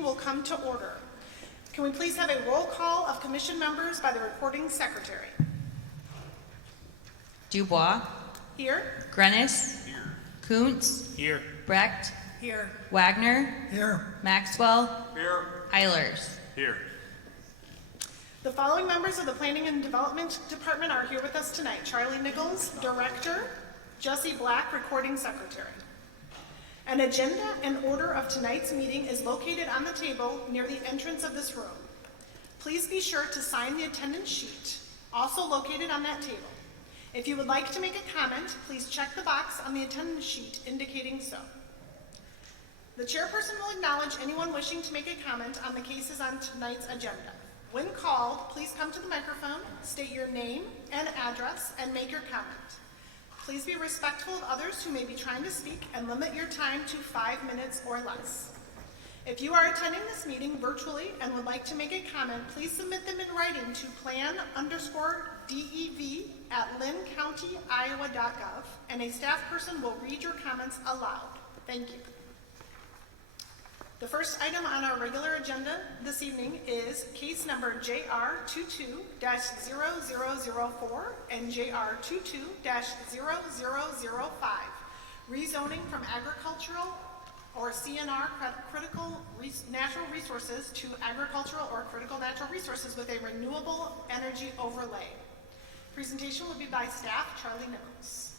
Will come to order. Can we please have a roll call of commission members by the recording secretary? Dubois. Here. Grennis. Here. Kuntz. Here. Brecht. Here. Wagner. Here. Maxwell. Here. Eilers. Here. The following members of the Planning and Development Department are here with us tonight. Charlie Nichols, Director. Jesse Black, Recording Secretary. An agenda and order of tonight's meeting is located on the table near the entrance of this room. Please be sure to sign the attendance sheet, also located on that table. If you would like to make a comment, please check the box on the attendance sheet indicating so. The chairperson will acknowledge anyone wishing to make a comment on the cases on tonight's agenda. When called, please come to the microphone, state your name and address, and make your comment. Please be respectful of others who may be trying to speak and limit your time to 5 minutes or less. If you are attending this meeting virtually and would like to make a comment, please submit them in writing to plan_DEV@linncountyiowa.gov, and a staff person will read your comments aloud. Thank you. The first item on our regular agenda this evening is case number JR22-0004 and JR22-0005, rezoning from agricultural or CNR critical natural resources to agricultural or critical natural resources with a renewable energy overlay. Presentation will be by staff, Charlie Nichols.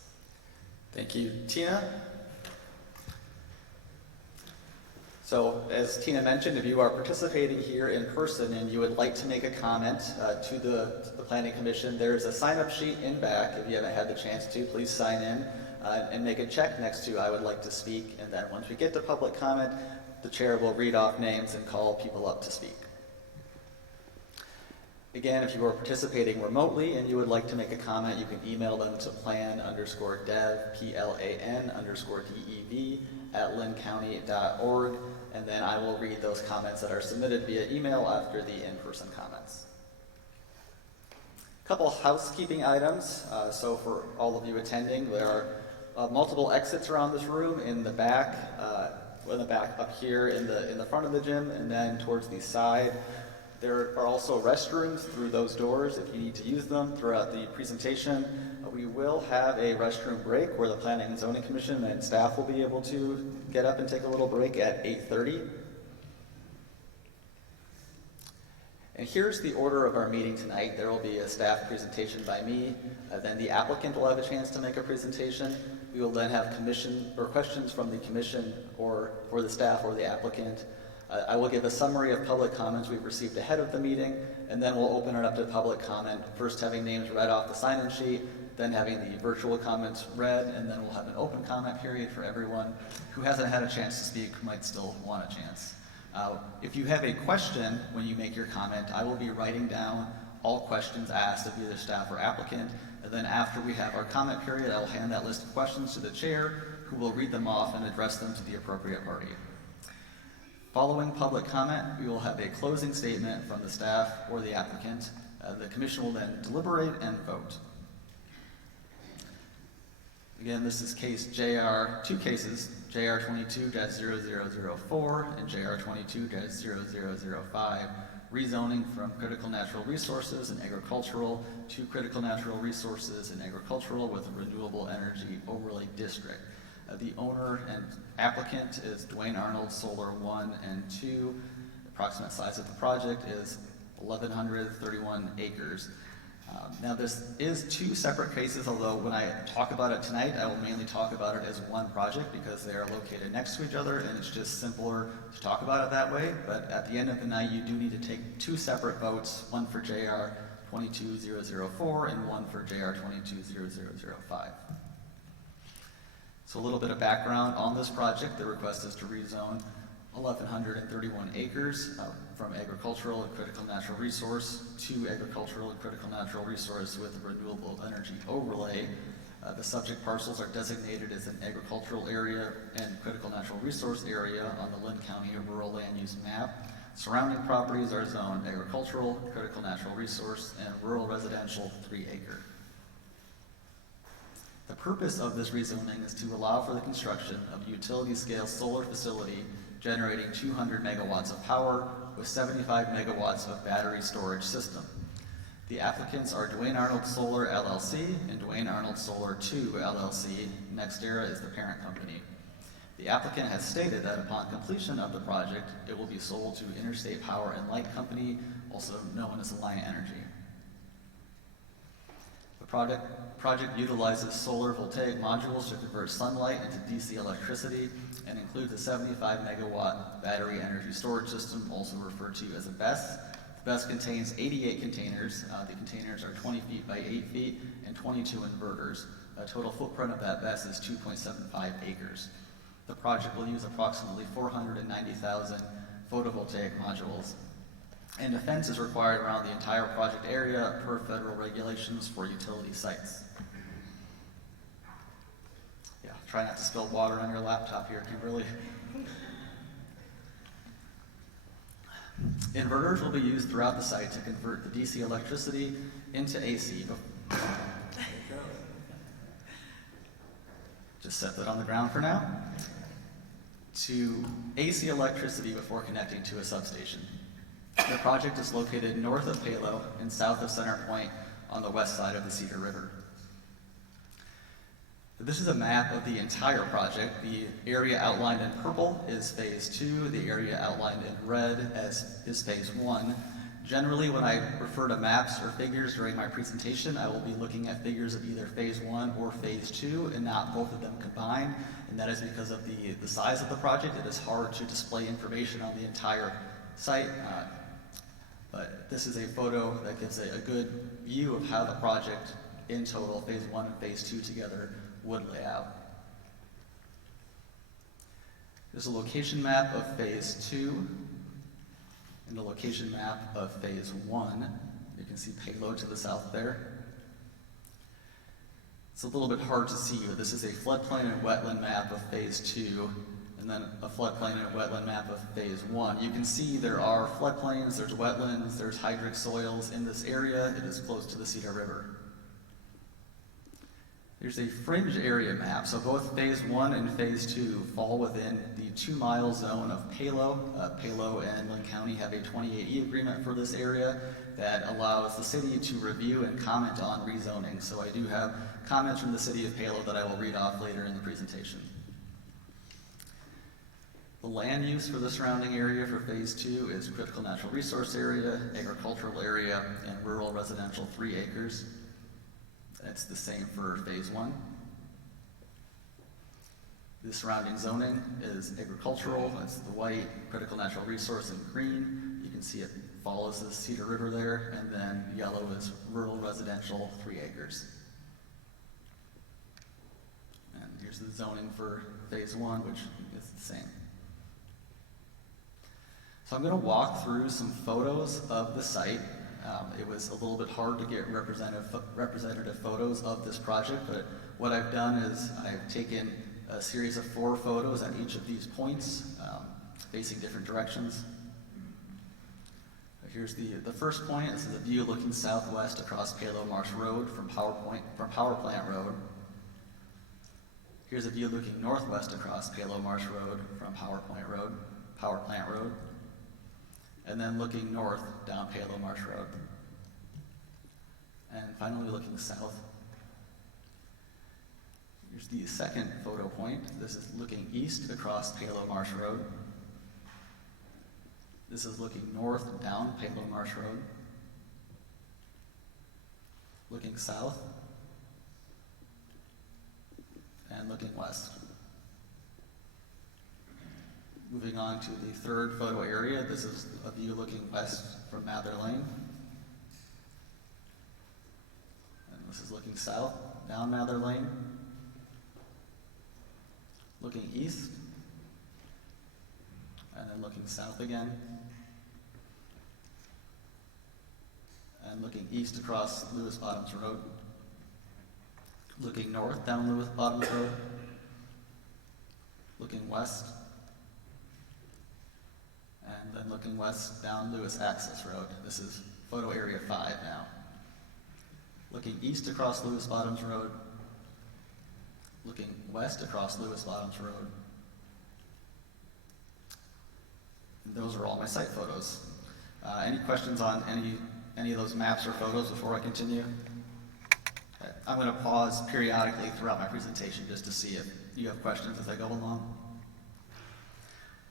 Thank you, Tina. So, as Tina mentioned, if you are participating here in person and you would like to make a comment to the Planning Commission, there's a sign-up sheet in back. If you haven't had the chance to, please sign in and make a check next to I would like to speak. And then once we get to public comment, the chair will read off names and call people up to speak. Again, if you are participating remotely and you would like to make a comment, you can email them to plan_dev, PLAN_DEV @linncounty.org, and then I will read those comments that are submitted via email after the in-person comments. A couple housekeeping items. So for all of you attending, there are multiple exits around this room in the back up here in the front of the gym, and then towards the side. There are also restrooms through those doors if you need to use them throughout the presentation. We will have a restroom break where the Planning and Zoning Commission and staff will be able to get up and take a little break at 8:30. And here's the order of our meeting tonight. There will be a staff presentation by me, then the applicant will have a chance to make a presentation. We will then have questions from the commission or the staff or the applicant. I will give a summary of public comments we've received ahead of the meeting, and then we'll open it up to public comment, first having names read off the sign-in sheet, then having the virtual comments read, and then we'll have an open comment period for everyone who hasn't had a chance to speak who might still want a chance. If you have a question when you make your comment, I will be writing down all questions asked of either staff or applicant, and then after we have our comment period, I will hand that list of questions to the chair, who will read them off and address them to the appropriate party. Following public comment, we will have a closing statement from the staff or the applicant. The commission will then deliberate and vote. Again, this is two cases, JR22-0004 and JR22-0005, rezoning from critical natural resources and agricultural to critical natural resources and agricultural with a renewable energy overlay district. The owner and applicant is Duane Arnold, Solar 1 and 2. The approximate size of the project is 1,131 acres. Now this is two separate cases, although when I talk about it tonight, I will mainly talk about it as one project because they are located next to each other and it's just simpler to talk about it that way. But at the end of the night, you do need to take two separate votes, one for JR 22-004 and one for JR 22-0005. So a little bit of background on this project. The request is to rezone 1,131 acres from agricultural and critical natural resource to agricultural and critical natural resource with a renewable energy overlay. The subject parcels are designated as an agricultural area and critical natural resource area on the Linn County Rural Land Use Map. Surrounding properties are zoned agricultural, critical natural resource, and rural residential 3 acre. The purpose of this rezoning is to allow for the construction of a utility-scale solar facility generating 200 megawatts of power with 75 megawatts of battery storage system. The applicants are Duane Arnold Solar LLC and Duane Arnold Solar 2 LLC. NextEra is the parent company. The applicant has stated that upon completion of the project, it will be sold to Interstate Power and Light Company, also known as Alliant Energy. The project utilizes solar voltaic modules to convert sunlight into DC electricity and includes a 75 megawatt battery energy storage system, also referred to as a BESS. The BESS contains 88 containers. The containers are 20 feet by 8 feet and 22 inverters. The total footprint of that BESS is 2.75 acres. The project will use approximately 490,000 photovoltaic modules. And a fence is required around the entire project area per federal regulations for utility sites. Yeah, try not to spill water on your laptop here, Kimberly. Inverters will be used throughout the site to convert the DC electricity into AC. Just set that on the ground for now. To AC electricity before connecting to a substation. The project is located north of Palo and south of Center Point on the west side of the Cedar River. This is a map of the entire project. The area outlined in purple is phase 2. The area outlined in red is phase 1. Generally, when I refer to maps or figures during my presentation, I will be looking at figures of either phase 1 or phase 2 and not both of them combined. And that is because of the size of the project. It is hard to display information on the entire site. But this is a photo that gives a good view of how the project in total, phase 1 and phase 2 together, would lay out. There's a location map of phase 2 and a location map of phase 1. You can see Palo to the south there. It's a little bit hard to see, but this is a floodplain and wetland map of phase 2. And then a floodplain and a wetland map of phase 1. You can see there are floodplains, there's wetlands, there's hydric soils in this area. It is close to the Cedar River. There's a fringe area map, so both phase 1 and phase 2 fall within the 2-mile zone of Palo. Palo and Linn County have a 28E agreement for this area that allows the city to review and comment on rezoning. So I do have comments from the city of Palo that I will read off later in the presentation. The land use for the surrounding area for phase 2 is critical natural resource area, agricultural area, and rural residential 3 acres. That's the same for phase 1. The surrounding zoning is agricultural. It's the white, critical natural resource in green. You can see it follows the Cedar River there, and then yellow is rural residential 3 acres. And here's the zoning for phase 1, which is the same. So I'm going to walk through some photos of the site. It was a little bit hard to get representative photos of this project, but what I've done is I've taken a series of 4 photos at each of these points, facing different directions. Here's the first point. This is a view looking southwest across Palo Marsh Road from Power Plant Road. Here's a view looking northwest across Palo Marsh Road from Power Plant Road. And then looking north down Palo Marsh Road. And finally looking south. Here's the second photo point. This is looking east across Palo Marsh Road. This is looking north down Palo Marsh Road. Looking south. And looking west. Moving on to the third photo area, this is a view looking west from Mather Lane. And this is looking south, down Mather Lane. Looking east. And then looking south again. And looking east across Lewis Bottoms Road. Looking north down Lewis Bottoms Road. Looking west. And then looking west down Lewis Access Road. This is photo area 5 now. Looking east across Lewis Bottoms Road. Looking west across Lewis Bottoms Road. And those are all my site photos. Any questions on any of those maps or photos before I continue? Okay. I'm going to pause periodically throughout my presentation just to see if you have questions as I go along.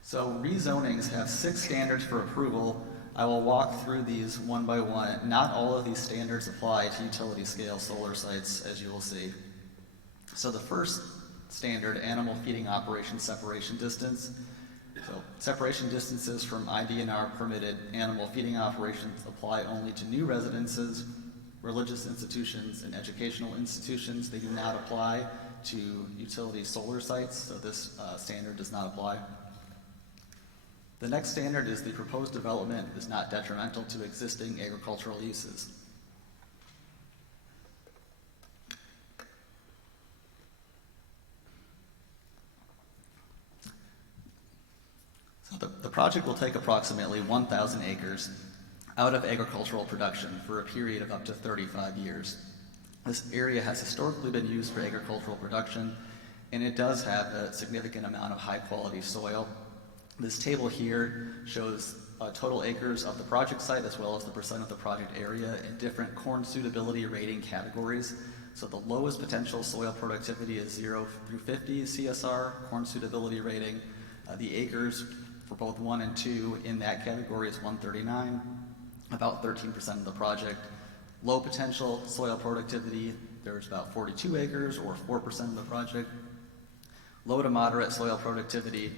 So rezonings have 6 standards for approval. I will walk through these one by one. Not all of these standards apply to utility scale solar sites, as you will see. So the first standard, animal feeding operation separation distance. So separation distances from IDNR permitted animal feeding operations apply only to new residences, religious institutions, and educational institutions. They do not apply to utility solar sites, so this standard does not apply. The next standard is the proposed development is not detrimental to existing agricultural uses. So the project will take approximately 1,000 acres out of agricultural production for a period of up to 35 years. This area has historically been used for agricultural production, and it does have a significant amount of high-quality soil. This table here shows total acres of the project site as well as the percent of the project area in different corn suitability rating categories. So the lowest potential soil productivity is 0 through 50 CSR, corn suitability rating. The acres for both 1 and 2 in that category is 139, about 13% of the project. Low potential soil productivity, there's about 42 acres or 4% of the project. Low to moderate soil productivity,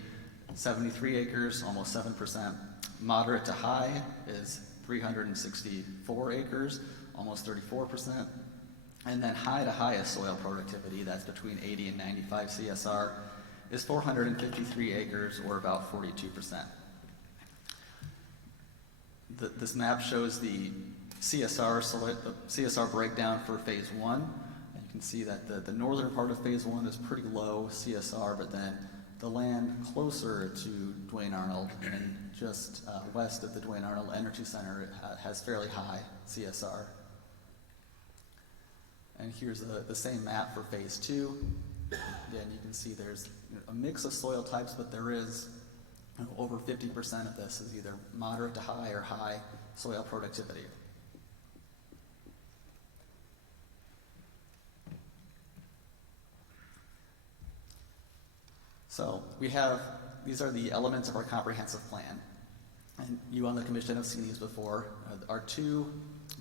73 acres, almost 7%. Moderate to high is 364 acres, almost 34%. And then high to highest soil productivity, that's between 80 and 95 CSR, is 453 acres or about 42%. This map shows the CSR breakdown for phase 1. And you can see that the northern part of phase 1 is pretty low CSR, but then the land closer to Duane Arnold and just west of the Duane Arnold Energy Center has fairly high CSR. And here's the same map for phase 2. Again, you can see there's a mix of soil types, but there is over 50% of this is either moderate to high or high soil productivity. So these are the elements of our comprehensive plan. And you on the commission have seen these before. Our 2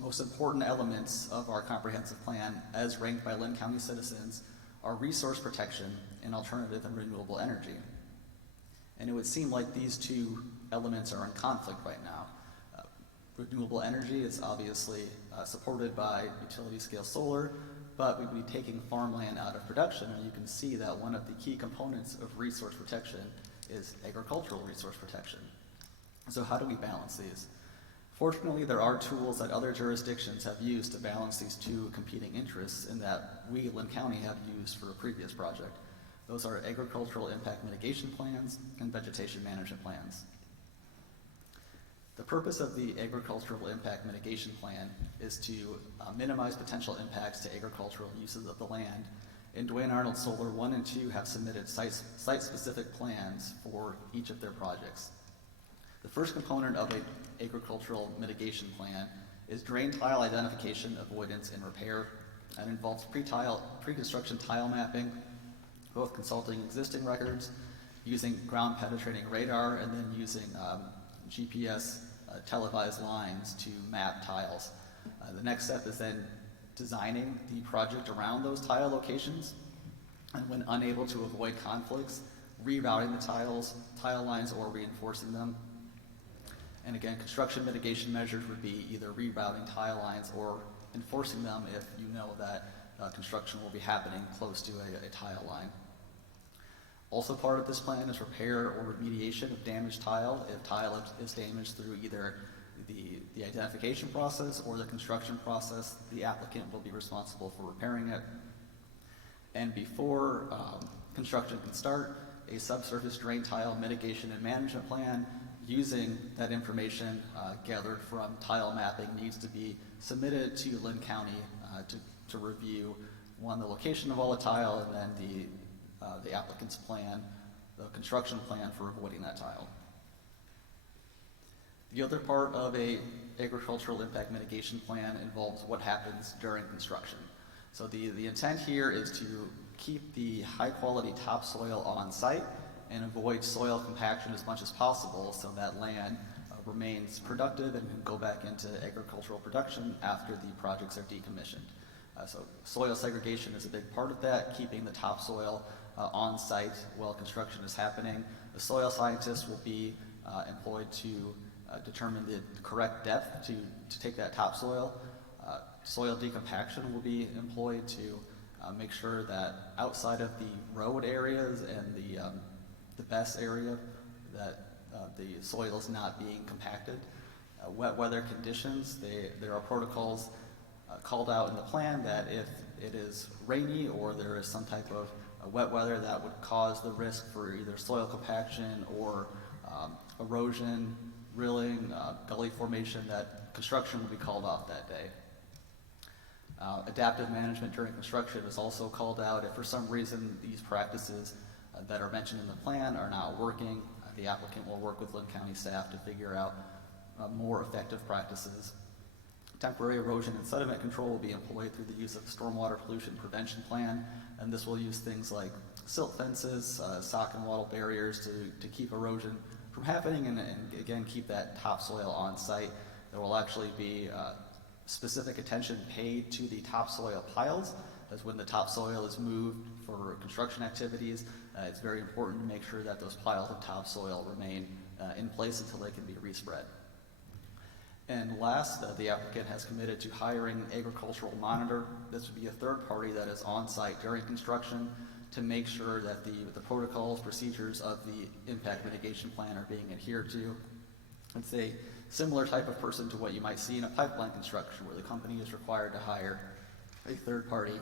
most important elements of our comprehensive plan, as ranked by Linn County citizens, are resource protection and alternative and renewable energy. And it would seem like these 2 elements are in conflict right now. Renewable energy is obviously supported by utility scale solar, but we'd be taking farmland out of production, and you can see that one of the key components of resource protection is agricultural resource protection. So how do we balance these? Fortunately, there are tools that other jurisdictions have used to balance these 2 competing interests, and that we, Linn County, have used for a previous project. Those are agricultural impact mitigation plans and vegetation management plans. The purpose of the agricultural impact mitigation plan is to minimize potential impacts to agricultural uses of the land. And Duane Arnold Solar 1 and 2 have submitted site-specific plans for each of their projects. The first component of an agricultural mitigation plan is drain tile identification, avoidance, and repair. That involves pre-construction tile mapping, both consulting existing records, using ground penetrating radar, and then using GPS televised lines to map tiles. The next step is then designing the project around those tile locations, and when unable to avoid conflicts, rerouting the tile lines or reinforcing them. And again, construction mitigation measures would be either rerouting tile lines or enforcing them if you know that construction will be happening close to a tile line. Also part of this plan is repair or remediation of damaged tile. If tile is damaged through either the identification process or the construction process, the applicant will be responsible for repairing it. And before construction can start, a subsurface drain tile mitigation and management plan using that information gathered from tile mapping needs to be submitted to Linn County to review, one, the location of all the tile, and then the applicant's plan, the construction plan for avoiding that tile. The other part of a agricultural impact mitigation plan involves what happens during construction. So the intent here is to keep the high quality topsoil on site and avoid soil compaction as much as possible so that land remains productive and can go back into agricultural production after the projects are decommissioned. So soil segregation is a big part of that, keeping the topsoil on site while construction is happening. The soil scientists will be employed to determine the correct depth to take that topsoil. Soil decompaction will be employed to make sure that outside of the road areas and the best area that the soil is not being compacted. Wet weather conditions, there are protocols called out in the plan that if it is rainy or there is some type of wet weather that would cause the risk for either soil compaction or erosion, rilling, gully formation, that construction will be called off that day. Adaptive management during construction is also called out. If for some reason these practices that are mentioned in the plan are not working, the applicant will work with Linn County staff to figure out more effective practices. Temporary erosion and sediment control will be employed through the use of stormwater pollution prevention plan, and this will use things like silt fences, sock and wattle barriers to keep erosion from happening and again keep that topsoil on site. There will actually be specific attention paid to the topsoil piles, as when the topsoil is moved for construction activities, it's very important to make sure that those piles of topsoil remain in place until they can be respread. And last, the applicant has committed to hiring an agricultural monitor. This would be a third party that is on site during construction to make sure that the protocols, procedures of the impact mitigation plan are being adhered to. It's a similar type of person to what you might see in a pipeline construction, where the company is required to hire a third party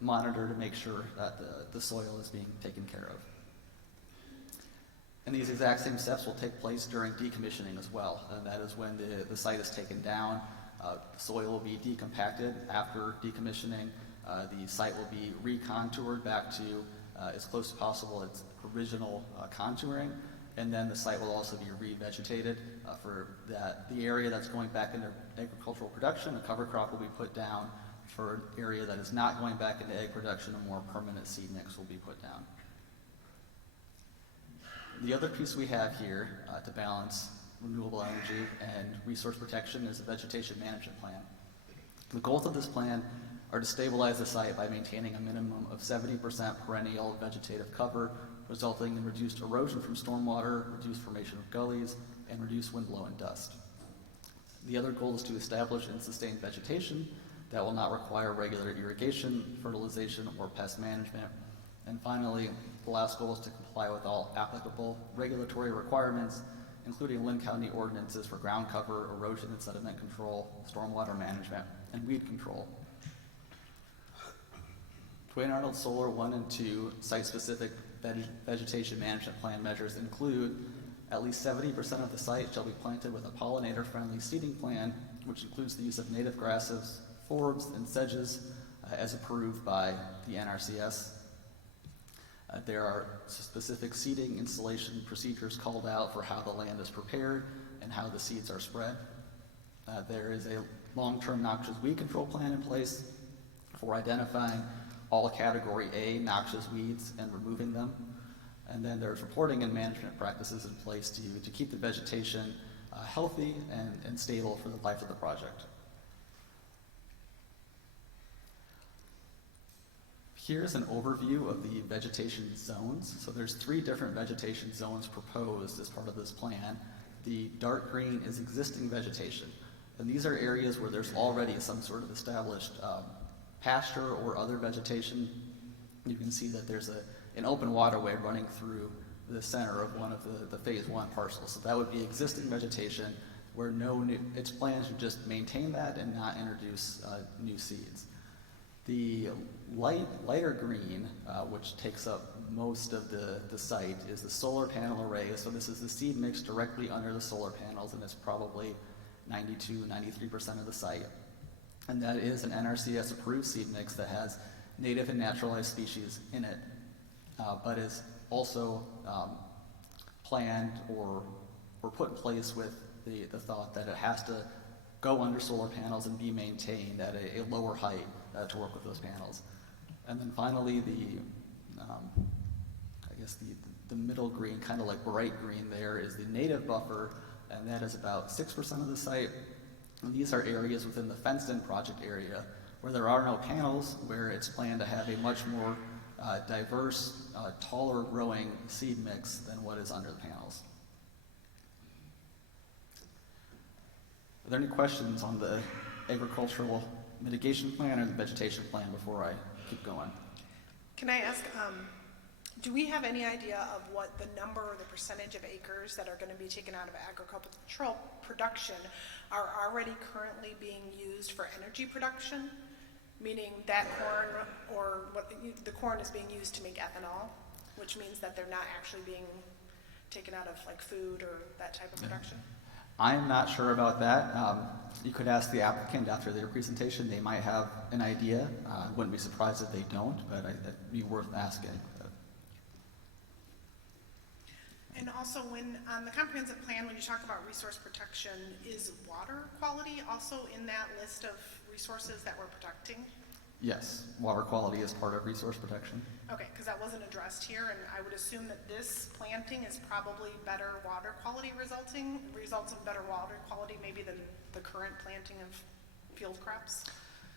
monitor to make sure that the soil is being taken care of. And these exact same steps will take place during decommissioning as well, and that is when the site is taken down. The soil will be decompacted after decommissioning. The site will be recontoured back to as close as possible its original contouring, and then the site will also be revegetated for the area that's going back into agricultural production. A cover crop will be put down. For an area that is not going back into egg production, a more permanent seed mix will be put down. The other piece we have here to balance renewable energy and resource protection is a vegetation management plan. The goals of this plan are to stabilize the site by maintaining a minimum of 70% perennial vegetative cover, resulting in reduced erosion from stormwater, reduced formation of gullies, and reduced wind blow and dust. The other goal is to establish and sustain vegetation that will not require regular irrigation, fertilization, or pest management. And finally, the last goal is to comply with all applicable regulatory requirements, including Linn County ordinances for ground cover, erosion and sediment control, stormwater management, and weed control. Duane Arnold Solar 1 and 2 site-specific vegetation management plan measures include at least 70% of the site shall be planted with a pollinator-friendly seeding plan, which includes the use of native grasses, forbs, and sedges as approved by the NRCS. There are specific seeding installation procedures called out for how the land is prepared and how the seeds are spread. There is a long-term noxious weed control plan in place for identifying all Category A noxious weeds and removing them. And then there's reporting and management practices in place to keep the vegetation healthy and stable for the life of the project. Here's an overview of the vegetation zones. So there's 3 different vegetation zones proposed as part of this plan. The dark green is existing vegetation. And these are areas where there's already some sort of established pasture or other vegetation. You can see that there's an open waterway running through the center of one of the phase 1 parcels. So that would be existing vegetation where it's planned to just maintain that and not introduce new seeds. The lighter green, which takes up most of the site, is the solar panel array. So this is the seed mix directly under the solar panels, and it's probably 92-93% of the site. And that is an NRCS approved seed mix that has native and naturalized species in it, but is also planned or put in place with the thought that it has to go under solar panels and be maintained at a lower height to work with those panels. And then finally, I guess the middle green, kind of like bright green there, is the native buffer, and that is about 6% of the site. And these are areas within the fenced-in project area where there are no panels, where it's planned to have a much more diverse, taller growing seed mix than what is under the panels. Are there any questions on the agricultural mitigation plan or the vegetation plan before I keep going? Can I ask, do we have any idea of what the number or the percentage of acres that are going to be taken out of agricultural production are already currently being used for energy production? Meaning that corn, or the corn is being used to make ethanol, which means that they're not actually being taken out of like food or that type of production? I'm not sure about that. You could ask the applicant after their presentation. They might have an idea. I wouldn't be surprised if they don't, but it'd be worth asking. And also, when on the comprehensive plan, when you talk about resource protection, is water quality also in that list of resources that we're protecting? Yes, water quality is part of resource protection. Okay, because that wasn't addressed here, and I would assume that this planting is probably better water quality results in better water quality maybe than the current planting of field crops?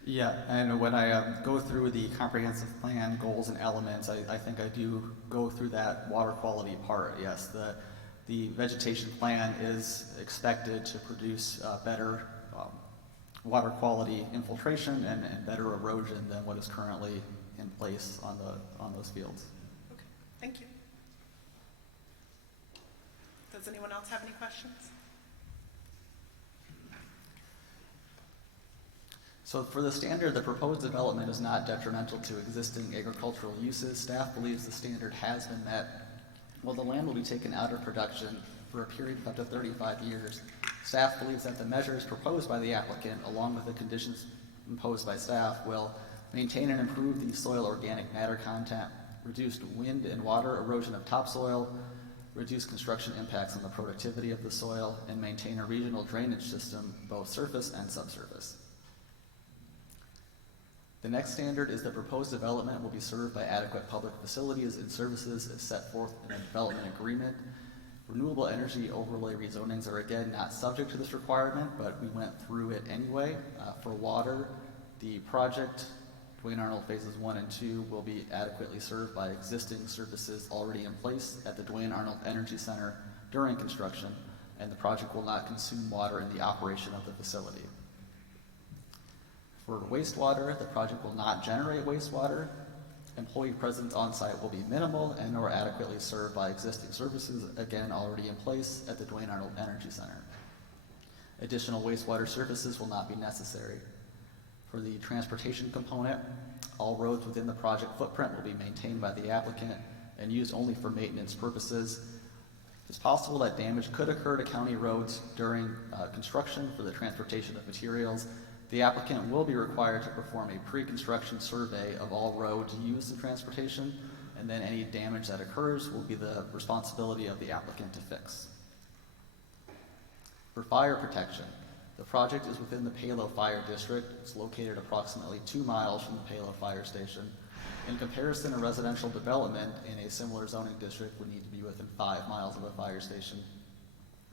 Yeah, and when I go through the comprehensive plan goals and elements, I think I do go through that water quality part. Yes, the vegetation plan is expected to produce better water quality infiltration and better erosion than what is currently in place on those fields. Okay, thank you. Does anyone else have any questions? So for the standard, the proposed development is not detrimental to existing agricultural uses. Staff believes the standard has been met. While the land will be taken out of production for a period of up to 35 years, staff believes that the measures proposed by the applicant, along with the conditions imposed by staff, will maintain and improve the soil organic matter content, reduce wind and water erosion of topsoil, reduce construction impacts on the productivity of the soil, and maintain a regional drainage system, both surface and subsurface. The next standard is the proposed development will be served by adequate public facilities and services as set forth in a development agreement. Renewable energy overlay rezonings are again not subject to this requirement, but we went through it anyway. For water, the project, Duane Arnold phases 1 and 2, will be adequately served by existing services already in place at the Duane Arnold Energy Center during construction, and the project will not consume water in the operation of the facility. For wastewater, the project will not generate wastewater. Employee presence on site will be minimal and or adequately served by existing services, again already in place at the Duane Arnold Energy Center. Additional wastewater services will not be necessary. For the transportation component, all roads within the project footprint will be maintained by the applicant and used only for maintenance purposes. It's possible that damage could occur to county roads during construction for the transportation of materials. The applicant will be required to perform a pre-construction survey of all roads used in transportation, and then any damage that occurs will be the responsibility of the applicant to fix. For fire protection, the project is within the Palo Fire District. It's located approximately 2 miles from the Palo Fire Station. In comparison, a residential development in a similar zoning district would need to be within 5 miles of a fire station.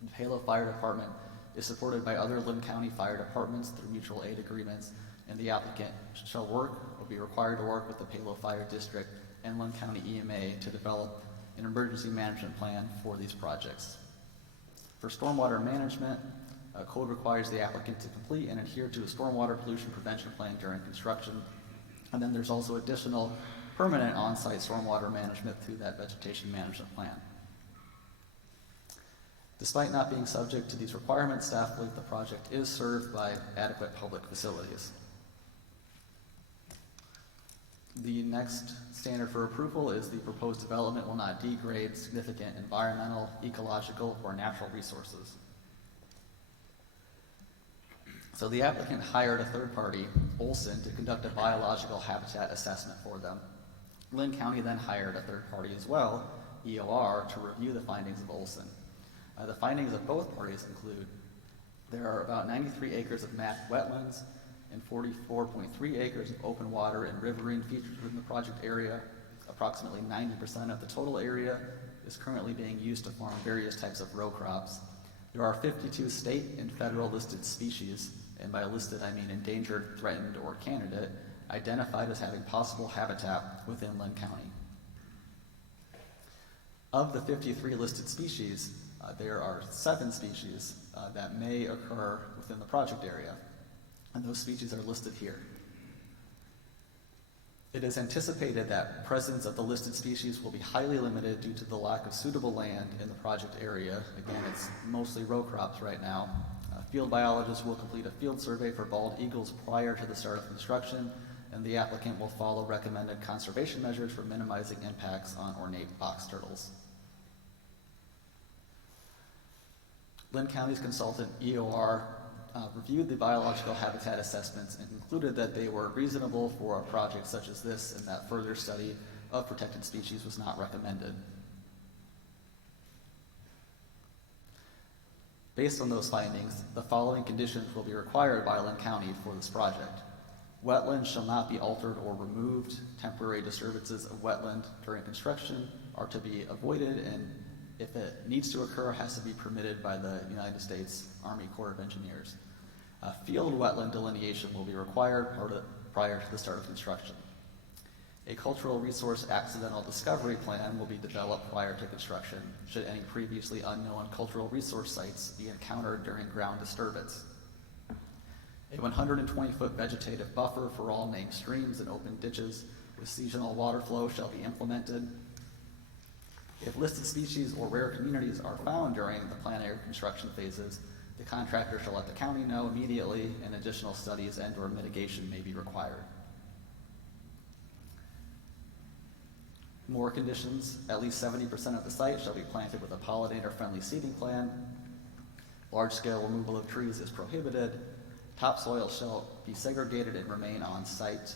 The Palo Fire Department is supported by other Linn County fire departments through mutual aid agreements, and the applicant will be required to work with the Palo Fire District and Linn County EMA to develop an emergency management plan for these projects. For stormwater management, code requires the applicant to complete and adhere to a stormwater pollution prevention plan during construction, and then there's also additional permanent on-site stormwater management through that vegetation management plan. Despite not being subject to these requirements, staff believe the project is served by adequate public facilities. The next standard for approval is the proposed development will not degrade significant environmental, ecological, or natural resources. So the applicant hired a third party, Olson, to conduct a biological habitat assessment for them. Linn County then hired a third party as well, EOR, to review the findings of Olson. The findings of both parties include There are about 93 acres of mapped wetlands and 44.3 acres of open water and riverine features within the project area. Approximately 90% of the total area is currently being used to farm various types of row crops. There are 52 state and federal listed species, and by listed I mean endangered, threatened, or candidate, identified as having possible habitat within Linn County. Of the 53 listed species, there are 7 species that may occur within the project area, and those species are listed here. It is anticipated that presence of the listed species will be highly limited due to the lack of suitable land in the project area. Again, it's mostly row crops right now. Field biologists will complete a field survey for bald eagles prior to the start of construction, and the applicant will follow recommended conservation measures for minimizing impacts on ornate box turtles. Linn County's consultant EOR reviewed the biological habitat assessments and concluded that they were reasonable for a project such as this, and that further study of protected species was not recommended. Based on those findings, the following conditions will be required by Linn County for this project. Wetlands shall not be altered or removed. Temporary disturbances of wetland during construction are to be avoided, and if it needs to occur, it has to be permitted by the United States Army Corps of Engineers. Field wetland delineation will be required prior to the start of construction. A cultural resource accidental discovery plan will be developed prior to construction should any previously unknown cultural resource sites be encountered during ground disturbance. A 120-foot vegetative buffer for all named streams and open ditches with seasonal water flow shall be implemented. If listed species or rare communities are found during the plan area construction phases, the contractor shall let the county know immediately, and additional studies and/or mitigation may be required. More conditions: at least 70% of the site shall be planted with a pollinator-friendly seeding plan. Large-scale removal of trees is prohibited. Topsoil shall be segregated and remain on site.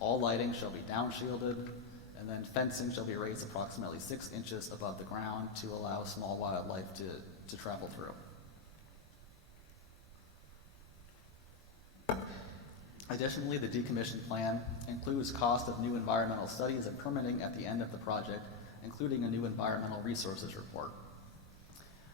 All lighting shall be downshielded, and then fencing shall be raised approximately 6 inches above the ground to allow small wildlife to travel through. Additionally, the decommission plan includes cost of new environmental studies and permitting at the end of the project, including a new environmental resources report.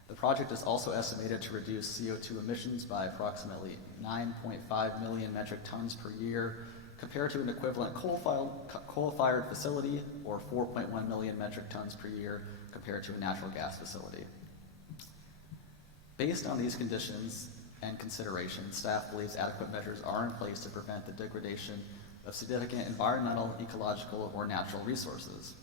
The project is also estimated to reduce CO2 emissions by approximately 9.5 million metric tons per year, compared to an equivalent coal-fired facility, or 4.1 million metric tons per year compared to a natural gas facility. Based on these conditions and considerations, staff believes adequate measures are in place to prevent the degradation of significant environmental, ecological, or natural resources.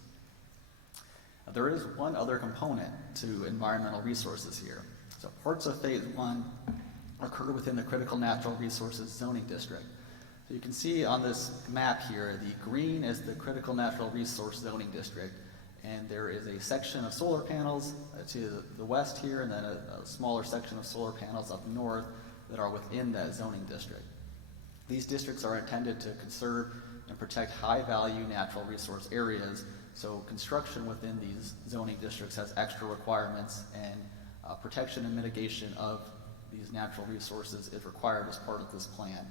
There is one other component to environmental resources here. So parts of Phase 1 occur within the Critical Natural Resources Zoning District. So you can see on this map here, the green is the Critical Natural Resource Zoning District, and there is a section of solar panels to the west here, and then a smaller section of solar panels up north that are within that zoning district. These districts are intended to conserve and protect high-value natural resource areas, so construction within these zoning districts has extra requirements, and protection and mitigation of these natural resources is required as part of this plan.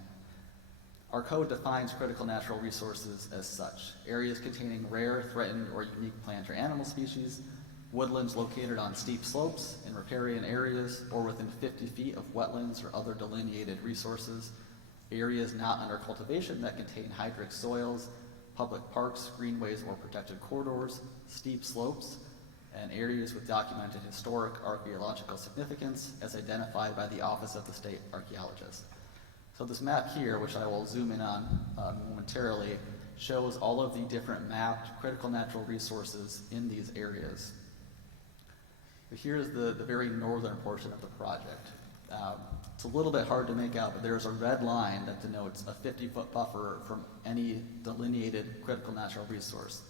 Our code defines critical natural resources as such: areas containing rare, threatened, or unique plant or animal species, woodlands located on steep slopes, in riparian areas, or within 50 feet of wetlands or other delineated resources, areas not under cultivation that contain hydric soils, public parks, greenways, or protected corridors, steep slopes, and areas with documented historic archaeological significance as identified by the Office of the State Archaeologist. So this map here, which I will zoom in on momentarily, shows all of the different mapped critical natural resources in these areas. Here's the very northern portion of the project. It's a little bit hard to make out, but there's a red line that denotes a 50-foot buffer from any delineated critical natural resource.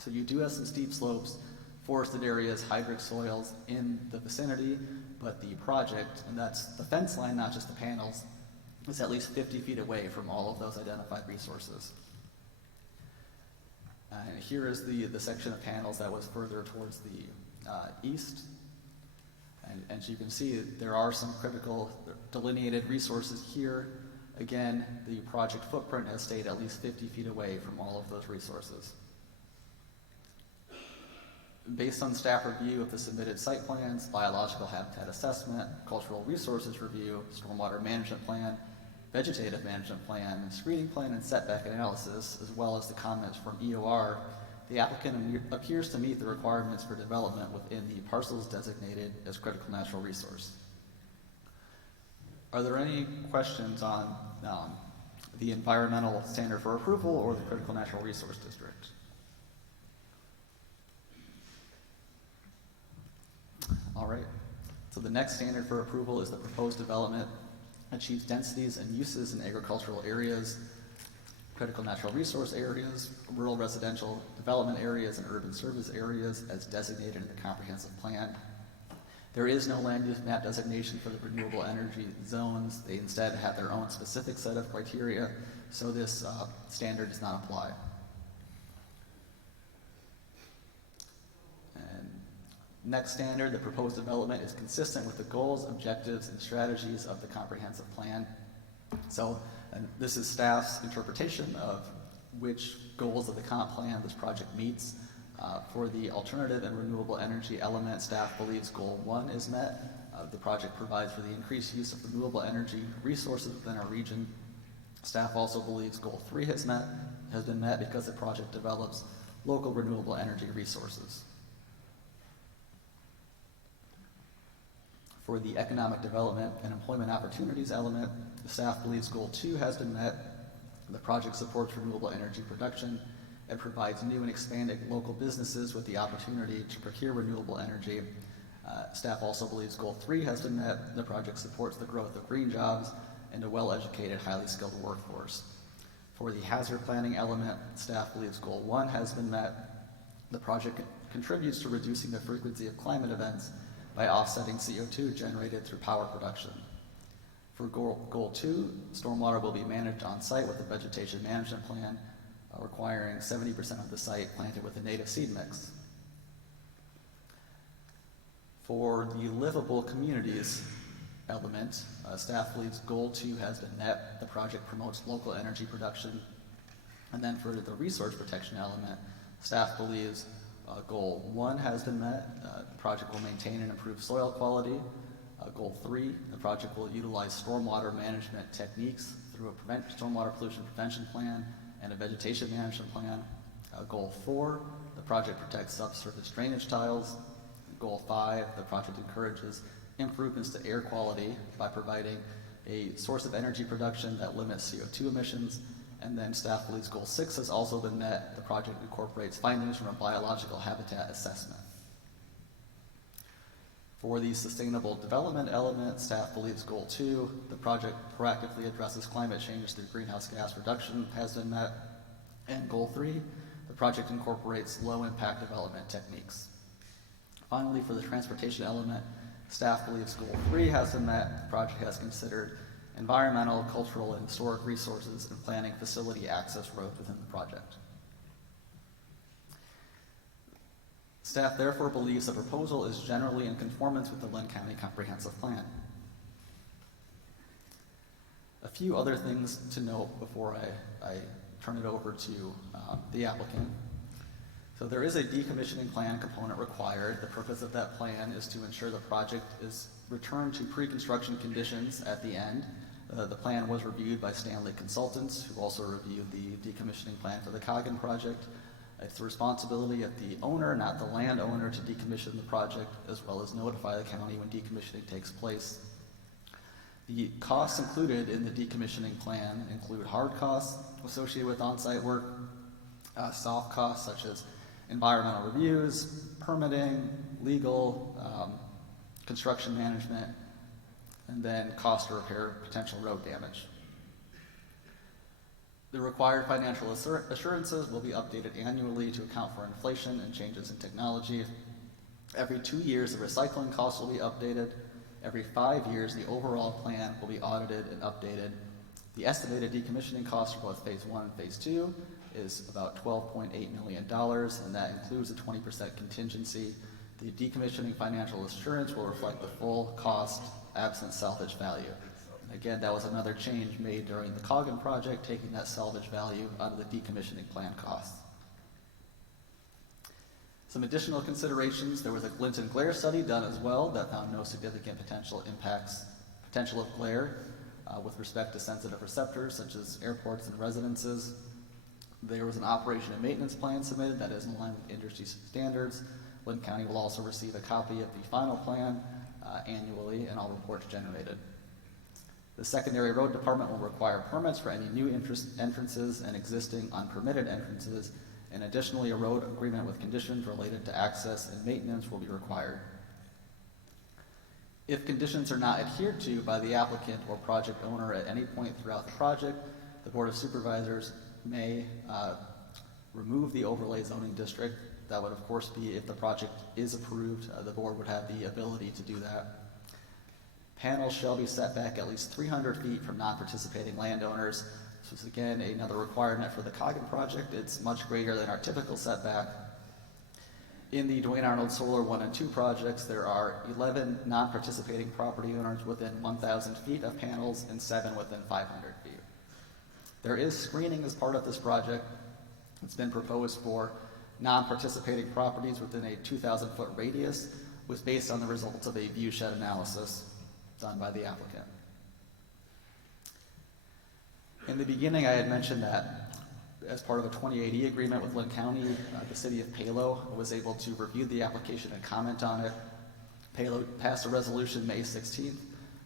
So you do have some steep slopes, forested areas, hydric soils in the vicinity, but the project, and that's the fence line, not just the panels, is at least 50 feet away from all of those identified resources. And here is the section of panels that was further towards the east. And as you can see, there are some critical delineated resources here. Again, the project footprint has stayed at least 50 feet away from all of those resources. Based on staff review of the submitted site plans, biological habitat assessment, cultural resources review, stormwater management plan, vegetative management plan, screening plan, and setback analysis, as well as the comments from EOR, the applicant appears to meet the requirements for development within the parcels designated as critical natural resource. Are there any questions on the environmental standard for approval or the critical natural resource district? All right, so the next standard for approval is the proposed development achieves densities and uses in agricultural areas, critical natural resource areas, rural residential development areas, and urban service areas as designated in the comprehensive plan. There is no land use map designation for the renewable energy zones. They instead have their own specific set of criteria, so this standard does not apply. Next standard, the proposed development is consistent with the goals, objectives, and strategies of the comprehensive plan. So this is staff's interpretation of which goals of the comp plan this project meets. For the alternative and renewable energy element, staff believes goal 1 is met. The project provides for the increased use of renewable energy resources within our region. Staff also believes goal 3 has been met because the project develops local renewable energy resources. For the economic development and employment opportunities element, the staff believes goal 2 has been met. The project supports renewable energy production and provides new and expanded local businesses with the opportunity to procure renewable energy. Staff also believes goal 3 has been met. The project supports the growth of green jobs and a well-educated, highly skilled workforce. For the hazard planning element, staff believes goal 1 has been met. The project contributes to reducing the frequency of climate events by offsetting CO2 generated through power production. For goal 2, stormwater will be managed on site with a vegetation management plan, requiring 70% of the site planted with a native seed mix. For the livable communities element, staff believes goal 2 has been met. The project promotes local energy production. And then for the resource protection element, staff believes goal 1 has been met. The project will maintain and improve soil quality. Goal 3, the project will utilize stormwater management techniques through a stormwater pollution prevention plan and a vegetation management plan. Goal 4, the project protects subsurface drainage tiles. Goal 5, the project encourages improvements to air quality by providing a source of energy production that limits CO2 emissions. And then staff believes goal 6 has also been met. The project incorporates findings from a biological habitat assessment. For the sustainable development element, staff believes goal 2, the project proactively addresses climate change through greenhouse gas reduction, has been met. And goal 3, the project incorporates low impact development techniques. Finally, for the transportation element, staff believes goal 3 has been met. The project has considered environmental, cultural, and historic resources and planning facility access roads within the project. Staff therefore believes the proposal is generally in conformance with the Linn County Comprehensive Plan. A few other things to note before I turn it over to the applicant. So there is a decommissioning plan component required. The purpose of that plan is to ensure the project is returned to pre-construction conditions at the end. The plan was reviewed by Stanley Consultants, who also reviewed the decommissioning plan for the Coggin project. It's the responsibility of the owner, not the landowner, to decommission the project, as well as notify the county when decommissioning takes place. The costs included in the decommissioning plan include hard costs associated with on-site work, soft costs such as environmental reviews, permitting, legal, construction management, and then cost to repair potential road damage. The required financial assurances will be updated annually to account for inflation and changes in technology. Every 2 years, the recycling costs will be updated. Every 5 years, the overall plan will be audited and updated. The estimated decommissioning cost for both phase 1 and phase 2 is about $12.8 million, and that includes a 20% contingency The decommissioning financial assurance will reflect the full cost absent salvage value. Again, that was another change made during the Coggin project, taking that salvage value out of the decommissioning plan costs. Some additional considerations: there was a glint and glare study done as well that found no significant potential of glare with respect to sensitive receptors such as airports and residences. There was an operation and maintenance plan submitted that is in line with industry standards. Linn County will also receive a copy of the final plan annually and all reports generated. The secondary road department will require permits for any new entrances and existing unpermitted entrances, and additionally a road agreement with conditions related to access and maintenance will be required. If conditions are not adhered to by the applicant or project owner at any point throughout the project, the Board of Supervisors may remove the overlay zoning district. That would of course be if the project is approved. The board would have the ability to do that. Panels shall be set back at least 300 feet from non-participating landowners. This is again another requirement for the Coggin project. It's much greater than our typical setback. In the Duane Arnold Solar 1 and 2 projects, there are 11 non-participating property owners within 1,000 feet of panels and 7 within 500 feet. There is screening as part of this project. It's been proposed for non-participating properties within a 2,000-foot radius, was based on the results of a view shed analysis done by the applicant. In the beginning, I had mentioned that as part of a 2080 agreement with Linn County, the city of Palo was able to review the application and comment on it. Palo passed a resolution May 16th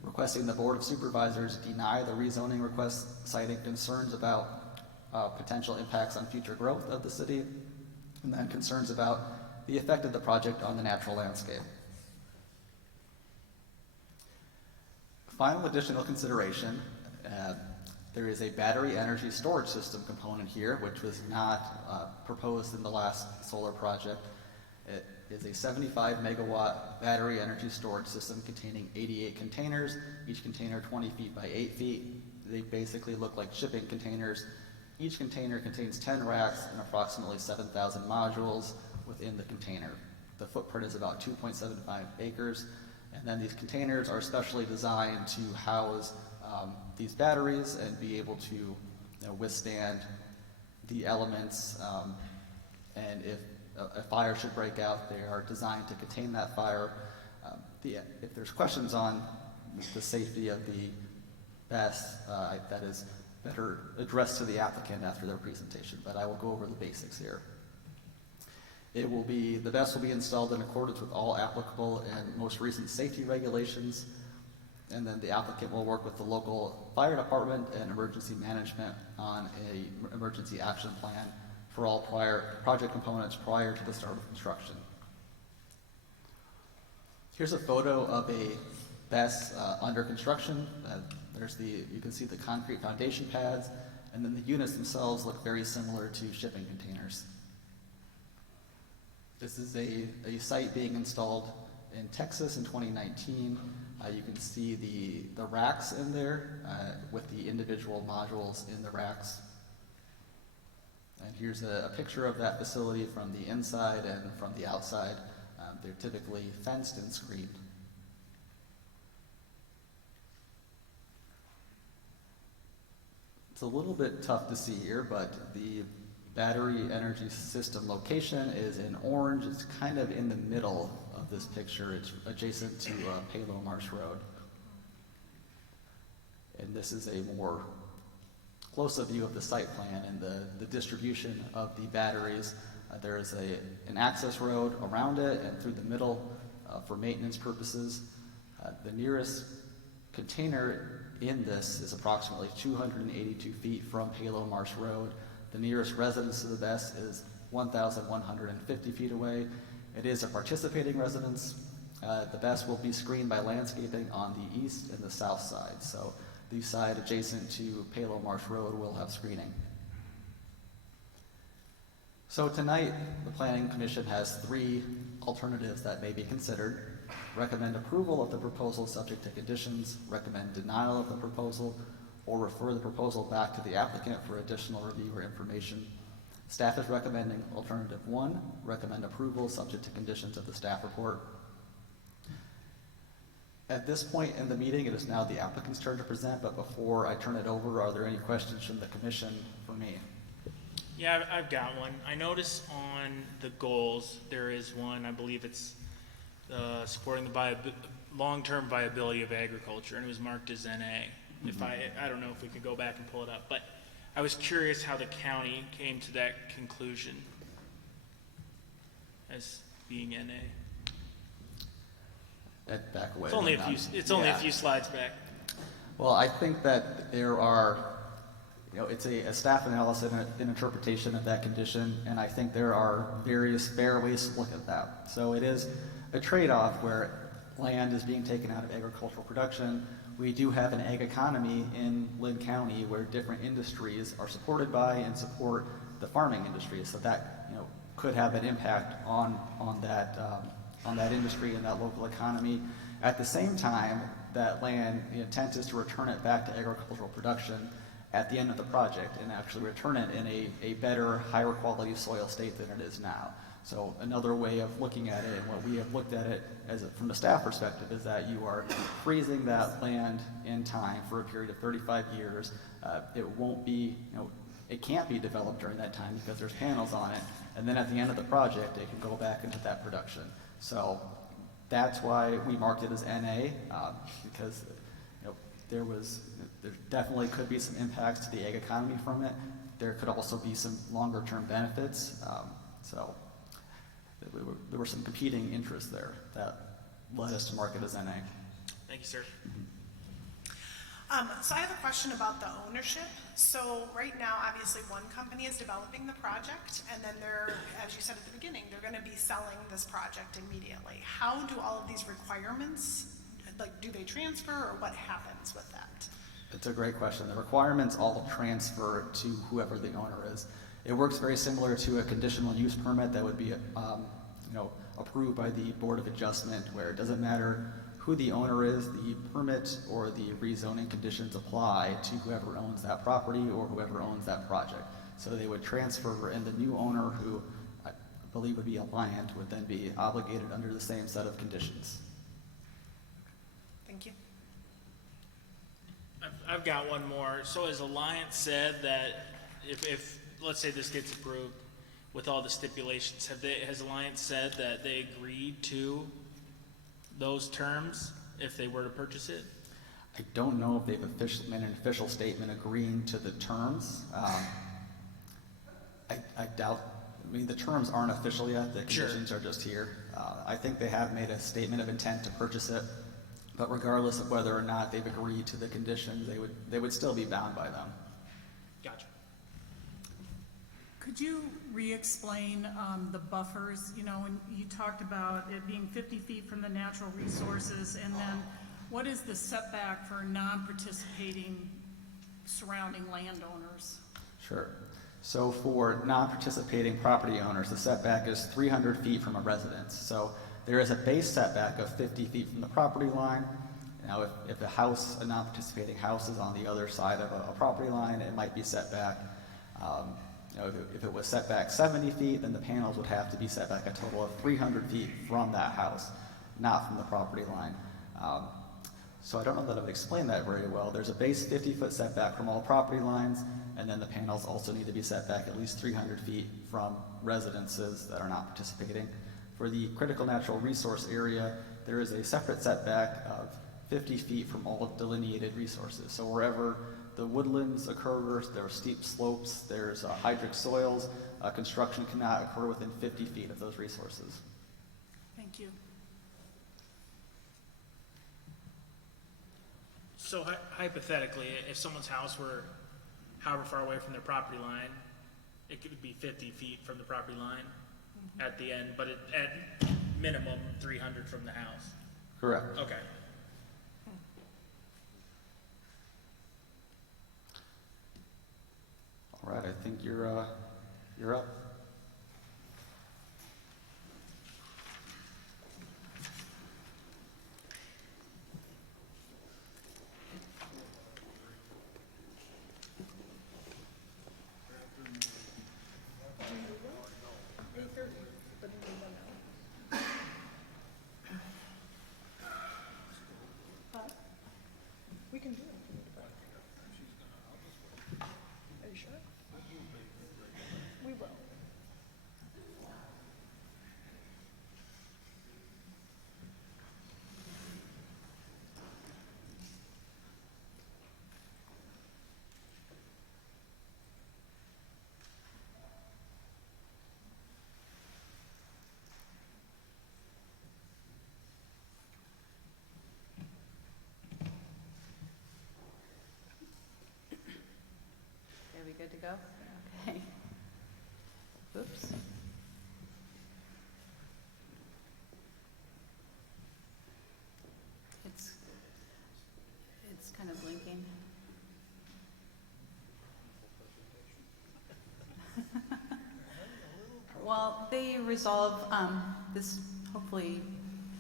requesting the Board of Supervisors deny the rezoning request, citing concerns about potential impacts on future growth of the city, and then concerns about the effect of the project on the natural landscape. Final additional consideration, there is a battery energy storage system component here, which was not proposed in the last solar project. It is a 75 megawatt battery energy storage system containing 88 containers, each container 20 feet by 8 feet. They basically look like shipping containers. Each container contains 10 racks and approximately 7,000 modules within the container. The footprint is about 2.75 acres, and then these containers are specially designed to house these batteries and be able to withstand the elements, and if a fire should break out, they are designed to contain that fire. If there's questions on the safety of the BESS, that is better addressed to the applicant after their presentation, but I will go over the basics here. The BESS will be installed in accordance with all applicable and most recent safety regulations, and then the applicant will work with the local fire department and emergency management on an emergency action plan for all project components prior to the start of construction. Here's a photo of a BESS under construction. You can see the concrete foundation pads, and then the units themselves look very similar to shipping containers. This is a site being installed in Texas in 2019. You can see the racks in there with the individual modules in the racks. And here's a picture of that facility from the inside and from the outside. They're typically fenced and screened. It's a little bit tough to see here, but the battery energy system location is in orange. It's kind of in the middle of this picture. It's adjacent to Palo Marsh Road. And this is a more close-up view of the site plan and the distribution of the batteries. There is an access road around it and through the middle for maintenance purposes. The nearest container in this is approximately 282 feet from Palo Marsh Road. The nearest residence to the BESS is 1,150 feet away. It is a participating residence. The BESS will be screened by landscaping on the east and the south side. So the side adjacent to Palo Marsh Road will have screening. So tonight, the Planning Commission has 3 alternatives that may be considered. Recommend approval of the proposal subject to conditions, recommend denial of the proposal, or refer the proposal back to the applicant for additional review or information. Staff is recommending alternative 1, recommend approval subject to conditions of the staff report. At this point in the meeting, it is now the applicant's turn to present, but before I turn it over, are there any questions from the commission for me? Yeah, I've got one. I noticed on the goals, there is one, I believe it's supporting the long-term viability of agriculture, and it was marked as NA. If I don't know if we could go back and pull it up, but I was curious how the county came to that conclusion as being NA. Back away. It's only a few slides back. Well, I think that there are, it's a staff analysis and an interpretation of that condition, and I think there are various fair ways to look at that. So it is a trade-off where land is being taken out of agricultural production. We do have an ag economy in Linn County where different industries are supported by and support the farming industry, so that could have an impact on that industry and that local economy. At the same time, that land, the intent is to return it back to agricultural production at the end of the project and actually return it in a better, higher quality soil state than it is now. So another way of looking at it, and what we have looked at it as from a staff perspective, is that you are freezing that land in time for a period of 35 years. It won't be, it can't be developed during that time because there's panels on it. And then at the end of the project, it can go back into that production. So that's why we marked it as NA, because there definitely could be some impacts to the ag economy from it. There could also be some longer term benefits. So there were some competing interests there that led us to mark it as NA. Thank you, sir. So I have a question about the ownership. So right now, obviously, one company is developing the project, and then they're, as you said at the beginning, they're going to be selling this project immediately. How do all of these requirements, do they transfer, or what happens with that? It's a great question. The requirements all transfer to whoever the owner is. It works very similar to a conditional use permit that would be, approved by the Board of Adjustment, where it doesn't matter who the owner is, the permit or the rezoning conditions apply to whoever owns that property or whoever owns that project. So they would transfer, and the new owner, who I believe would be Alliant, would then be obligated under the same set of conditions. Thank you. I've got one more. So has Alliance said that if let's say this gets approved with all the stipulations, has Alliance said that they agreed to those terms if they were to purchase it? I don't know if they've made an official statement agreeing to the terms. I doubt, the terms aren't official yet, the conditions are just here. I think they have made a statement of intent to purchase it, but regardless of whether or not they've agreed to the conditions, they would still be bound by them. Gotcha. Could you re-explain the buffers? When you talked about it being 50 feet from the natural resources, and then what is the setback for non-participating surrounding landowners? Sure. So for non-participating property owners, the setback is 300 feet from a residence. So there is a base setback of 50 feet from the property line. Now, if a non-participating house is on the other side of a property line, it might be set back. If it was set back 70 feet, then the panels would have to be set back a total of 300 feet from that house, not from the property line. So I don't know that I've explained that very well. There's a base 50-foot setback from all property lines, and then the panels also need to be set back at least 300 feet from residences that are not participating. For the critical natural resource area, there is a separate setback of 50 feet from all delineated resources. So wherever the woodlands occur, there are steep slopes, there's hydric soils, construction cannot occur within 50 feet of those resources. Thank you. So hypothetically, if someone's house were however far away from their property line, it could be 50 feet from the property line at the end, but at minimum 300 from the house. Correct. Okay. All right, I think you're up. to go? Okay. Oops. It's kind of blinking. Well, they resolve this hopefully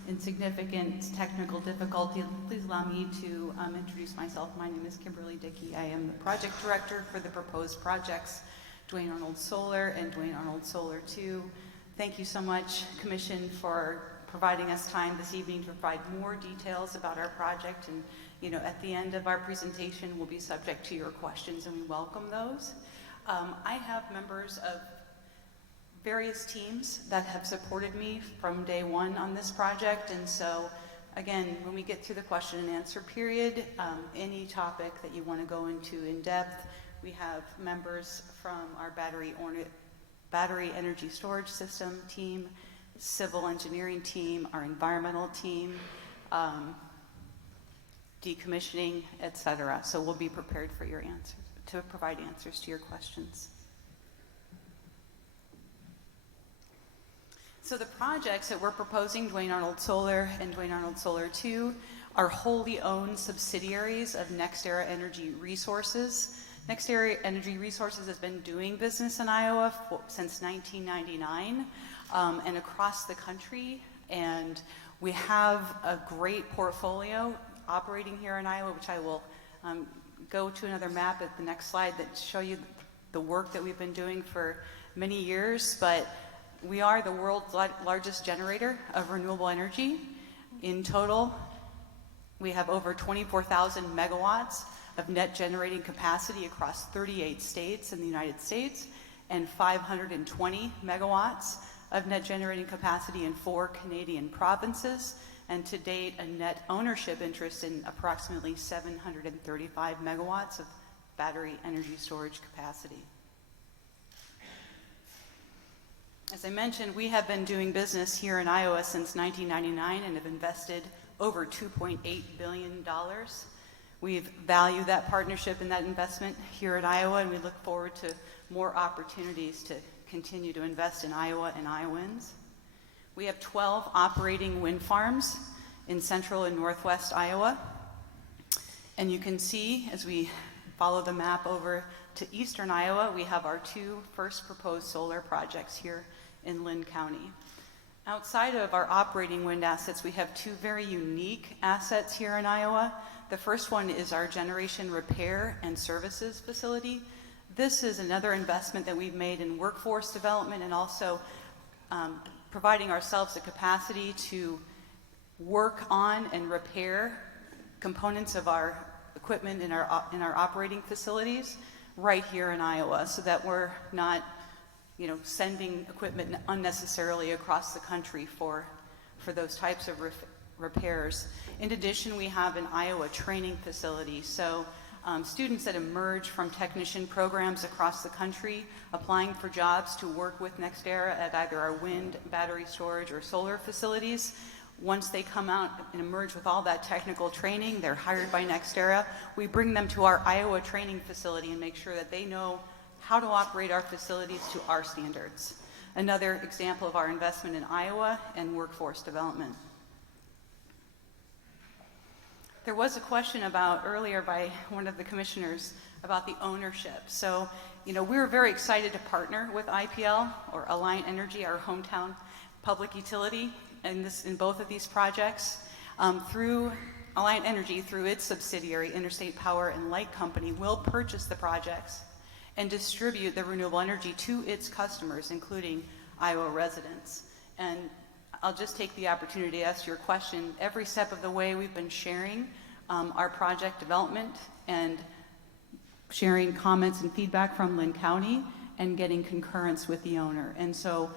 insignificant technical difficulty. Please allow me to introduce myself. My name is Kimberly Dickey. I am the project director for the proposed projects, Duane Arnold Solar and Duane Arnold Solar 2. Thank you so much, Commission, for providing us time this evening to provide more details about our project. And, you know, at the end of our presentation, we'll be subject to your questions, and we welcome those. I have members of various teams that have supported me from day one on this project, and so again, when we get through the question and answer period, any topic that you want to go into in depth, we have members from our battery energy storage system team, civil engineering team, our environmental team, decommissioning, etc. So we'll be prepared for your answers, to provide answers to your questions. So the projects that we're proposing, Duane Arnold Solar and Duane Arnold Solar 2, are wholly owned subsidiaries of NextEra Energy Resources. NextEra Energy Resources has been doing business in Iowa since 1999 and across the country. And we have a great portfolio operating here in Iowa, which I will go to another map at the next slide that show you the work that we've been doing for many years. But we are the world's largest generator of renewable energy. In total, we have over 24,000 megawatts of net generating capacity across 38 states in the United States and 520 megawatts of net generating capacity in 4 Canadian provinces, and to date a net ownership interest in approximately 735 megawatts of battery energy storage capacity. As I mentioned, we have been doing business here in Iowa since 1999 and have invested over $2.8 billion. We value that partnership and that investment here in Iowa, and we look forward to more opportunities to continue to invest in Iowa and Iowans. We have 12 operating wind farms in central and northwest Iowa. And you can see, as we follow the map over to eastern Iowa, we have our 2 first proposed solar projects here in Linn County. Outside of our operating wind assets, we have 2 very unique assets here in Iowa. The first one is our generation repair and services facility. This is another investment that we've made in workforce development and also providing ourselves the capacity to work on and repair components of our equipment in our operating facilities right here in Iowa, so that we're not, you know, sending equipment unnecessarily across the country for those types of repairs. In addition, we have an Iowa training facility. So students that emerge from technician programs across the country applying for jobs to work with NextEra at either our wind, battery storage, or solar facilities, once they come out and emerge with all that technical training, they're hired by NextEra. We bring them to our Iowa training facility and make sure that they know how to operate our facilities to our standards. Another example of our investment in Iowa and workforce development. There was a question about earlier by one of the commissioners about the ownership. So, you know, we were very excited to partner with IPL, or Alliant Energy, our hometown public utility, in both of these projects. Through Alliant Energy, through its subsidiary, Interstate Power and Light Company, will purchase the projects and distribute the renewable energy to its customers, including Iowa residents. And I'll just take the opportunity to ask your question. Every step of the way, we've been sharing our project development and sharing comments and feedback from Linn County and getting concurrence with the owner. And so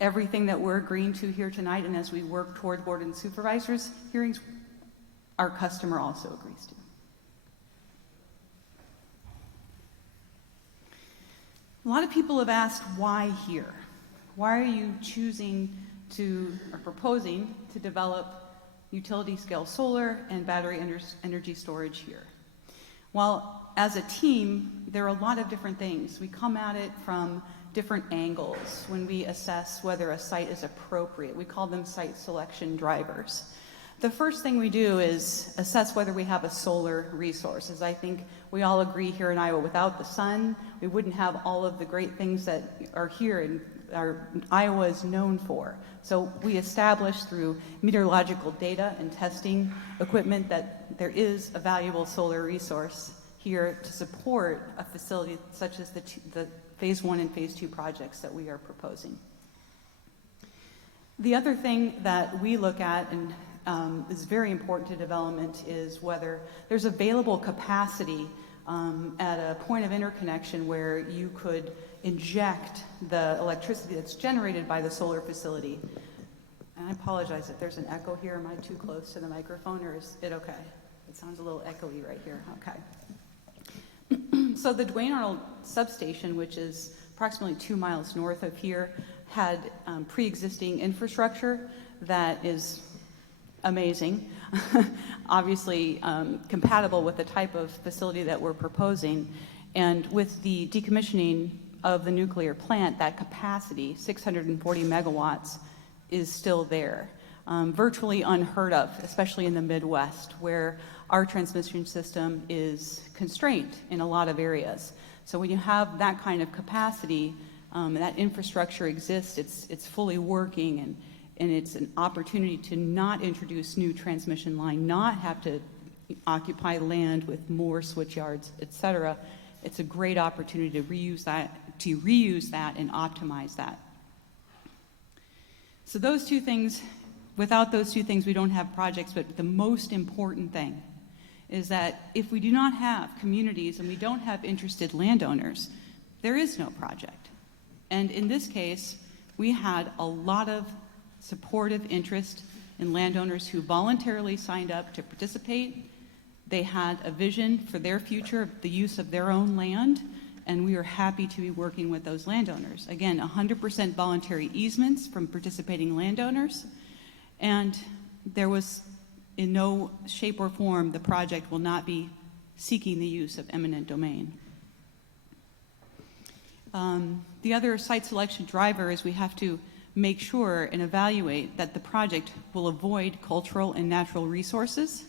everything that we're agreeing to here tonight, and as we work toward board and supervisors hearings, our customer also agrees to. A lot of people have asked, why here? Why are you choosing to, or proposing to develop utility scale solar and battery energy storage here? Well, as a team, there are a lot of different things. We come at it from different angles when we assess whether a site is appropriate. We call them site selection drivers. The first thing we do is assess whether we have a solar resource. As I think we all agree here in Iowa, without the sun, we wouldn't have all of the great things that are here and Iowa is known for. So we establish through meteorological data and testing equipment that there is a valuable solar resource here to support a facility such as the Phase 1 and Phase 2 projects that we are proposing. The other thing that we look at and is very important to development is whether there's available capacity at a point of interconnection where you could inject the electricity that's generated by the solar facility. And I apologize if there's an echo here. Am I too close to the microphone, or is it okay? It sounds a little echoey right here. Okay. So the Duane Arnold substation, which is approximately 2 miles north of here, had pre-existing infrastructure that is amazing, obviously compatible with the type of facility that we're proposing. And with the decommissioning of the nuclear plant, that capacity, 640 megawatts, is still there. Virtually unheard of, especially in the Midwest, where our transmission system is constrained in a lot of areas. So when you have that kind of capacity, that infrastructure exists, it's fully working, and it's an opportunity to not introduce new transmission line, not have to occupy land with more switch yards, et cetera. It's a great opportunity to reuse that and optimize that. So those two things, without those two things, we don't have projects, but the most important thing is that if we do not have communities and we don't have interested landowners, there is no project. And in this case, we had a lot of supportive interest in landowners who voluntarily signed up to participate. They had a vision for their future, the use of their own land, and we are happy to be working with those landowners. Again, 100% voluntary easements from participating landowners, and there was, in no shape or form, the project will not be seeking the use of eminent domain. The other site selection driver is we have to make sure and evaluate that the project will avoid cultural and natural resources.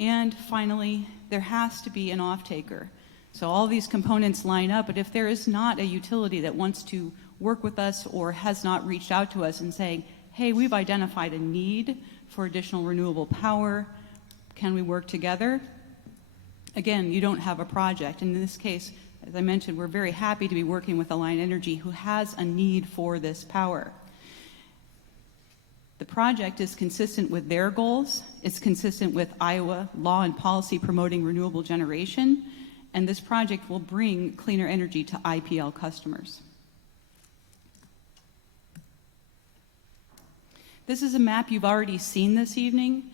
And finally, there has to be an off-taker. So all these components line up, but if there is not a utility that wants to work with us or has not reached out to us and saying, hey, we've identified a need for additional renewable power, can we work together? Again, you don't have a project. And in this case, as I mentioned, we're very happy to be working with Alliant Energy, who has a need for this power. The project is consistent with their goals. It's consistent with Iowa law and policy promoting renewable generation. And this project will bring cleaner energy to IPL customers. This is a map you've already seen this evening.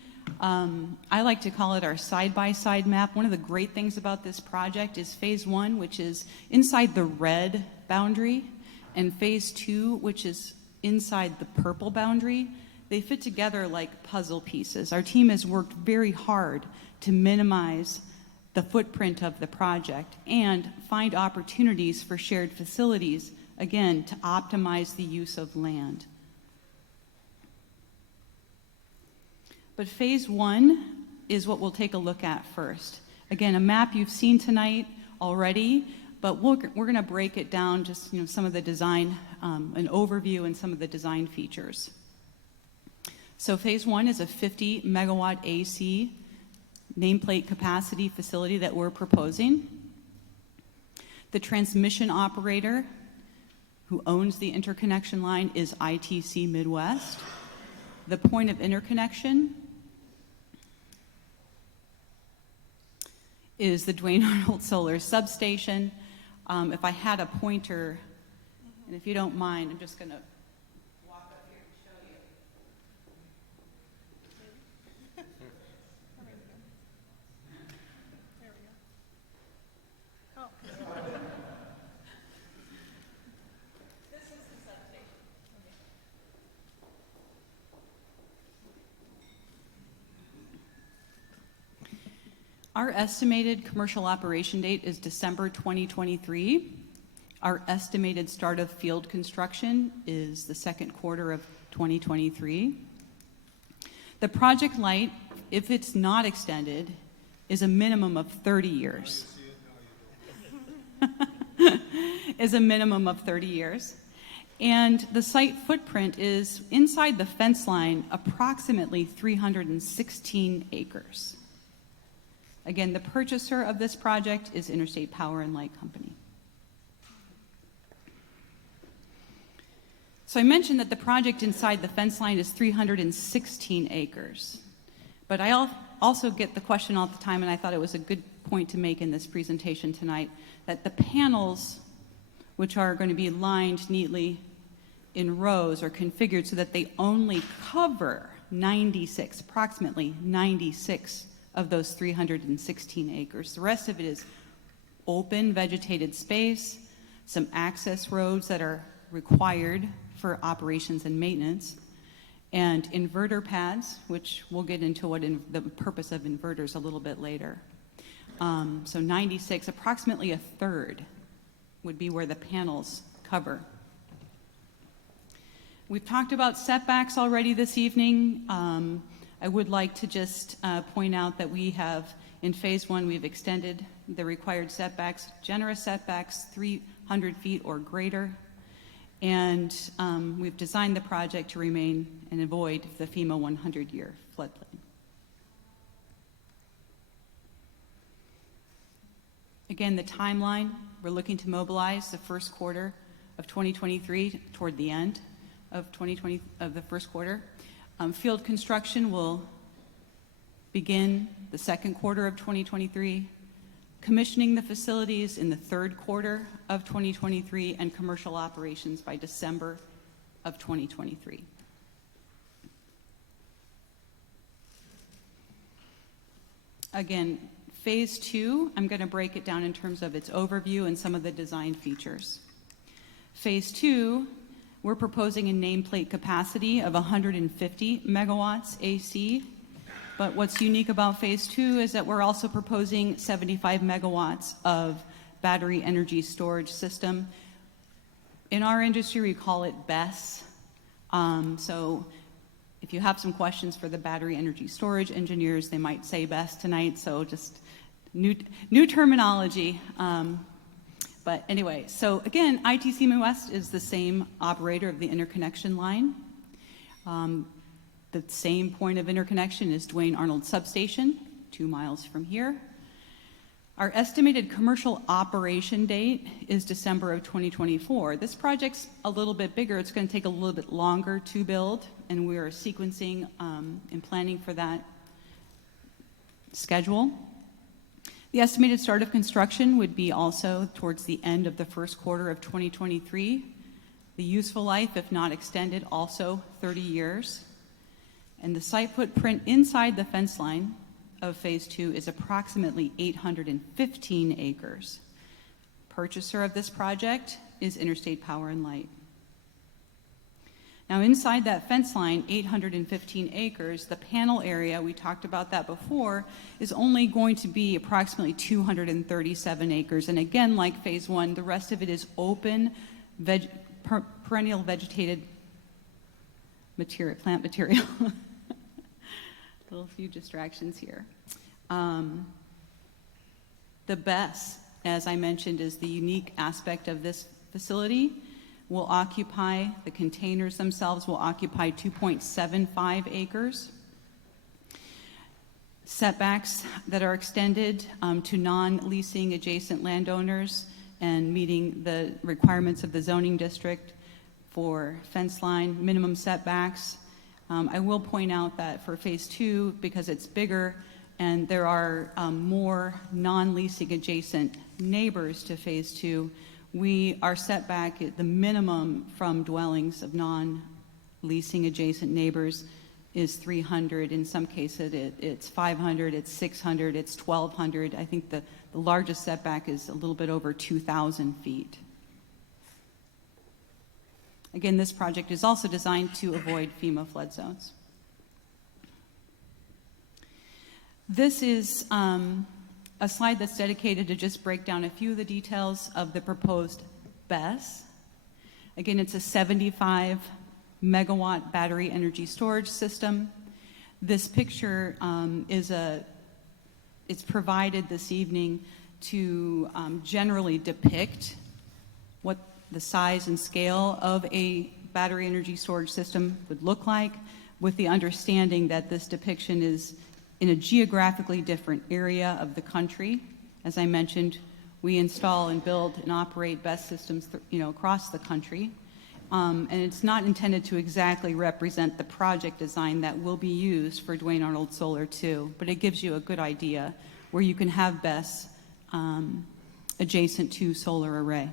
I like to call it our side-by-side map. One of the great things about this project is Phase 1, which is inside the red boundary, and Phase 2, which is inside the purple boundary. They fit together like puzzle pieces. Our team has worked very hard to minimize the footprint of the project and find opportunities for shared facilities, again, to optimize the use of land. But Phase 1 is what we'll take a look at first. Again, a map you've seen tonight already, but we're going to break it down, just some of the design, an overview and some of the design features. So Phase 1 is a 50 megawatt AC nameplate capacity facility that we're proposing. The transmission operator who owns the interconnection line is ITC Midwest. The point of interconnection is the Duane Arnold Solar Substation. If I had a pointer, and if you don't mind, I'm just going to walk up here and show you. There we go. Oh. This is the substation. Our estimated commercial operation date is December 2023. Our estimated start of field construction is the second quarter of 2023. The project life, if it's not extended, is a minimum of 30 years. Is a minimum of 30 years. And the site footprint is inside the fence line, approximately 316 acres. Again, the purchaser of this project is Interstate Power and Light Company. So I mentioned that the project inside the fence line is 316 acres. But I also get the question all the time, and I thought it was a good point to make in this presentation tonight, that the panels, which are going to be lined neatly in rows, are configured so that they only cover 96, approximately 96 of those 316 acres. The rest of it is open vegetated space, some access roads that are required for operations and maintenance, and inverter pads, which we'll get into the purpose of inverters a little bit later. So 96, approximately a third would be where the panels cover. We've talked about setbacks already this evening. I would like to just point out that we have, in phase one, we've extended the required setbacks, generous setbacks, 300 feet or greater. And we've designed the project to remain and avoid the FEMA 100-year floodplain. Again, the timeline, we're looking to mobilize the first quarter of 2023 toward the end of the first quarter. Field construction will begin the second quarter of 2023, commissioning the facilities in the third quarter of 2023, and commercial operations by December of 2023. Again, phase two, I'm going to break it down in terms of its overview and some of the design features. Phase two, we're proposing a nameplate capacity of 150 megawatts AC. But what's unique about phase two is that we're also proposing 75 megawatts of battery energy storage system. In our industry, we call it BESS. So if you have some questions for the battery energy storage engineers, they might say BESS tonight, so just new terminology. But anyway, so again, ITC West is the same operator of the interconnection line. The same point of interconnection is Duane Arnold Substation, 2 miles from here. Our estimated commercial operation date is December of 2024. This project's a little bit bigger. It's going to take a little bit longer to build, and we are sequencing and planning for that schedule. The estimated start of construction would be also towards the end of the first quarter of 2023. The useful life, if not extended, also 30 years. And the site footprint inside the fence line of phase two is approximately 815 acres. Purchaser of this project is Interstate Power and Light. Now inside that fence line, 815 acres, the panel area, we talked about that before, is only going to be approximately 237 acres. And again, like phase one, the rest of it is open, perennial vegetated material, plant material. A little few distractions here. The BESS, as I mentioned, is the unique aspect of this facility. Will occupy, the containers themselves will occupy 2.75 acres. Setbacks that are extended to non-leasing adjacent landowners and meeting the requirements of the zoning district for fence line minimum setbacks. I will point out that for phase two, because it's bigger and there are more non-leasing adjacent neighbors to phase two, our setback at the minimum from dwellings of non-leasing adjacent neighbors is 300. In some cases, it's 500, it's 600, it's 1,200. I think the largest setback is a little bit over 2,000 feet. Again, this project is also designed to avoid FEMA flood zones. This is a slide that's dedicated to just break down a few of the details of the proposed BESS. Again, it's a 75 megawatt battery energy storage system. This picture it's provided this evening to generally depict what the size and scale of a battery energy storage system would look like, with the understanding that this depiction is in a geographically different area of the country. As I mentioned, we install and build and operate BESS systems across the country. And it's not intended to exactly represent the project design that will be used for Duane Arnold Solar 2, but it gives you a good idea where you can have BESS adjacent to solar array.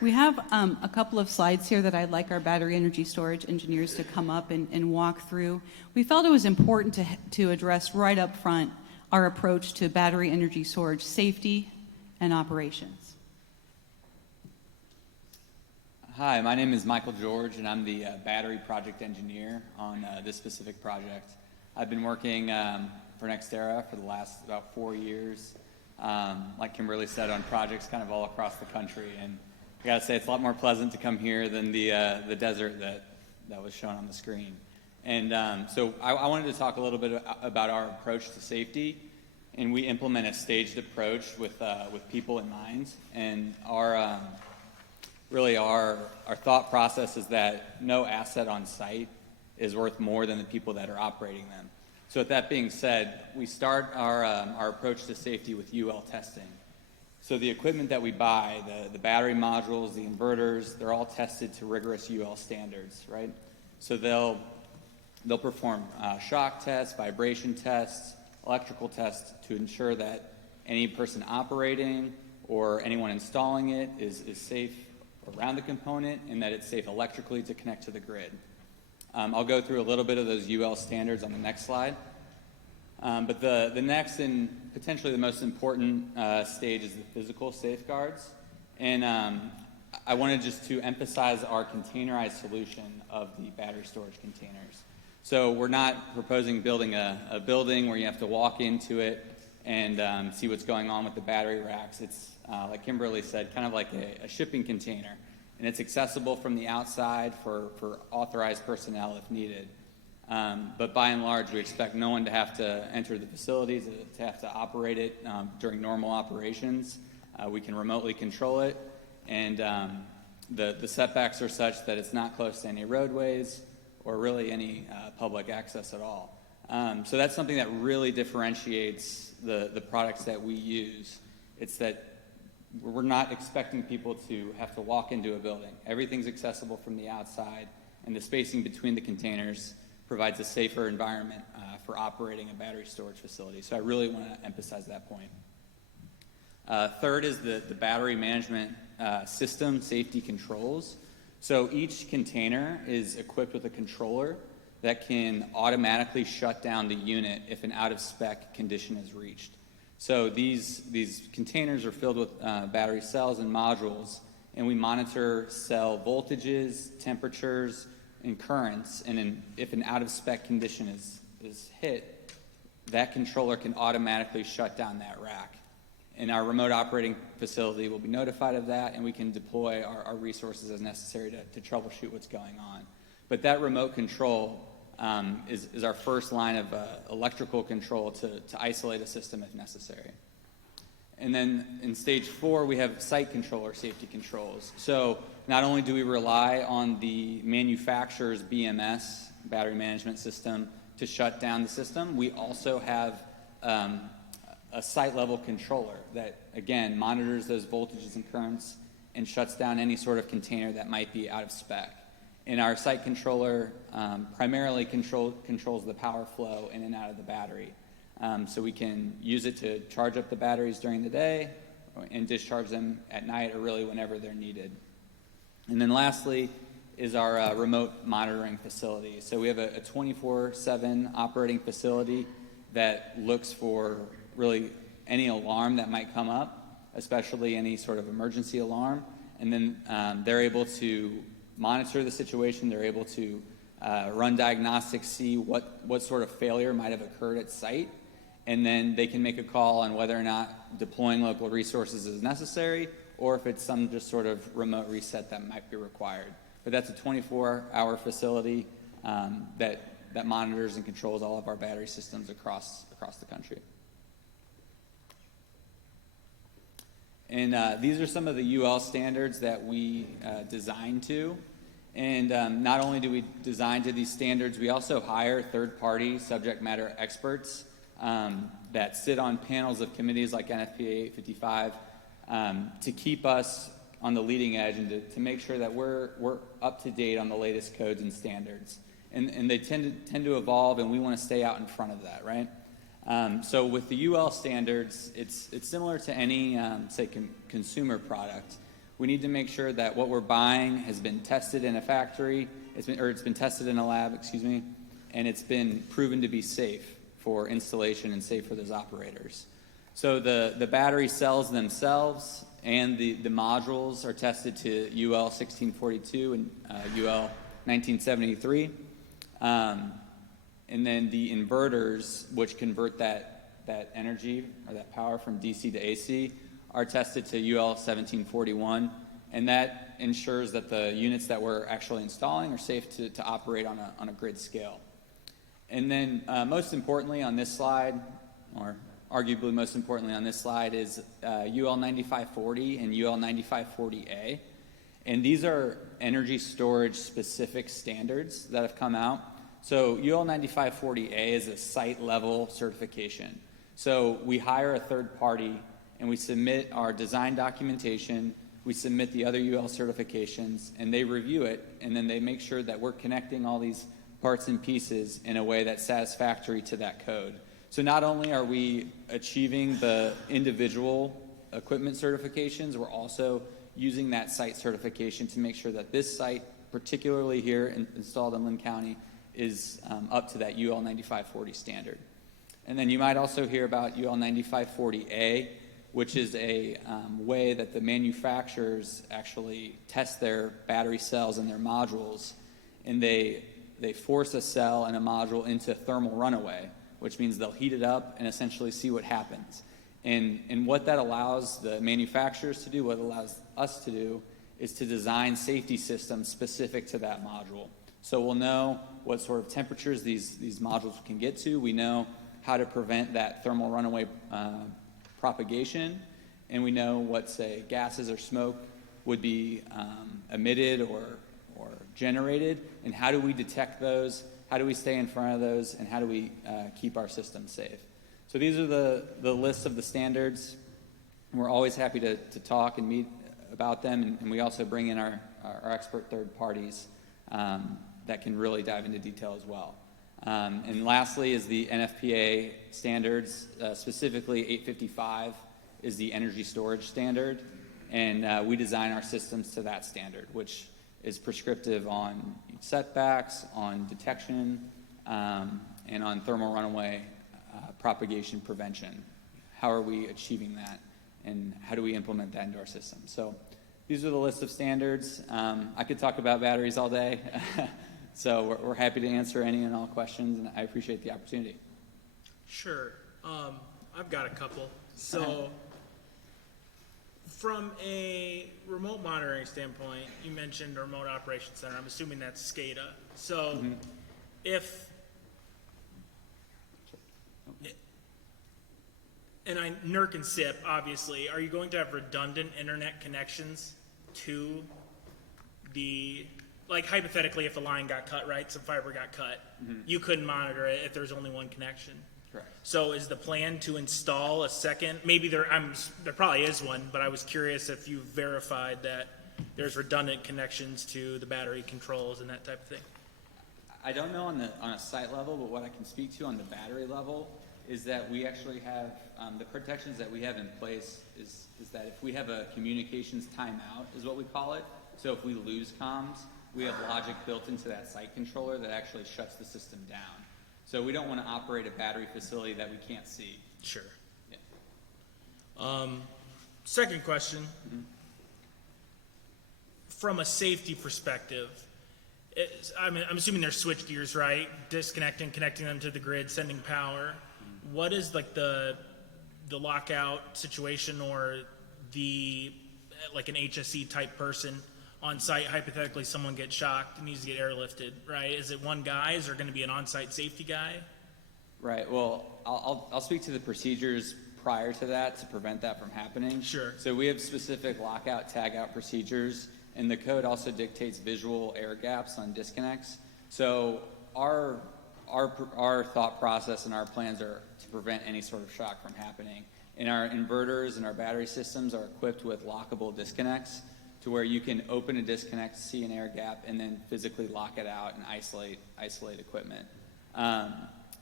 We have a couple of slides here that I'd like our battery energy storage engineers to come up and walk through. We felt it was important to address right up front our approach to battery energy storage safety and operations. Hi, my name is Michael George, and I'm the battery project engineer on this specific project. I've been working for NextEra for the last about 4 years, like Kimberly said, on projects kind of all across the country. And I gotta say, it's a lot more pleasant to come here than the desert that was shown on the screen. And so I wanted to talk a little bit about our approach to safety. And we implement a staged approach with people in mind. And our thought process is that no asset on site is worth more than the people that are operating them. So with that being said, we start our approach to safety with UL testing. So the equipment that we buy, the battery modules, the inverters, they're all tested to rigorous UL standards, right? So they'll perform shock tests, vibration tests, electrical tests to ensure that any person operating or anyone installing it is safe around the component and that it's safe electrically to connect to the grid. I'll go through a little bit of those UL standards on the next slide. But the next and potentially the most important stage is the physical safeguards. And I wanted just to emphasize our containerized solution of the battery storage containers. So we're not proposing building a building where you have to walk into it and see what's going on with the battery racks. It's, like Kimberly said, kind of like a shipping container. And it's accessible from the outside for authorized personnel if needed. But by and large, we expect no one to have to enter the facilities, to have to operate it during normal operations. We can remotely control it. And the setbacks are such that it's not close to any roadways or really any public access at all. So that's something that really differentiates the products that we use. It's that we're not expecting people to have to walk into a building. Everything's accessible from the outside, and the spacing between the containers provides a safer environment for operating a battery storage facility. So I really want to emphasize that point. Third is the battery management system safety controls. So each container is equipped with a controller that can automatically shut down the unit if an out-of-spec condition is reached. So these containers are filled with battery cells and modules, and we monitor cell voltages, temperatures, and currents. And if an out-of-spec condition is hit, that controller can automatically shut down that rack. And our remote operating facility will be notified of that, and we can deploy our resources as necessary to troubleshoot what's going on. But that remote control is our first line of electrical control to isolate a system if necessary. And then in stage 4, we have site controller safety controls. So not only do we rely on the manufacturer's BMS, battery management system, to shut down the system, we also have a site-level controller that, again, monitors those voltages and currents and shuts down any sort of container that might be out of spec. And our site controller primarily controls the power flow in and out of the battery. So we can use it to charge up the batteries during the day and discharge them at night or really whenever they're needed. And then lastly is our remote monitoring facility. So we have a 24/7 operating facility that looks for really any alarm that might come up, especially any sort of emergency alarm. And then they're able to monitor the situation. They're able to run diagnostics, see what sort of failure might have occurred at site, and then they can make a call on whether or not deploying local resources is necessary, or if it's some just sort of remote reset that might be required. But that's a 24-hour facility that monitors and controls all of our battery systems across the country. And these are some of the UL standards that we designed to. And not only do we design to these standards, we also hire third-party subject matter experts that sit on panels of committees like NFPA 855 to keep us on the leading edge and to make sure that we're up to date on the latest codes and standards. And they tend to evolve, and we want to stay out in front of that, right? So with the UL standards, it's similar to any, say, consumer product. We need to make sure that what we're buying has been tested in a factory, it's been tested in a lab, and it's been proven to be safe for installation and safe for those operators. So the battery cells themselves and the modules are tested to UL 1642 and UL 1973. And then the inverters, which convert that energy or that power from DC to AC, are tested to UL 1741, and that ensures that the units that we're actually installing are safe to operate on a grid scale. And then most importantly on this slide, or arguably most importantly on this slide, is UL 9540 and UL 9540A. And these are energy storage specific standards that have come out. So UL 9540A is a site level certification. So we hire a third party and we submit our design documentation, we submit the other UL certifications, and they review it, and then they make sure that we're connecting all these parts and pieces in a way that's satisfactory to that code. So not only are we achieving the individual equipment certifications, we're also using that site certification to make sure that this site, particularly here installed in Linn County, is up to that UL 9540 standard. And then you might also hear about UL 9540A, which is a way that the manufacturers actually test their battery cells and their modules, and they force a cell and a module into thermal runaway, which means they'll heat it up and essentially see what happens. And what that allows the manufacturers to do, what it allows us to do, is to design safety systems specific to that module. So we'll know what sort of temperatures these modules can get to. We know how to prevent that thermal runaway propagation, and we know what, say, gases or smoke would be emitted or generated, and how do we detect those, how do we stay in front of those, and how do we keep our system safe. So these are the lists of the standards. We're always happy to talk and meet about them, and we also bring in our expert third parties that can really dive into detail as well. And lastly is the NFPA standards, specifically 855 is the energy storage standard, and we design our systems to that standard, which is prescriptive on setbacks, on detection, and on thermal runaway propagation prevention. How are we achieving that, and how do we implement that into our system? So these are the list of standards. I could talk about batteries all day. So we're happy to answer any and all questions, and I appreciate the opportunity. Sure. I've got a couple. So from a remote monitoring standpoint, you mentioned a remote operations center. I'm assuming that's SCADA. So if, and I NERC and SIP, obviously, are you going to have redundant internet connections to the, like hypothetically, if a line got cut, right, some fiber got cut, you couldn't monitor it if there's only one connection. Correct. So is the plan to install a second? Maybe there probably is one, but I was curious if you verified that there's redundant connections to the battery controls and that type of thing. I don't know on a site level, but what I can speak to on the battery level is that we actually have the protections that we have in place is that if we have a communications timeout, is what we call it. So if we lose comms, we have logic built into that site controller that actually shuts the system down. So we don't want to operate a battery facility that we can't see. Sure. Yeah. Second question. From a safety perspective, I'm assuming they're switch gears, right? Disconnecting, connecting them to the grid, sending power. What is like the lockout situation, or like an HSE type person on site? Hypothetically, someone gets shocked and needs to get airlifted, right? Is it one guy? Is there going to be an on-site safety guy? Right. Well, I'll speak to the procedures prior to that to prevent that from happening. Sure. So we have specific lockout, tagout procedures, and the code also dictates visual air gaps on disconnects. So our thought process and our plans are to prevent any sort of shock from happening. And our inverters and our battery systems are equipped with lockable disconnects to where you can open a disconnect, see an air gap, and then physically lock it out and isolate equipment.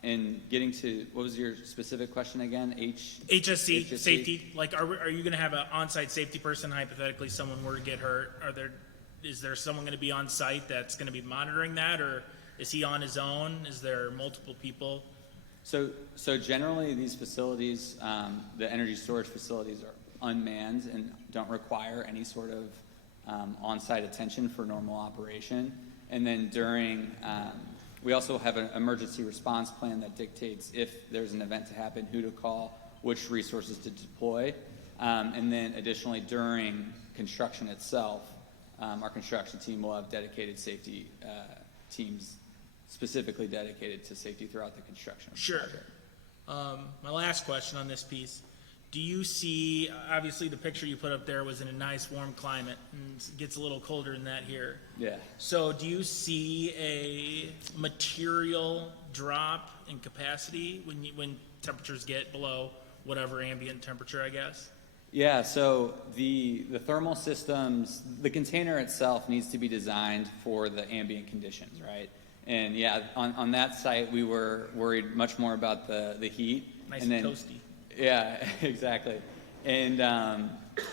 And getting to, what was your specific question again? HSC safety. Like, are you going to have an on-site safety person? Hypothetically, someone were to get hurt. Is there someone going to be on site that's going to be monitoring that, or is he on his own? Is there multiple people? So generally, these facilities, the energy storage facilities, are unmanned and don't require any sort of on-site attention for normal operation. And then during we also have an emergency response plan that dictates if there's an event to happen, who to call, which resources to deploy. And then additionally, during construction itself, our construction team will have dedicated safety teams specifically dedicated to safety throughout the construction. Sure. My last question on this piece. Do you see, obviously the picture you put up there was in a nice warm climate, and it gets a little colder than that here. Yeah. So do you see a material drop in capacity when temperatures get below whatever ambient temperature, I guess? Yeah, so the thermal systems, the container itself needs to be designed for the ambient conditions, right? And yeah, on that site, we were worried much more about the heat. Nice and toasty. Yeah, exactly. And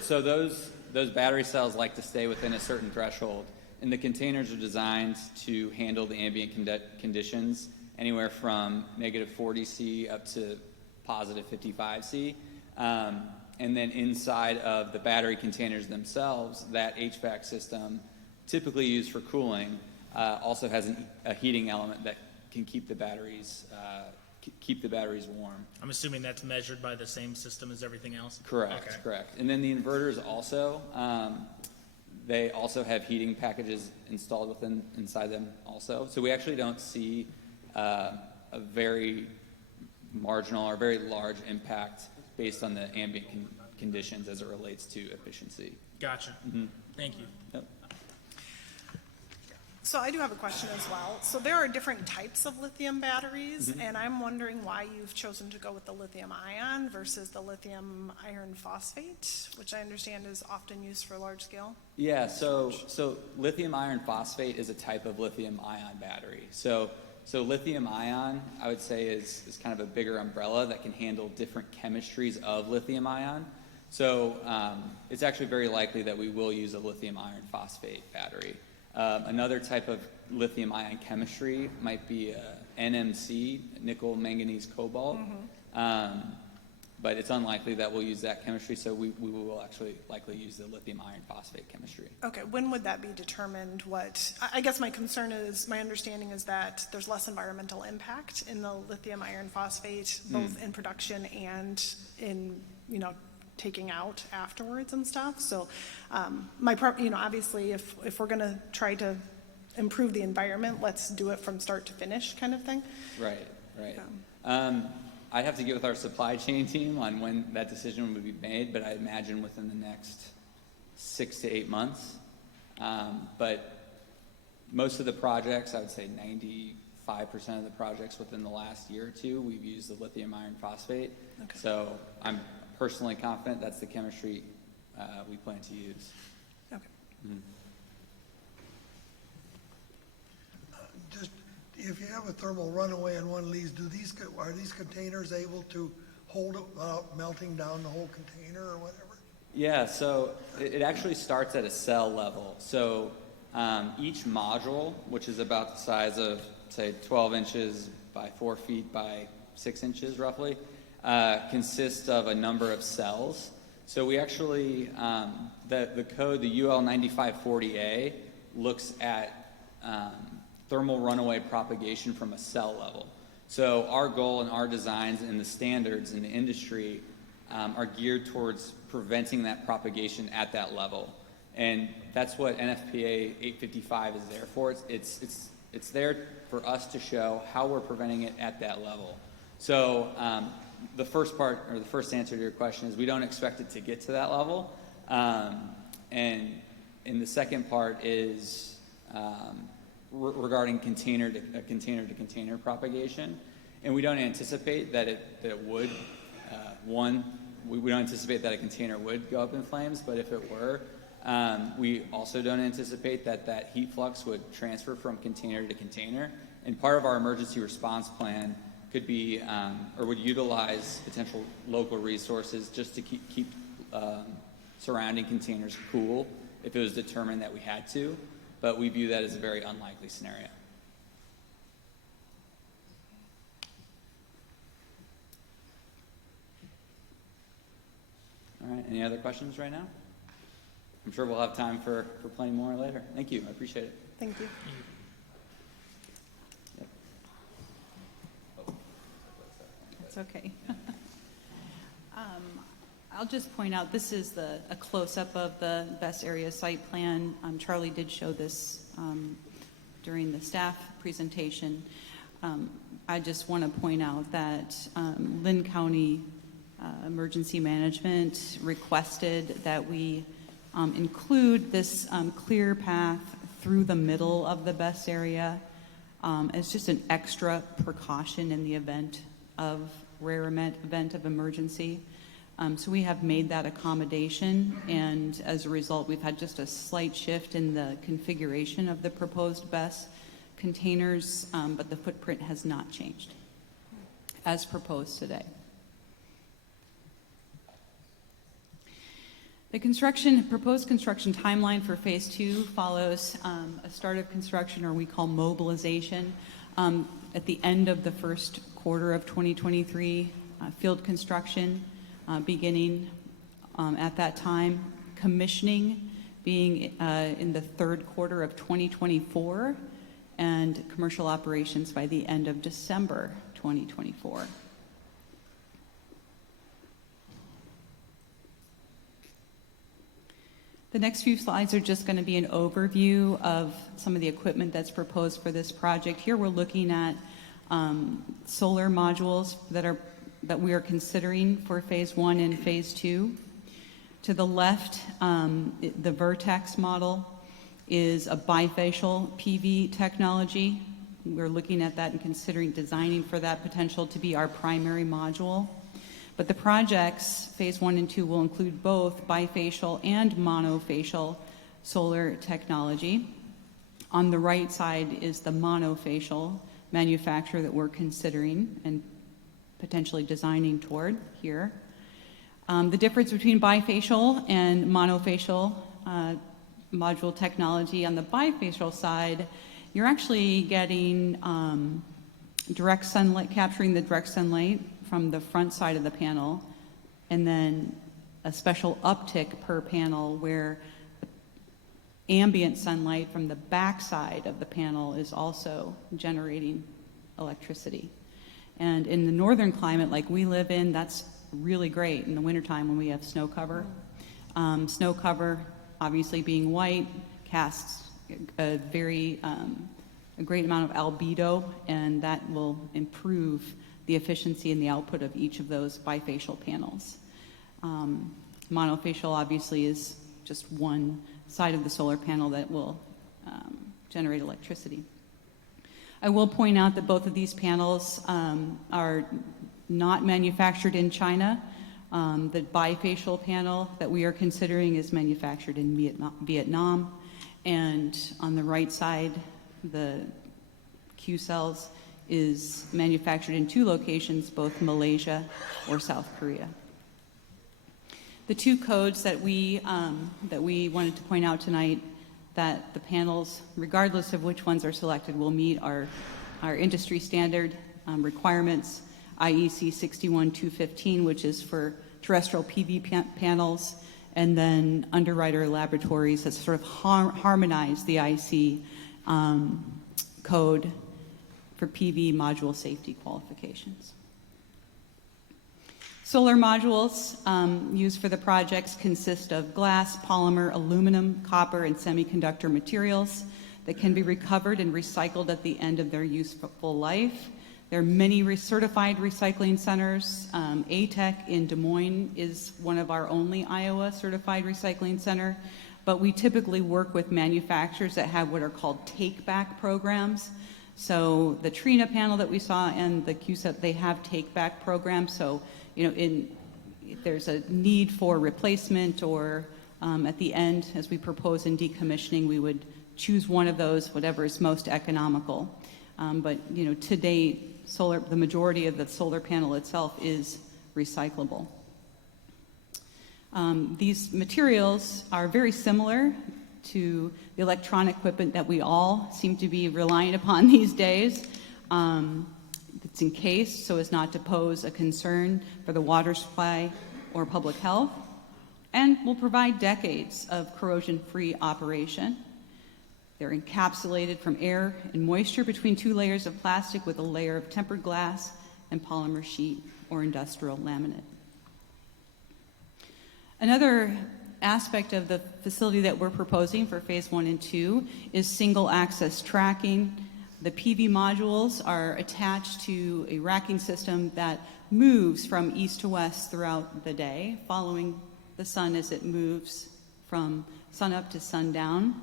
so those battery cells like to stay within a certain threshold, and the containers are designed to handle the ambient conditions anywhere from negative 40 C up to positive 55 C. And then inside of the battery containers themselves, that HVAC system, typically used for cooling, also has a heating element that can keep the batteries warm. I'm assuming that's measured by the same system as everything else? Correct, Okay. correct. And then the inverters also, they also have heating packages installed inside them also. So we actually don't see a very marginal or very large impact based on the ambient conditions as it relates to efficiency. Gotcha. Mm-hmm. Thank you. Yep. So I do have a question as well. So there are different types of lithium batteries, and I'm wondering why you've chosen to go with the lithium ion versus the lithium iron phosphate, which I understand is often used for large scale. Yeah, so lithium iron phosphate is a type of lithium ion battery. So lithium ion, I would say, is kind of a bigger umbrella that can handle different chemistries of lithium ion. So it's actually very likely that we will use a lithium iron phosphate battery. Another type of lithium ion chemistry might be NMC, nickel, manganese, cobalt. But it's unlikely that we'll use that chemistry, so we will actually likely use the lithium iron phosphate chemistry. Okay, when would that be determined? I guess my understanding is that there's less environmental impact in the lithium iron phosphate, both in production and in, taking out afterwards and stuff. So obviously if we're gonna try to improve the environment, let's do it from start to finish kind of thing. Right. I'd have to get with our supply chain team on when that decision would be made, but I imagine within the next 6 to 8 months. But most of the projects, I would say 95% of the projects within the last year or two, we've used the lithium iron phosphate. Okay. So I'm personally confident that's the chemistry we plan to use. Okay. Mm-hmm. Just, if you have a thermal runaway in one of these, are these containers able to hold it without melting down the whole container or whatever? Yeah, so it actually starts at a cell level. So each module, which is about the size of, say, 12 inches by 4 feet by 6 inches roughly, consists of a number of cells. So we actually, the code, the UL 9540A, looks at thermal runaway propagation from a cell level. So our goal and our designs and the standards in the industry are geared towards preventing that propagation at that level. And that's what NFPA 855 is there for. It's there for us to show how we're preventing it at that level. So the first part, or the first answer to your question, is we don't expect it to get to that level. And the second part is regarding container to container propagation. And we don't anticipate that it would. We don't anticipate that a container would go up in flames, but if it were, we also don't anticipate that heat flux would transfer from container to container. And part of our emergency response plan could be, or would utilize potential local resources just to keep surrounding containers cool if it was determined that we had to. But we view that as a very unlikely scenario. All right, any other questions right now? I'm sure we'll have time for plenty more later. Thank you, I appreciate it. Thank you. It's okay. I'll just point out, this is a close-up of the best area site plan. Charlie did show this during the staff presentation. I just want to point out that Linn County Emergency Management requested that we include this clear path through the middle of the best area as just an extra precaution in the event of rare event of emergency. So we have made that accommodation, and as a result, we've had just a slight shift in the configuration of the proposed BESS containers, but the footprint has not changed as proposed today. The proposed construction timeline for phase 2 follows a start of construction, or we call mobilization, at the end of the first quarter of 2023, field construction beginning at that time, commissioning being in the third quarter of 2024, and commercial operations by the end of December 2024. The next few slides are just going to be an overview of some of the equipment that's proposed for this project. Here we're looking at solar modules that we are considering for phase 1 and phase 2. To the left, the Vertex model is a bifacial PV technology. We're looking at that and considering designing for that potential to be our primary module. But the projects, phase 1 and 2, will include both bifacial and monofacial solar technology. On the right side is the monofacial manufacturer that we're considering and potentially designing toward here. The difference between bifacial and monofacial module technology, on the bifacial side, you're actually getting direct sunlight, capturing the direct sunlight from the front side of the panel, and then a special uptick per panel where ambient sunlight from the back side of the panel is also generating electricity. And in the northern climate like we live in, that's really great in the wintertime when we have snow cover. Snow cover, obviously being white, casts a great amount of albedo, and that will improve the efficiency and the output of each of those bifacial panels. Monofacial obviously is just one side of the solar panel that will generate electricity. I will point out that both of these panels are not manufactured in China. The bifacial panel that we are considering is manufactured in Vietnam. And on the right side, the Q cells is manufactured in 2 locations, both Malaysia or South Korea. The 2 codes that we wanted to point out tonight, that the panels, regardless of which ones are selected, will meet our industry standard requirements, IEC 61215, which is for terrestrial PV panels, and then Underwriter Laboratories has sort of harmonized the IC code for PV module safety qualifications. Solar modules used for the projects consist of glass, polymer, aluminum, copper, and semiconductor materials that can be recovered and recycled at the end of their useful life. There are many certified recycling centers. ATEC in Des Moines is one of our only Iowa certified recycling center, but we typically work with manufacturers that have what are called take-back programs. So the Trina panel that we saw and the QSET, they have take-back programs. So, you know, if there's a need for replacement or at the end, as we propose in decommissioning, we would choose one of those, whatever is most economical. But, you know, to date, the majority of the solar panel itself is recyclable. These materials are very similar to the electronic equipment that we all seem to be relying upon these days. It's encased so as not to pose a concern for the water supply or public health, and will provide decades of corrosion-free operation. They're encapsulated from air and moisture between two layers of plastic with a layer of tempered glass and polymer sheet or industrial laminate. Another aspect of the facility that we're proposing for phase 1 and 2 is single access tracking. The PV modules are attached to a racking system that moves from east to west throughout the day, following the sun as it moves from sunup to sundown.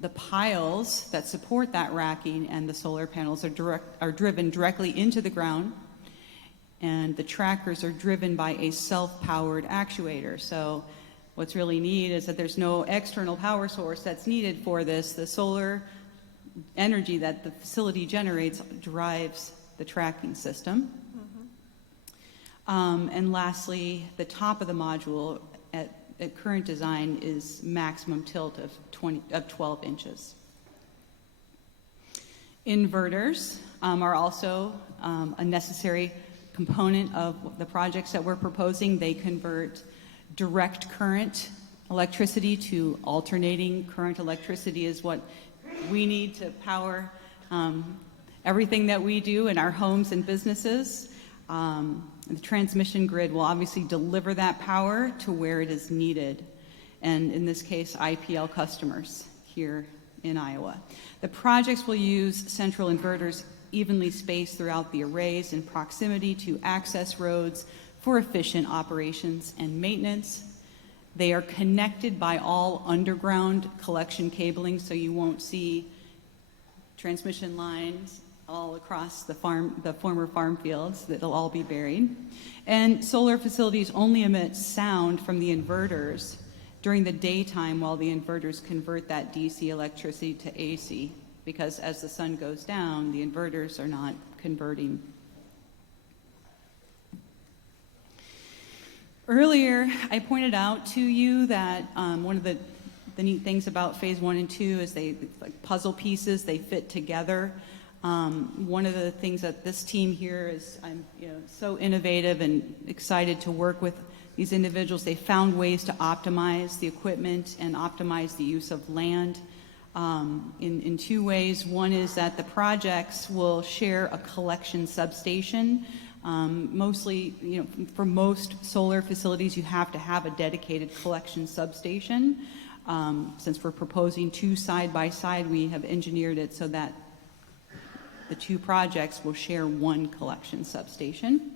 The piles that support that racking and the solar panels are driven directly into the ground, and the trackers are driven by a self-powered actuator. So what's really neat is that there's no external power source that's needed for this. The solar energy that the facility generates drives the tracking system. And lastly, the top of the module at current design is maximum tilt of 12 inches. Inverters are also a necessary component of the projects that we're proposing. They convert direct current electricity to alternating current electricity is what we need to power everything that we do in our homes and businesses. The transmission grid will obviously deliver that power to where it is needed, and in this case, IPL customers here in Iowa. The projects will use central inverters evenly spaced throughout the arrays in proximity to access roads for efficient operations and maintenance. They are connected by all underground collection cabling, so you won't see transmission lines all across the former farm fields. That'll all be buried. And solar facilities only emit sound from the inverters during the daytime while the inverters convert that DC electricity to AC, because as the sun goes down, the inverters are not converting. Earlier, I pointed out to you that one of the neat things about phase 1 and 2 is they, like puzzle pieces, they fit together. One of the things that this team here is, I'm so innovative and excited to work with these individuals. They found ways to optimize the equipment and optimize the use of land in two ways. One is that the projects will share a collection substation. Mostly, for most solar facilities, you have to have a dedicated collection substation. Since we're proposing two side by side, we have engineered it so that the two projects will share one collection substation.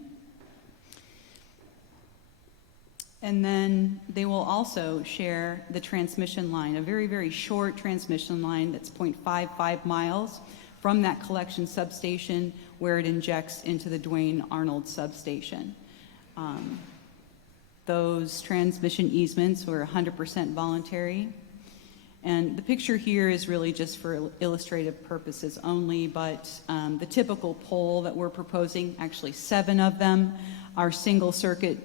And then they will also share the transmission line, a very, very short transmission line that's 0.55 miles from that collection substation where it injects into the Duane Arnold substation. Those transmission easements were 100% voluntary. And the picture here is really just for illustrative purposes only, but the typical pole that we're proposing, actually 7 of them, are single circuit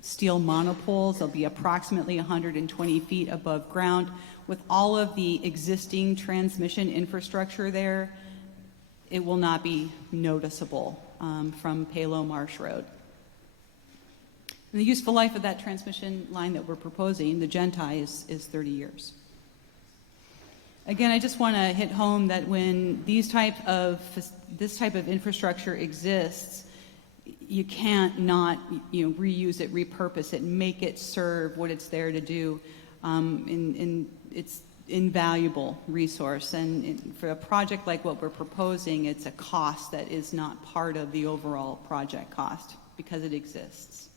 steel monopoles. They'll be approximately 120 feet above ground. With all of the existing transmission infrastructure there, it will not be noticeable from Palo Marsh Road. And the useful life of that transmission line that we're proposing, the Genti, is 30 years. Again, I just want to hit home that when this type of infrastructure exists, you can't not, reuse it, repurpose it, make it serve what it's there to do. And it's invaluable resource. And for a project like what we're proposing, it's a cost that is not part of the overall project cost because it exists.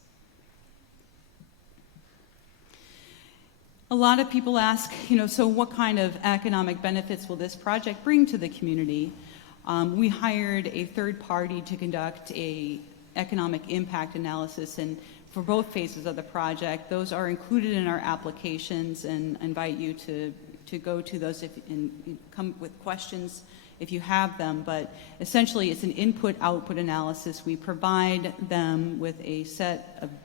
A lot of people ask, so what kind of economic benefits will this project bring to the community? We hired a third party to conduct a economic impact analysis, and for both phases of the project, those are included in our applications, and invite you to go to those and come with questions if you have them. But essentially, it's an input-output analysis. We provide them with a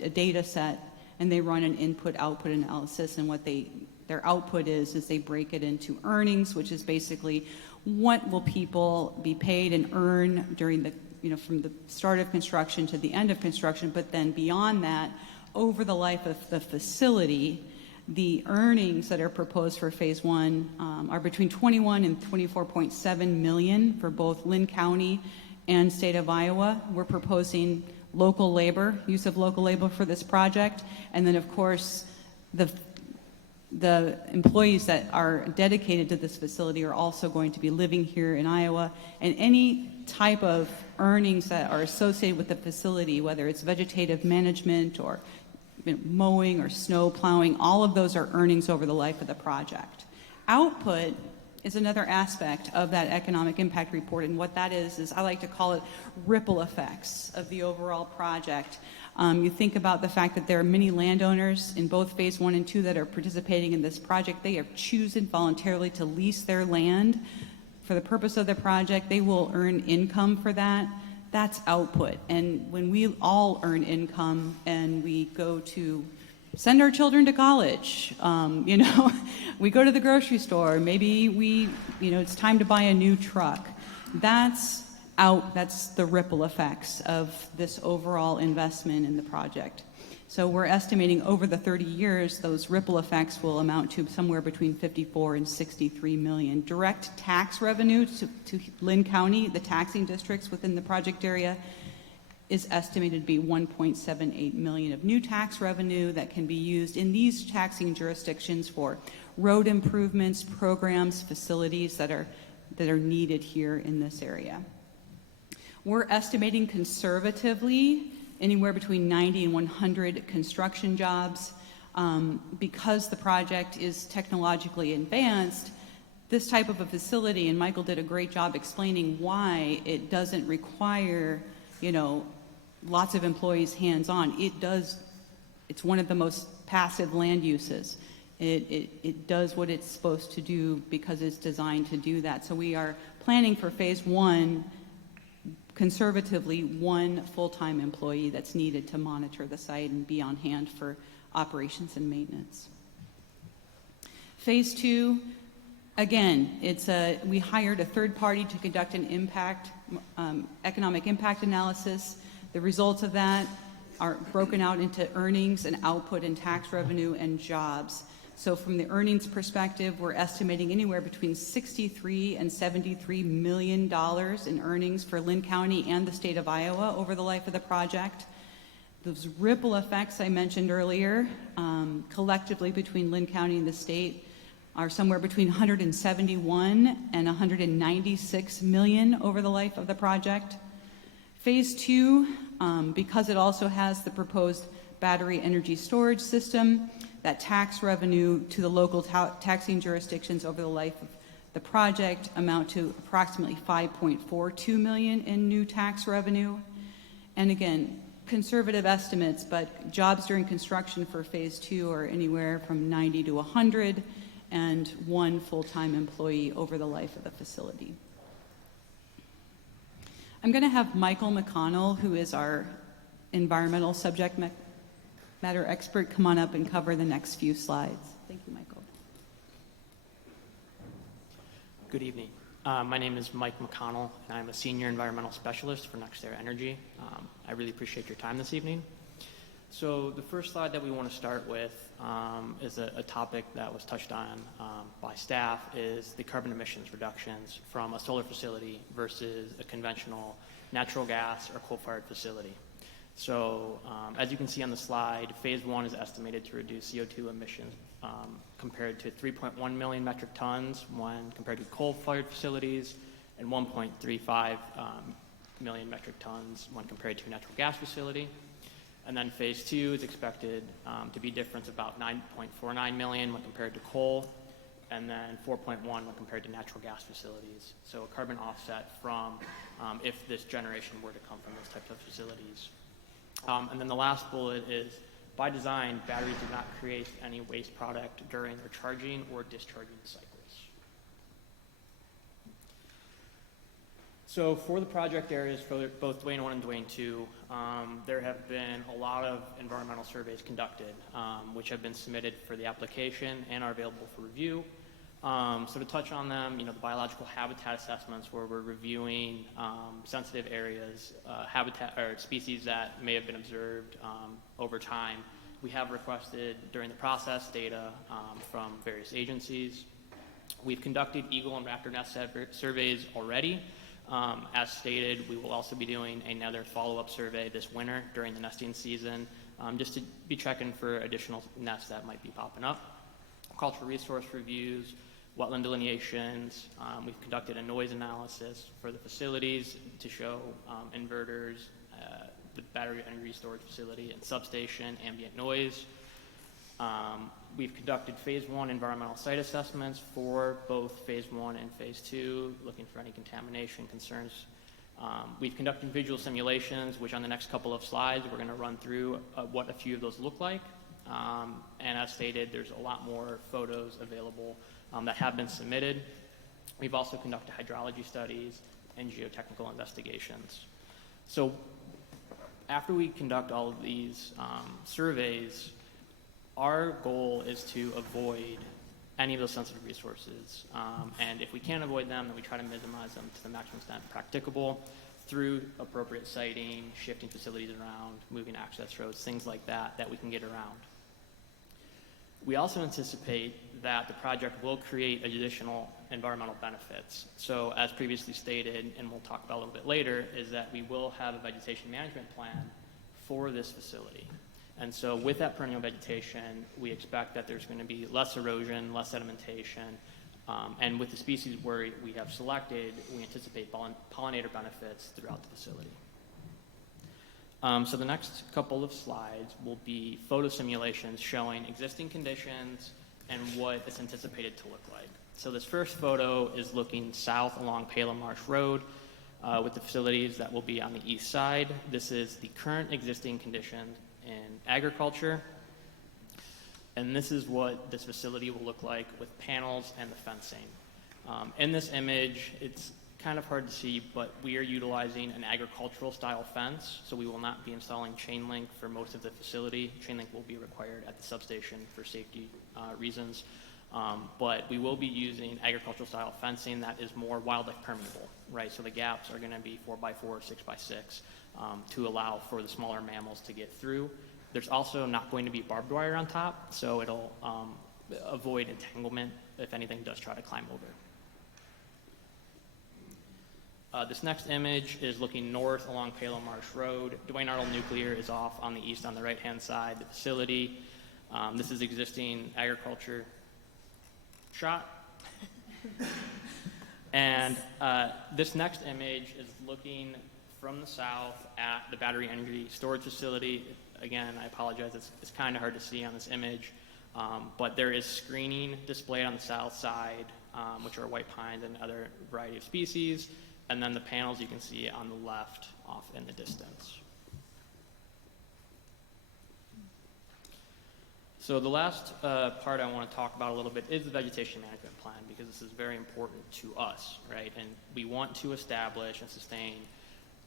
data set, and they run an input-output analysis, and what their output is they break it into earnings, which is basically what will people be paid and earn during the, from the start of construction to the end of construction, but then beyond that, over the life of the facility, the earnings that are proposed for phase one are between 21 and 24.7 million for both Linn County and state of Iowa. We're proposing local labor, use of local labor for this project, and then of course the employees that are dedicated to this facility are also going to be living here in Iowa, and any type of earnings that are associated with the facility, whether it's vegetative management or mowing or snow plowing, all of those are earnings over the life of the project. Output is another aspect of that economic impact report, and what that is I like to call it ripple effects of the overall project. You think about the fact that there are many landowners in both phase 1 and 2 that are participating in this project. They have chosen voluntarily to lease their land for the purpose of the project. They will earn income for that. That's output. And when we all earn income and we go to send our children to college, we go to the grocery store, maybe it's time to buy a new truck. That's the ripple effects of this overall investment in the project. So we're estimating over the 30 years, those ripple effects will amount to somewhere between 54 and 63 million. Direct tax revenue to Linn County, the taxing districts within the project area, is estimated to be 1.78 million of new tax revenue that can be used in these taxing jurisdictions for road improvements, programs, facilities that are needed here in this area. We're estimating conservatively anywhere between 90 and 100 construction jobs. Because the project is technologically advanced, this type of a facility, and Michael did a great job explaining why it doesn't require, lots of employees hands-on. It's one of the most passive land uses. It does what it's supposed to do because it's designed to do that. So we are planning for phase 1, conservatively, 1 full-time employee that's needed to monitor the site and be on hand for operations and maintenance. Phase 2, again, we hired a third party to conduct an economic impact analysis. The results of that are broken out into earnings and output and tax revenue and jobs. So from the earnings perspective, we're estimating anywhere between $63 and $73 million in earnings for Linn County and the state of Iowa over the life of the project. Those ripple effects I mentioned earlier, collectively between Linn County and the state, are somewhere between 171 and 196 million over the life of the project. Phase 2, because it also has the proposed battery energy storage system, that tax revenue to the local taxing jurisdictions over the life of the project amount to approximately 5.42 million in new tax revenue. And again, conservative estimates, but jobs during construction for phase 2 are anywhere from 90 to 100, and 1 full-time employee over the life of the facility. I'm going to have Michael McConnell, who is our environmental subject matter expert, come on up and cover the next few slides. Thank you, Michael. Good evening. My name is Mike McConnell, and I'm a senior environmental specialist for NextEra Energy. I really appreciate your time this evening. So the first slide that we want to start with is a topic that was touched on by staff, is the carbon emissions reductions from a solar facility versus a conventional natural gas or coal-fired facility. So as you can see on the slide, phase 1 is estimated to reduce CO2 emissions compared to 3.1 million metric tons when compared to coal-fired facilities, and 1.35 million metric tons when compared to a natural gas facility. And then phase 2 is expected to be difference about 9.49 million when compared to coal, and then 4.1 when compared to natural gas facilities. So a carbon offset from if this generation were to come from those types of facilities. And then the last bullet is, by design, batteries do not create any waste product during their charging or discharging cycles. So for the project areas for both Duane 1 and Duane 2, there have been a lot of environmental surveys conducted, which have been submitted for the application and are available for review. So to touch on them, the biological habitat assessments, where we're reviewing sensitive areas, habitat or species that may have been observed over time. We have requested during the process data from various agencies. We've conducted eagle and raptor nest surveys already. As stated, we will also be doing another follow-up survey this winter during the nesting season, just to be checking for additional nests that might be popping up. Cultural resource reviews, wetland delineations. We've conducted a noise analysis for the facilities to show inverters, the battery energy storage facility, and substation ambient noise. We've conducted phase 1 environmental site assessments for both phase 1 and phase 2, looking for any contamination concerns. We've conducted visual simulations, which on the next couple of slides, we're going to run through what a few of those look like. And as stated, there's a lot more photos available that have been submitted. We've also conducted hydrology studies and geotechnical investigations. So after we conduct all of these surveys, our goal is to avoid any of those sensitive resources. And if we can't avoid them, then we try to minimize them to the maximum extent practicable through appropriate siting, shifting facilities around, moving access roads, things like that, that we can get around. We also anticipate that the project will create additional environmental benefits. So as previously stated, and we'll talk about a little bit later, is that we will have a vegetation management plan for this facility. And so with that perennial vegetation, we expect that there's going to be less erosion, less sedimentation, and with the species where we have selected, we anticipate pollinator benefits throughout the facility. So the next couple of slides will be photo simulations showing existing conditions and what it's anticipated to look like. So this first photo is looking south along Palo Marsh Road with the facilities that will be on the east side. This is the current existing condition in agriculture. And this is what this facility will look like with panels and the fencing. In this image, it's kind of hard to see, but we are utilizing an agricultural style fence, so we will not be installing chain link for most of the facility. Chain link will be required at the substation for safety reasons, but we will be using agricultural style fencing that is more wildlife permeable, right? So the gaps are going to be 4x4 or 6x6 to allow for the smaller mammals to get through. There's also not going to be barbed wire on top, so it'll avoid entanglement if anything does try to climb over. This next image is looking north along Palo Marsh Road. Duane Arnold Nuclear is off on the east on the right-hand side, the facility. This is existing agriculture shot. And this next image is looking from the south at the battery energy storage facility. Again, I apologize, it's kind of hard to see on this image, but there is screening displayed on the south side, which are white pines and other variety of species. And then the panels you can see on the left off in the distance. So the last part I want to talk about a little bit is the vegetation management plan, because this is very important to us, right? And we want to establish and sustain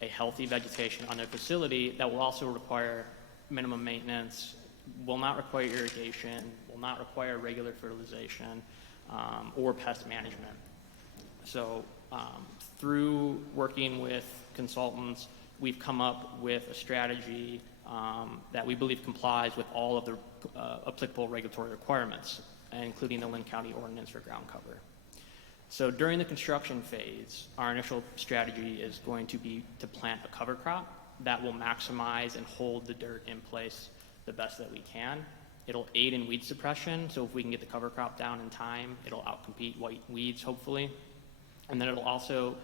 a healthy vegetation on their facility that will also require minimum maintenance, will not require irrigation, will not require regular fertilization, or pest management. So through working with consultants, we've come up with a strategy that we believe complies with all of the applicable regulatory requirements, including the Linn County ordinance for ground cover. So during the construction phase, our initial strategy is going to be to plant a cover crop that will maximize and hold the dirt in place the best that we can. It'll aid in weed suppression, so if we can get the cover crop down in time, it'll outcompete white weeds, hopefully. And then it'll also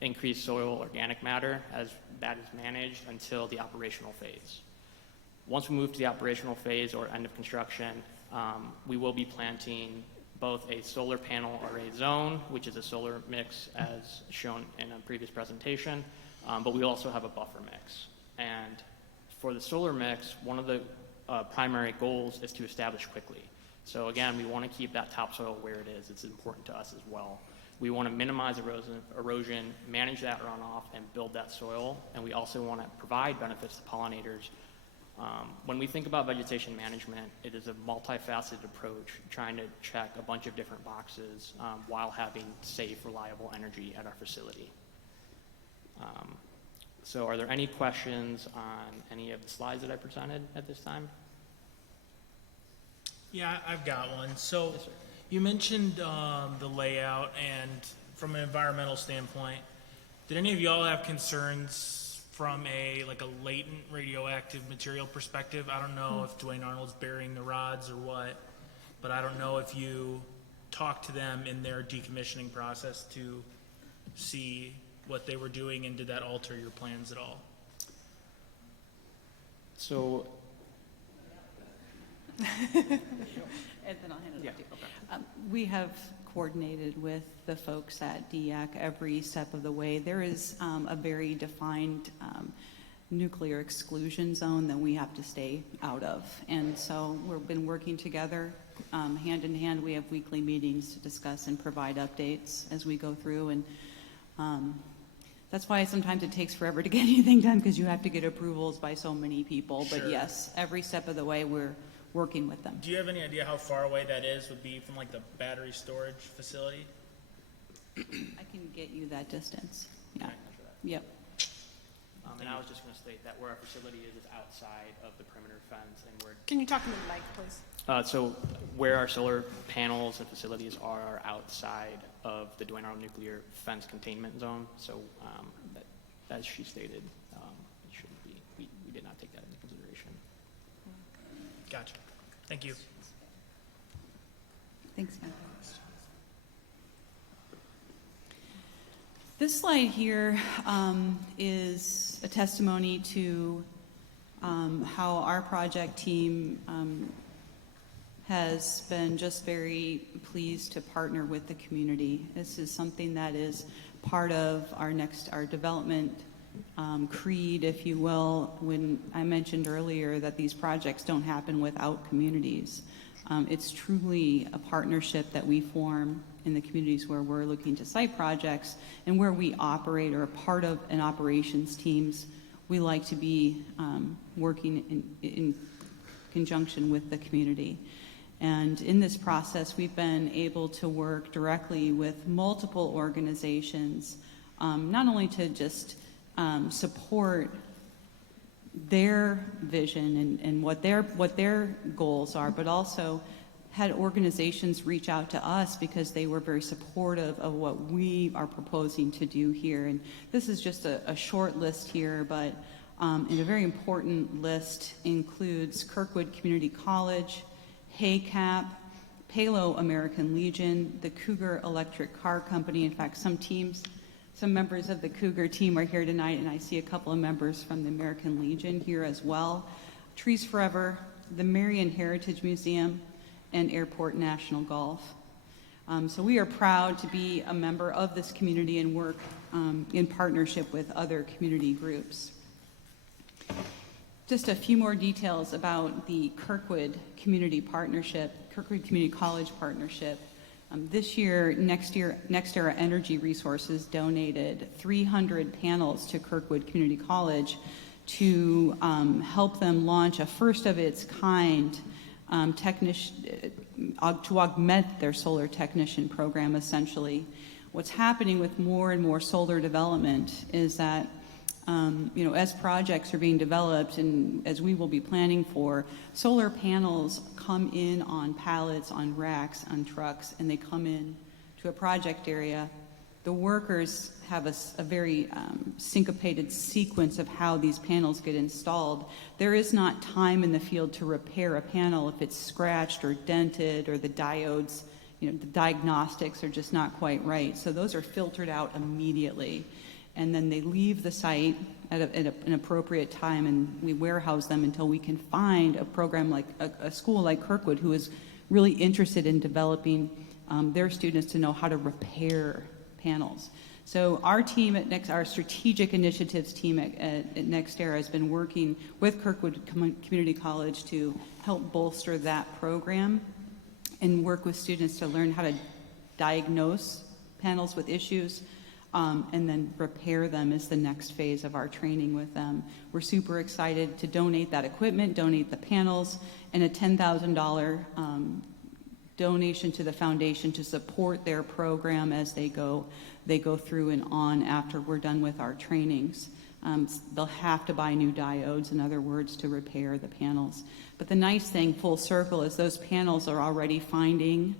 increase soil organic matter as that is managed until the operational phase. Once we move to the operational phase or end of construction, we will be planting both a solar panel array zone, which is a solar mix as shown in a previous presentation, but we also have a buffer mix. And for the solar mix, one of the primary goals is to establish quickly. So again, we want to keep that topsoil where it is. It's important to us as well. We want to minimize erosion, manage that runoff, and build that soil. And we also want to provide benefits to pollinators. When we think about vegetation management, it is a multifaceted approach, trying to check a bunch of different boxes while having safe, reliable energy at our facility. So are there any questions on any of the slides that I presented at this time? Yeah, I've got one. So Yes, sir. you mentioned the layout, and from an environmental standpoint, did any of y'all have concerns from a latent radioactive material perspective? I don't know if Duane Arnold's burying the rods or what, but I don't know if you talked to them in their decommissioning process to see what they were doing, and did that alter your plans at all? So, And then I'll hand it yeah, over to you. okay. We have coordinated with the folks at DEAC every step of the way. There is a very defined nuclear exclusion zone that we have to stay out of. And so we've been working together hand in hand. We have weekly meetings to discuss and provide updates as we go through. And that's why sometimes it takes forever to get anything done, because you have to get approvals by so many people. But Sure. yes, every step of the way we're working with them. Do you have any idea how far away that would be from the battery storage facility? I can get you that distance. Yeah. Can I measure that? Yep. And I was just going to state that where our facility is outside of the perimeter fence, and we're Can you talk into the mic, please? so where our solar panels and facilities are outside of the Duane Arnold nuclear fence containment zone. So as she stated, it shouldn't be. We did not take that into consideration. Gotcha. Thank you. Thanks, Ken. This slide here is a testimony to how our project team has been just very pleased to partner with the community. This is something that is part of our development creed, if you will, when I mentioned earlier that these projects don't happen without communities. It's truly a partnership that we form in the communities where we're looking to site projects, and where we operate or are part of an operations teams. We like to be working in conjunction with the community. And in this process, we've been able to work directly with multiple organizations, not only to just support their vision and what their goals are, but also had organizations reach out to us because they were very supportive of what we are proposing to do here. And this is just a short list here, but and a very important list includes Kirkwood Community College, HAYCAP, Palo American Legion, the Cougar Electric Car Company. In fact, some members of the Cougar team are here tonight, and I see a couple of members from the American Legion here as well. Trees Forever, the Marion Heritage Museum, and Airport National Golf. So we are proud to be a member of this community and work in partnership with other community groups. Just a few more details about the Kirkwood Community Partnership, Kirkwood Community College Partnership. This year, NextEra Energy Resources donated 300 panels to Kirkwood Community College to help them launch a first of its kind to augment their solar technician program, essentially. What's happening with more and more solar development is that as projects are being developed and as we will be planning for, solar panels come in on pallets, on racks, on trucks, and they come in to a project area. The workers have a very syncopated sequence of how these panels get installed. There is not time in the field to repair a panel if it's scratched or dented or the diodes, the diagnostics are just not quite right. So those are filtered out immediately. And then they leave the site at an appropriate time, and we warehouse them until we can find a program like a school like Kirkwood, who is really interested in developing their students to know how to repair panels. So our team at our strategic initiatives team at NextEra has been working with Kirkwood Community College to help bolster that program and work with students to learn how to diagnose panels with issues, and then repair them is the next phase of our training with them. We're super excited to donate that equipment, donate the panels, and a $10,000 donation to the foundation to support their program as they go through and on after we're done with our trainings. They'll have to buy new diodes, in other words, to repair the panels. But the nice thing, full circle, is those panels are already finding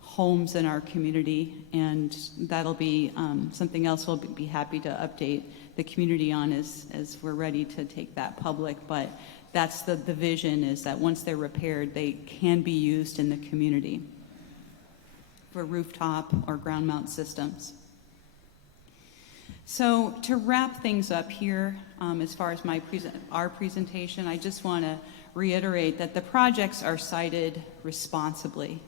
homes in our community, and that'll be something else we'll be happy to update the community on as we're ready to take that public. But that's the vision, is that once they're repaired, they can be used in the community for rooftop or ground mount systems. So to wrap things up here, as far as our presentation, I just want to reiterate that the projects are sited responsibly.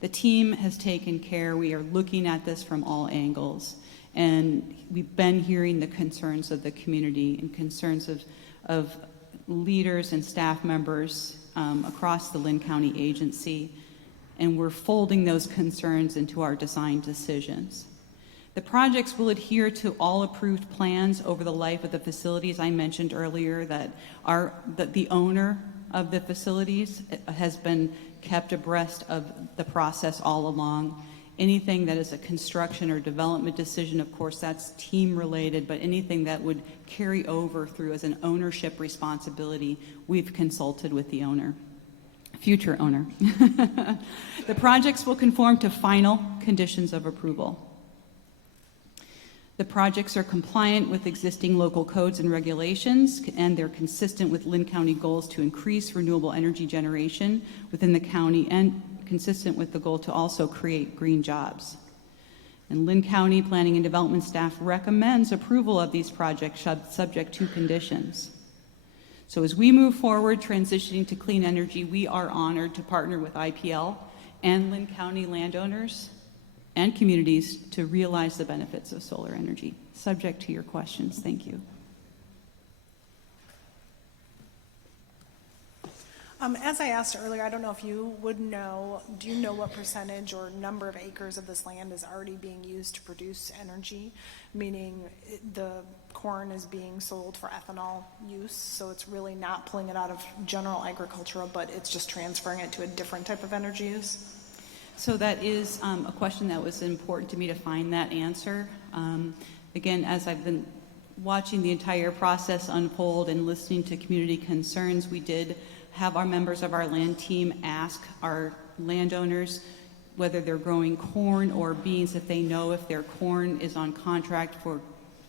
The team has taken care. We are looking at this from all angles, and we've been hearing the concerns of the community and concerns of leaders and staff members across the Linn County agency, and we're folding those concerns into our design decisions. The projects will adhere to all approved plans over the life of the facilities. I mentioned earlier that the owner of the facilities has been kept abreast of the process all along. Anything that is a construction or development decision, of course, that's team related, but anything that would carry over through as an ownership responsibility, we've consulted with the owner, future owner. The projects will conform to final conditions of approval. The projects are compliant with existing local codes and regulations, and they're consistent with Linn County goals to increase renewable energy generation within the county, and consistent with the goal to also create green jobs. And Linn County Planning and Development staff recommends approval of these projects subject to conditions. So as we move forward transitioning to clean energy, we are honored to partner with IPL and Linn County landowners and communities to realize the benefits of solar energy. Subject to your questions. Thank you. As I asked earlier, I don't know if you would know, do you know what percentage or number of acres of this land is already being used to produce energy? Meaning the corn is being sold for ethanol use, so it's really not pulling it out of general agricultural, but it's just transferring it to a different type of energy use? So that is a question that was important to me to find that answer. Again, as I've been watching the entire process unfold and listening to community concerns, we did have our members of our land team ask our landowners whether they're growing corn or beans, if they know if their corn is on contract for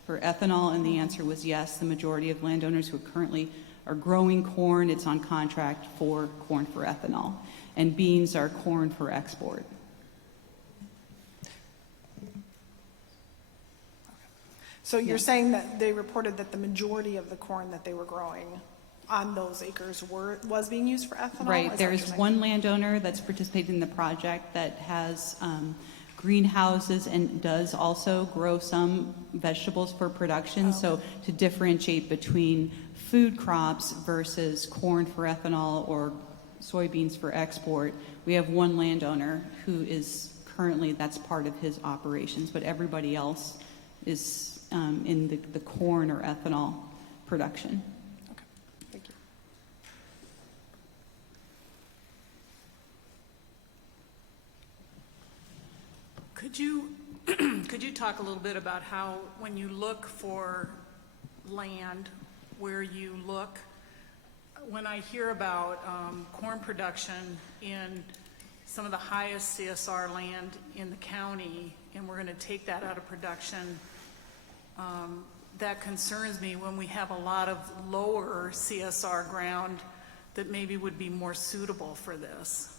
ethanol, and the answer was yes. The majority of landowners who currently are growing corn, it's on contract for corn for ethanol, and beans are corn for export. So you're saying that they reported that the majority of the corn that they were growing on those acres was being used for ethanol? Right. There's one landowner that's participating in the project that has greenhouses and does also grow some vegetables for production. So to differentiate between food crops versus corn for ethanol or soybeans for export, we have one landowner who is currently, that's part of his operations, but everybody else is in the corn or ethanol production. Okay, thank you. Could you talk a little bit about how, when you look for land where you look, when I hear about corn production in some of the highest CSR land in the county, and we're going to take that out of production, that concerns me when we have a lot of lower CSR ground that maybe would be more suitable for this.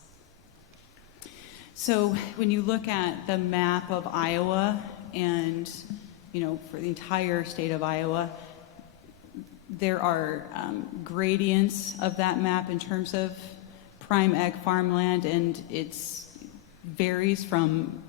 So when you look at the map of Iowa and, for the entire state of Iowa, there are gradients of that map in terms of prime ag farmland, and it's varies from,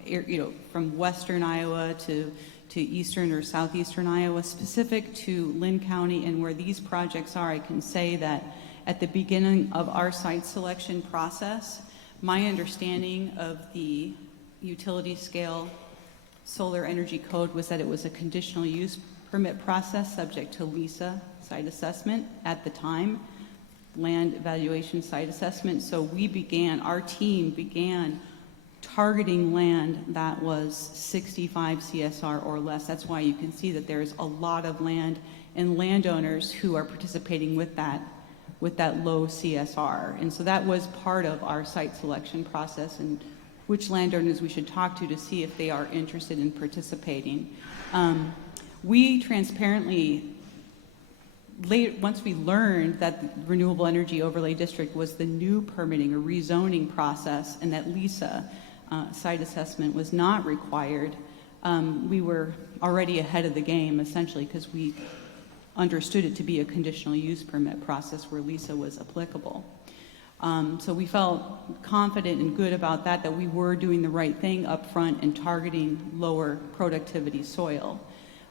from western Iowa to eastern or southeastern Iowa. Specific to Linn County and where these projects are, I can say that at the beginning of our site selection process, my understanding of the utility scale solar energy code was that it was a conditional use permit process subject to LISA site assessment at the time, land evaluation site assessment. So our team began targeting land that was 65 CSR or less. That's why you can see that there's a lot of land and landowners who are participating with that low CSR. And so that was part of our site selection process and which landowners we should talk to see if they are interested in participating. We transparently, once we learned that the Renewable Energy Overlay District was the new permitting or rezoning process and that LISA site assessment was not required, we were already ahead of the game essentially because we understood it to be a conditional use permit process where LISA was applicable. So we felt confident and good about that we were doing the right thing up front and targeting lower productivity soil.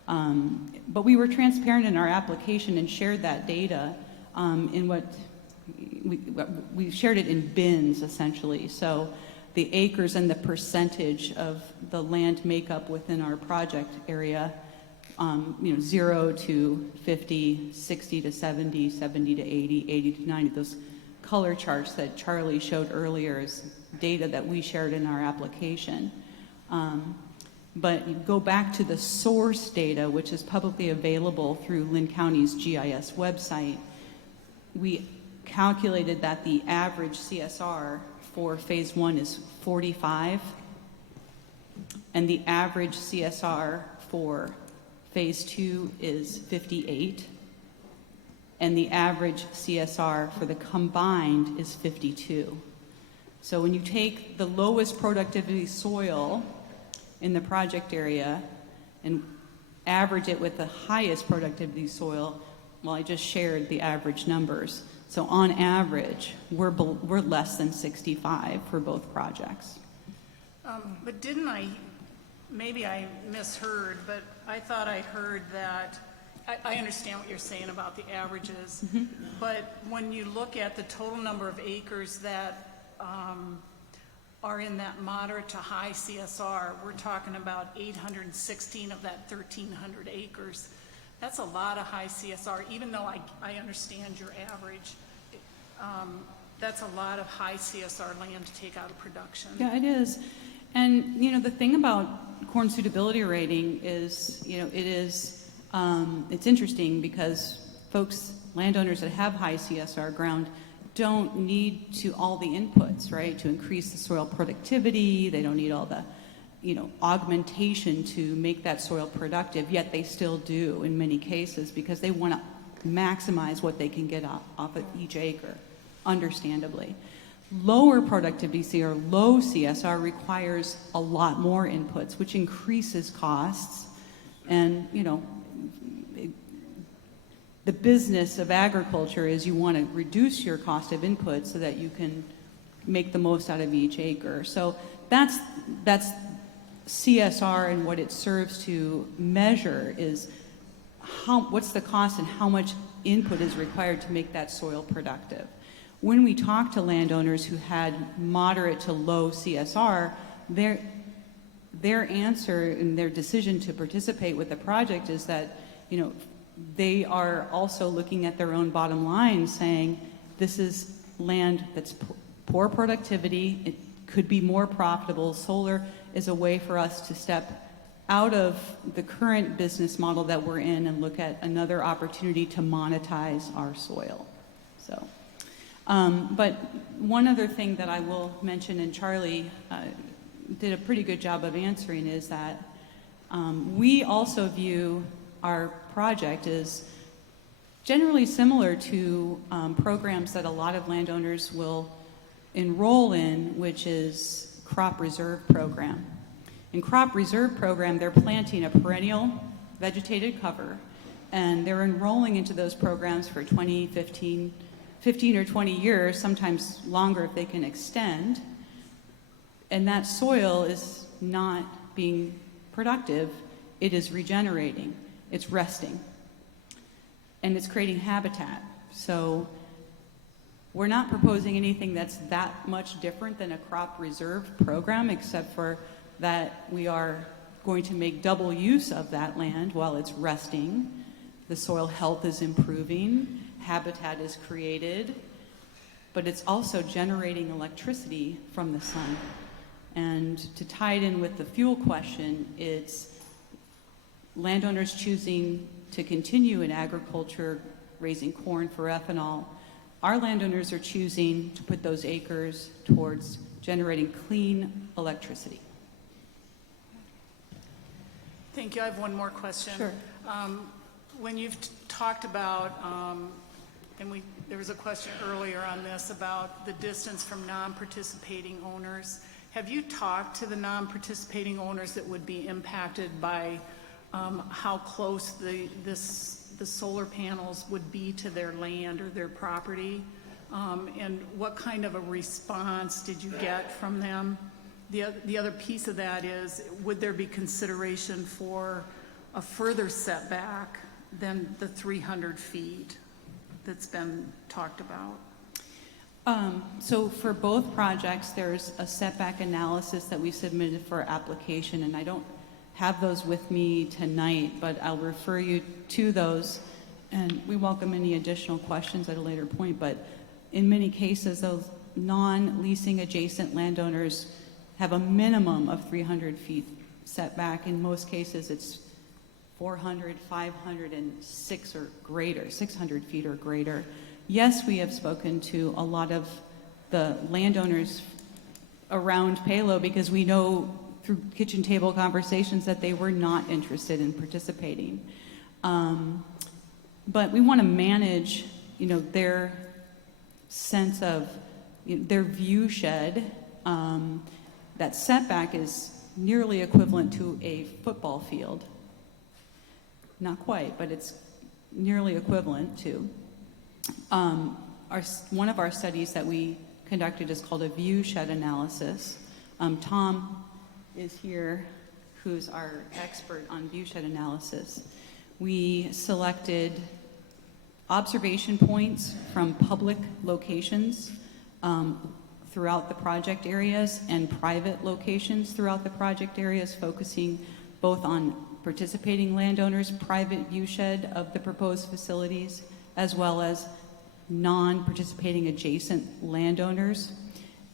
But we were transparent in our application and shared that data in what we shared it in bins essentially. So the acres and the percentage of the land makeup within our project area, 0 to 50, 60 to 70, 70 to 80, 80 to 90, those color charts that Charlie showed earlier is data that we shared in our application. But you go back to the source data, which is publicly available through Linn County's GIS website. We calculated that the average CSR for phase 1 is 45, and the average CSR for phase 2 is 58, and the average CSR for the combined is 52. So when you take the lowest productivity soil in the project area and average it with the highest productivity soil, well, I just shared the average numbers. So on average, we're less than 65 for both projects. But maybe I misheard, but I thought I heard that, I understand what you're saying about the averages, but when you look at the total number of acres that are in that moderate to high CSR, we're talking about 816 of that 1,300 acres. That's a lot of high CSR, even though I understand your average. That's a lot of high CSR land to take out of production. Yeah, it is. And, the thing about corn suitability rating is, it's interesting because landowners that have high CSR ground don't need all the inputs, right, to increase the soil productivity. They don't need all the, augmentation to make that soil productive, yet they still do in many cases because they want to maximize what they can get off of each acre, understandably. Lower productivity or low CSR requires a lot more inputs, which increases costs. And, the business of agriculture is you want to reduce your cost of input so that you can make the most out of each acre. So that's CSR, and what it serves to measure is what's the cost and how much input is required to make that soil productive. When we talk to landowners who had moderate to low CSR, their answer and their decision to participate with the project is that, they are also looking at their own bottom line saying, this is land that's poor productivity, it could be more profitable. Solar is a way for us to step out of the current business model that we're in and look at another opportunity to monetize our soil. So, but one other thing that I will mention, and Charlie did a pretty good job of answering, is that we also view our project as generally similar to programs that a lot of landowners will enroll in, which is crop reserve program. In crop reserve program, they're planting a perennial vegetated cover, and they're enrolling into those programs for 15 or 20 years, sometimes longer if they can extend, and that soil is not being productive, it is regenerating, it's resting, and it's creating habitat. So we're not proposing anything that's that much different than a crop reserve program, except for that we are going to make double use of that land while it's resting. The soil health is improving, habitat is created, but it's also generating electricity from the sun. And to tie it in with the fuel question, it's landowners choosing to continue in agriculture, raising corn for ethanol. Our landowners are choosing to put those acres towards generating clean electricity. Thank you. I have one more question. Sure. When you've talked about, there was a question earlier on this about the distance from non-participating owners. Have you talked to the non-participating owners that would be impacted by how close the solar panels would be to their land or their property? And what kind of a response did you get from them? The other piece of that is, would there be consideration for a further setback than the 300 feet that's been talked about? So for both projects, there's a setback analysis that we submitted for application, and I don't have those with me tonight, but I'll refer you to those, and we welcome any additional questions at a later point. But in many cases, those non-leasing adjacent landowners have a minimum of 300 feet setback. In most cases, it's 400, 500, and 600 feet or greater. Yes, we have spoken to a lot of the landowners around Palo because we know through kitchen table conversations that they were not interested in participating. But we want to manage, their sense of their view shed. That setback is nearly equivalent to a football field. Not quite, but it's nearly equivalent to. One of our studies that we conducted is called a view shed analysis. Tom is here, who's our expert on view shed analysis. We selected observation points from public locations throughout the project areas and private locations throughout the project areas, focusing both on participating landowners' private view shed of the proposed facilities, as well as non-participating adjacent landowners.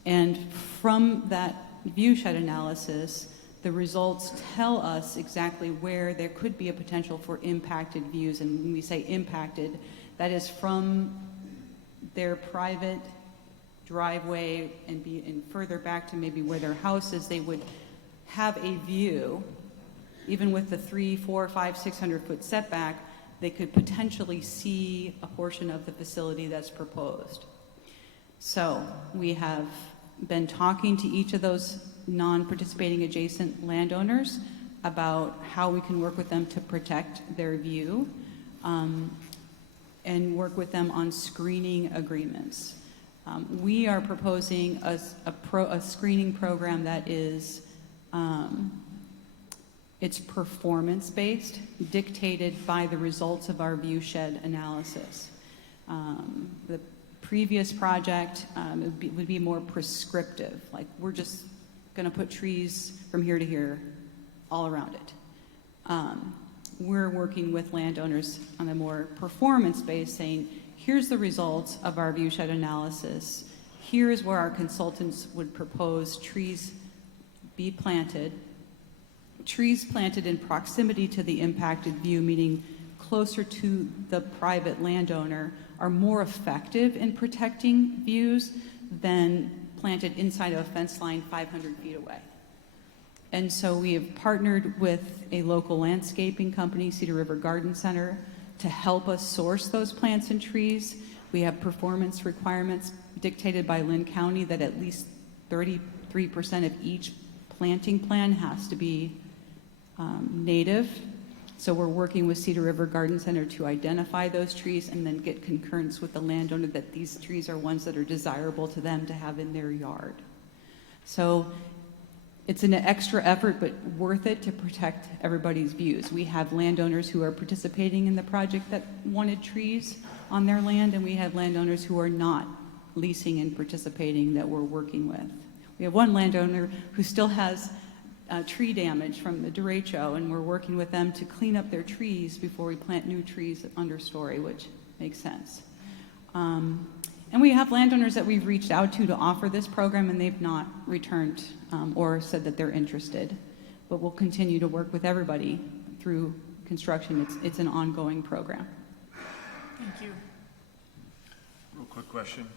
And from that view shed analysis, the results tell us exactly where there could be a potential for impacted views. And when we say impacted, that is from their private driveway and further back to maybe where their house is, they would have a view. Even with the 300, 400, 500, 600 foot setback, they could potentially see a portion of the facility that's proposed. So we have been talking to each of those non-participating adjacent landowners about how we can work with them to protect their view and work with them on screening agreements. We are proposing a screening program that is it's performance-based, dictated by the results of our view shed analysis. The previous project would be more prescriptive, like we're just going to put trees from here to here all around it. We're working with landowners on a more performance-based, saying, here's the results of our view shed analysis. Here's where our consultants would propose trees be planted trees planted in proximity to the impacted view, meaning closer to the private landowner, are more effective in protecting views than planted inside of a fence line 500 feet away. And so we have partnered with a local landscaping company, Cedar River Garden Center, to help us source those plants and trees. We have performance requirements dictated by Linn County that at least 33% of each planting plan has to be native. So we're working with Cedar River Garden Center to identify those trees and then get concurrence with the landowner that these trees are ones that are desirable to them to have in their yard. So it's an extra effort, but worth it to protect everybody's views. We have landowners who are participating in the project that wanted trees on their land, and we have landowners who are not leasing and participating that we're working with. We have one landowner who still has tree damage from the derecho, and we're working with them to clean up their trees before we plant new trees understory, which makes sense. And we have landowners that we've reached out to offer this program, and they've not returned or said that they're interested. But we'll continue to work with everybody through construction. It's an ongoing program. Thank you. Real quick question.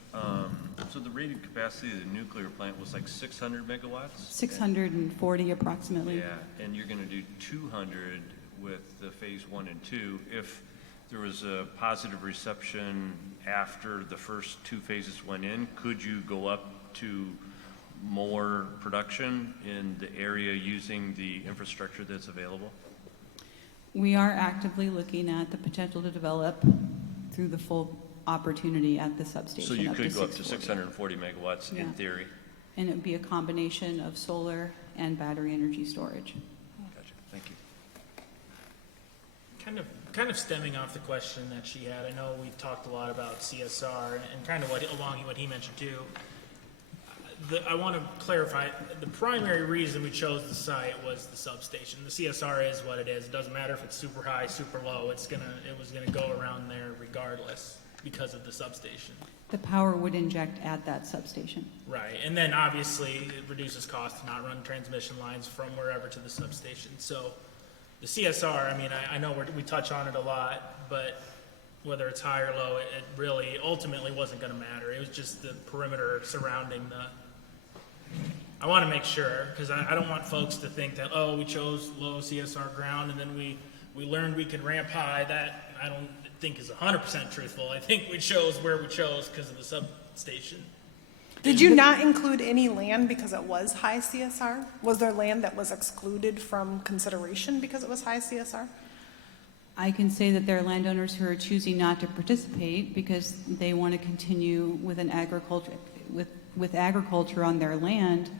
So the rated capacity of the nuclear plant was like 600 megawatts? 640 approximately. Yeah, and you're going to do 200 with the phase 1 and 2. If there was a positive reception after the first 2 phases went in, could you go up to more production in the area using the infrastructure that's available? We are actively looking at the potential to develop through the full opportunity at the substation. So you could go up to 640. 640 megawatts in theory? And it would be a combination of solar and battery energy storage. Gotcha, thank you. Kind of stemming off the question that she had, I know we talked a lot about CSR and kind of along what he mentioned too. I want to clarify, the primary reason we chose the site was the substation. The CSR is what it is. It doesn't matter if it's super high, super low. It was gonna go around there regardless because of the substation. The power would inject at that substation. Right, and then obviously it reduces cost to not run transmission lines from wherever to the substation. So the CSR, I mean, I know we touch on it a lot, but whether it's high or low, it really ultimately wasn't going to matter. It was just the perimeter surrounding the. I want to make sure, because I don't want folks to think that, oh, we chose low CSR ground and then we learned we could ramp high. That I don't think is 100% truthful. I think we chose where we chose because of the substation. Did you not include any land because it was high CSR? Was there land that was excluded from consideration because it was high CSR? I can say that there are landowners who are choosing not to participate because they want to continue with an agriculture with agriculture on their land,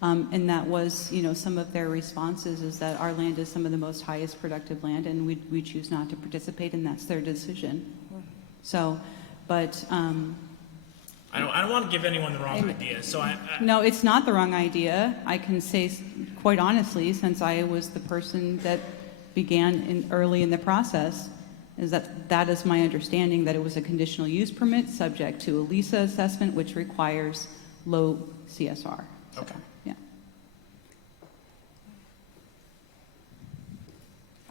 and that was, some of their responses is that our land is some of the most highest productive land, and we choose not to participate, and that's their decision. So, but I don't want to give anyone the wrong idea. So no, it's not the wrong idea. I can say quite honestly, since I was the person that began early in the process, is that is my understanding, that it was a conditional use permit subject to a LISA assessment, which requires low CSR. So, okay. Yeah.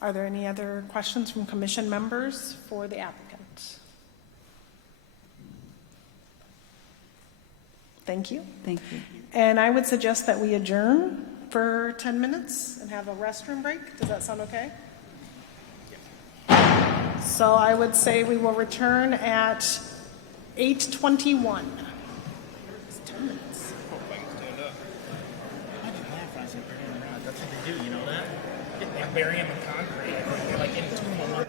Are there any other questions from commission members for the applicant? Thank you. Thank you. And I would suggest that we adjourn for 10 minutes and have a restroom break. Does that sound okay? So I would say we will return at 8:21. It's 10 minutes. I didn't laugh when I said bury them in rock. That's what they do, you know that? They bury them in concrete. They're like in tomb.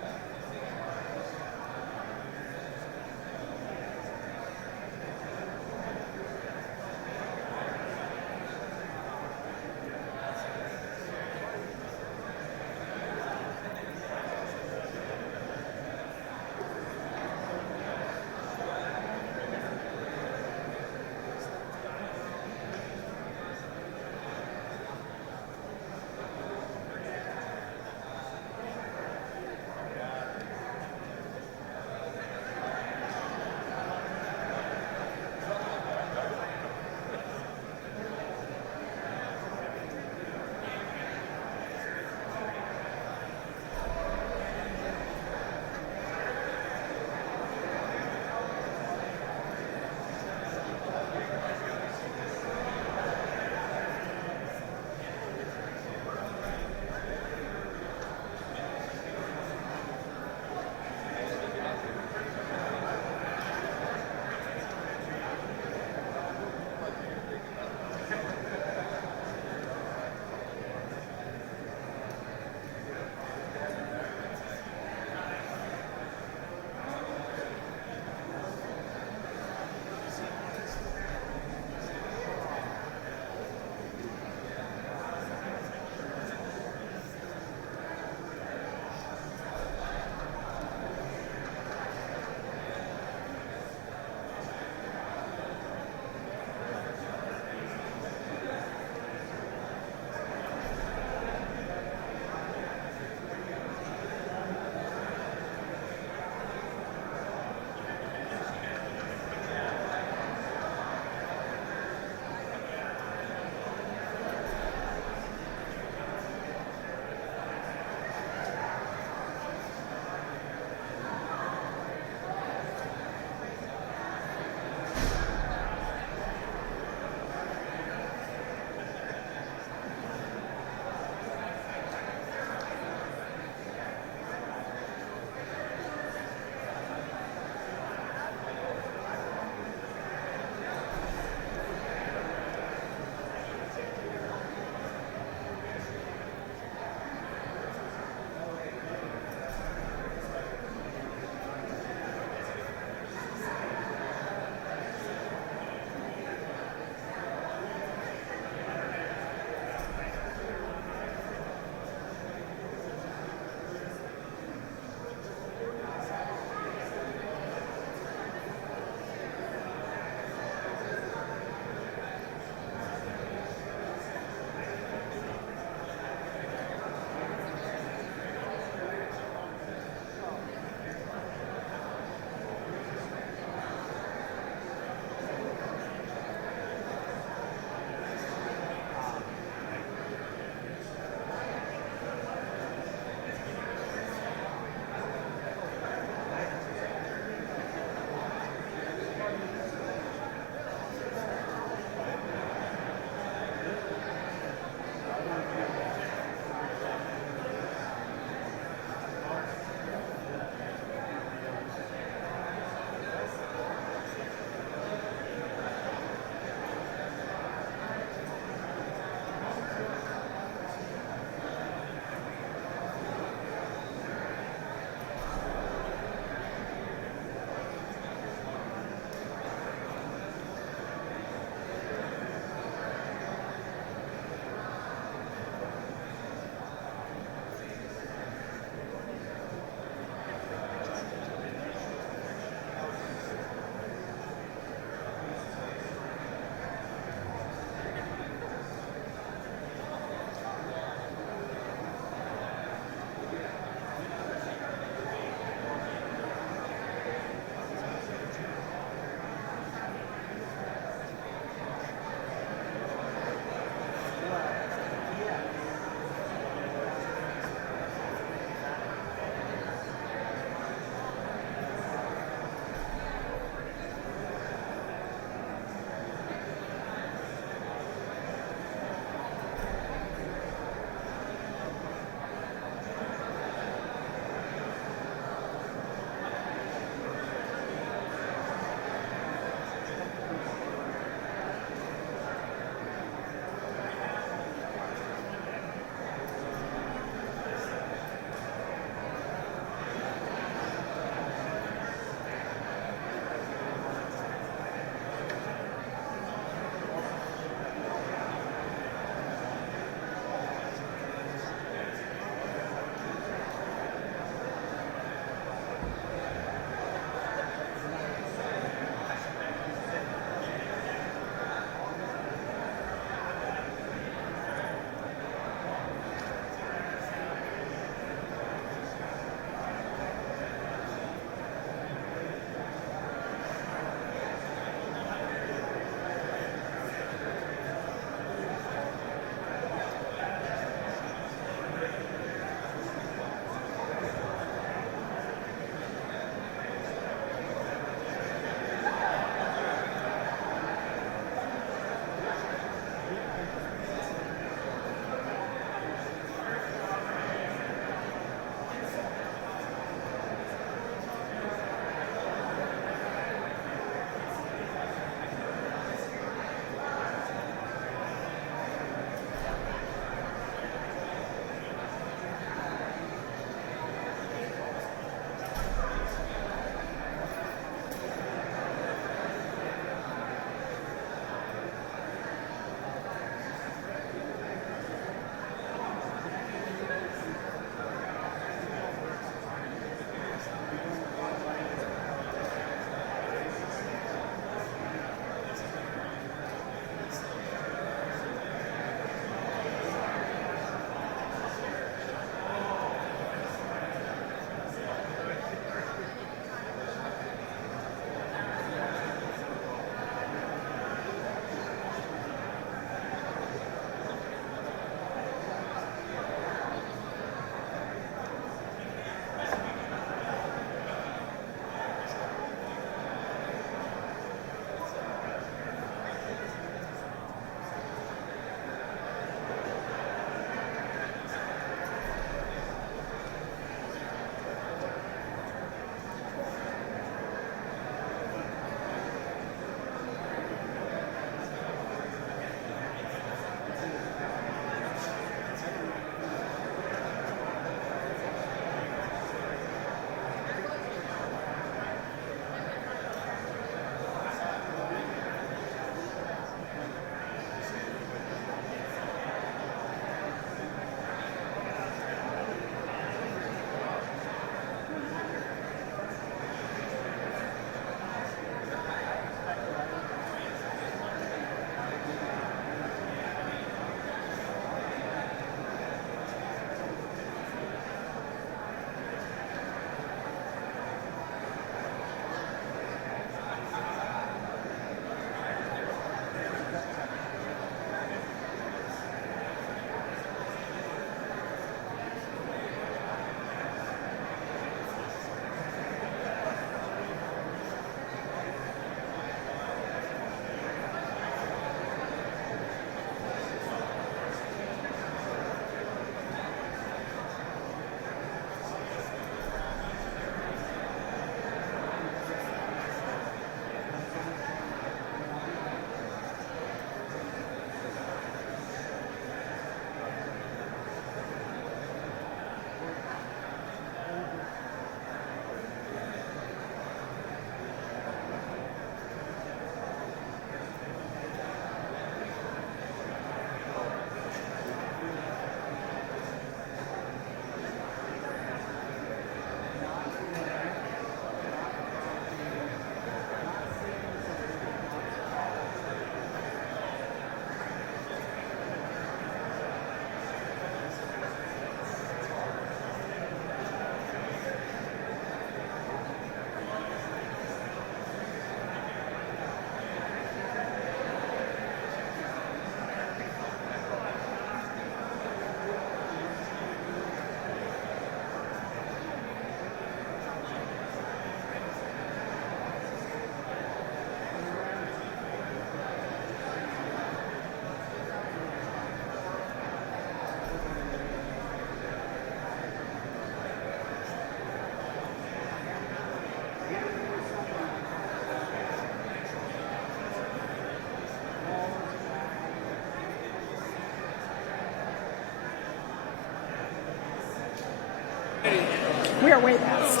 We are way past.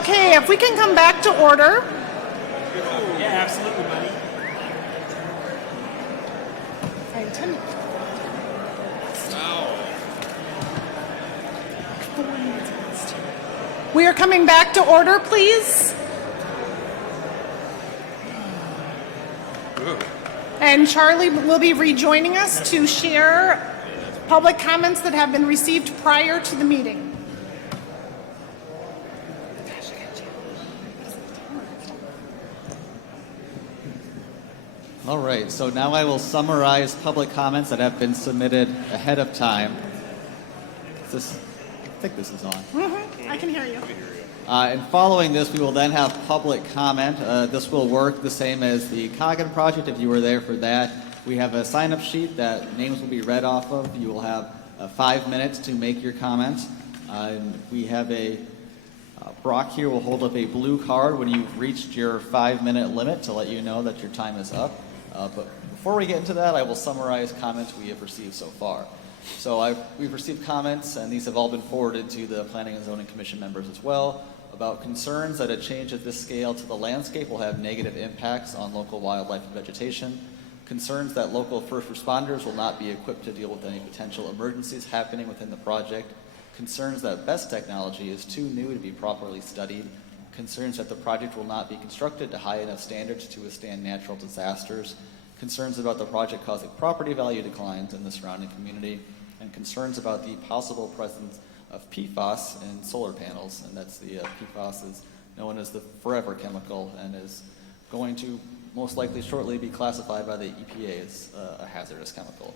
Okay, if we can come back to order. Yeah, absolutely, buddy. I intend. We are coming back to order, please. And Charlie will be rejoining us to share public comments that have been received prior to the meeting. All right, so now I will summarize public comments that have been submitted ahead of time. I think this is on. I can hear you. And following this, we will then have public comment. This will work the same as the Coggin project if you were there for that. We have a sign-up sheet that names will be read off of. You will have 5 minutes to make your comments. And we have Brock here will hold up a blue card when you've reached your 5-minute limit to let you know that your time is up. But before we get into that, I will summarize comments we have received so far. So we've received comments, and these have all been forwarded to the Planning and Zoning Commission members as well, about concerns that a change at this scale to the landscape will have negative impacts on local wildlife and vegetation, concerns that local first responders will not be equipped to deal with any potential emergencies happening within the project, concerns that best technology is too new to be properly studied, concerns that the project will not be constructed to high enough standards to withstand natural disasters, concerns about the project causing property value declines in the surrounding community, and concerns about the possible presence of PFAS in solar panels. And that's the PFAS is known as the forever chemical and is going to most likely shortly be classified by the EPA as a hazardous chemical.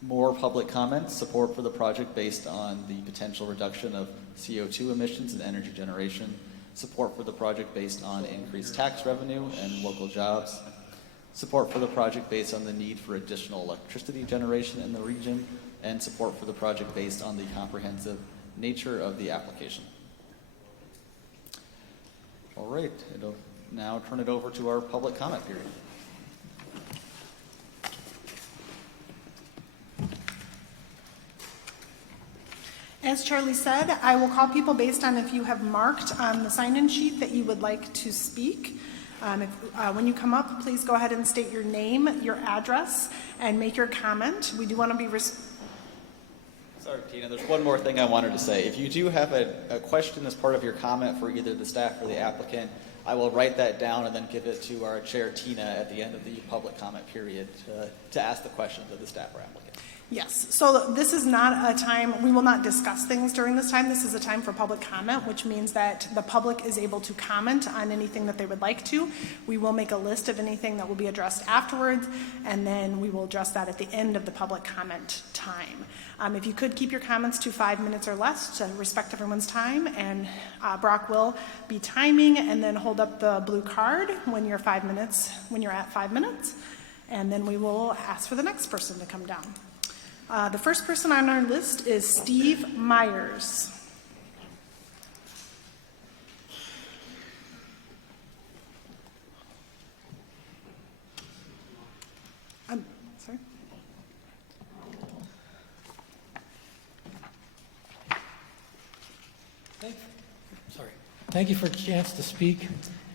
More public comments, support for the project based on the potential reduction of CO2 emissions and energy generation, support for the project based on increased tax revenue and local jobs, support for the project based on the need for additional electricity generation in the region, and support for the project based on the comprehensive nature of the application. All right, it'll now turn it over to our public comment period. As Charlie said, I will call people based on if you have marked on the sign-in sheet that you would like to speak. When you come up, please go ahead and state your name, your address, and make your comment. We do want to be Sorry, Tina, there's one more thing I wanted to say. If you do have a question as part of your comment for either the staff or the applicant, I will write that down and then give it to our chair, Tina, at the end of the public comment period to ask the questions of the staff or applicant. Yes, so this is not a time, we will not discuss things during this time. This is a time for public comment, which means that the public is able to comment on anything that they would like to. We will make a list of anything that will be addressed afterwards, and then we will address that at the end of the public comment time. If you could keep your comments to 5 minutes or less to respect everyone's time, and Brock will be timing and then hold up the blue card when you're at 5 minutes, and then we will ask for the next person to come down. The first person on our list is Steve Myers. Sorry. Thank you for a chance to speak.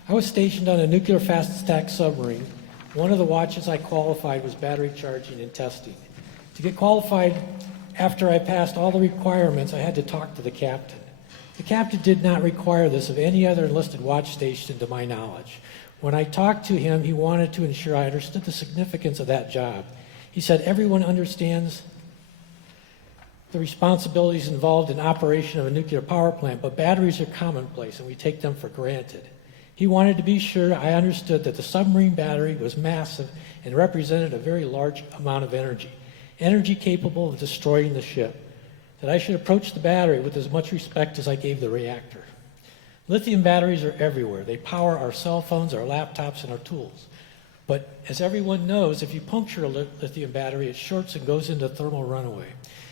I was stationed on a nuclear fast stack submarine. One of the watches I qualified was battery charging and testing. To get qualified, after I passed all the requirements, I had to talk to the captain. The captain did not require this of any other enlisted watch station to my knowledge. When I talked to him, he wanted to ensure I understood the significance of that job. He said everyone understands the responsibilities involved in operation of a nuclear power plant, but batteries are commonplace and we take them for granted. He wanted to be sure I understood that the submarine battery was massive and represented a very large amount of energy capable of destroying the ship, that I should approach the battery with as much respect as I gave the reactor. Lithium batteries are everywhere. They power our cell phones, our laptops, and our tools. But as everyone knows, if you puncture a lithium battery, it shorts and goes into thermal runaway.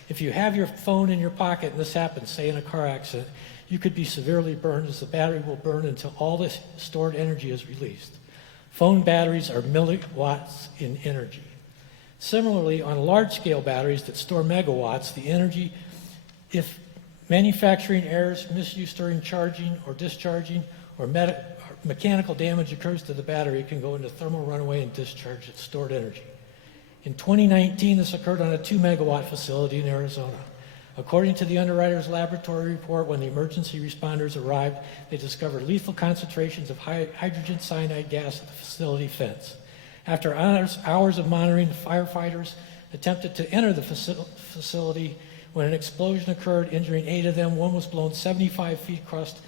If you have your phone in your pocket and this happens, say in a car accident, you could be severely burned, as the battery will burn until all this stored energy is released. Phone batteries are milliwatts in energy. Similarly, on large-scale batteries that store megawatts, the energy, if manufacturing errors, misuse during charging or discharging, or mechanical damage occurs to the battery, it can go into thermal runaway and discharge its stored energy. In 2019, this occurred on a 2-megawatt facility in Arizona. According to the underwriter's laboratory report, when the emergency responders arrived, they discovered lethal concentrations of hydrogen cyanide gas at the facility fence. After hours of monitoring, the firefighters attempted to enter the facility when an explosion occurred, injuring 8 of them. One was blown 75 feet across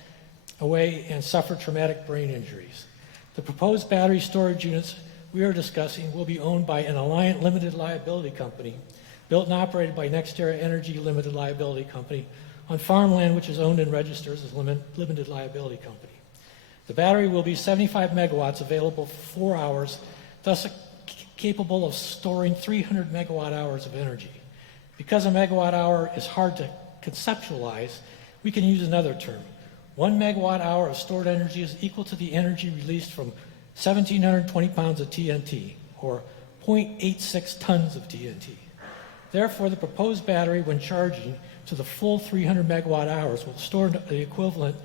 away and suffered traumatic brain injuries. The proposed battery storage units we are discussing will be owned by an Alliant Limited Liability Company, built and operated by NextEra Energy Limited Liability Company, on farmland which is owned and registered as a limited liability company. The battery will be 75 megawatts, available for 4 hours, thus capable of storing 300 megawatt hours of energy. Because a megawatt hour is hard to conceptualize, we can use another term. 1 megawatt hour of stored energy is equal to the energy released from 1,720 pounds of TNT, or 0.86 tons of TNT. Therefore, the proposed battery, when charging to the full 300 megawatt hours, will store the equivalent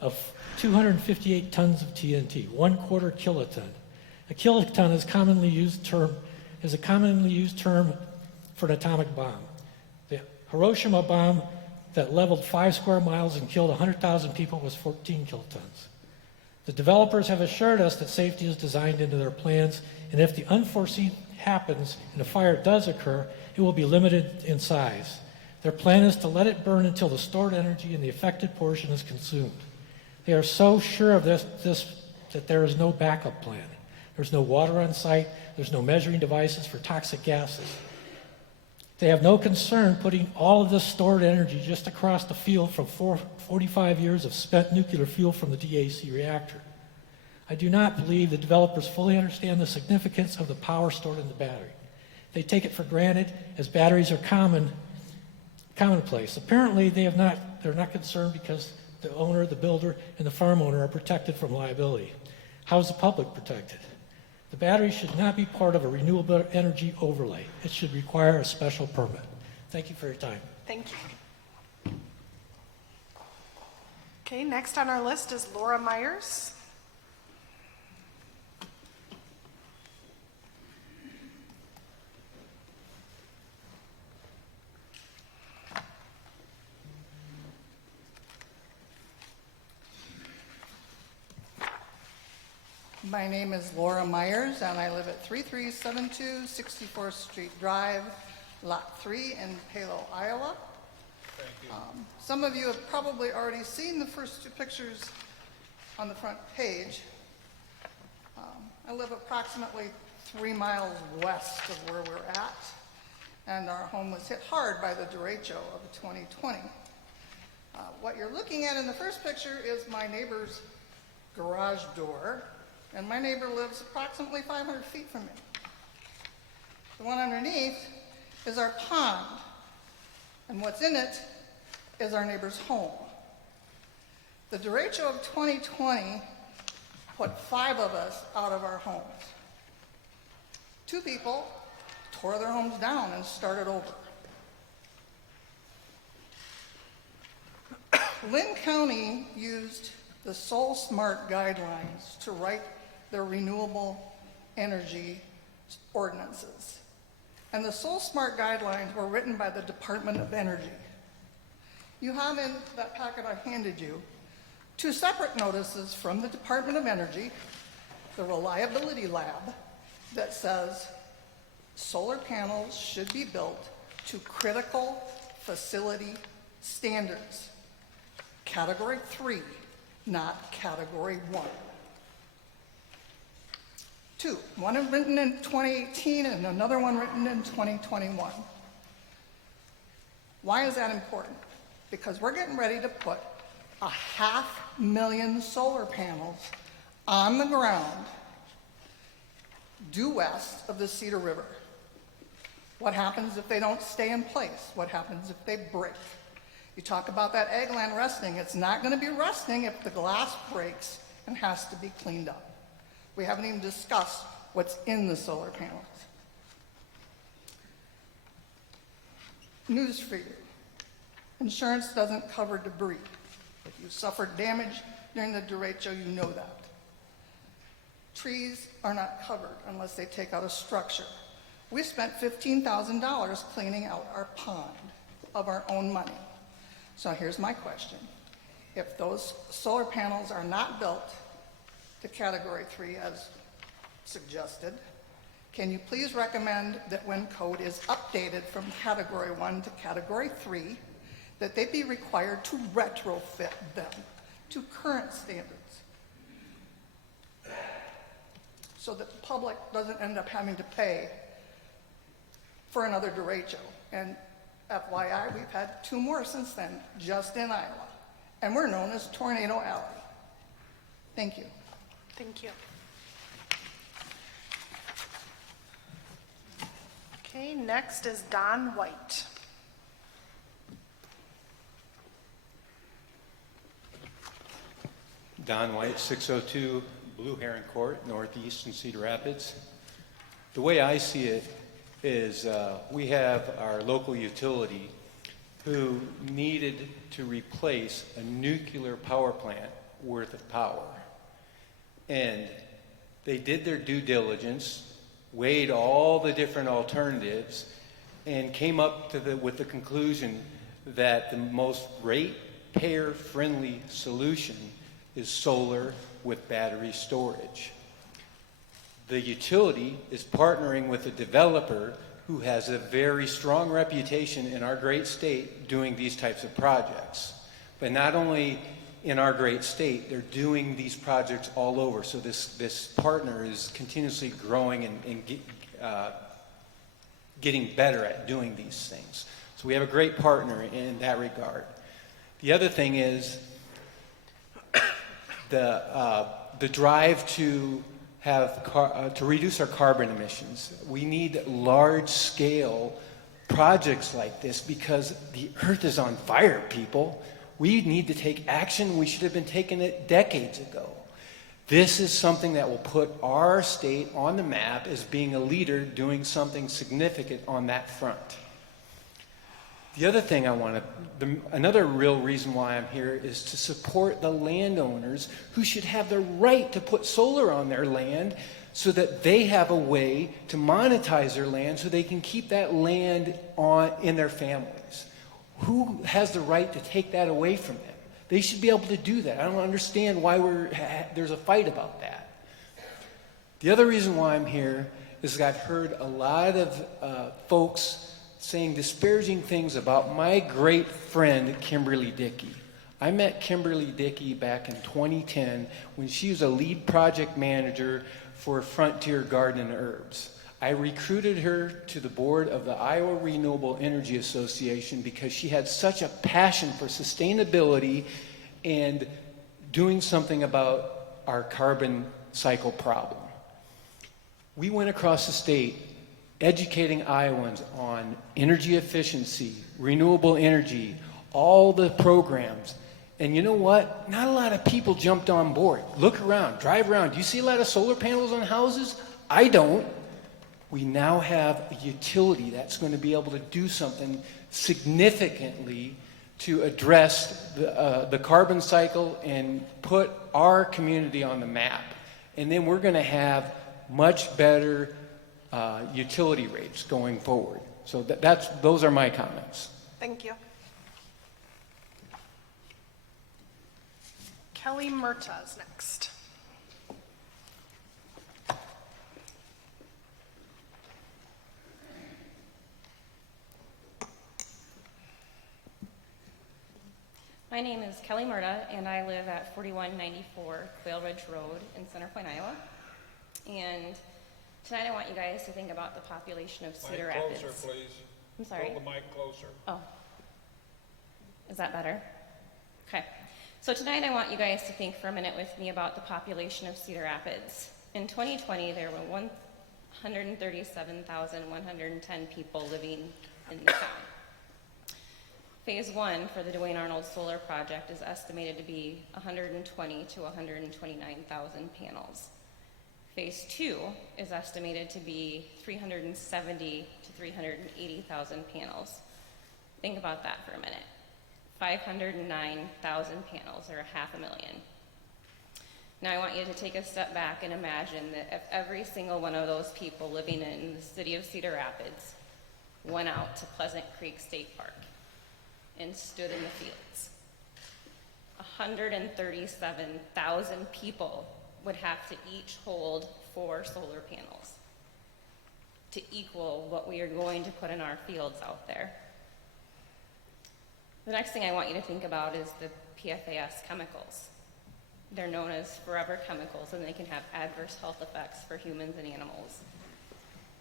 of 258 tons of TNT, 1/4 kiloton. A kiloton is a commonly used term for an atomic bomb. The Hiroshima bomb that leveled 5 square miles and killed 100,000 people was 14 kilotons. The developers have assured us that safety is designed into their plans, and if the unforeseen happens and a fire does occur, it will be limited in size. Their plan is to let it burn until the stored energy in the affected portion is consumed. They are so sure of this that there is no backup plan. There's no water on site. There's no measuring devices for toxic gases. They have no concern putting all of this stored energy just across the field from 45 years of spent nuclear fuel from the DAC reactor. I do not believe the developers fully understand the significance of the power stored in the battery. They take it for granted, as batteries are commonplace. Apparently, they're not concerned because the owner, the builder, and the farm owner are protected from liability. How is the public protected? The battery should not be part of a renewable energy overlay. It should require a special permit. Thank you for your time. Thank you. Okay, next on our list is Laura Myers. My name is Laura Myers, and I live at 3372 64th Street Drive, Lot 3 in Palo, Iowa. Thank you. Some of you have probably already seen the first 2 pictures on the front page. I live approximately 3 miles west of where we're at, and our home was hit hard by the derecho of 2020. What you're looking at in the first picture is my neighbor's garage door, and my neighbor lives approximately 500 feet from me. The one underneath is our pond, and what's in it is our neighbor's home. The derecho of 2020 put 5 of us out of our homes. 2 people tore their homes down and started over. Linn County used the Soul Smart guidelines to write their renewable energy ordinances. And the Soul Smart guidelines were written by the Department of Energy. You have in that packet I handed you 2 separate notices from the Department of Energy, the Reliability Lab, that says solar panels should be built to critical facility standards. Category 3, not Category 1. 2, one written in 2018 and another one written in 2021. Why is that important? Because we're getting ready to put 500,000 solar panels on the ground due west of the Cedar River. What happens if they don't stay in place? What happens if they break? You talk about that eggland rusting. It's not going to be rusting if the glass breaks and has to be cleaned up. We haven't even discussed what's in the solar panels. News for you. Insurance doesn't cover debris. If you suffered damage during the derecho, you know that. Trees are not covered unless they take out a structure. We spent $15,000 cleaning out our pond of our own money. So here's my question. If those solar panels are not built to Category 3 as suggested, can you please recommend that when code is updated from Category 1 to Category 3, that they be required to retrofit them to current standards, so that the public doesn't end up having to pay for another derecho? And FYI, we've had 2 more since then, just in Iowa. And we're known as Tornado Alley. Thank you. Thank you. Okay, next is Don White. Don White, 602 Blue Heron Court, Northeast in Cedar Rapids. The way I see it is we have our local utility who needed to replace a nuclear power plant worth of power. And they did their due diligence, weighed all the different alternatives, and came up to with the conclusion that the most ratepayer-friendly solution is solar with battery storage. The utility is partnering with a developer who has a very strong reputation in our great state doing these types of projects. But not only in our great state, they're doing these projects all over. So this partner is continuously growing and getting better at doing these things. So we have a great partner in that regard. The other thing is the drive to to reduce our carbon emissions. We need large-scale projects like this because the earth is on fire, people. We need to take action. We should have been taking it decades ago. This is something that will put our state on the map as being a leader doing something significant on that front. The other thing another real reason why I'm here is to support the landowners who should have the right to put solar on their land so that they have a way to monetize their land so they can keep that land in their families. Who has the right to take that away from them? They should be able to do that. I don't understand why there's a fight about that. The other reason why I'm here is that I've heard a lot of folks saying disparaging things about my great friend, Kimberly Dickey. I met Kimberly Dickey back in 2010 when she was a lead project manager for Frontier Garden and Herbs. I recruited her to the board of the Iowa Renewable Energy Association because she had such a passion for sustainability and doing something about our carbon cycle problem. We went across the state educating Iowans on energy efficiency, renewable energy, all the programs. And you know what? Not a lot of people jumped on board. Look around, drive around. Do you see a lot of solar panels on houses? I don't. We now have a utility that's going to be able to do something significantly to address the carbon cycle and put our community on the map. And then we're going to have much better utility rates going forward. So those are my comments. Thank you. Kelly Murta is next. My name is Kelly Murta, and I live at 4194 Quail Ridge Road in Center Point, Iowa. And tonight I want you guys to think about the population of Cedar Rapids. Closer, please. I'm sorry? Hold the mic closer. Oh. Is that better? Okay. So tonight I want you guys to think for a minute with me about the population of Cedar Rapids. In 2020, there were 137,110 people living in the town. Phase 1 for the Duane Arnold solar project is estimated to be 120 to 129,000 panels. Phase 2 is estimated to be 370 to 380,000 panels. Think about that for a minute. 509,000 panels, or 500,000. Now I want you to take a step back and imagine that if every single one of those people living in the city of Cedar Rapids went out to Pleasant Creek State Park and stood in the fields, 137,000 people would have to each hold 4 solar panels to equal what we are going to put in our fields out there. The next thing I want you to think about is the PFAS chemicals. They're known as forever chemicals, and they can have adverse health effects for humans and animals.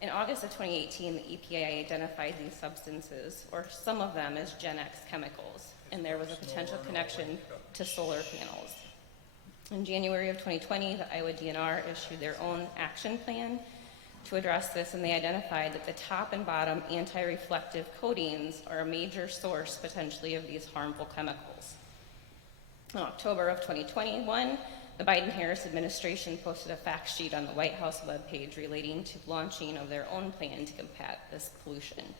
In August of 2018, the EPA identified these substances, or some of them, as Gen X chemicals, and there was a potential connection to solar panels. In January of 2020, the Iowa DNR issued their own action plan to address this, and they identified that the top and bottom anti-reflective coatings are a major source, potentially, of these harmful chemicals. In October of 2021, the Biden-Harris administration posted a fact sheet on the White House webpage relating to launching of their own plan to combat this pollution.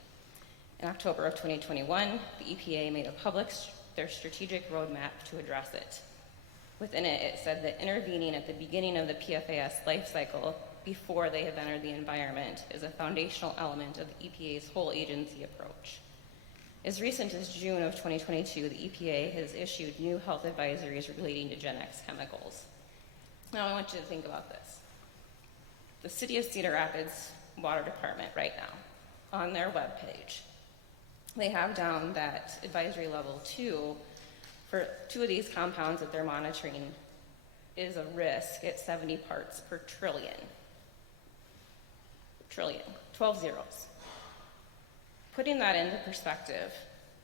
In October of 2021, the EPA made their strategic roadmap to address it. Within it, it said that intervening at the beginning of the PFAS life cycle before they have entered the environment is a foundational element of the EPA's whole agency approach. As recent as June of 2022, the EPA has issued new health advisories relating to Gen X chemicals. Now I want you to think about this. The City of Cedar Rapids Water Department right now, on their webpage, they have down that advisory level 2 for 2 of these compounds that they're monitoring is a risk at 70 parts per trillion. 12 zeros. Putting that into perspective,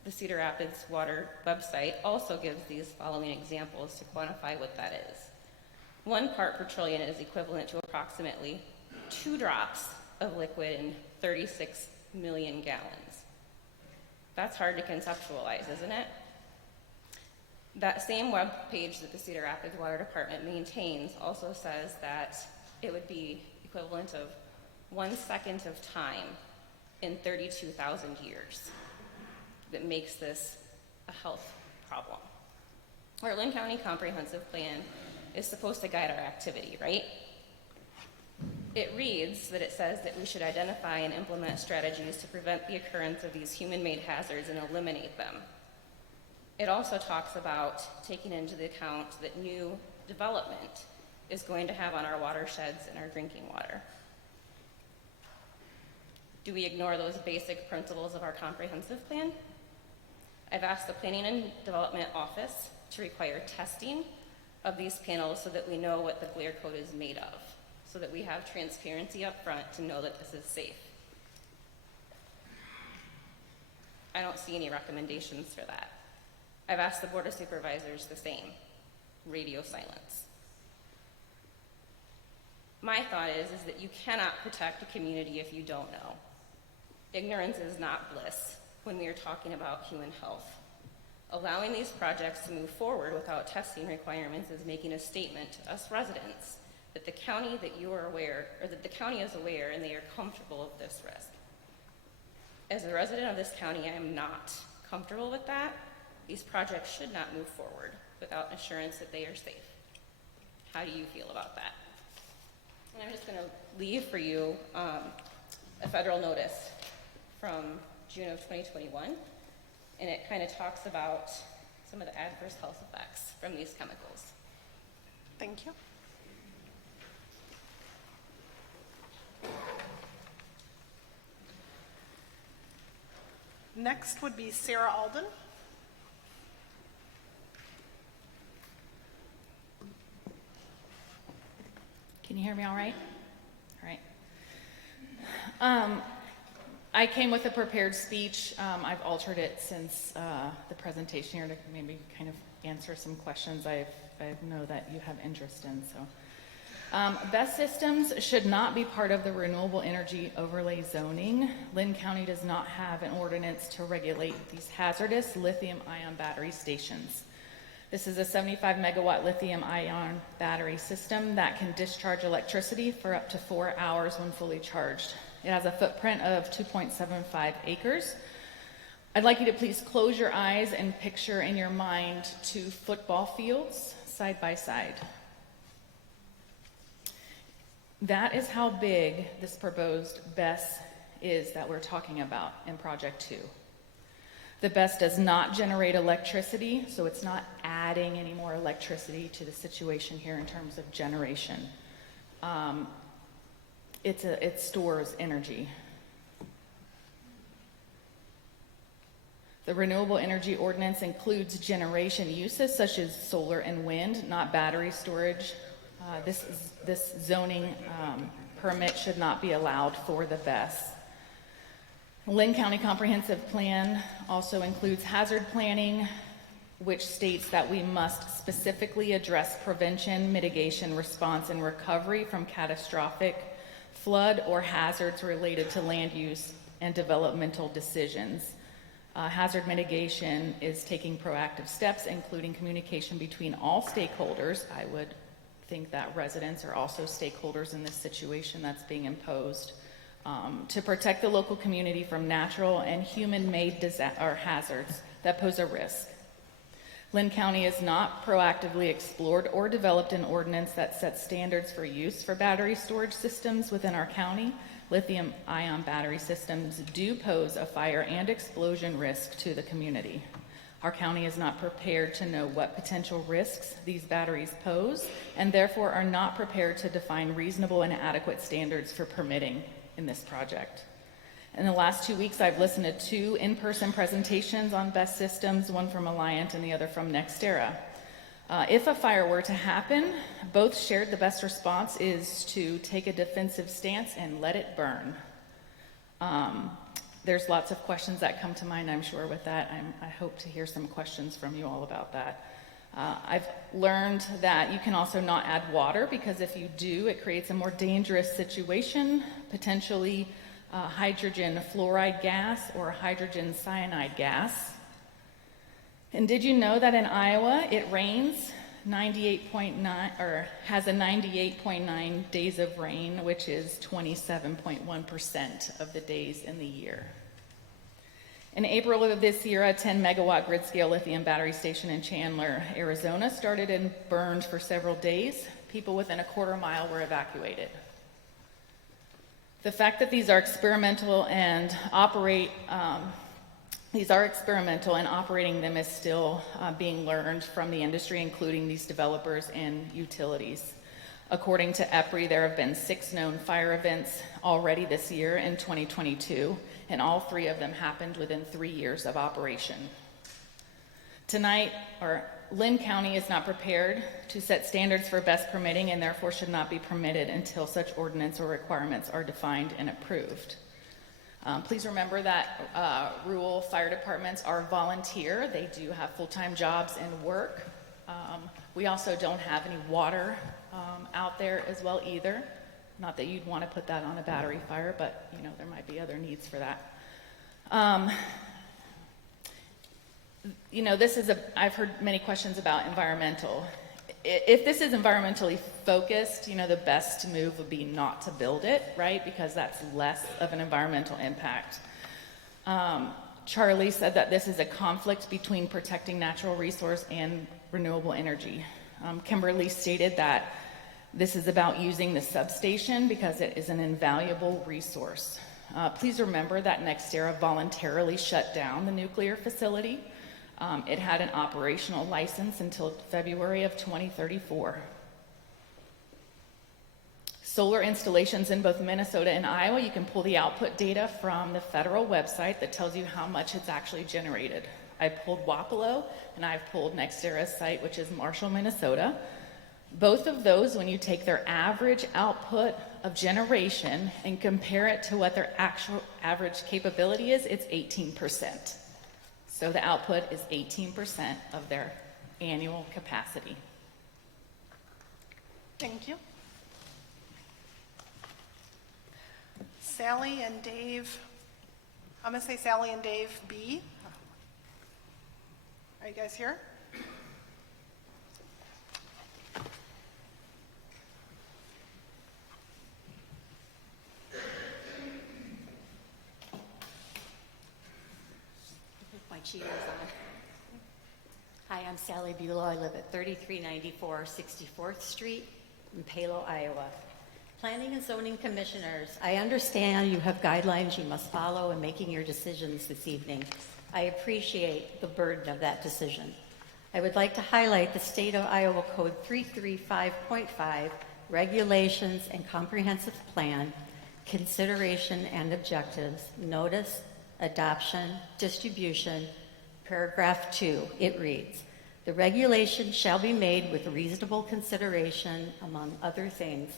the Cedar Rapids Water website also gives these following examples to quantify what that is. 1 part per trillion is equivalent to approximately 2 drops of liquid in 36 million gallons. That's hard to conceptualize, isn't it? That same web page that the Cedar Rapids Water Department maintains also says that it would be equivalent of 1 second of time in 32,000 years that makes this a health problem. Our Linn County Comprehensive Plan is supposed to guide our activity, right? It reads that it says that we should identify and implement strategies to prevent the occurrence of these human-made hazards and eliminate them. It also talks about taking into account that new development is going to have on our watersheds and our drinking water. Do we ignore those basic principles of our comprehensive plan? I've asked the Planning and Development Office to require testing of these panels so that we know what the glare coat is made of, so that we have transparency up front to know that this is safe. I don't see any recommendations for that. I've asked the Board of Supervisors the same. Radio silence. My thought is that you cannot protect a community if you don't know. Ignorance is not bliss when we are talking about human health. Allowing these projects to move forward without testing requirements is making a statement to us residents that the county that you are aware, or that the county is aware and they are comfortable with this risk. As a resident of this county, I am not comfortable with that. These projects should not move forward without assurance that they are safe. How do you feel about that? And I'm just going to leave for you a federal notice from June of 2021, and it kind of talks about some of the adverse health effects from these chemicals. Thank you. Next would be Sarah Alden. Can you hear me all right? All right. I came with a prepared speech. I've altered it since the presentation here to maybe kind of answer some questions I know that you have interest in. So, BESS systems should not be part of the renewable energy overlay zoning. Linn County does not have an ordinance to regulate these hazardous lithium-ion battery stations. This is a 75 megawatt lithium-ion battery system that can discharge electricity for up to 4 hours when fully charged. It has a footprint of 2.75 acres. I'd like you to please close your eyes and picture in your mind 2 football fields side by side. That is how big this proposed BESS is that we're talking about in Project 2. The BESS does not generate electricity, so it's not adding any more electricity to the situation here in terms of generation. It stores energy. The Renewable Energy Ordinance includes generation uses such as solar and wind, not battery storage. This zoning permit should not be allowed for the BESS. Linn County Comprehensive Plan also includes hazard planning, which states that we must specifically address prevention, mitigation, response, and recovery from catastrophic flood or hazards related to land use and developmental decisions. Hazard mitigation is taking proactive steps, including communication between all stakeholders. I would think that residents are also stakeholders in this situation that's being imposed, to protect the local community from natural and human-made hazards that pose a risk. Linn County has not proactively explored or developed an ordinance that sets standards for use for battery storage systems within our county. Lithium-ion battery systems do pose a fire and explosion risk to the community. Our county is not prepared to know what potential risks these batteries pose, and therefore are not prepared to define reasonable and adequate standards for permitting in this project. In the last 2 weeks, I've listened to 2 in-person presentations on BESS systems, one from Alliant and the other from NextEra. If a fire were to happen, both shared the best response is to take a defensive stance and let it burn. There's lots of questions that come to mind, I'm sure, with that. I hope to hear some questions from you all about that. I've learned that you can also not add water, because if you do, it creates a more dangerous situation, potentially hydrogen fluoride gas or hydrogen cyanide gas. And did you know that in Iowa it rains 98.9, or has a 98.9 days of rain, which is 27.1% of the days in the year. In April of this year, a 10 megawatt grid scale lithium battery station in Chandler, Arizona started and burned for several days. People within a quarter mile were evacuated. The fact that these are experimental and operating them is still being learned from the industry, including these developers and utilities. According to EPRI, there have been 6 known fire events already this year in 2022, and all 3 of them happened within 3 years of operation. Tonight, Linn County is not prepared to set standards for BESS permitting, and therefore should not be permitted until such ordinance or requirements are defined and approved. Please remember that rural fire departments are volunteer. They do have full-time jobs and work. We also don't have any water out there as well either. Not that you'd want to put that on a battery fire, but you know, there might be other needs for that. You know, I've heard many questions about environmental. If this is environmentally focused, you know, the best move would be not to build it, right? Because that's less of an environmental impact. Charlie said that this is a conflict between protecting natural resource and renewable energy. Kimberly stated that this is about using the substation because it is an invaluable resource. Please remember that NextEra voluntarily shut down the nuclear facility. It had an operational license until February of 2034. Solar installations in both Minnesota and Iowa, you can pull the output data from the federal website that tells you how much it's actually generated. I pulled Wapello, and I've pulled NextEra's site, which is Marshall, Minnesota. Both of those, when you take their average output of generation and compare it to what their actual average capability is, it's 18%. So the output is 18% of their annual capacity. Thank you. Sally and Dave, I'm gonna say Sally and Dave B. Are you guys here? cheaters on. Hi, I'm Sally Bulow. I live at 3394 64th Street in Palo, Iowa. Planning and Zoning Commissioners, I understand you have guidelines you must follow in making your decisions this evening. I appreciate the burden of that decision. I would like to highlight the State of Iowa Code 335.5, Regulations and Comprehensive Plan, Consideration and Objectives, Notice, Adoption, Distribution, paragraph 2. It reads, the regulation shall be made with reasonable consideration, among other things,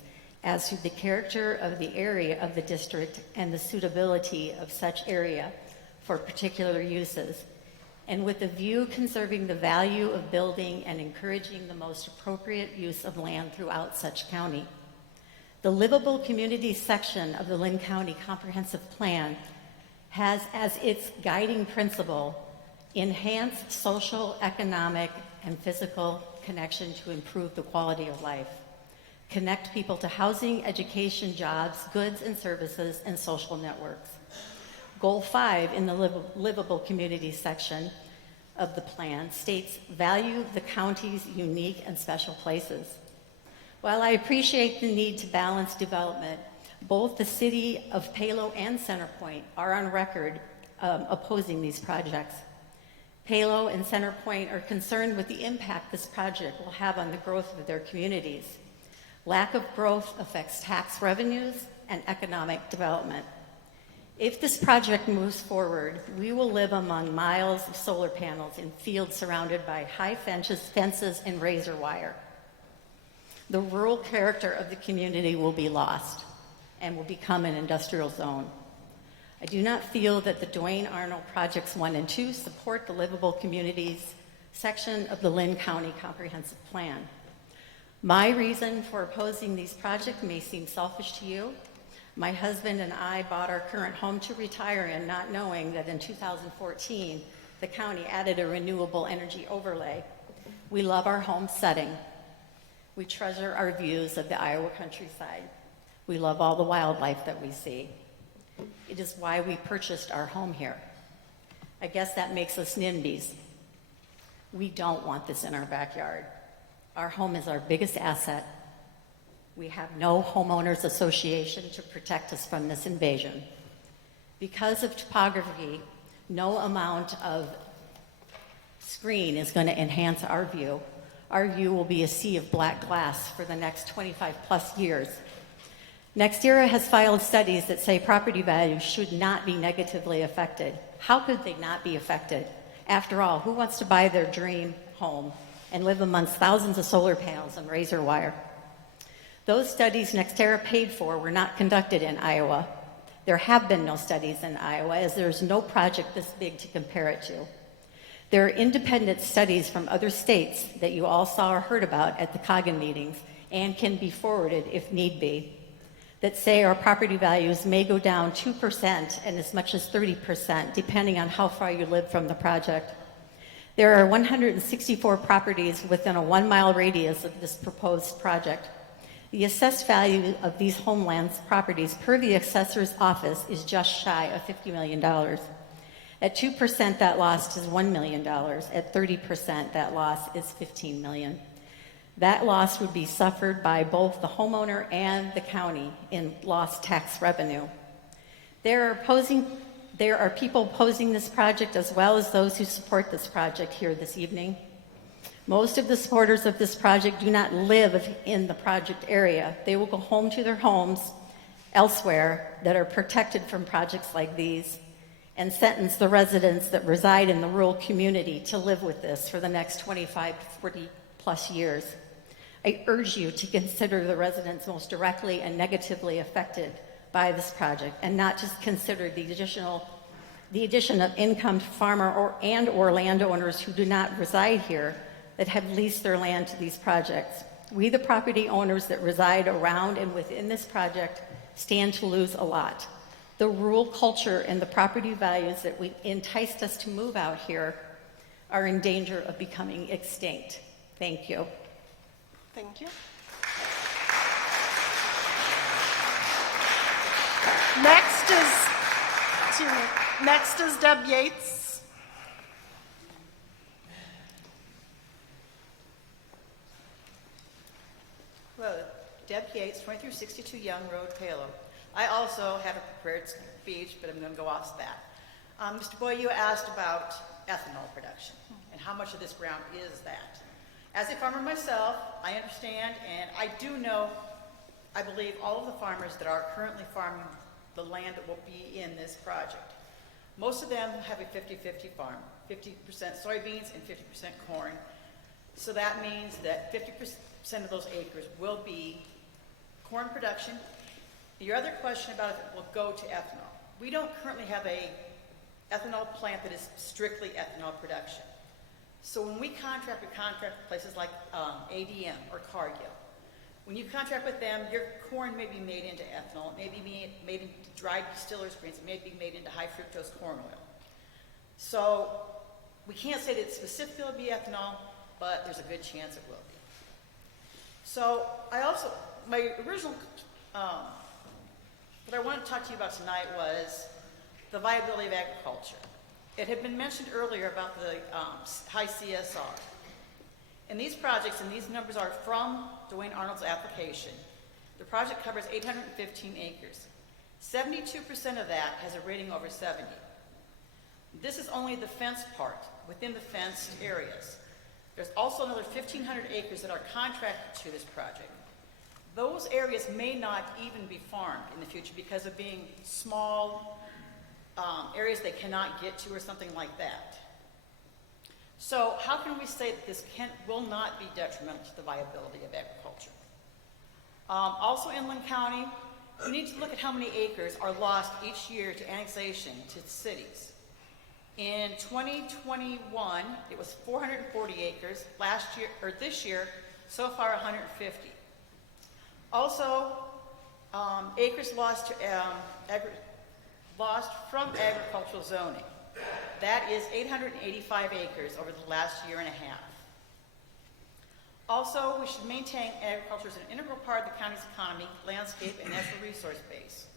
as to the character of the area of the district and the suitability of such area for particular uses, and with a view conserving the value of building and encouraging the most appropriate use of land throughout such county. The Livable Communities section of the Linn County Comprehensive Plan has as its guiding principle enhanced social, economic, and physical connection to improve the quality of life, connect people to housing, education, jobs, goods and services, and social networks. Goal 5 in the Livable Communities section of the plan states, value the county's unique and special places. While I appreciate the need to balance development, both the city of Palo and Centerpoint are on record opposing these projects. Palo and Centerpoint are concerned with the impact this project will have on the growth of their communities. Lack of growth affects tax revenues and economic development. If this project moves forward, we will live among miles of solar panels in fields surrounded by high fences and razor wire. The rural character of the community will be lost and will become an industrial zone. I do not feel that the Duane Arnold Projects 1 and 2 support the Livable Communities section of the Linn County Comprehensive Plan. My reason for opposing these projects may seem selfish to you. My husband and I bought our current home to retire in, not knowing that in 2014, the county added a renewable energy overlay. We love our home setting. We treasure our views of the Iowa countryside. We love all the wildlife that we see. It is why we purchased our home here. I guess that makes us NIMBYs. We don't want this in our backyard. Our home is our biggest asset. We have no homeowners association to protect us from this invasion. Because of topography, no amount of screen is going to enhance our view. Our view will be a sea of black glass for the next 25 plus years. NextEra has filed studies that say property values should not be negatively affected. How could they not be affected? After all, who wants to buy their dream home and live amongst thousands of solar panels and razor wire? Those studies NextEra paid for were not conducted in Iowa. There have been no studies in Iowa, as there is no project this big to compare it to. There are independent studies from other states that you all saw or heard about at the Coggin meetings and can be forwarded if need be, that say our property values may go down 2% and as much as 30%, depending on how far you live from the project. There are 164 properties within a 1-mile radius of this proposed project. The assessed value of these homelands properties per the assessor's office is just shy of $50 million. At 2%, that loss is $1 million. At 30%, that loss is $15 million. That loss would be suffered by both the homeowner and the county in lost tax revenue. There are people opposing this project as well as those who support this project here this evening. Most of the supporters of this project do not live in the project area. They will go home to their homes elsewhere that are protected from projects like these and sentence the residents that reside in the rural community to live with this for the next 25 to 40 plus years. I urge you to consider the residents most directly and negatively affected by this project and not just consider the addition of income farmer or landowners who do not reside here that have leased their land to these projects. We, the property owners that reside around and within this project, stand to lose a lot. The rural culture and the property values that enticed us to move out here are in danger of becoming extinct. Thank you. Thank you. Next is Deb Yates. Hello, Deb Yates, 2362 Young Road, Palo. I also have a prepared speech, but I'm going to go off that. Mr. Boyd, you asked about ethanol production and how much of this ground is that. As a farmer myself, I understand and I do know, I believe all of the farmers that are currently farming the land that will be in this project. Most of them have a 50-50 farm, 50% soybeans and 50% corn. So that means that 50% of those acres will be corn production. Your other question about if it will go to ethanol. We don't currently have a ethanol plant that is strictly ethanol production. So when we contract with places like ADM or Cargill, when you contract with them, your corn may be made into ethanol, it may be made into dried distillers grains, it may be made into high fructose corn oil. So we can't say that it specifically will be ethanol, but there's a good chance it will be. So my original, what I wanted to talk to you about tonight was the viability of agriculture. It had been mentioned earlier about the high CSR. And these projects, and these numbers are from Duane Arnold's application, the project covers 815 acres. 72% of that has a rating over 70. This is only the fenced part, within the fenced areas. There's also another 1,500 acres that are contracted to this project. Those areas may not even be farmed in the future because of being small areas they cannot get to or something like that. So how can we say that this will not be detrimental to the viability of agriculture? Also in Linn County, we need to look at how many acres are lost each year to annexation to cities. In 2021, it was 440 acres. This year, so far 150. Also, acres lost to lost from agricultural zoning. That is 885 acres over the last year and a half. Also, we should maintain agriculture as an integral part of the county's economy, landscape, and natural resource base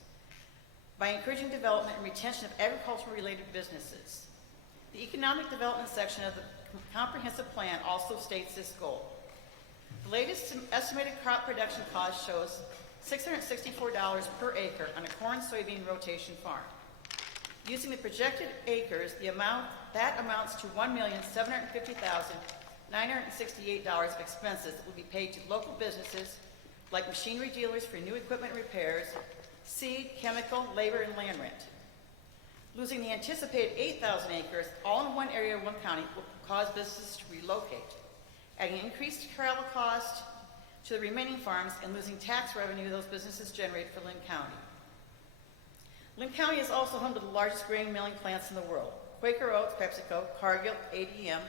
by encouraging development and retention of agricultural-related businesses. The economic development section of the comprehensive plan also states this goal. The latest estimated crop production cost shows $664 per acre on a corn-soybean rotation farm. Using the projected acres, that amounts to $1,750,968 of expenses that will be paid to local businesses like machinery dealers for new equipment repairs, seed, chemical, labor, and land rent. Losing the anticipated 8,000 acres all in one area of one county will cause businesses to relocate, adding increased travel cost to the remaining farms and losing tax revenue those businesses generate for Linn County. Linn County is also home to the largest grain milling plants in the world: Quaker Oats, PepsiCo, Cargill, ADM,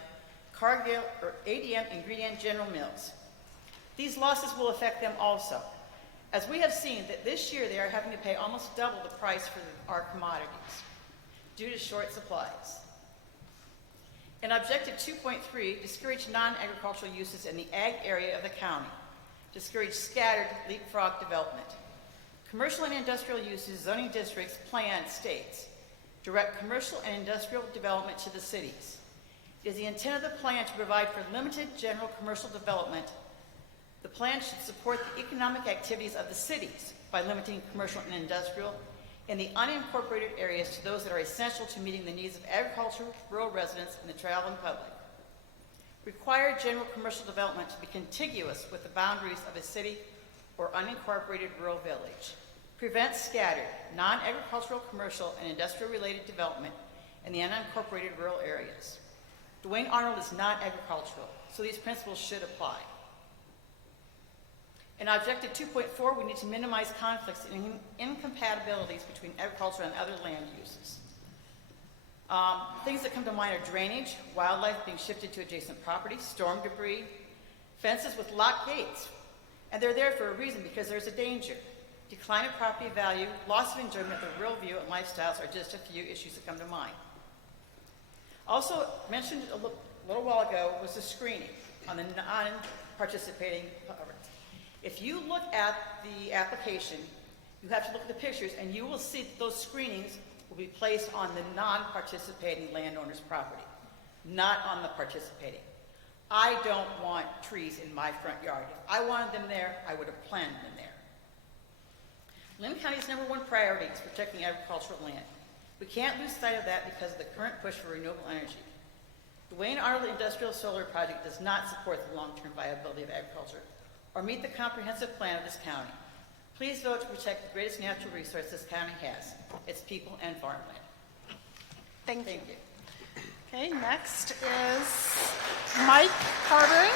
and Green General Mills. These losses will affect them also, as we have seen that this year they are having to pay almost double the price for our commodities due to short supplies. In Objective 2.3, discourage non-agricultural uses in the ag area of the county. Discourage scattered leapfrog development. Commercial and industrial uses zoning districts plan states. Direct commercial and industrial development to the cities. It is the intent of the plan to provide for limited general commercial development. The plan should support the economic activities of the cities by limiting commercial and industrial in the unincorporated areas to those that are essential to meeting the needs of agricultural, rural residents, and the traveling public. Require general commercial development to be contiguous with the boundaries of a city or unincorporated rural village. Prevent scattered, non-agricultural, commercial, and industrial-related development in the unincorporated rural areas. Duane Arnold is not agricultural, so these principles should apply. In Objective 2.4, we need to minimize conflicts and incompatibilities between agriculture and other land uses. Things that come to mind are drainage, wildlife being shifted to adjacent property, storm debris, fences with locked gates. And they're there for a reason, because there's a danger. Decline of property value, loss of enjoyment of the real view, and lifestyles are just a few issues that come to mind. Also mentioned a little while ago was the screening on the non-participating properties. If you look at the application, you have to look at the pictures, and you will see that those screenings will be placed on the non-participating landowner's property, not on the participating. I don't want trees in my front yard. If I wanted them there, I would have planted them there. Linn County's #1 priority is protecting agricultural land. We can't lose sight of that because of the current push for renewable energy. The Duane Arnold Industrial Solar Project does not support the long-term viability of agriculture or meet the comprehensive plan of this county. Please vote to protect the greatest natural resource this county has, its people and farmland. Thank you. Okay, next is Mike Carberry.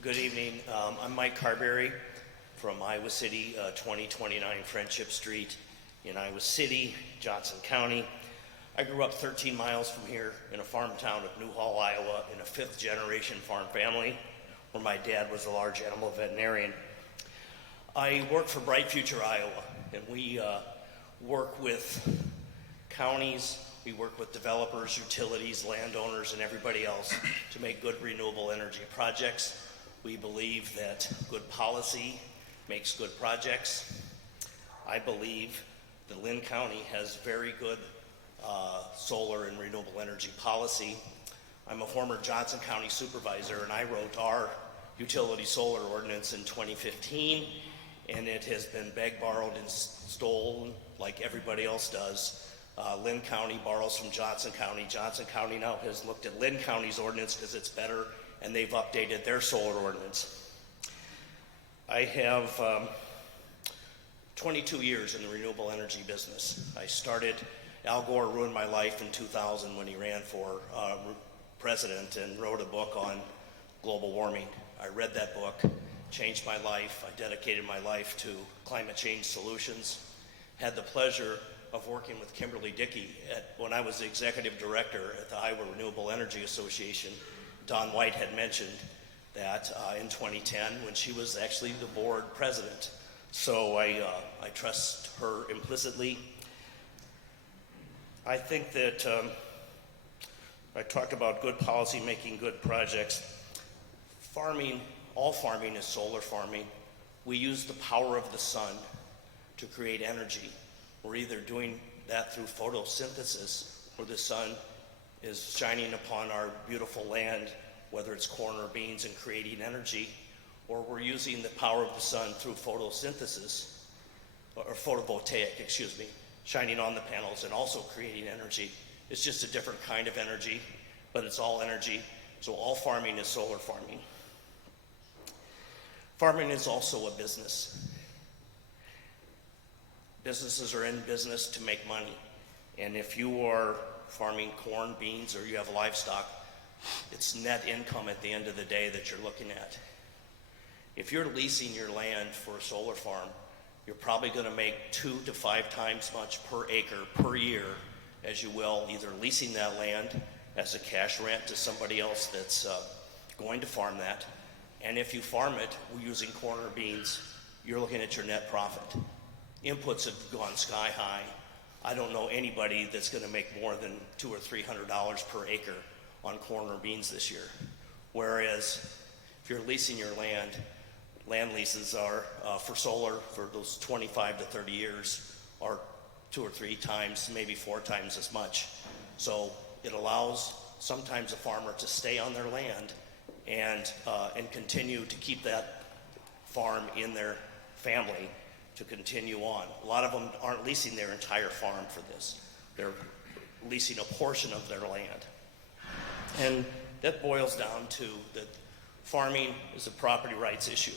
Good evening. I'm Mike Carberry from Iowa City, 2029 Friendship Street in Iowa City, Johnson County. I grew up 13 miles from here in a farm town of Newhall, Iowa, in a 5th-generation farm family where my dad was a large animal veterinarian. I work for Bright Future Iowa, and we work with counties, we work with developers, utilities, landowners, and everybody else to make good renewable energy projects. We believe that good policy makes good projects. I believe that Linn County has very good solar and renewable energy policy. I'm a former Johnson County supervisor, and I wrote our utility solar ordinance in 2015, and it has been begged, borrowed, and stolen like everybody else does. Linn County borrows from Johnson County. Johnson County now has looked at Linn County's ordinance because it's better, and they've updated their solar ordinance. I have 22 years in the renewable energy business. I started, Al Gore ruined my life in 2000 when he ran for president and wrote a book on global warming. I read that book, changed my life. I dedicated my life to climate change solutions. Had the pleasure of working with Kimberly Dickey when I was the executive director at the Iowa Renewable Energy Association. Don White had mentioned that in 2010 when she was actually the board president. So I trust her implicitly. I think that I talked about good policy making good projects. Farming, all farming is solar farming. We use the power of the sun to create energy. We're either doing that through photosynthesis, where the sun is shining upon our beautiful land, whether it's corn or beans, and creating energy, or we're using the power of the sun through photosynthesis, or photovoltaic, excuse me, shining on the panels and also creating energy. It's just a different kind of energy, but it's all energy. So all farming is solar farming. Farming is also a business. Businesses are in business to make money. And if you are farming corn, beans, or you have livestock, it's net income at the end of the day that you're looking at. If you're leasing your land for a solar farm, you're probably going to make 2 to 5 times much per acre per year as you will either leasing that land as a cash rent to somebody else that's going to farm that. And if you farm it using corn or beans, you're looking at your net profit. Inputs have gone sky high. I don't know anybody that's going to make more than $200 or $300 per acre on corn or beans this year. Whereas if you're leasing your land, land leases are for solar for those 25 to 30 years are 2 or 3 times, maybe 4 times as much. So it allows sometimes a farmer to stay on their land and continue to keep that farm in their family to continue on. A lot of them aren't leasing their entire farm for this. They're leasing a portion of their land. And that boils down to that farming is a property rights issue.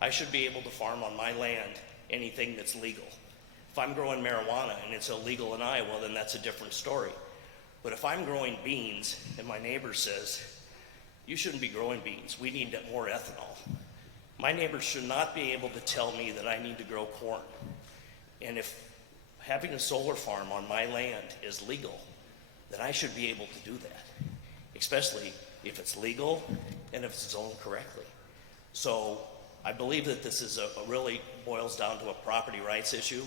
I should be able to farm on my land anything that's legal. If I'm growing marijuana and it's illegal in Iowa, then that's a different story. But if I'm growing beans and my neighbor says, you shouldn't be growing beans, we need more ethanol, my neighbor should not be able to tell me that I need to grow corn. And if having a solar farm on my land is legal, then I should be able to do that, especially if it's legal and if it's zoned correctly. So I believe that this is really boils down to a property rights issue.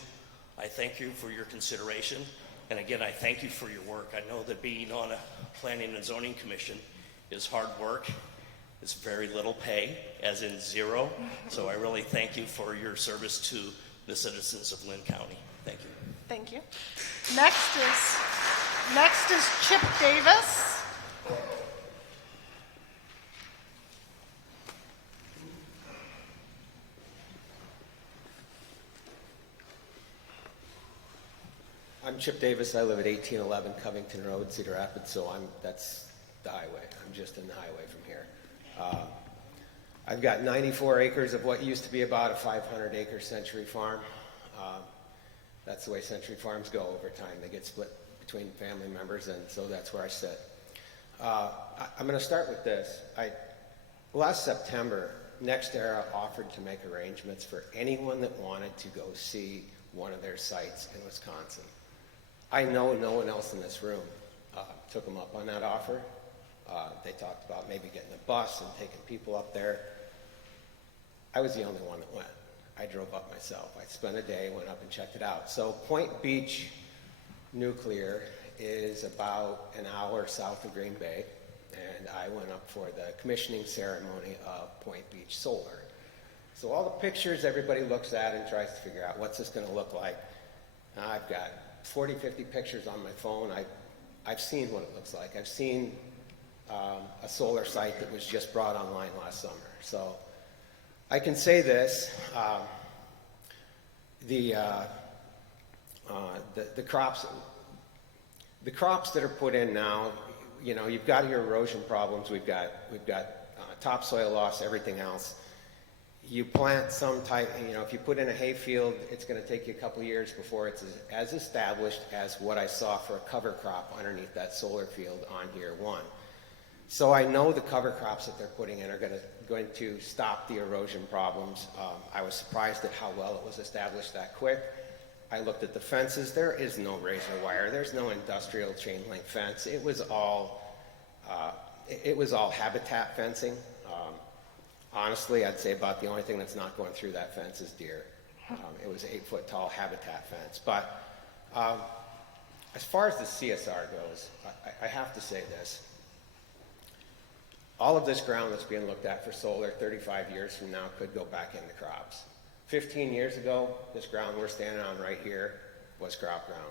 I thank you for your consideration. And again, I thank you for your work. I know that being on a planning and zoning commission is hard work. It's very little pay, as in zero. So I really thank you for your service to the citizens of Linn County. Thank you. Thank you. Next is Chip Davis. I'm Chip Davis. I live at 1811 Covington Road, Cedar Rapids, so that's the highway. I'm just in the highway from here. I've got 94 acres of what used to be about a 500-acre Century Farm. That's the way Century Farms go over time. They get split between family members, and so that's where I sit. I'm going to start with this. Last September, NextEra offered to make arrangements for anyone that wanted to go see one of their sites in Wisconsin. I know no one else in this room took them up on that offer. They talked about maybe getting a bus and taking people up there. I was the only one that went. I drove up myself. I spent a day, went up and checked it out. So Point Beach Nuclear is about an hour south of Green Bay, and I went up for the commissioning ceremony of Point Beach Solar. So all the pictures everybody looks at and tries to figure out what's this going to look like. I've got 40, 50 pictures on my phone. I've seen what it looks like. I've seen a solar site that was just brought online last summer. So I can say this, the crops that are put in now, you know, you've got your erosion problems, we've got topsoil loss, everything else. You plant some type, you know, if you put in a hay field, it's going to take you a couple of years before it's as established as what I saw for a cover crop underneath that solar field on year one. So I know the cover crops that they're putting in are going to stop the erosion problems. I was surprised at how well it was established that quick. I looked at the fences. There is no razor wire. There's no industrial chain link fence. It was all habitat fencing. Honestly, I'd say about the only thing that's not going through that fence is deer. It was 8-foot tall habitat fence. But as far as the CSR goes, I have to say this. All of this ground that's being looked at for solar 35 years from now could go back into crops. 15 years ago, this ground we're standing on right here was crop ground.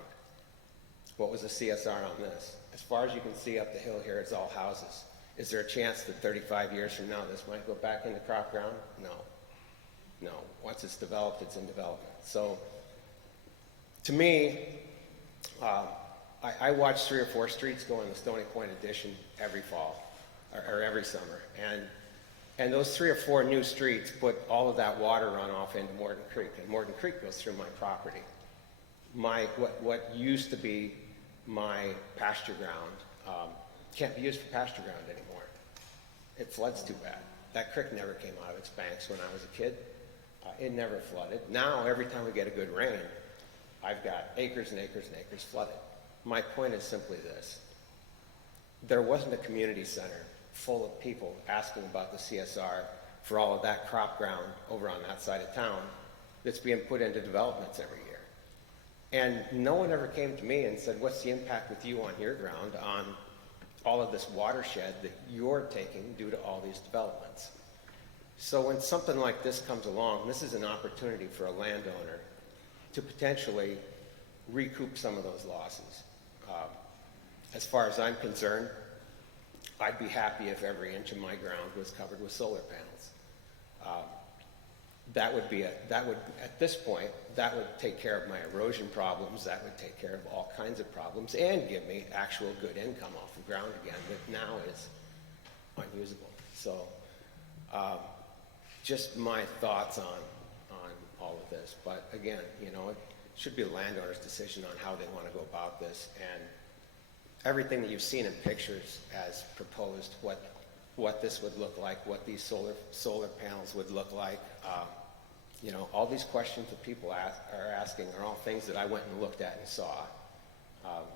What was the CSR on this? As far as you can see up the hill here, it's all houses. Is there a chance that 35 years from now this might go back into crop ground? No. Once it's developed, it's in development. So to me, I watch 3 or 4 streets go in the Stony Point addition every fall or every summer. And those 3 or 4 new streets put all of that water runoff into Morton Creek. And Morton Creek goes through my property. What used to be my pasture ground can't be used for pasture ground anymore. It floods too bad. That creek never came out of its banks when I was a kid. It never flooded. Now, every time we get a good rain, I've got acres and acres and acres flooded. My point is simply this. There wasn't a community center full of people asking about the CSR for all of that crop ground over on that side of town that's being put into developments every year. And no one ever came to me and said, what's the impact with you on your ground on all of this watershed that you're taking due to all these developments? So when something like this comes along, this is an opportunity for a landowner to potentially recoup some of those losses. As far as I'm concerned, I'd be happy if every inch of my ground was covered with solar panels. At this point, that would take care of my erosion problems, that would take care of all kinds of problems, and give me actual good income off the ground again that now is unusable. So just my thoughts on all of this. But again, you know, it should be the landowner's decision on how they want to go about this. And everything that you've seen in pictures as proposed, what this would look like, what these solar panels would look like. You know, all these questions that people are asking are all things that I went and looked at and saw.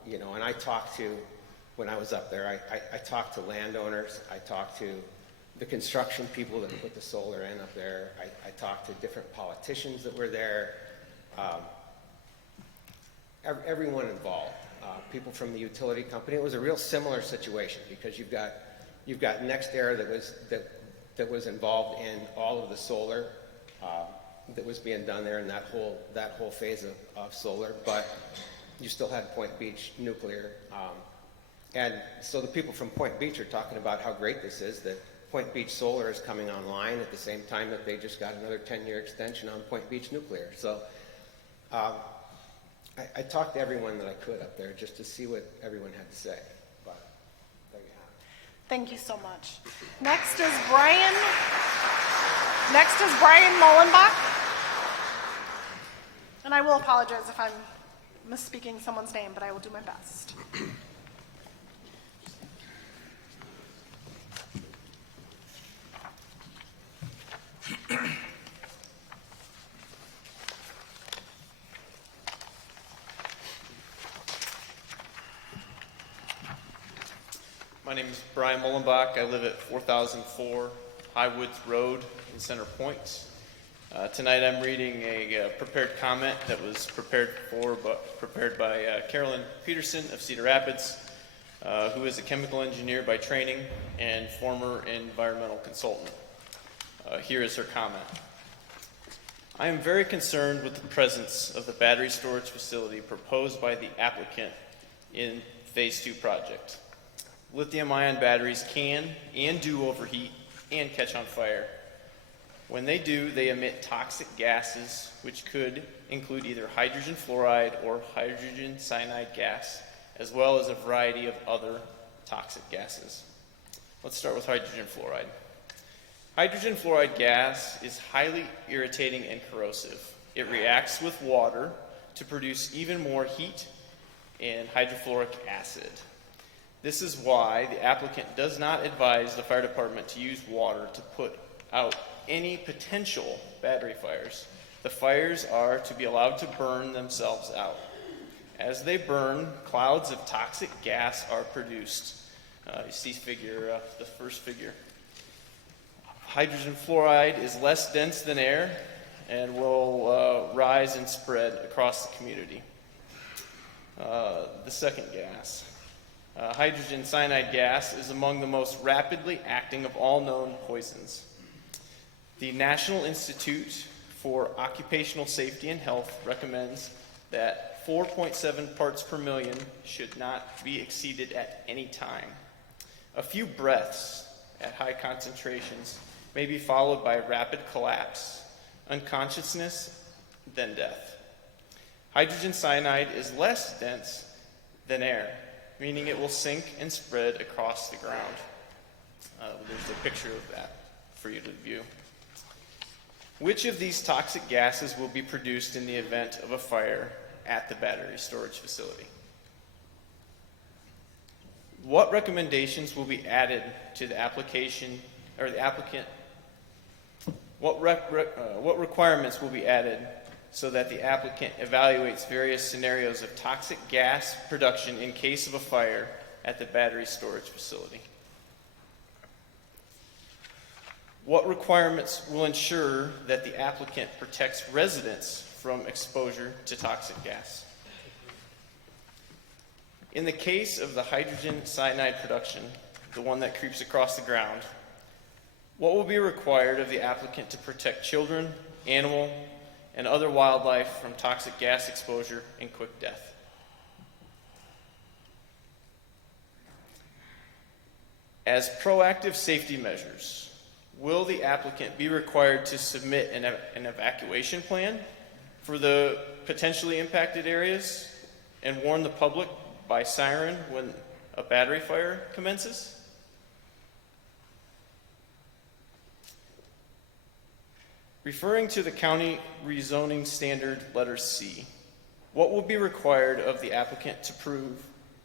You know, and I talked to, when I was up there, I talked to landowners, I talked to the construction people that put the solar in up there, I talked to different politicians that were there, everyone involved. People from the utility company. It was a real similar situation because you've got NextEra that was involved in all of the solar. that was being done there in that whole phase of solar, but you still had Point Beach nuclear. And so the people from Point Beach are talking about how great this is, that Point Beach Solar is coming online at the same time that they just got another 10-year extension on Point Beach Nuclear. So I talked to everyone that I could up there just to see what everyone had to say. But there you have it. Thank you so much. Next is Brian Mullenbach. And I will apologize if I'm misspeaking someone's name, but I will do my best. My name is Brian Mullenbach. I live at 4004 Highwoods Road in Center Point. Tonight I'm reading a prepared comment that was prepared by Carolyn Peterson of Cedar Rapids, who is a chemical engineer by training and former environmental consultant. Here is her comment. I am very concerned with the presence of the battery storage facility proposed by the applicant in Phase 2 project. Lithium-ion batteries can and do overheat and catch on fire. When they do, they emit toxic gases, which could include either hydrogen fluoride or hydrogen cyanide gas, as well as a variety of other toxic gases. Let's start with hydrogen fluoride. Hydrogen fluoride gas is highly irritating and corrosive. It reacts with water to produce even more heat and hydrofluoric acid. This is why the applicant does not advise the fire department to use water to put out any potential battery fires. The fires are to be allowed to burn themselves out. As they burn, clouds of toxic gas are produced. You see the first figure. Hydrogen fluoride is less dense than air and will rise and spread across the community. The second gas. Hydrogen cyanide gas is among the most rapidly acting of all known poisons. The National Institute for Occupational Safety and Health recommends that 4.7 parts per million should not be exceeded at any time. A few breaths at high concentrations may be followed by rapid collapse, unconsciousness, then death. Hydrogen cyanide is less dense than air, meaning it will sink and spread across the ground. There's a picture of that for you to view. Which of these toxic gases will be produced in the event of a fire at the battery storage facility? What recommendations will be added to the application, or the applicant? What requirements will be added so that the applicant evaluates various scenarios of toxic gas production in case of a fire at the battery storage facility? What requirements will ensure that the applicant protects residents from exposure to toxic gas? In the case of the hydrogen cyanide production, the one that creeps across the ground, what will be required of the applicant to protect children, animal, and other wildlife from toxic gas exposure and quick death? As proactive safety measures, will the applicant be required to submit an evacuation plan for the potentially impacted areas and warn the public by siren when a battery fire commences? Referring to the county rezoning standard letter C, what will be required of the applicant to prove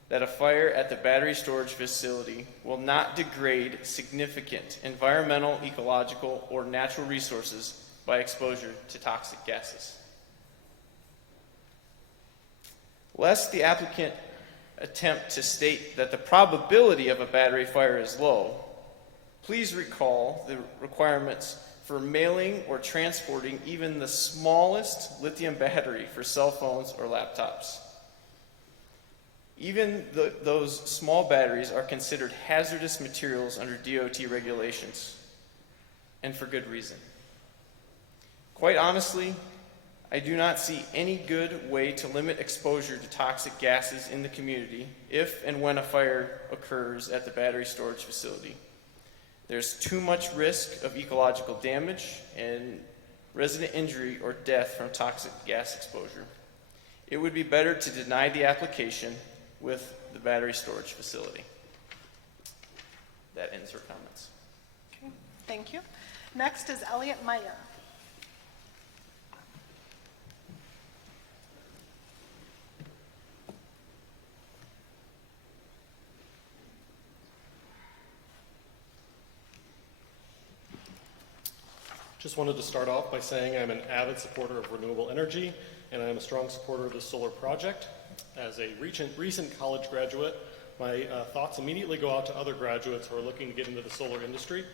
that a fire at the battery storage facility will not degrade significant environmental, ecological, or natural resources by exposure to toxic gases? Lest the applicant attempt to state that the probability of a battery fire is low, please recall the requirements for mailing or transporting even the smallest lithium battery for cell phones or laptops. Even those small batteries are considered hazardous materials under DOT regulations, and for good reason. Quite honestly, I do not see any good way to limit exposure to toxic gases in the community if and when a fire occurs at the battery storage facility. There's too much risk of ecological damage and resident injury or death from toxic gas exposure. It would be better to deny the application with the battery storage facility. That ends her comments. Okay, thank you. Next is Elliot Meyer. Just wanted to start off by saying I'm an avid supporter of renewable energy, and I'm a strong supporter of this solar project. As a recent college graduate, my thoughts immediately go out to other graduates who are looking to get into the solar industry.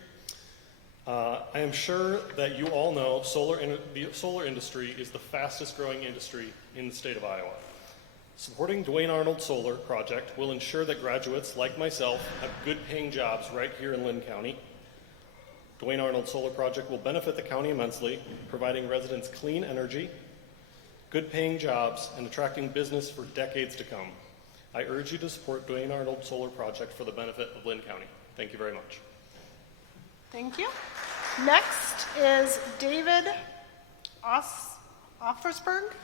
I am sure that you all know the solar industry is the fastest growing industry in the state of Iowa. Supporting Duane Arnold Solar Project will ensure that graduates like myself have good paying jobs right here in Linn County. Duane Arnold Solar Project will benefit the county immensely, providing residents clean energy, good paying jobs, and attracting business for decades to come. I urge you to support Duane Arnold Solar Project for the benefit of Linn County. Thank you very much. Thank you. Next is David Offersberg.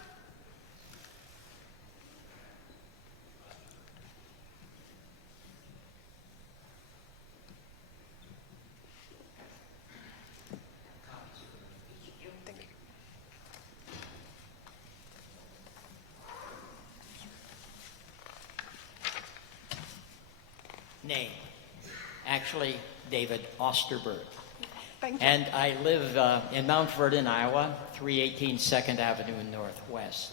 Name, actually David Osterberg. Thank you. And I live in Mount Vernon, Iowa, 318 2nd Avenue Northwest.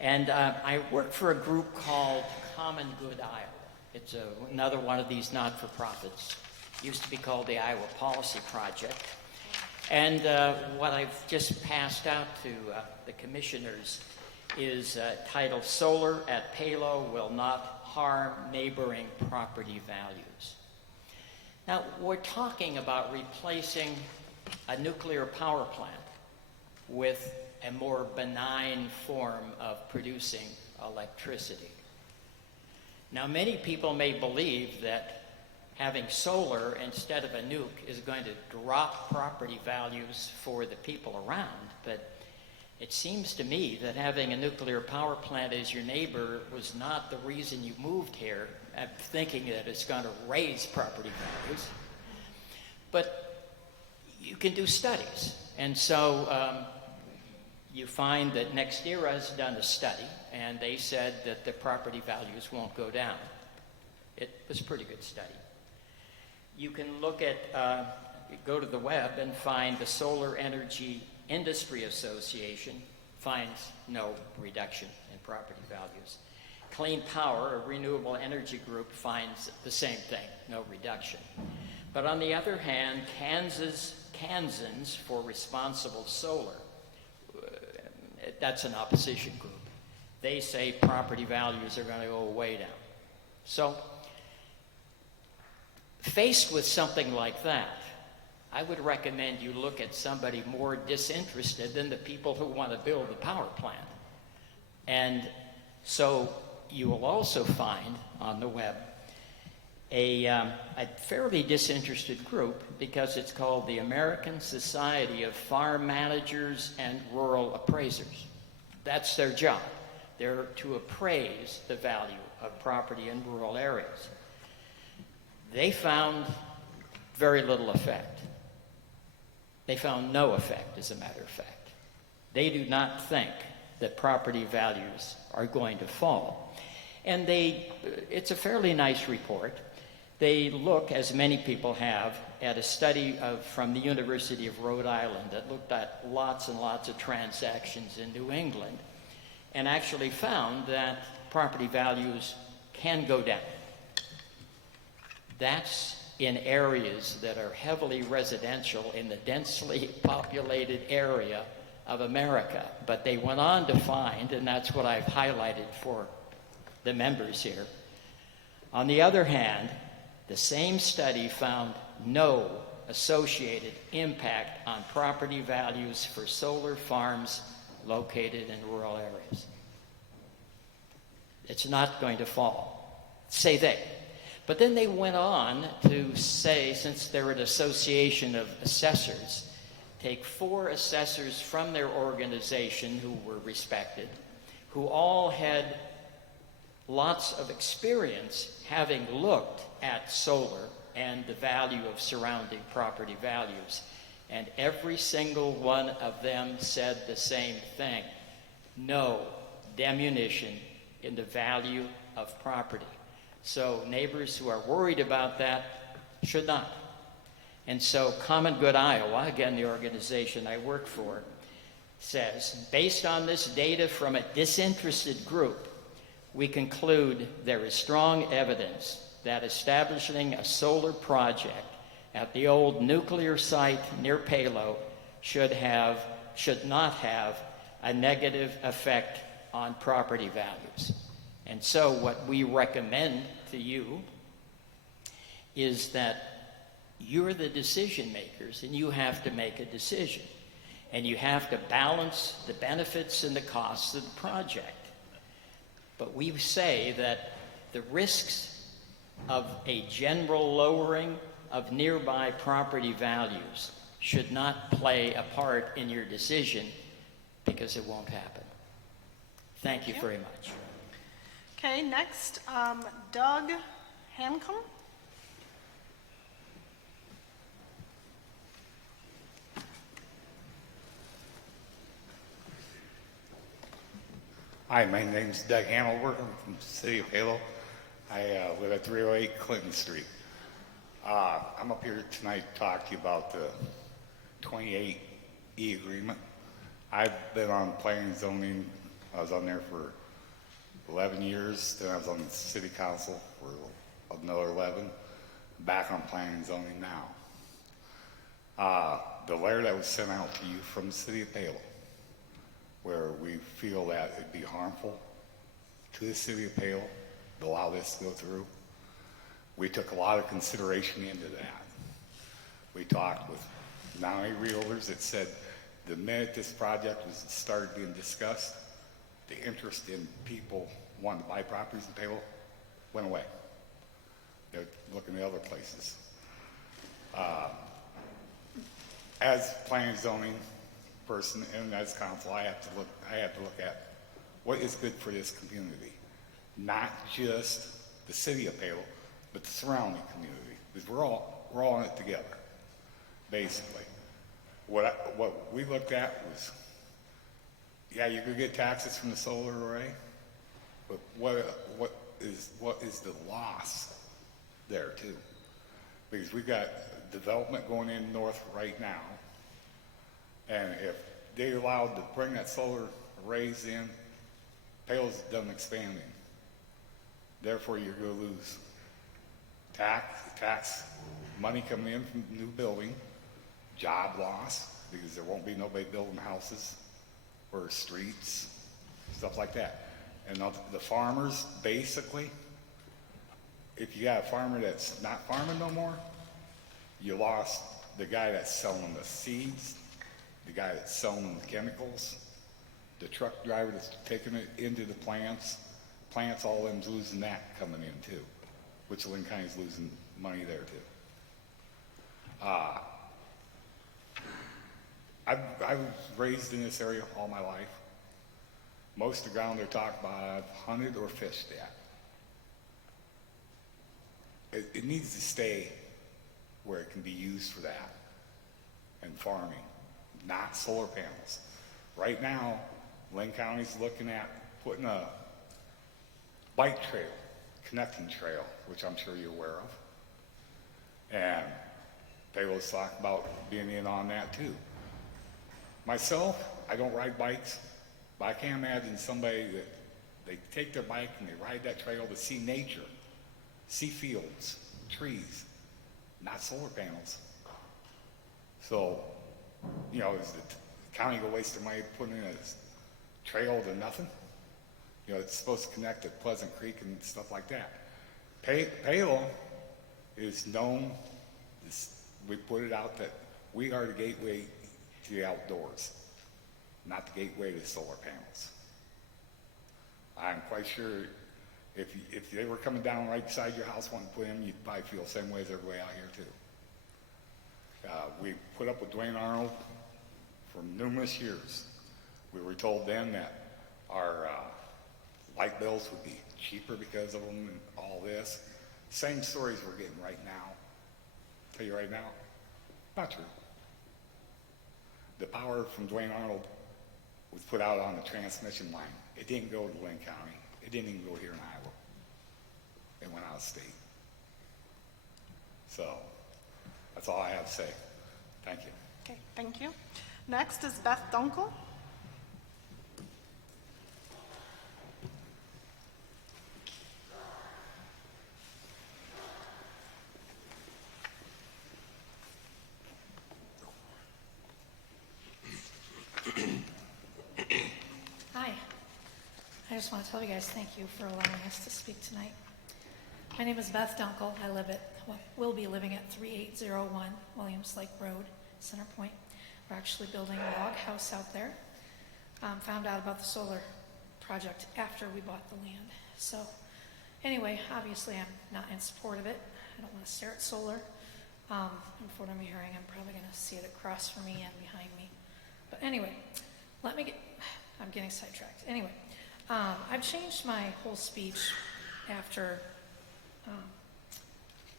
And I work for a group called Common Good Iowa. It's another one of these not-for-profits. Used to be called the Iowa Policy Project. And what I've just passed out to the commissioners is titled Solar at Palo Will Not Harm Neighboring Property Values. Now, we're talking about replacing a nuclear power plant with a more benign form of producing electricity. Now, many people may believe that having solar instead of a nuke is going to drop property values for the people around, but it seems to me that having a nuclear power plant as your neighbor was not the reason you moved here, thinking that it's going to raise property values. But you can do studies. And so you find that NextEra has done a study, and they said that the property values won't go down. It was a pretty good study. You can look at, go to the web and find the Solar Energy Industry Association finds no reduction in property values. Clean Power, a renewable energy group, finds the same thing, no reduction. But on the other hand, Kansans for Responsible Solar, that's an opposition group. They say property values are going to go way down. So, faced with something like that, I would recommend you look at somebody more disinterested than the people who want to build the power plant. And so you will also find on the web a fairly disinterested group, because it's called the American Society of Farm Managers and Rural Appraisers. That's their job. They're to appraise the value of property in rural areas. They found very little effect. They found no effect, as a matter of fact. They do not think that property values are going to fall. And it's a fairly nice report. They look, as many people have, at a study from the University of Rhode Island that looked at lots and lots of transactions in New England, and actually found that property values can go down. That's in areas that are heavily residential in the densely populated area of America. But they went on to find, and that's what I've highlighted for the members here. On the other hand, the same study found no associated impact on property values for solar farms located in rural areas. It's not going to fall, say they. But then they went on to say, since they're an association of assessors, take 4 assessors from their organization who were respected, who all had lots of experience having looked at solar and the value of surrounding property values. And every single one of them said the same thing: no diminution in the value of property. So neighbors who are worried about that should not. And so Common Good Iowa, again the organization I work for, says, based on this data from a disinterested group, we conclude there is strong evidence that establishing a solar project at the old nuclear site near Palo should not have a negative effect on property values. And so what we recommend to you is that you're the decision makers and you have to make a decision. And you have to balance the benefits and the costs of the project. But we say that the risks of a general lowering of nearby property values should not play a part in your decision, because it won't happen. Thank you very much. Okay, next, Doug Hancom. Hi, my name's Doug Hanover. I'm from the city of Palo. I live at 308 Clinton Street. I'm up here tonight to talk to you about the 28E agreement. I've been on planning and zoning. I was on there for 11 years. Then I was on the city council for another 11. I'm back on planning and zoning now. The letter that was sent out to you from the city of Palo, where we feel that it'd be harmful to the city of Palo to allow this to go through. We took a lot of consideration into that. We talked with not only realtors that said the minute this project was started being discussed, the interest in people wanting to buy properties in Palo went away. They're looking at other places. As planning and zoning person and as council, I have to look at what is good for this community, not just the city of Palo, but the surrounding community, because we're all in it together, basically. What we looked at was, yeah, you could get taxes from the solar array, but what is the loss there too? Because we've got development going in north right now, and if they allowed to bring that solar arrays in, Palo's done expanding. Therefore, you're going to lose tax money coming in from the new building, job loss, because there won't be nobody building houses or streets, stuff like that. And the farmers, basically, if you got a farmer that's not farming no more, you lost the guy that's selling the seeds, the guy that's selling the chemicals, the truck driver that's taking it into the plants, all of them's losing that coming in too, which Linn County's losing money there too. I was raised in this area all my life. Most of the ground they're talking about I've hunted or fished at. It needs to stay where it can be used for that and farming, not solar panels. Right now, Linn County's looking at putting a bike trail, connecting trail, which I'm sure you're aware of. And Palo's talking about being in on that too. Myself, I don't ride bikes, but I can't imagine somebody that they take their bike and they ride that trail to see nature, see fields, trees, not solar panels. So, you know, is the county gonna waste their money putting in a trail to nothing? You know, it's supposed to connect to Pleasant Creek and stuff like that. Palo is known as We put it out that we are the gateway to the outdoors, not the gateway to solar panels. I'm quite sure if they were coming down right beside your house wanting to put in, you'd probably feel the same way as everybody out here too. We put up with Duane Arnold for numerous years. We were told then that our light bills would be cheaper because of them and all this. Same stories we're getting right now. Tell you right now, not true. The power from Duane Arnold was put out on the transmission line. It didn't go to Linn County. It didn't even go here in Iowa. It went out of state. So that's all I have to say. Thank you. Okay, thank you. Next is Beth Dunkel. Hi. I just want to tell you guys thank you for allowing us to speak tonight. My name is Beth Dunkel. I will be living at 3801 Williams Lake Road, Center Point. We're actually building a log house out there. Found out about the solar project after we bought the land. So anyway, obviously I'm not in support of it. I don't want to stare at solar. From what I'm hearing, I'm probably going to see it across from me and behind me. But anyway, I'm getting sidetracked. Anyway, I've changed my whole speech after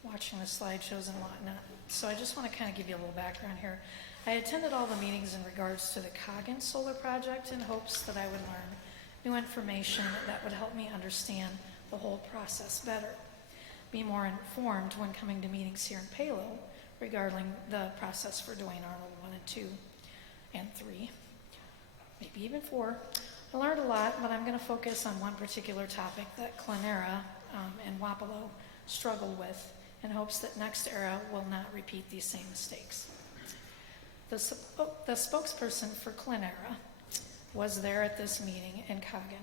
watching the slideshows and whatnot. So I just want to kind of give you a little background here. I attended all the meetings in regards to the Coggin solar project in hopes that I would learn new information that would help me understand the whole process better, be more informed when coming to meetings here in Palo regarding the process for Duane Arnold 1 and 2 and 3, maybe even 4. I learned a lot, but I'm going to focus on one particular topic that Clenera and Wapello struggle with in hopes that next era will not repeat these same mistakes. The spokesperson for Clenera was there at this meeting in Coggin,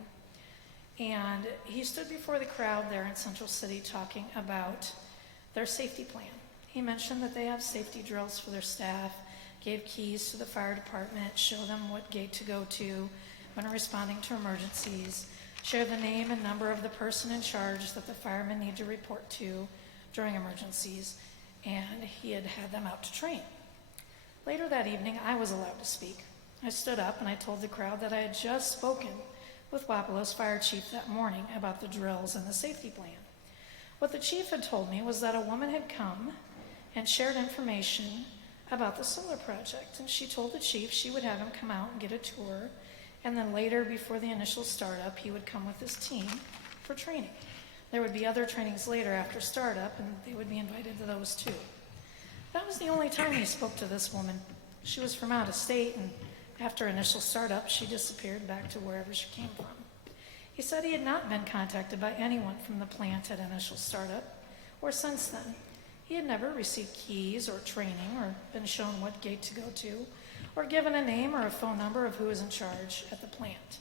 and he stood before the crowd there in Central City talking about their safety plan. He mentioned that they have safety drills for their staff, gave keys to the fire department, show them what gate to go to when responding to emergencies, share the name and number of the person in charge that the firemen need to report to during emergencies, and he had had them out to train. Later that evening, I was allowed to speak. I stood up and I told the crowd that I had just spoken with Wapello's fire chief that morning about the drills and the safety plan. What the chief had told me was that a woman had come and shared information about the solar project, and she told the chief she would have him come out and get a tour, and then later, before the initial startup, he would come with his team for training. There would be other trainings later after startup, and they would be invited to those too. That was the only time he spoke to this woman. She was from out of state, and after initial startup, she disappeared back to wherever she came from. He said he had not been contacted by anyone from the plant at initial startup, or since then. He had never received keys or training, or been shown what gate to go to, or given a name or a phone number of who was in charge at the plant.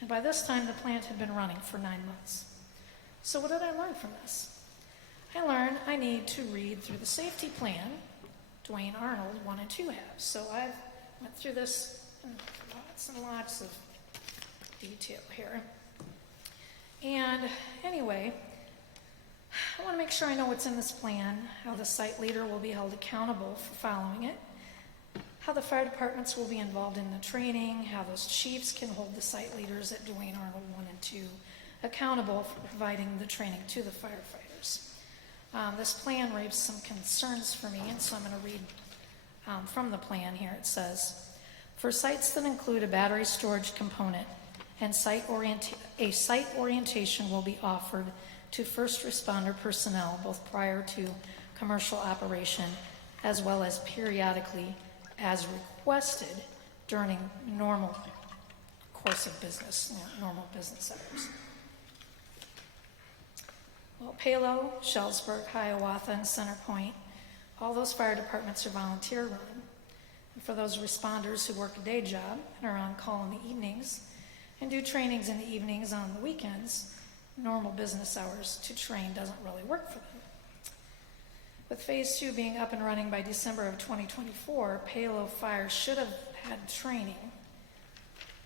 And by this time, the plant had been running for 9 months. So what did I learn from this? I learned I need to read through the safety plan Duane Arnold 1 and 2 have. So I've went through this in lots and lots of detail here. And anyway, I want to make sure I know what's in this plan, how the site leader will be held accountable for following it, how the fire departments will be involved in the training, how those chiefs can hold the site leaders at Duane Arnold 1 and 2 accountable for providing the training to the firefighters. This plan raised some concerns for me, and so I'm going to read from the plan here. It says, for sites that include a battery storage component, and a site orientation will be offered to first responder personnel both prior to commercial operation as well as periodically as requested during normal course of business, normal business hours. Well, Palo, Shellsburg, Hiawatha, and Center Point, all those fire departments are volunteer run. And for those responders who work a day job and are on call in the evenings and do trainings in the evenings on the weekends, normal business hours to train doesn't really work for them. With Phase 2 being up and running by December of 2024, Palo Fire should have had training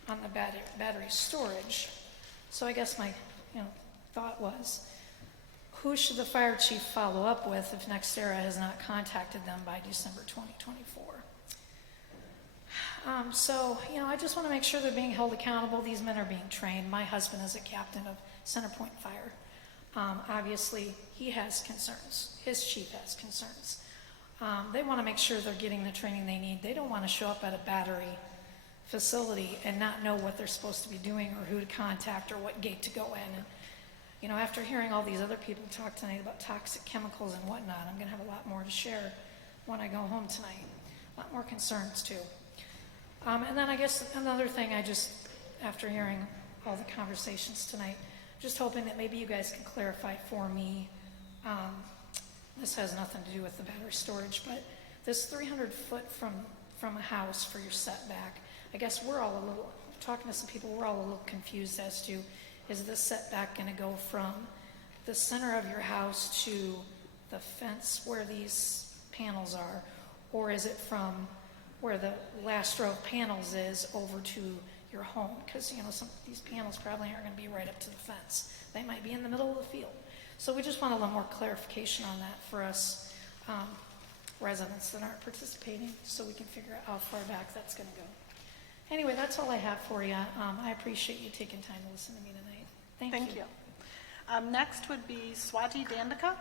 on the battery storage. So I guess my thought was, who should the fire chief follow up with if NextEra has not contacted them by December 2024? I just want to make sure they're being held accountable. These men are being trained. My husband is a captain of Centerpoint Fire. Obviously, he has concerns. His chief has concerns. They want to make sure they're getting the training they need. They don't want to show up at a battery facility and not know what they're supposed to be doing or who to contact or what gate to go in. And, after hearing all these other people talk tonight about toxic chemicals and whatnot, I'm going to have a lot more to share when I go home tonight. A lot more concerns, too. And then I guess another thing after hearing all the conversations tonight, just hoping that maybe you guys can clarify for me, this has nothing to do with the battery storage, but this 300 foot from a house for your setback, I guess talking to some people, we're all a little confused as to, is this setback going to go from the center of your house to the fence where these panels are, or is it from where the last row of panels is over to your home? Because some of these panels probably aren't going to be right up to the fence. They might be in the middle of the field. So we just want a little more clarification on that for us residents that aren't participating, so we can figure out how far back that's going to go. Anyway, that's all I have for you. I appreciate you taking time to listen to me tonight. Thank you. Next would be Swati Dandika.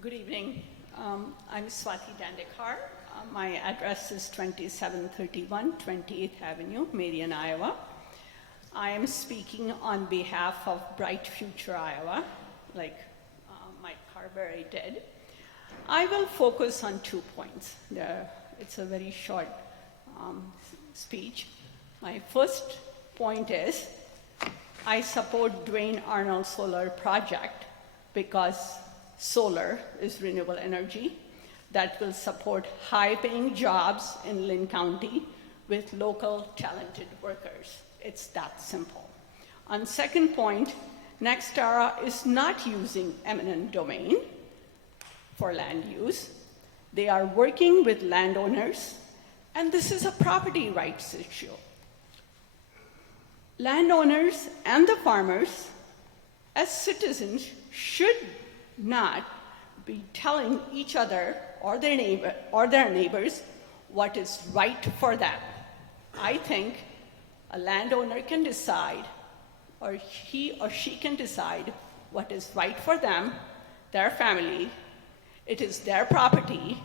Good evening. I'm Swati Dandekar. My address is 2731 28th Avenue, Marion, Iowa. I am speaking on behalf of Bright Future Iowa, like Mike Carberry did. I will focus on 2 points. It's a very short speech. My first point is I support Duane Arnold Solar Project because solar is renewable energy that will support high-paying jobs in Linn County with local talented workers. It's that simple. On second point, NextEra is not using eminent domain for land use. They are working with landowners, and this is a property rights issue. Landowners and the farmers, as citizens, should not be telling each other or their neighbors what is right for them. I think a landowner can decide, or he or she can decide what is right for them, their family. It is their property,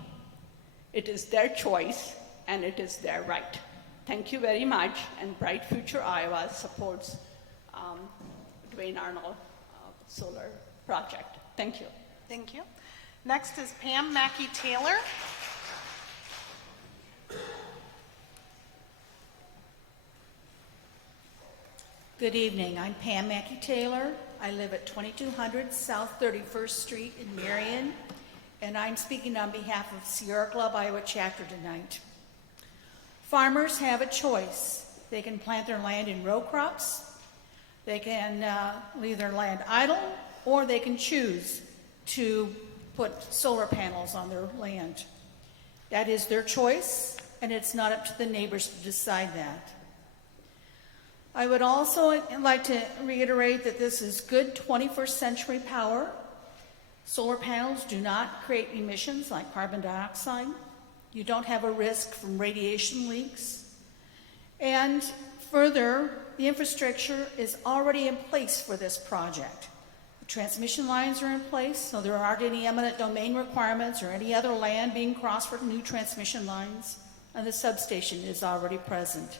it is their choice, and it is their right. Thank you very much, and Bright Future Iowa supports Duane Arnold Solar Project. Thank you. Thank you. Next is Pam Mackey-Taylor. Good evening. I'm Pam Mackey-Taylor. I live at 2200 South 31st Street in Marion, and I'm speaking on behalf of Sierra Club Iowa Chapter tonight. Farmers have a choice. They can plant their land in row crops, they can leave their land idle, or they can choose to put solar panels on their land. That is their choice, and it's not up to the neighbors to decide that. I would also like to reiterate that this is good 21st century power. Solar panels do not create emissions like carbon dioxide. You don't have a risk from radiation leaks. And further, the infrastructure is already in place for this project. The transmission lines are in place, so there aren't any eminent domain requirements or any other land being crossed for new transmission lines, and the substation is already present.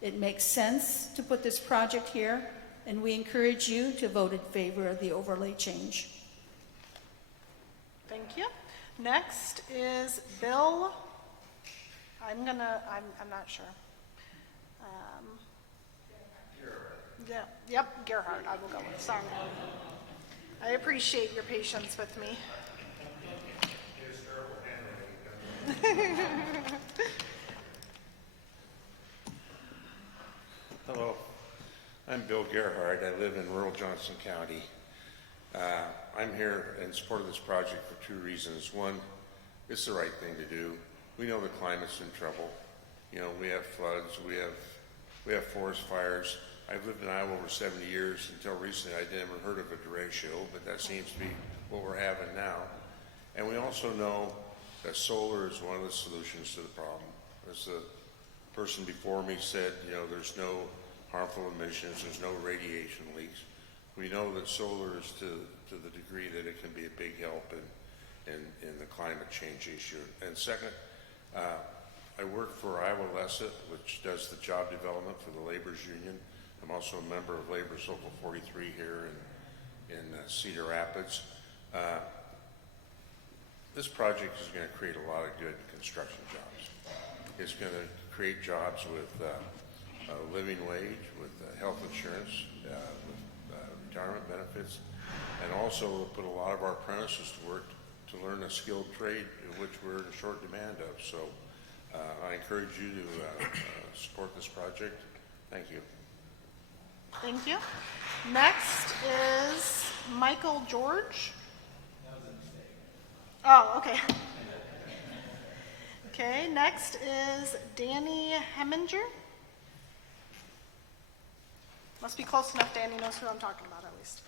It makes sense to put this project here, and we encourage you to vote in favor of the overlay change. Thank you. Next is Bill. I'm not sure. Gerhard, I will go with. Sorry. I appreciate your patience with me. Hello, I'm Bill Gerhardt. I live in rural Johnson County. I'm here in support of this project for two reasons. One, it's the right thing to do. We know the climate's in trouble. You know, we have floods, we have forest fires. I've lived in Iowa over 70 years. Until recently, I'd never heard of a derecho, but that seems to be what we're having now. And we also know that solar is one of the solutions to the problem. As the person before me said, you know, there's no harmful emissions, there's no radiation leaks. We know that solar is to the degree that it can be a big help in the climate change issue. And second, I work for Iowa Lesset, which does the job development for the labor's union. I'm also a member of Labor's Local 43 here in Cedar Rapids. This project is going to create a lot of good construction jobs. It's going to create jobs with a living wage, with health insurance, with retirement benefits, and also put a lot of our apprentices to work to learn a skilled trade, which we're in short demand of. So I encourage you to support this project. Thank you. Thank you. Next is Michael George. Oh, okay. Okay, next is Danny Heminger. Must be close enough Danny knows who I'm talking about at least.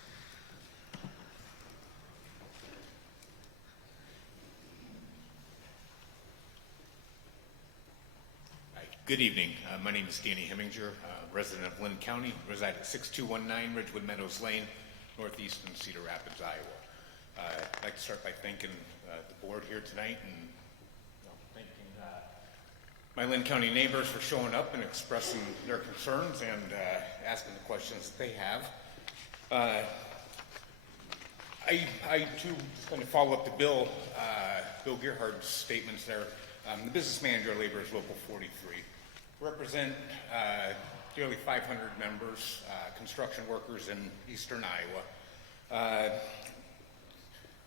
Good evening. My name is Danny Heminger, resident of Linn County, reside at 6219 Ridgewood Meadows Lane, northeastern Cedar Rapids, Iowa. I'd like to start by thanking the board here tonight and thanking my Linn County neighbors for showing up and expressing their concerns and asking the questions that they have. I too, just going to follow up to Bill Gerhardt's statements there. The business manager of Labor's Local 43. Represent nearly 500 members, construction workers in eastern Iowa.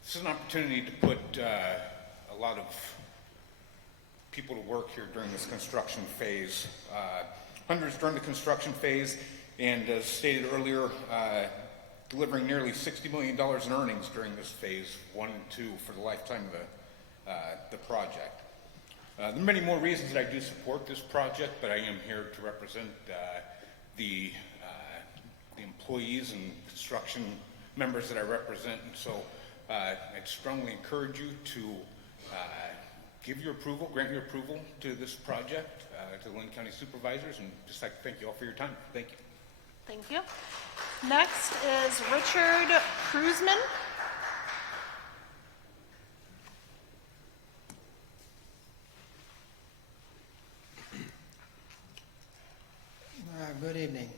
This is an opportunity to put a lot of people to work here during this construction phase. Hundreds during the construction phase, and as stated earlier, delivering nearly $60 million in earnings during this phase 1 and 2 for the lifetime of the project. There are many more reasons that I do support this project, but I am here to represent the employees and construction members that I represent, and so I'd strongly encourage you to give your approval, grant your approval to this project, to the Linn County Supervisors, and just like to thank you all for your time. Thank you. Thank you. Next is Richard Kruzman. Good evening.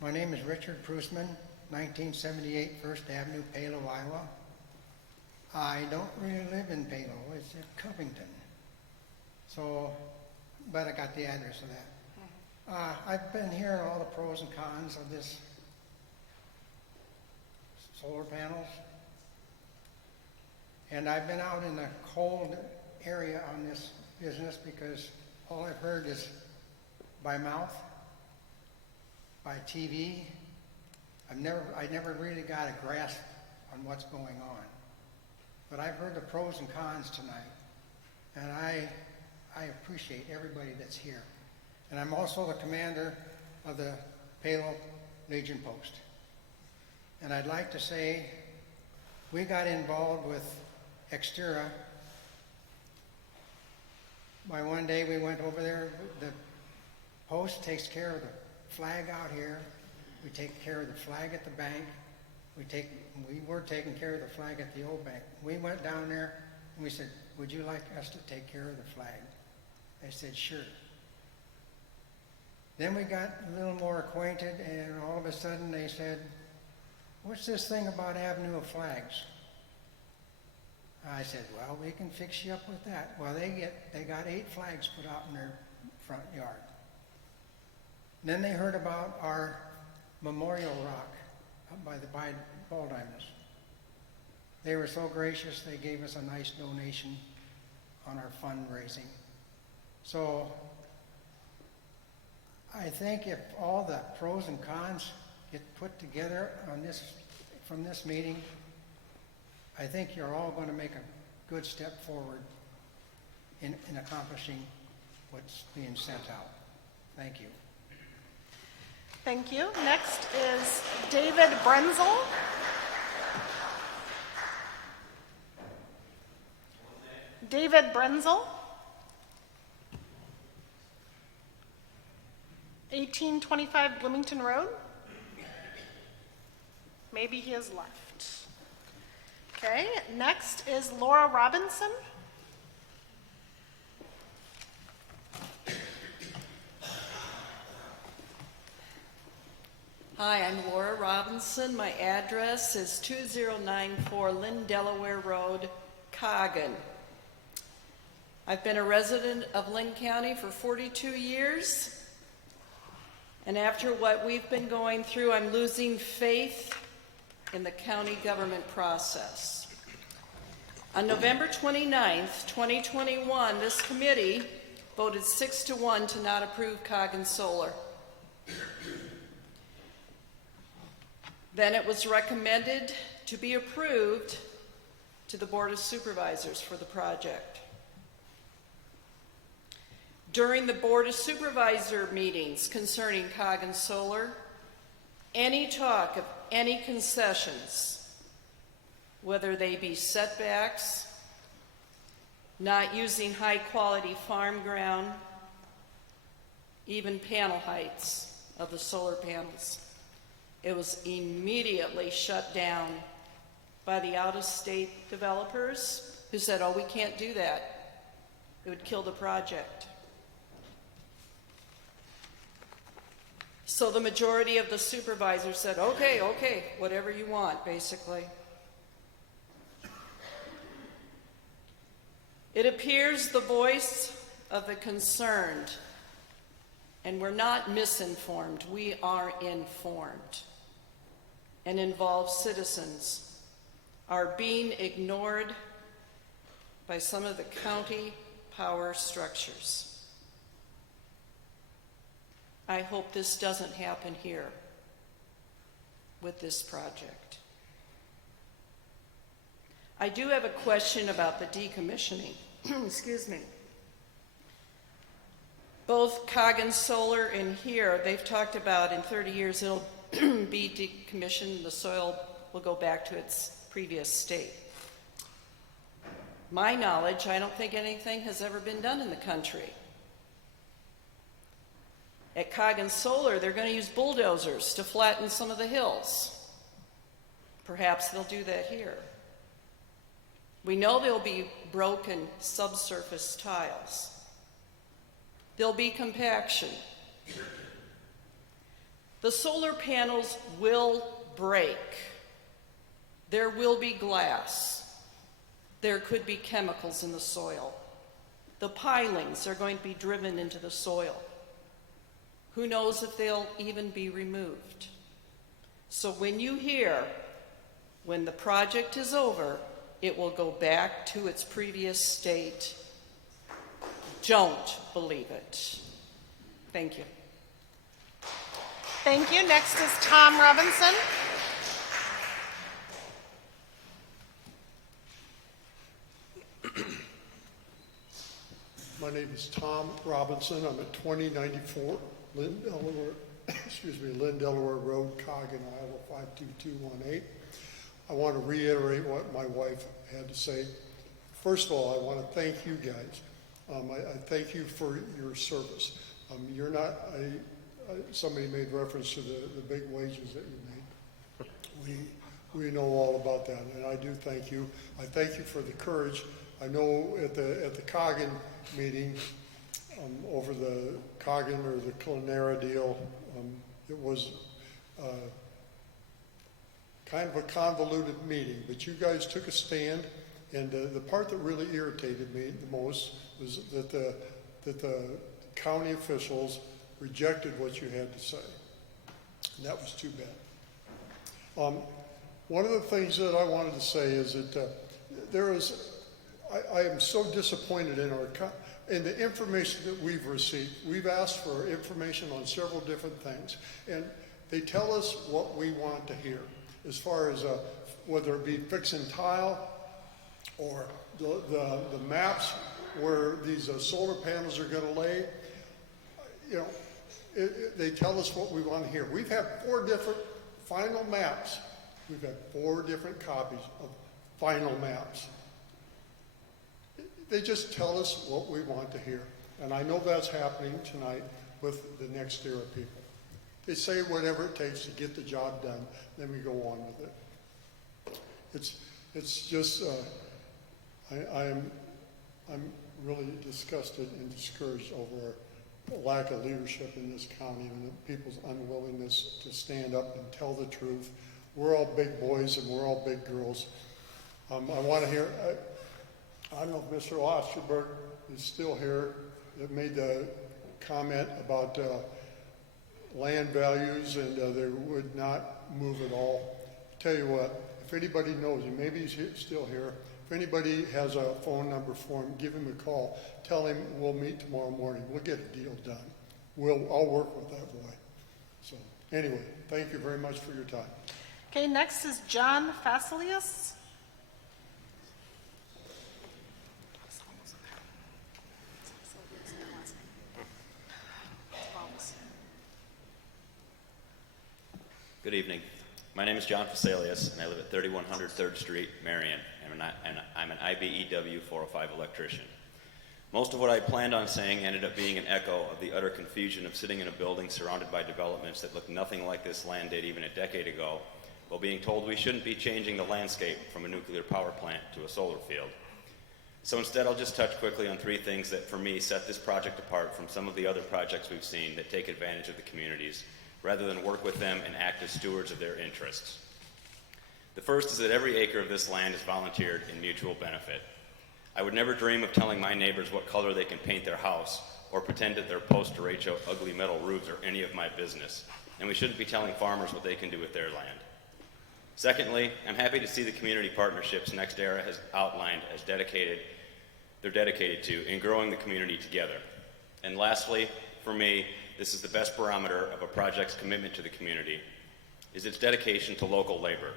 My name is Richard Prusman, 1978 First Avenue, Palo, Iowa. I don't really live in Palo, it's in Covington. So, but I got the address of that. I've been hearing all the pros and cons of this solar panels. And I've been out in the cold area on this business because all I've heard is by mouth, by TV. I never really got a grasp on what's going on. But I've heard the pros and cons tonight, and I appreciate everybody that's here. And I'm also the commander of the Palo Legion Post. And I'd like to say we got involved with Xterra. By one day we went over there, the post takes care of the flag out here. We take care of the flag at the bank. We were taking care of the flag at the old bank. We went down there and we said, would you like us to take care of the flag? They said, sure. Then we got a little more acquainted, and all of a sudden they said, what's this thing about Avenue of Flags? I said, well, we can fix you up with that. Well, they got 8 flags put out in their front yard. Then they heard about our memorial rock up by the ball diamonds. They were so gracious, they gave us a nice donation on our fundraising. So I think if all the pros and cons get put together on this, from this meeting, I think you're all going to make a good step forward in accomplishing what's being sent out. Thank you. Thank you. Next is David Brenzel. David Brenzel. 1825 Bloomington Road. Maybe he has left. Okay, next is Laura Robinson. Hi, I'm Laura Robinson. My address is 2094 Linn, Delaware Road, Coggin. I've been a resident of Linn County for 42 years. And after what we've been going through, I'm losing faith in the county government process. On November 29th, 2021, this committee voted 6-1 to not approve Coggin Solar. Then it was recommended to be approved to the Board of Supervisors for the project. During the Board of Supervisor meetings concerning Coggin Solar, any talk of any concessions, whether they be setbacks, not using high-quality farm ground, even panel heights of the solar panels, it was immediately shut down by the out-of-state developers who said, oh, we can't do that. It would kill the project. So the majority of the supervisors said, okay, whatever you want, basically. It appears the voice of the concerned, and we're not misinformed, we are informed, and involved citizens are being ignored by some of the county power structures. I hope this doesn't happen here with this project. I do have a question about the decommissioning. Excuse me. Both Coggin Solar and here, they've talked about in 30 years it'll be decommissioned, the soil will go back to its previous state. My knowledge, I don't think anything has ever been done in the country. At Coggin Solar, they're going to use bulldozers to flatten some of the hills. Perhaps they'll do that here. We know there'll be broken subsurface tiles. There'll be compaction. The solar panels will break. There will be glass. There could be chemicals in the soil. The pilings are going to be driven into the soil. Who knows if they'll even be removed? So when you hear, when the project is over, it will go back to its previous state, don't believe it. Thank you. Thank you. Next is Tom Robinson. My name is Tom Robinson. I'm at 2094 Linn, Delaware, Linn, Delaware Road, Coggin, Iowa 52218. I want to reiterate what my wife had to say. First of all, I want to thank you guys. I thank you for your service. You're not, somebody made reference to the big wages that you made. We know all about that, and I do thank you. I thank you for the courage. I know at the Coggin meeting, over the Coggin or the Clenera deal, it was kind of a convoluted meeting, but you guys took a stand, and the part that really irritated me the most was that the county officials rejected what you had to say, and that was too bad. One of the things that I wanted to say is that I am so disappointed in and the information that we've received, we've asked for information on several different things, and they tell us what we want to hear, as far as whether it be fixing tile or the maps where these solar panels are going to lay. You know, they tell us what we want to hear. We've had 4 different final maps. We've had 4 different copies of final maps. They just tell us what we want to hear. And I know that's happening tonight with the next era people. They say whatever it takes to get the job done, then we go on with it. It's just, I'm really disgusted and discouraged over the lack of leadership in this county and the people's unwillingness to stand up and tell the truth. We're all big boys and we're all big girls. I want to hear, I don't know if Mr. Osterberg is still here, that made the comment about land values and they would not move at all. Tell you what, if anybody knows him, maybe he's still here, if anybody has a phone number for him, give him a call. Tell him we'll meet tomorrow morning. We'll get a deal done. I'll work with that boy. So anyway, thank you very much for your time. Okay, next is John Fasilius. Good evening. My name is John Fasilius, and I live at 3100 3rd Street, Marion, and I'm an IBEW 405 electrician. Most of what I planned on saying ended up being an echo of the utter confusion of sitting in a building surrounded by developments that look nothing like this land did even a decade ago, while being told we shouldn't be changing the landscape from a nuclear power plant to a solar field. So instead, I'll just touch quickly on 3 things that, for me, set this project apart from some of the other projects we've seen that take advantage of the communities, rather than work with them and act as stewards of their interests. The first is that every acre of this land is volunteered in mutual benefit. I would never dream of telling my neighbors what color they can paint their house, or pretend that their post-derecho ugly metal roofs are any of my business, and we shouldn't be telling farmers what they can do with their land. Secondly, I'm happy to see the community partnerships NextEra has outlined as they're dedicated to in growing the community together. And lastly, for me, this is the best barometer of a project's commitment to the community, is its dedication to local labor.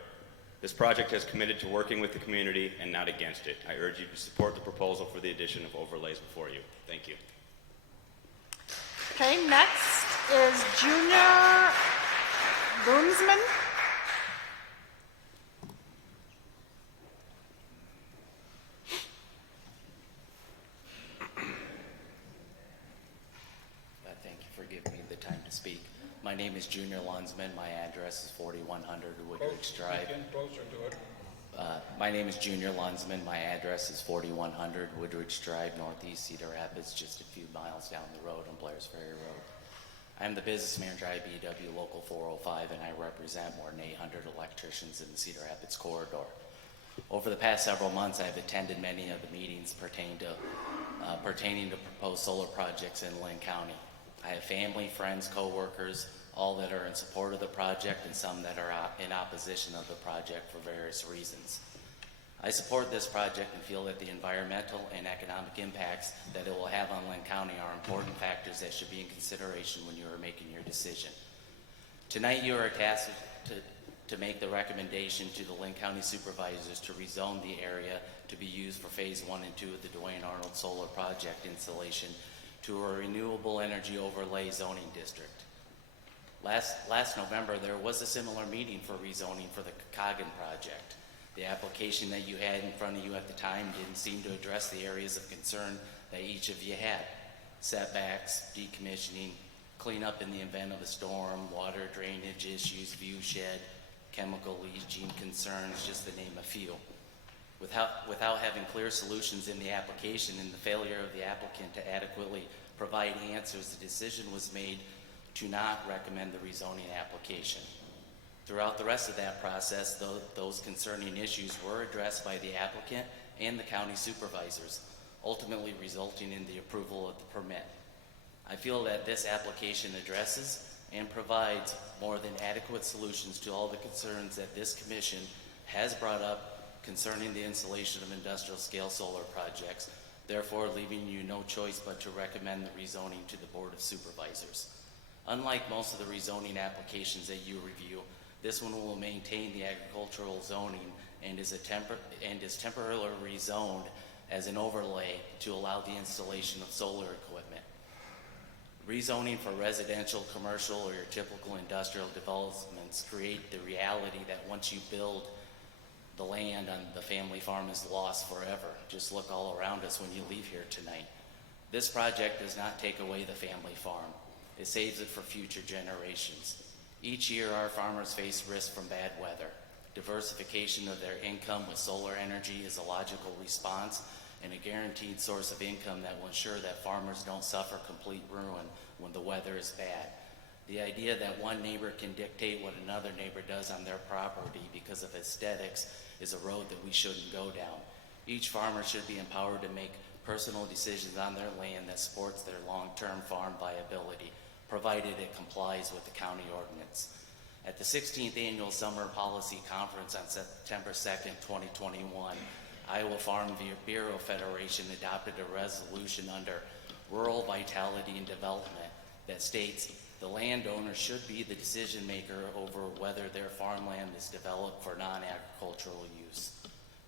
This project has committed to working with the community and not against it. I urge you to support the proposal for the addition of overlays before you. Thank you. Okay, next is Junior Boomsman. Thank you for giving me the time to speak. My name is Junior Lunsman. My address is 4100 Woodridge Drive. Closer to it. My name is Junior Lunsman. My address is 4100 Woodridge Drive, Northeast Cedar Rapids, just a few miles down the road on Blair's Ferry Road. I am the business manager at IBEW Local 405, and I represent more than 800 electricians in the Cedar Rapids corridor. Over the past several months, I've attended many of the meetings pertaining to proposed solar projects in Linn County. I have family, friends, co-workers, all that are in support of the project and some that are in opposition of the project for various reasons. I support this project and feel that the environmental and economic impacts that it will have on Linn County are important factors that should be in consideration when you are making your decision. Tonight you are tasked to make the recommendation to the Linn County supervisors to rezone the area to be used for phase 1 and 2 of the Duane Arnold solar project installation to a renewable energy overlay zoning district. Last November, there was a similar meeting for rezoning for the Coggin project. The application that you had in front of you at the time didn't seem to address the areas of concern that each of you had. Setbacks, decommissioning, cleanup in the event of a storm, water drainage issues, view shed, chemical leaching concerns, just to name a few. Without having clear solutions in the application and the failure of the applicant to adequately provide answers, the decision was made to not recommend the rezoning application. Throughout the rest of that process, those concerning issues were addressed by the applicant and the county supervisors, ultimately resulting in the approval of the permit. I feel that this application addresses and provides more than adequate solutions to all the concerns that this commission has brought up concerning the installation of industrial scale solar projects, therefore leaving you no choice but to recommend the rezoning to the Board of Supervisors. Unlike most of the rezoning applications that you review, this one will maintain the agricultural zoning and is temporarily rezoned as an overlay to allow the installation of solar equipment. Rezoning for residential, commercial, or your typical industrial developments create the reality that once you build, the land on the family farm is lost forever. Just look all around us when you leave here tonight. This project does not take away the family farm. It saves it for future generations. Each year, our farmers face risk from bad weather. Diversification of their income with solar energy is a logical response and a guaranteed source of income that will ensure that farmers don't suffer complete ruin when the weather is bad. The idea that one neighbor can dictate what another neighbor does on their property because of aesthetics is a road that we shouldn't go down. Each farmer should be empowered to make personal decisions on their land that supports their long-term farm viability, provided it complies with the county ordinance. At the 16th Annual Summer Policy Conference on September 2nd, 2021, Iowa Farm Bureau Federation adopted a resolution under Rural Vitality and Development that states the landowner should be the decision maker over whether their farmland is developed for non-agricultural use.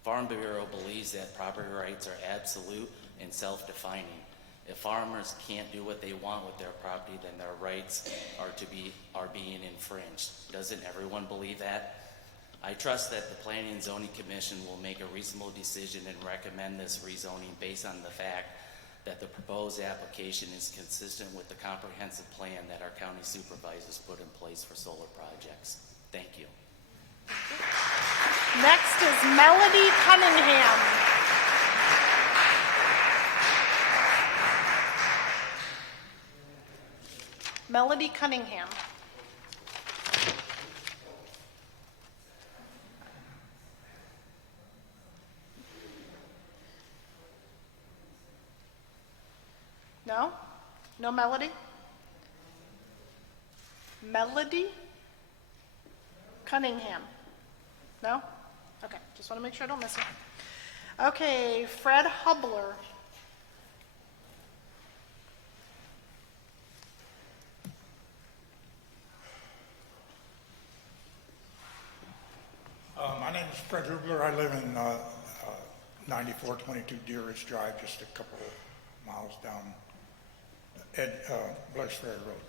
Farm Bureau believes that property rights are absolute and self-defining. If farmers can't do what they want with their property, then their rights are being infringed. Doesn't everyone believe that? I trust that the Planning and Zoning Commission will make a reasonable decision and recommend this rezoning based on the fact that the proposed application is consistent with the comprehensive plan that our county supervisors put in place for solar projects. Thank you. Next is Melody Cunningham. Melody Cunningham. No? No Melody? Melody Cunningham. No? Okay, just want to make sure I don't miss it. Okay, Fred Hubler. My name is Fred Hubler. I live in 9422 Deer Ridge Drive, just a couple of miles down Blair's Ferry Road.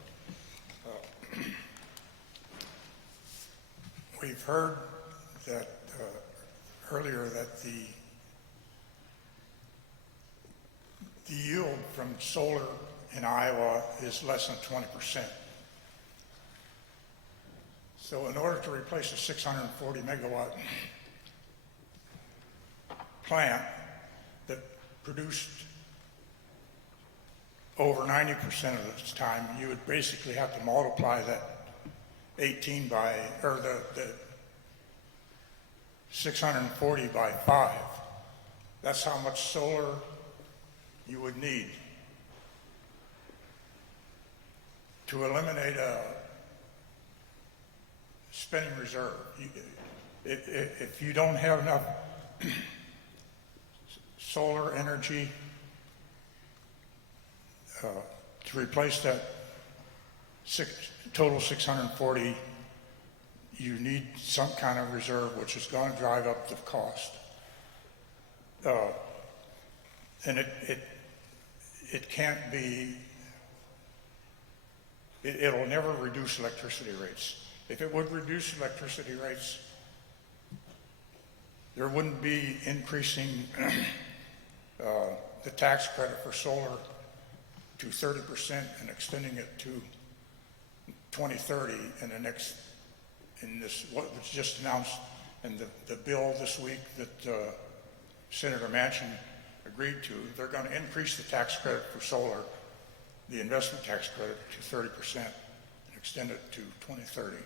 We've heard that earlier that the yield from solar in Iowa is less than 20%. So in order to replace a 640 megawatt plant that produced over 90% of its time, you would basically have to multiply that 18 by, or the 640 by 5. That's how much solar you would need to eliminate a spinning reserve. If you don't have enough solar energy to replace that total 640, you need some kind of reserve, which is going to drive up the cost. And it can't be, it'll never reduce electricity rates. If it would reduce electricity rates, there wouldn't be increasing the tax credit for solar to 30% and extending it to 2030 in this what was just announced in the bill this week that Senator Manchin agreed to. They're going to increase the tax credit for solar, the investment tax credit, to 30% and extend it to 2030.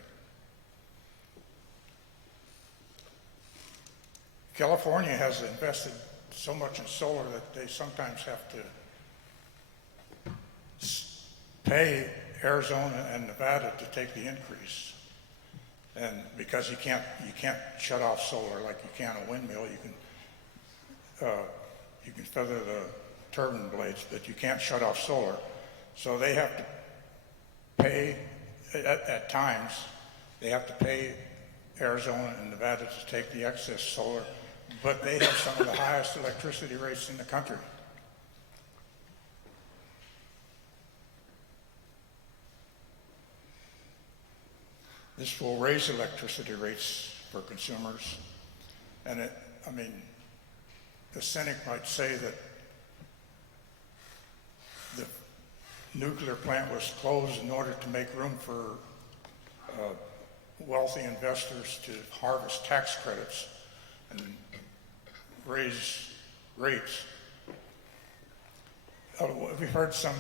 California has invested so much in solar that they sometimes have to pay Arizona and Nevada to take the increase. And because you can't shut off solar like you can a windmill, you can feather turbine blades, but you can't shut off solar. So they have to pay, at times, they have to pay Arizona and Nevada to take the excess solar, but they have some of the highest electricity rates in the country. This will raise electricity rates for consumers, and the cynic might say that the nuclear plant was closed in order to make room for wealthy investors to harvest tax credits and raise rates. We've heard some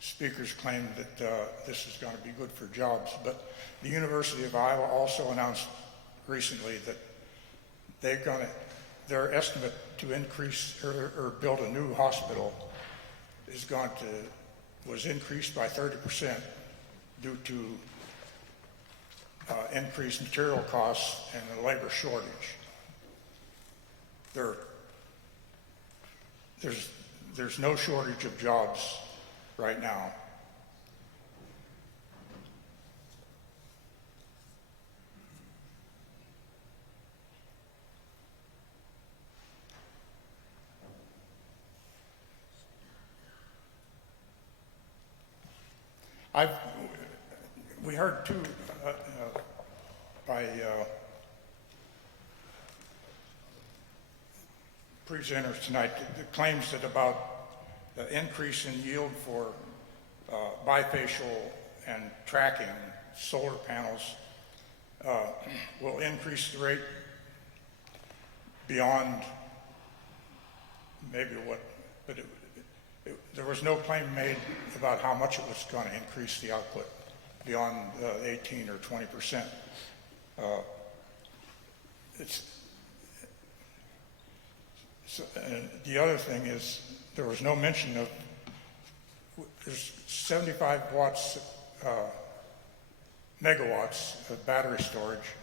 speakers claim that this is going to be good for jobs, but the University of Iowa also announced recently that their estimate to increase or build a new hospital was increased by 30% due to increased material costs and a labor shortage. There's no shortage of jobs right now. We heard too by presenters tonight the claims that about the increase in yield for bifacial and tracking solar panels will increase the rate beyond maybe what, but there was no claim made about how much it was going to increase the output beyond 18 or 20%. And the other thing is there was no mention of, there's 75 megawatts of battery storage.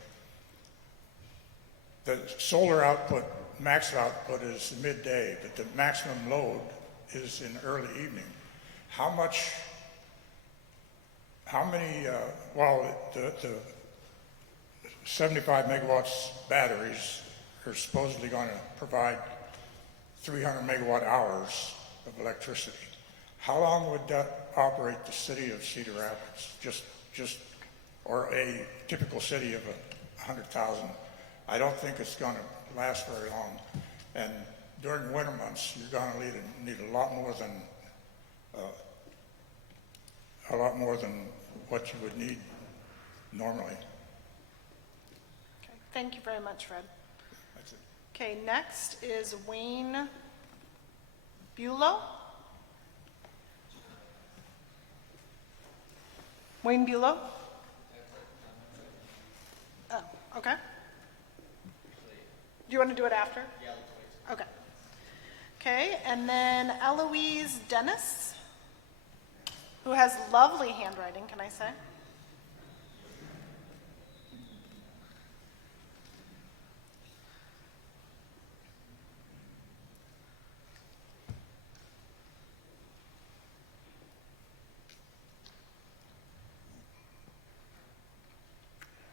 The solar output, max output is midday, but the maximum load is in early evening. The 75 megawatts batteries are supposedly going to provide 300 megawatt hours of electricity. How long would that operate the city of Cedar Rapids? Or a typical city of 100,000? I don't think it's going to last very long. And during winter months, you're going to need a lot more than what you would need normally. Okay, thank you very much, Fred. That's it. Okay, next is Wayne Bulow. Wayne Bulow? Oh, okay. Do you want to do it after? Yeah, let's wait. Okay. Okay, and then Eloise Dennis, who has lovely handwriting, can I say?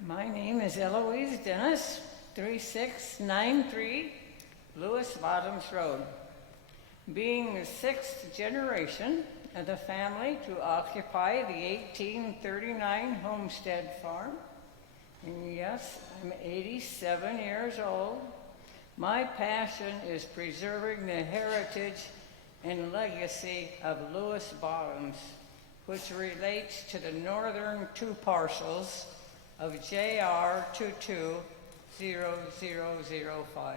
My name is Eloise Dennis, 3693 Lewis Bottoms Road. Being the sixth generation of the family to occupy the 1839 homestead farm, and yes, I'm 87 years old, my passion is preserving the heritage and legacy of Lewis Bottoms, which relates to the northern two parcels of JR 220005.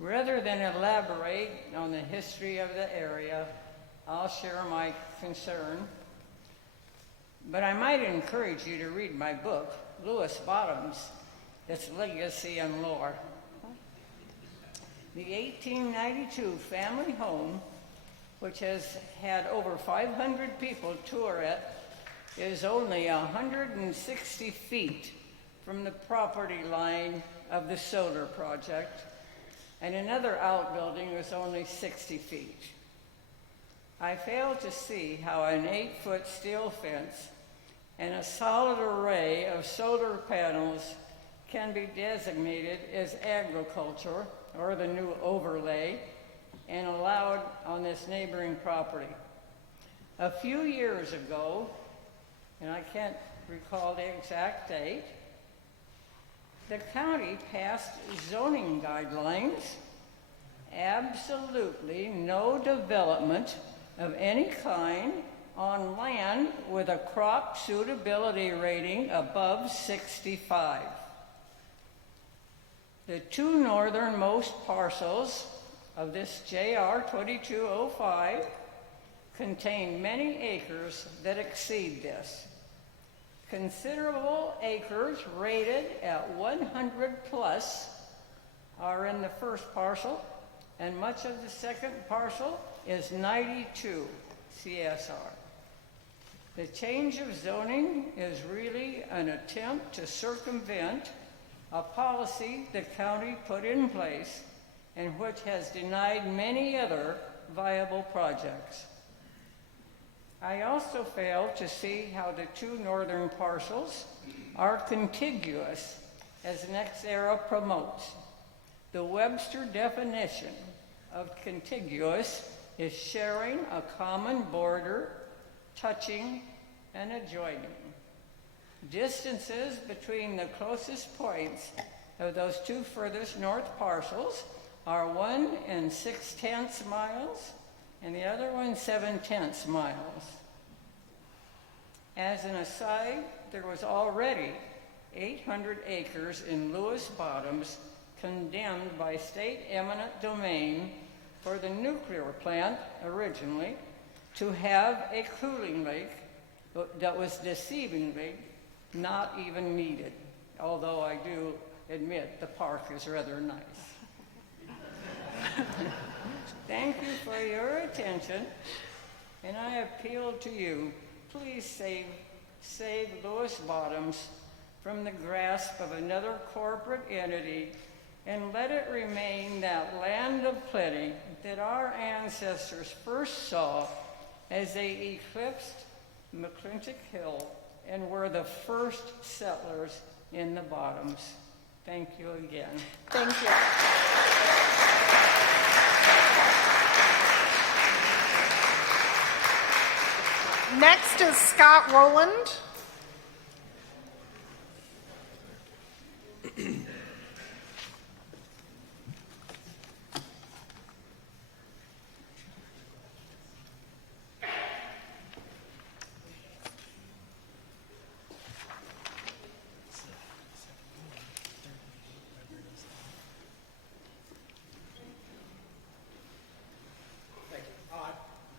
Rather than elaborate on the history of the area, I'll share my concern, but I might encourage you to read my book, Lewis Bottoms, Its Legacy and Lore. The 1892 family home, which has had over 500 people tour it, is only 160 feet from the property line of the solar project and another outbuilding was only 60 feet. I fail to see how an 8-foot steel fence and a solid array of solar panels can be designated as agriculture or the new overlay and allowed on this neighboring property. A few years ago, and I can't recall the exact date, the county passed zoning guidelines, absolutely no development of any kind on land with a crop suitability rating above 65. The two northernmost parcels of this JR 2205 contain many acres that exceed this. Considerable acres rated at 100 plus are in the first parcel, and much of the second parcel is 92 CSR. The change of zoning is really an attempt to circumvent a policy the county put in place and which has denied many other viable projects. I also fail to see how the two northern parcels are contiguous as NextEra promotes. The Webster definition of contiguous is sharing a common border, touching, and adjoining. Distances between the closest points of those two furthest north parcels are 1 6/10 miles and the other one 7/10 miles. As an aside, there was already 800 acres in Lewis Bottoms condemned by state eminent domain for the nuclear plant originally to have a cooling lake that was deceivingly not even needed, although I do admit the park is rather nice. Thank you for your attention, and I appeal to you, please save Lewis Bottoms from the grasp of another corporate entity and let it remain that land of plenty that our ancestors first saw as they eclipsed McClintock Hill and were the first settlers in the Bottoms. Thank you again. Thank you. Next is Scott Rowland.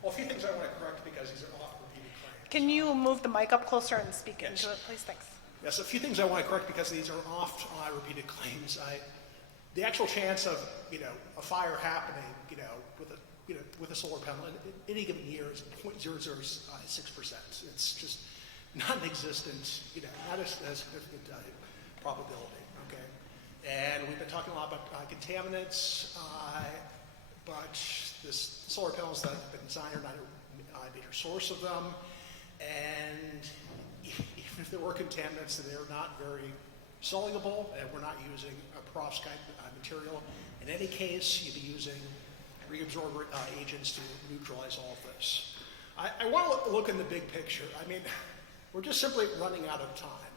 Well, a few things I want to correct because these are oft repeated claims. Can you move the mic up closer and speak into it, please? Thanks. Yes, a few things I want to correct because these are oft repeated claims. The actual chance of a fire happening with a solar panel in any given year is 0.006%. It's just non-existent, not a significant probability. Okay, and we've been talking a lot about contaminants, but this solar panels that have been designed are not a major source of them, and even if there were contaminants, then they're not very soluble, and we're not using a perovskite material. In any case, you'd be using reabsorbent agents to neutralize all of this. I want to look in the big picture. I mean, we're just simply running out of time,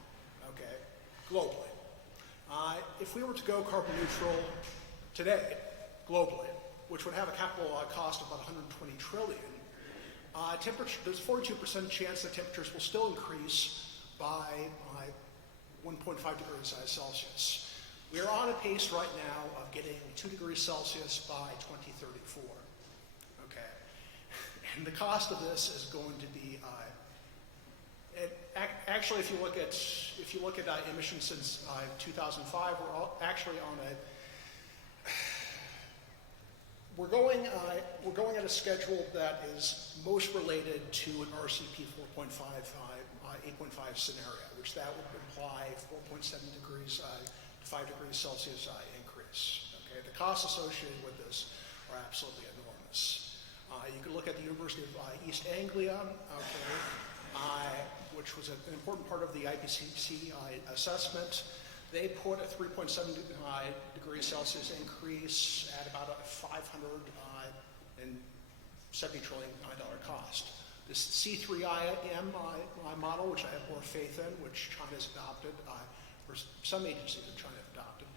okay, globally. If we were to go carbon neutral today, globally, which would have a capital cost of about 120 trillion, there's a 42% chance that temperatures will still increase by 1.5 degrees Celsius. We are on a pace right now of getting 2 degrees Celsius by 2034. Okay, and the cost of this is going to be. Actually, if you look at emissions since 2005, we're actually on a. We're going at a schedule that is most related to an RCP 4.5, 8.5 scenario, which that would imply 4.7 degrees to 5 degrees Celsius increase. Okay, Okay, the costs associated with this are absolutely enormous. You can look at the University of East Anglia, okay, which was an important part of the IPCC assessment. They put a 3.7 degrees Celsius increase at about a $570 trillion cost. This C3IM model, which I have more faith in, which China's adopted, or some agencies in China have adopted,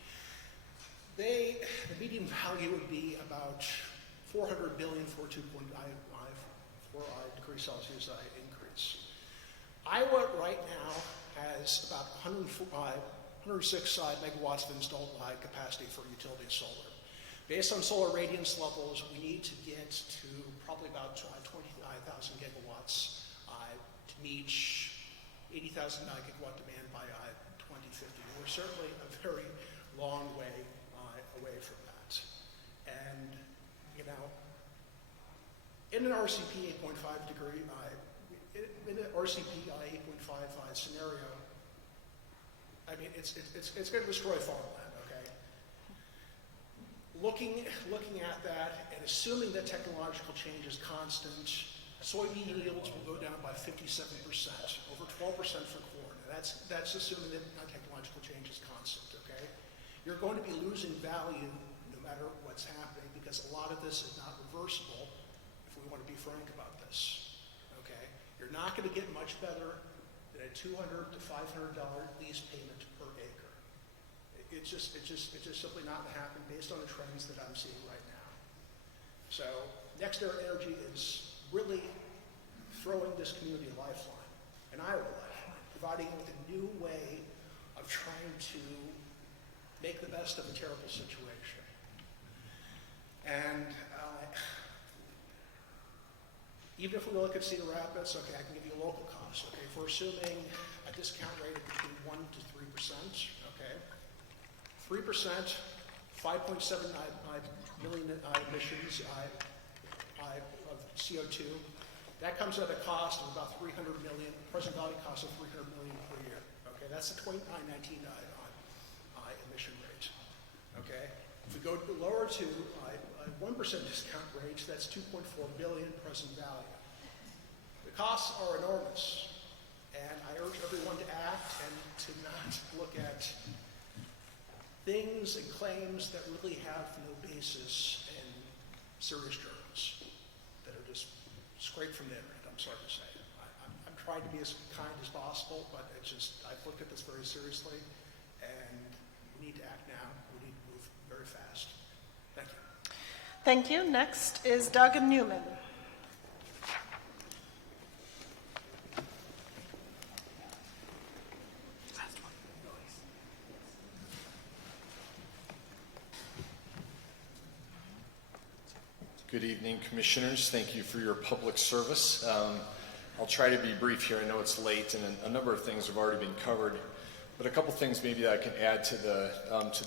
the median value would be about 400 billion for 2.5 degrees Celsius increase. Iowa right now has about 106 megawatts of installed capacity for utility solar. Based on solar radiance levels, we need to get to probably about 20,000 gigawatts to meet 80,000 gigawatt demand by 2050. We're certainly a very long way away from that. And, you know, in an RCP 8.5 degree, in an RCP 8.5 scenario, I mean, it's going to destroy farmland, okay? Looking at that and assuming that technological change is constant, soybean yields will go down by 57%, over 12% for corn. And that's assuming that technological change is constant, okay? You're going to be losing value no matter what's happening because a lot of this is not reversible if we want to be frank about this, okay? You're not going to get much better than a $200 to $500 lease payment per acre. It's just simply not going to happen based on the trends that I'm seeing right now. So NextEra Energy is really throwing this community a lifeline, an Iowa lifeline, providing it with a new way of trying to make the best of a terrible situation. And even if we look at Cedar Rapids, okay, I can give you a local cost. Okay, if we're assuming a discount rate of between 1% to 3%, okay, 3%, 5.79 million emissions of CO2. That comes at a cost of about 300 million, present value cost of 300 million per year. Okay, that's the 2019 emission rate. Okay, if we go lower to 1% discount rate, that's 2.4 billion present value. The costs are enormous, and I urge everyone to act and to not look at things and claims that really have no basis in serious journals that are just scraped from the internet, I'm sorry to say. I'm trying to be as kind as possible, but it's just, I've looked at this very seriously, and we need to act now. We need to move very fast. Thank you. Thank you. Next is Doug Newman. Good evening, Commissioners. Thank you for your public service. I'll try to be brief here. I know it's late and a number of things have already been covered, but a couple things maybe that I can add to the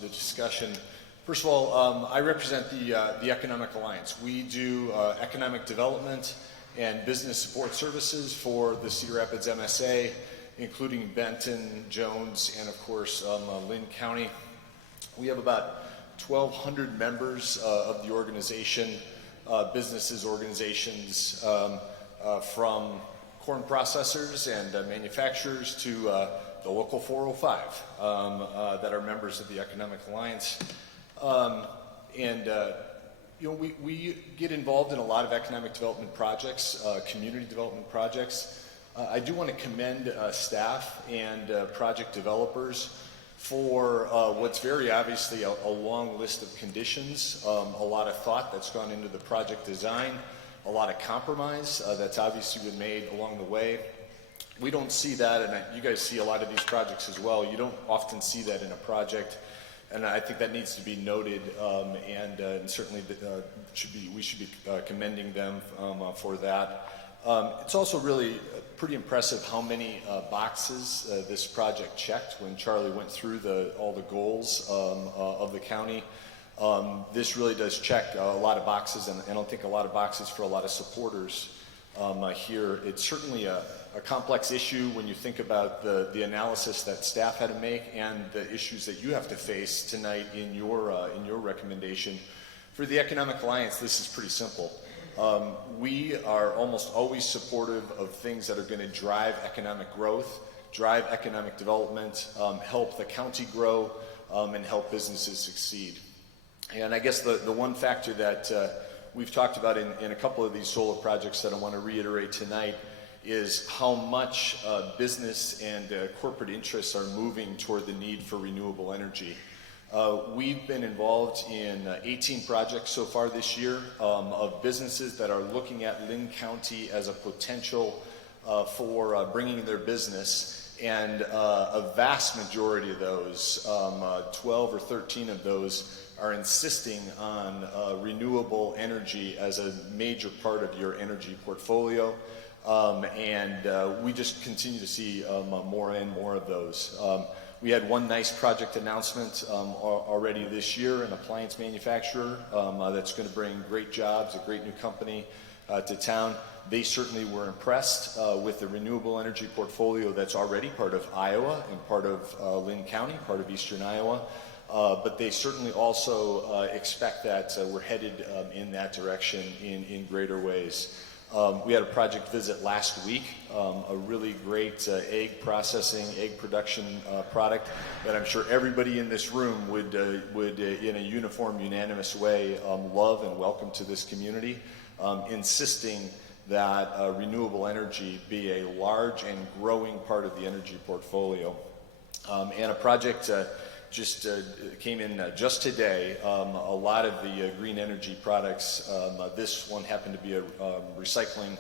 discussion. First of all, I represent the Economic Alliance. We do economic development and business support services for the Cedar Rapids MSA, including Benton, Jones, and of course Linn County. We have about 1,200 members of the organization. Businesses, organizations, from corn processors and manufacturers to the local 405 that are members of the Economic Alliance. You know, we get involved in a lot of economic development projects, community development projects. I do want to commend staff and project developers for what's very obviously a long list of conditions, a lot of thought that's gone into the project design, a lot of compromise that's obviously been made along the way. We don't see that, and you guys see a lot of these projects as well. You don't often see that in a project, and I think that needs to be noted, and certainly we should be commending them for that. It's also really pretty impressive how many boxes this project checked when Charlie went through all the goals of the county. This really does check a lot of boxes, and I don't think a lot of boxes for a lot of supporters here. It's certainly a complex issue when you think about the analysis that staff had to make and the issues that you have to face tonight in your recommendation. For the Economic Alliance, this is pretty simple. We are almost always supportive of things that are going to drive economic growth, drive economic development, help the county grow, and help businesses succeed. And I guess the one factor that we've talked about in a couple of these solar projects that I want to reiterate tonight is how much business and corporate interests are moving toward the need for renewable energy. We've been involved in 18 projects so far this year of businesses that are looking at Linn County as a potential for bringing their business, and a vast majority of those, 12 or 13 of those, are insisting on renewable energy as a major part of your energy portfolio. And we just continue to see more and more of those. We had one nice project announcement already this year, an appliance manufacturer that's going to bring great jobs, a great new company to town. They certainly were impressed with the renewable energy portfolio that's already part of Iowa and part of Linn County, part of eastern Iowa. But they certainly also expect that we're headed in that direction in greater ways. We had a project visit last week, a really great egg processing, egg production product that I'm sure everybody in this room would in a uniform, unanimous way, love and welcome to this community, insisting that renewable energy be a large and growing part of the energy portfolio. And a project just came in just today. A lot of the green energy products, this one happened to be a recycling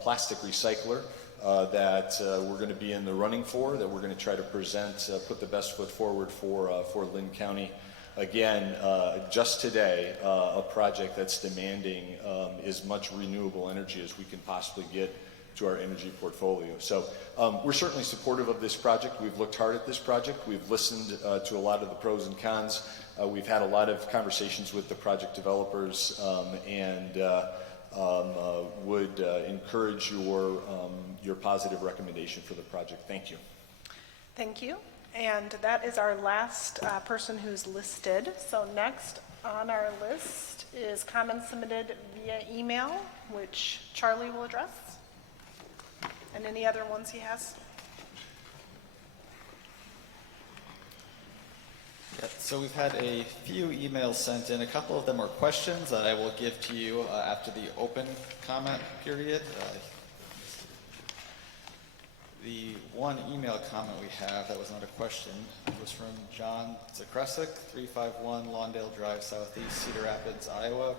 plastic recycler that we're going to be in the running for, that we're going to try to present, put the best foot forward for Linn County. Again, just today, a project that's demanding as much renewable energy as we can possibly get to our energy portfolio. So we're certainly supportive of this project. We've looked hard at this project. We've listened to a lot of the pros and cons. We've had a lot of conversations with the project developers and would encourage your positive recommendation for the project. Thank you. Thank you. And that is our last person who's listed. So next on our list is comments submitted via email, which Charlie will address. And any other ones he has? Yeah, so we've had a few emails sent in. A couple of them are questions that I will give to you after the open comment period. The one email comment we have that was not a question was from John Zakresik, 351 Lawndale Drive Southeast, Cedar Rapids, Iowa.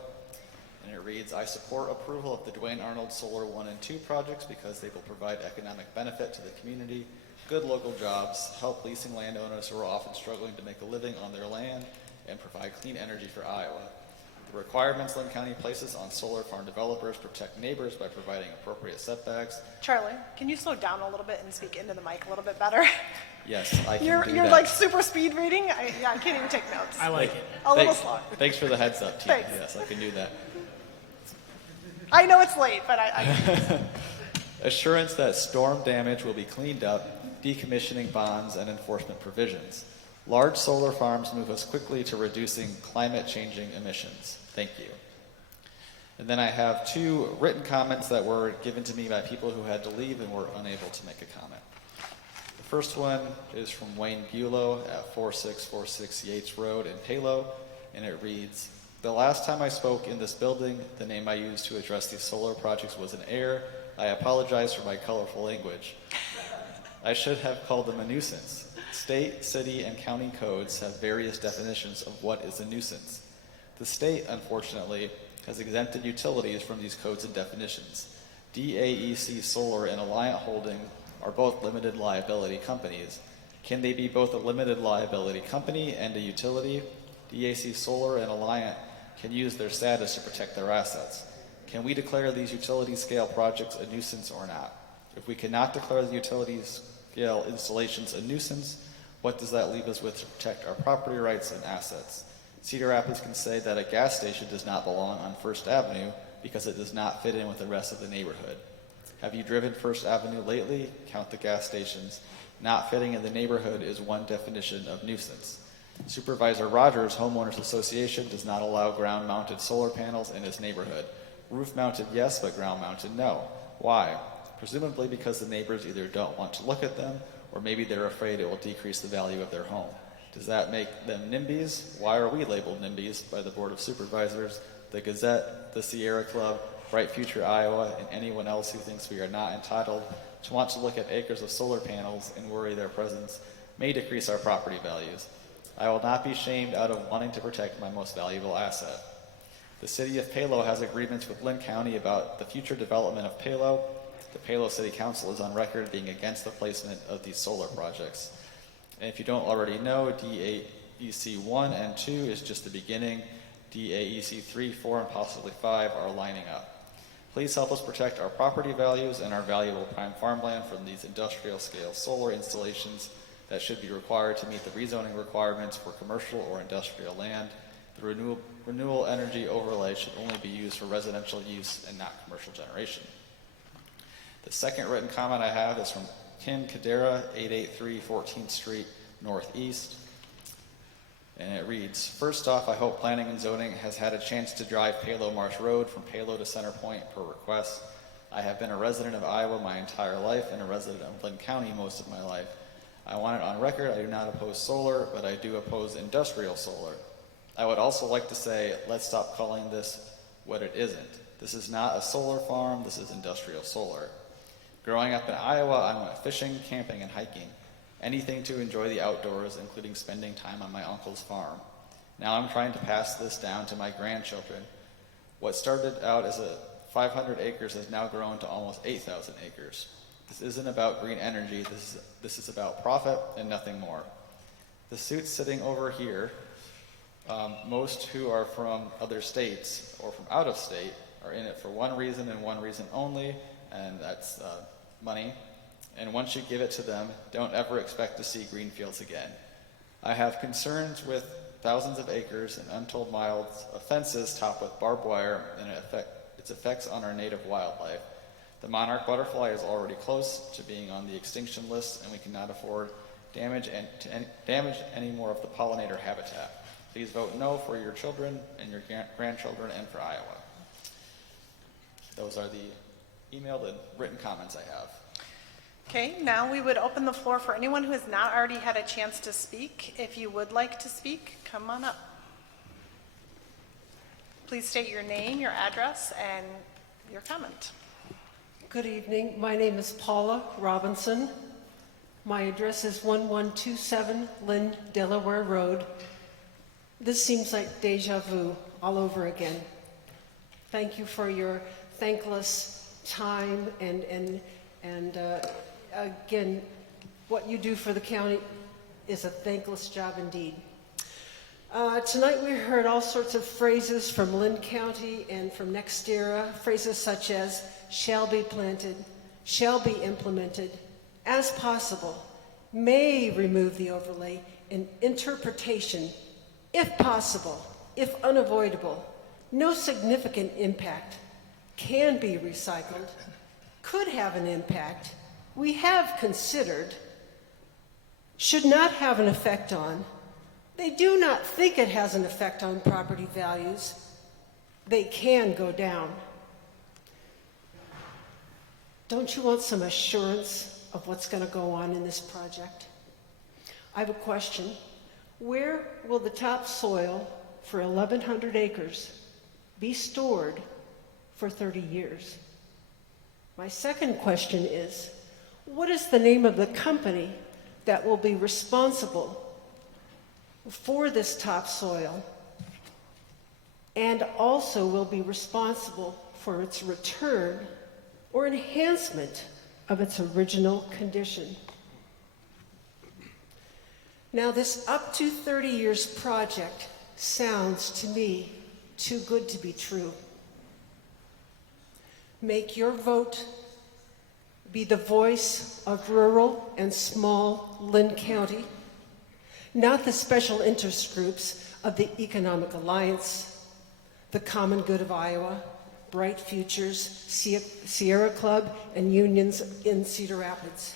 And it reads, I support approval of the Duane Arnold Solar 1 and 2 projects because they will provide economic benefit to the community, good local jobs, help leasing landowners who are often struggling to make a living on their land, and provide clean energy for Iowa. The requirements Linn County places on solar farm developers protect neighbors by providing appropriate setbacks. Charlie, can you slow down a little bit and speak into the mic a little bit better? Yes, I can do You're that. like super speed reading. I can't even take notes. I like it. A little slower. Thanks for the heads up, team. Thanks. Yes, I can do that. I know it's late, but I Assurance that storm damage will be cleaned up, decommissioning bonds, and enforcement provisions. Large solar farms move us quickly to reducing climate-changing emissions. Thank you. And then I have two written comments that were given to me by people who had to leave and were unable to make a comment. The first one is from Wayne Bulow at 4646 Yates Road in Palo, and it reads, the last time I spoke in this building, the name I used to address these solar projects was an error. I apologize for my colorful language. I should have called them a nuisance. State, city, and county codes have various definitions of what is a nuisance. The state, unfortunately, has exempted utilities from these codes and definitions. DAEC Solar and Alliant Holding are both limited liability companies. Can they be both a limited liability company and a utility? DAC Solar and Alliant can use their status to protect their assets. Can we declare these utility-scale projects a nuisance or not? If we cannot declare the utility-scale installations a nuisance, what does that leave us with to protect our property rights and assets? Cedar Rapids can say that a gas station does not belong on First Avenue because it does not fit in with the rest of the neighborhood. Have you driven First Avenue lately? Count the gas stations. Not fitting in the neighborhood is one definition of nuisance. Supervisor Rogers' Homeowners Association does not allow ground-mounted solar panels in his neighborhood. Roof-mounted, yes, but ground-mounted, no. Why? Presumably because the neighbors either don't want to look at them, or maybe they're afraid it will decrease the value of their home. Does that make them NIMBYs? Why are we labeled NIMBYs by the Board of Supervisors, the Gazette, the Sierra Club, Bright Future Iowa, and anyone else who thinks we are not entitled to want to look at acres of solar panels and worry their presence may decrease our property values? I will not be shamed out of wanting to protect my most valuable asset. The City of Palo has agreements with Linn County about the future development of Palo. The Palo City Council is on record being against the placement of these solar projects. And if you don't already know, DAEC 1 and 2 is just the beginning. DAEC 3, 4, and possibly 5 are lining up. Please help us protect our property values and our valuable prime farmland from these industrial-scale solar installations that should be required to meet the rezoning requirements for commercial or industrial land. The renewable energy overlay should only be used for residential use and not commercial generation. The second written comment I have is from Kim Cadera, 883 14th Street Northeast. And it reads, first off, I hope Planning and Zoning has had a chance to drive Palo Marsh Road from Palo to Center Point per request. I have been a resident of Iowa my entire life and a resident of Linn County most of my life. I want it on record, I do not oppose solar, but I do oppose industrial solar. I would also like to say, let's stop calling this what it isn't. This is not a solar farm, this is industrial solar. Growing up in Iowa, I went fishing, camping, and hiking. Anything to enjoy the outdoors, including spending time on my uncle's farm. Now I'm trying to pass this down to my grandchildren. What started out as 500 acres has now grown to almost 8,000 acres. This isn't about green energy, this is about profit and nothing more. The suits sitting over here, most who are from other states or from out of state are in it for one reason and one reason only, and that's money. And once you give it to them, don't ever expect to see green fields again. I have concerns with thousands of acres and untold miles of fences topped with barbed wire and its effects on our native wildlife. The monarch butterfly is already close to being on the extinction list, and we cannot afford damage any more of the pollinator habitat. Please vote no for your children and your grandchildren and for Iowa. Those are the emailed and written comments I have. Okay, now we would open the floor for anyone who has not already had a chance to speak. If you would like to speak, come on up. Please state your name, your address, and your comment. Good evening. My name is Paula Robinson. My address is 1127 Linn, Delaware Road. This seems like deja vu all over again. Thank you for your thankless time and again, what you do for the county is a thankless job indeed. Tonight we heard all sorts of phrases from Linn County and from NextEra, phrases such as shall be planted, shall be implemented, as possible, may remove the overlay, and interpretation, if possible, if unavoidable, no significant impact, can be recycled, could have an impact, we have considered, should not have an effect on, they do not think it has an effect on property values, they can go down. Don't you want some assurance of what's going to go on in this project? I have a question. Where will the topsoil for 1,100 acres be stored for 30 years? My second question is, what is the name of the company that will be responsible for this topsoil and also will be responsible for its return or enhancement of its original condition? Now, this up to 30 years project sounds to me too good to be true. Make your vote be the voice of rural and small Linn County, not the special interest groups of the Economic Alliance, the Common Good of Iowa, Bright Futures, Sierra Club, and unions in Cedar Rapids.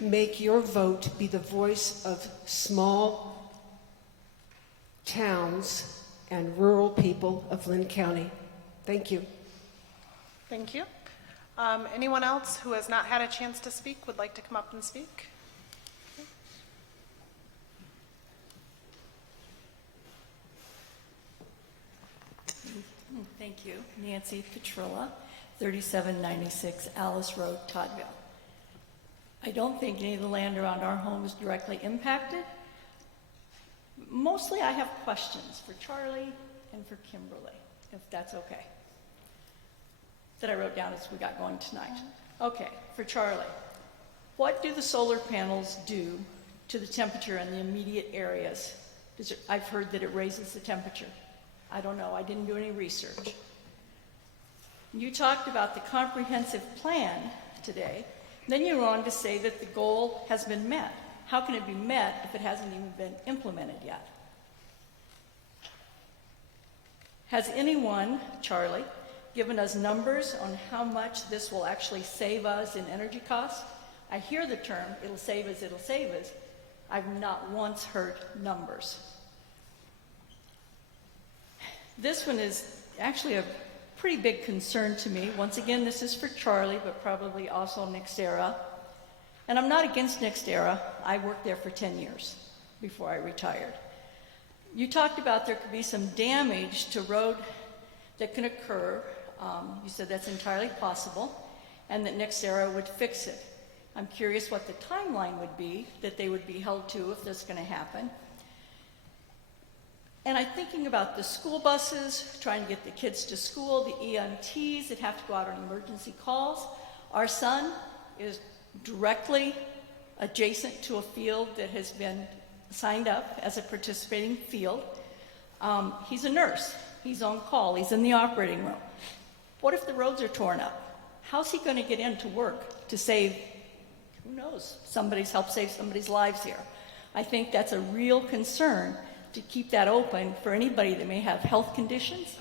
Make your vote be the voice of small towns and rural people of Linn County. Thank you. Thank you. Anyone else who has not had a chance to speak would like to come up and speak? Thank you. Nancy Petrilla, 3796 Alice Road, Toddville. I don't think any of the land around our home is directly impacted. Mostly I have questions for Charlie and for Kimberly, if that's okay, that I wrote down as we got going tonight. Okay, for Charlie, what do the solar panels do to the temperature in the immediate areas? I've heard that it raises the temperature. I don't know, I didn't do any research. You talked about the comprehensive plan today. Then you went on to say that the goal has been met. How can it be met if it hasn't even been implemented yet? Has anyone, Charlie, given us numbers on how much this will actually save us in energy costs? I hear the term, it'll save us, it'll save us. I've not once heard numbers. This one is actually a pretty big concern to me. Once again, this is for Charlie, but probably also NextEra. And I'm not against NextEra. I worked there for 10 years before I retired. You talked about there could be some damage to road that can occur. You said that's entirely possible, and that NextEra would fix it. I'm curious what the timeline would be that they would be held to if that's going to happen. And I'm thinking about the school buses, trying to get the kids to school, the EMTs that have to go out on emergency calls. Our son is directly adjacent to a field that has been signed up as a participating field. He's a nurse. He's on call. He's in the operating room. What if the roads are torn up? How's he going to get into work to save, who knows, help save somebody's lives here? I think that's a real concern, to keep that open for anybody that may have health conditions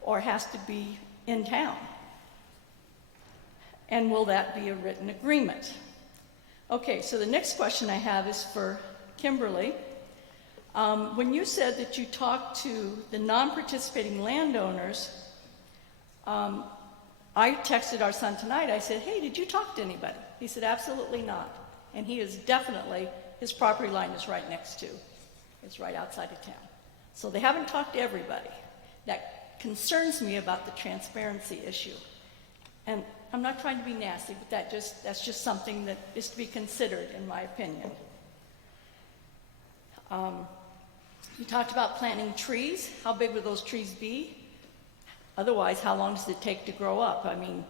or has to be in town. And will that be a written agreement? Okay, so the next question I have is for Kimberly. When you said that you talked to the non-participating landowners, I texted our son tonight. I said, hey, did you talk to anybody? He said, absolutely not. And he is definitely, his property line is right next to. It's right outside of town. So they haven't talked to everybody. That concerns me about the transparency issue. And I'm not trying to be nasty, but that's just something that is to be considered, in my opinion. You talked about planting trees. How big would those trees be? Otherwise, how long does it take to grow up? I mean,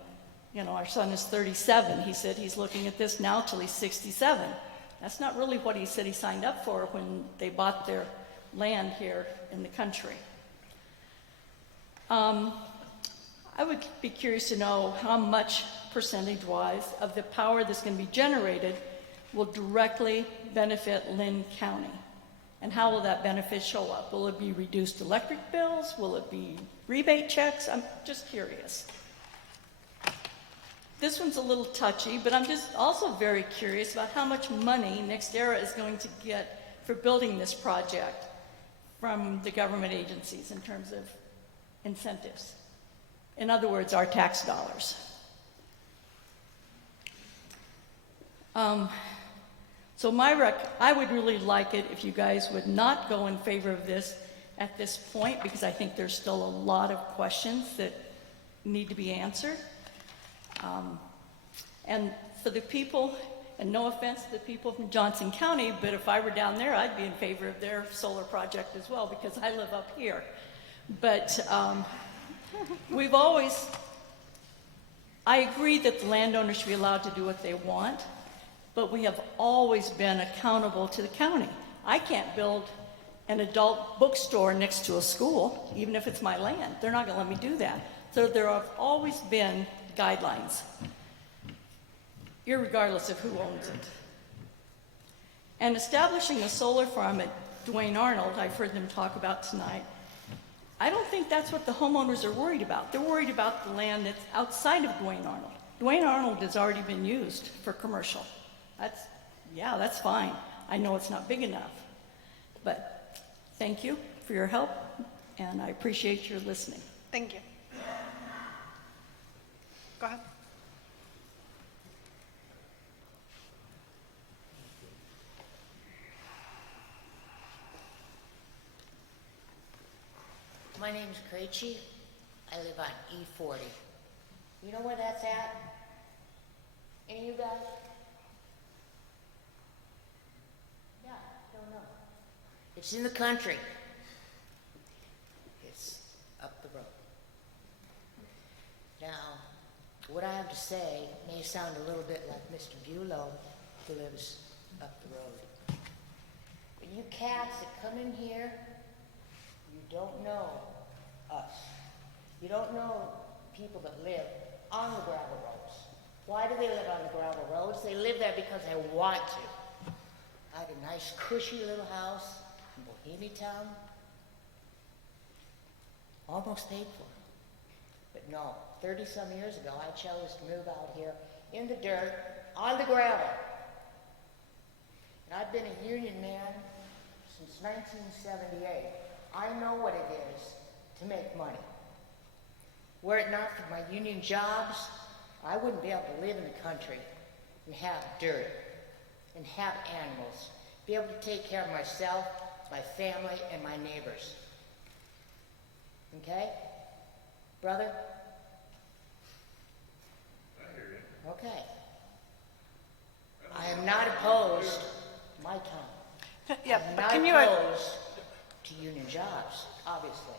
you know, our son is 37. He said he's looking at this now till he's 67. That's not really what he said he signed up for when they bought their land here in the country. I would be curious to know how much percentage-wise of the power that's going to be generated will directly benefit Linn County. And how will that benefit show up? Will it be reduced electric bills? Will it be rebate checks? I'm just curious. This one's a little touchy, but I'm just also very curious about how much money NextEra is going to get for building this project from the government agencies in terms of incentives. In other words, our tax dollars. So I would really like it if you guys would not go in favor of this at this point, because I think there's still a lot of questions that need to be answered. And for the people, and no offense to the people from Johnson County, but if I were down there, I'd be in favor of their solar project as well, because I live up here. But I agree that the landowners should be allowed to do what they want, but we have always been accountable to the county. I can't build an adult bookstore next to a school, even if it's my land. They're not going to let me do that. So there have always been guidelines, irregardless of who owns it. And establishing a solar farm at Duane Arnold, I've heard them talk about tonight, I don't think that's what the homeowners are worried about. They're worried about the land that's outside of Duane Arnold. Duane Arnold has already been used for commercial. That's fine. I know it's not big enough. But thank you for your help, and I appreciate your listening. Thank you. Go ahead. My name's Krejci. I live on E40. You know where that's at? Any of you guys? Yeah, don't know. It's in the country. It's up the road. Now, what I have to say may sound a little bit like Mr. Bulow, who lives up the road. But you cats that come in here, you don't know us. You don't know people that live on the gravel roads. Why do they live on the gravel roads? They live there because they want to. I had a nice, cushy little house in Bohemia Town. Almost paid for. But no, 30-some years ago, I chose to move out here in the dirt, on the gravel. And I've been a union man since 1978. I know what it is to make money. Were it not for my union jobs, I wouldn't be able to live in the country and have dirt and have animals, be able to take care of myself, my family, and my neighbors. Okay? Brother? I hear you. Okay. I am not opposed, my time. Yeah, I'm but not can you opposed to union jobs, obviously.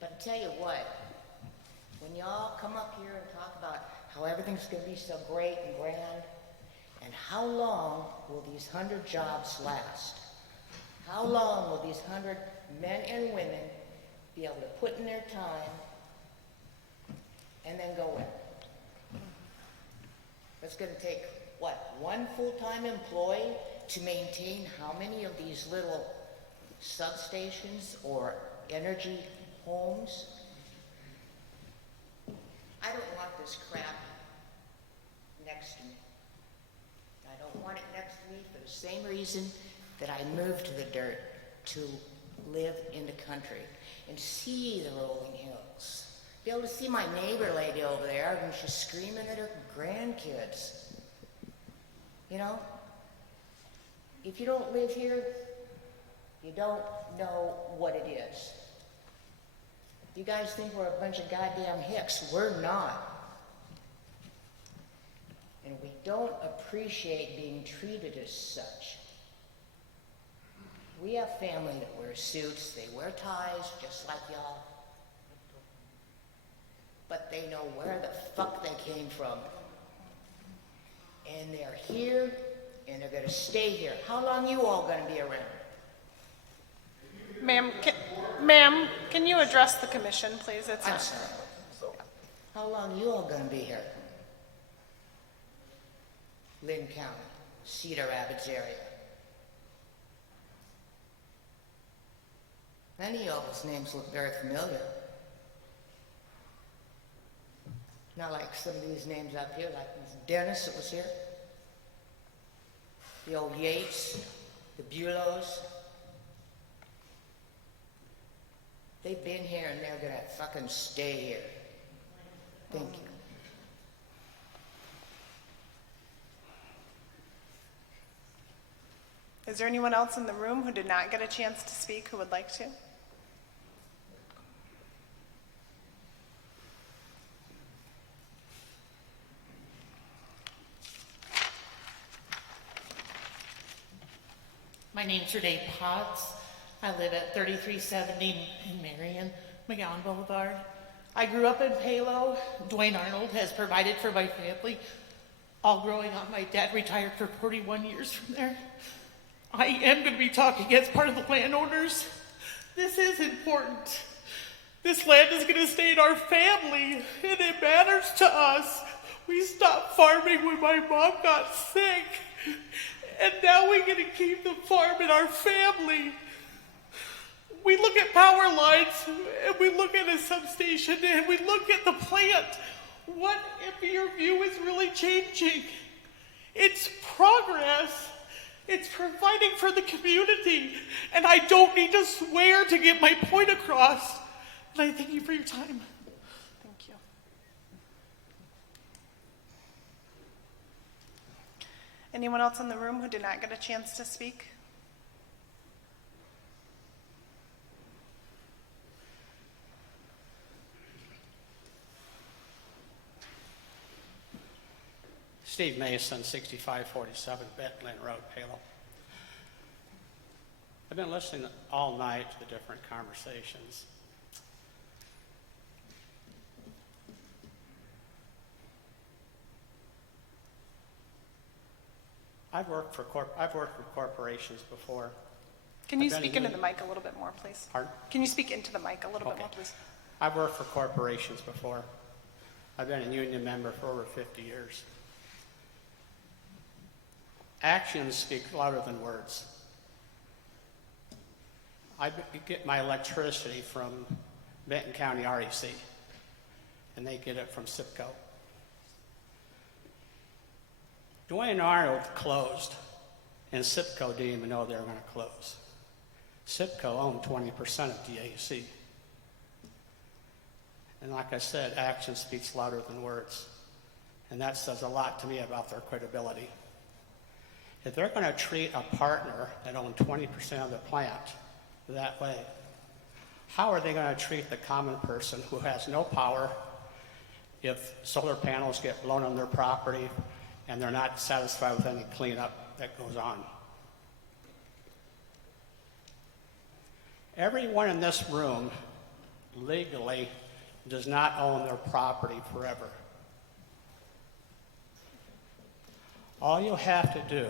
But I tell you what, when y'all come up here and talk about how everything's going to be so great and grand, and how long will these 100 jobs last? How long will these 100 men and women be able to put in their time and then go in? It's going to take, what, one full-time employee to maintain how many of these little substations or energy homes? I don't want this crap next to me. I don't want it next to me for the same reason that I moved to the dirt, to live in the country and see the rolling hills. Be able to see my neighbor lady over there and she's screaming at her grandkids. You know? If you don't live here, you don't know what it is. You guys think we're a bunch of goddamn hicks. We're not. And we don't appreciate being treated as such. We have family that wear suits, they wear ties, just like y'all. But they know where the fuck they came from. And they're here, and they're gonna stay here. How long you all gonna be around? Ma'am, can you address the commission, please? I'm sorry. How long you all gonna be here? Linn County, Cedar Rapids area. Many of y'all's names look very familiar. Not like some of these names up here, like Dennis that was here. The old Yates, the Bulows. They've been here and they're gonna fucking stay here. Thank you. Is there anyone else in the room who did not get a chance to speak who would like to? My name's Renee Potts. I live at 3370 in Marion, McGowan Boulevard. I grew up in Palo. Duane Arnold has provided for my family. All growing up, my dad retired for 41 years from there. I am going to be talking as part of the landowners. This is important. This land is going to stay in our family, and it matters to us. We stopped farming when my mom got sick, and now we're going to keep the farm in our family. We look at power lines, and we look at a substation, and we look at the plant. What if your view is really changing? It's progress. It's providing for the community, and I don't need to swear to get my point across. And I thank you for your time. Thank you. Anyone else in the room who did not get a chance to speak? Steve Mason, 6547 Bentley Road, Palo. I've been listening all night to the different conversations. I've worked for corporations before. Can you speak into the mic a little bit more, please? Pardon? Can you speak into the mic a little bit more, please? I've worked for corporations before. I've been a union member for over 50 years. Actions speak louder than words. I get my electricity from Benton County REC, and they get it from SIPCO. Duane and Arnold closed, and SIPCO didn't even know they were going to close. SIPCO owned 20% of DAC. And like I said, action speaks louder than words. And that says a lot to me about their credibility. If they're going to treat a partner that owned 20% of the plant that way, how are they going to treat the common person who has no power if solar panels get blown on their property and they're not satisfied with any cleanup that goes on? Everyone in this room legally does not own their property forever. All you have to do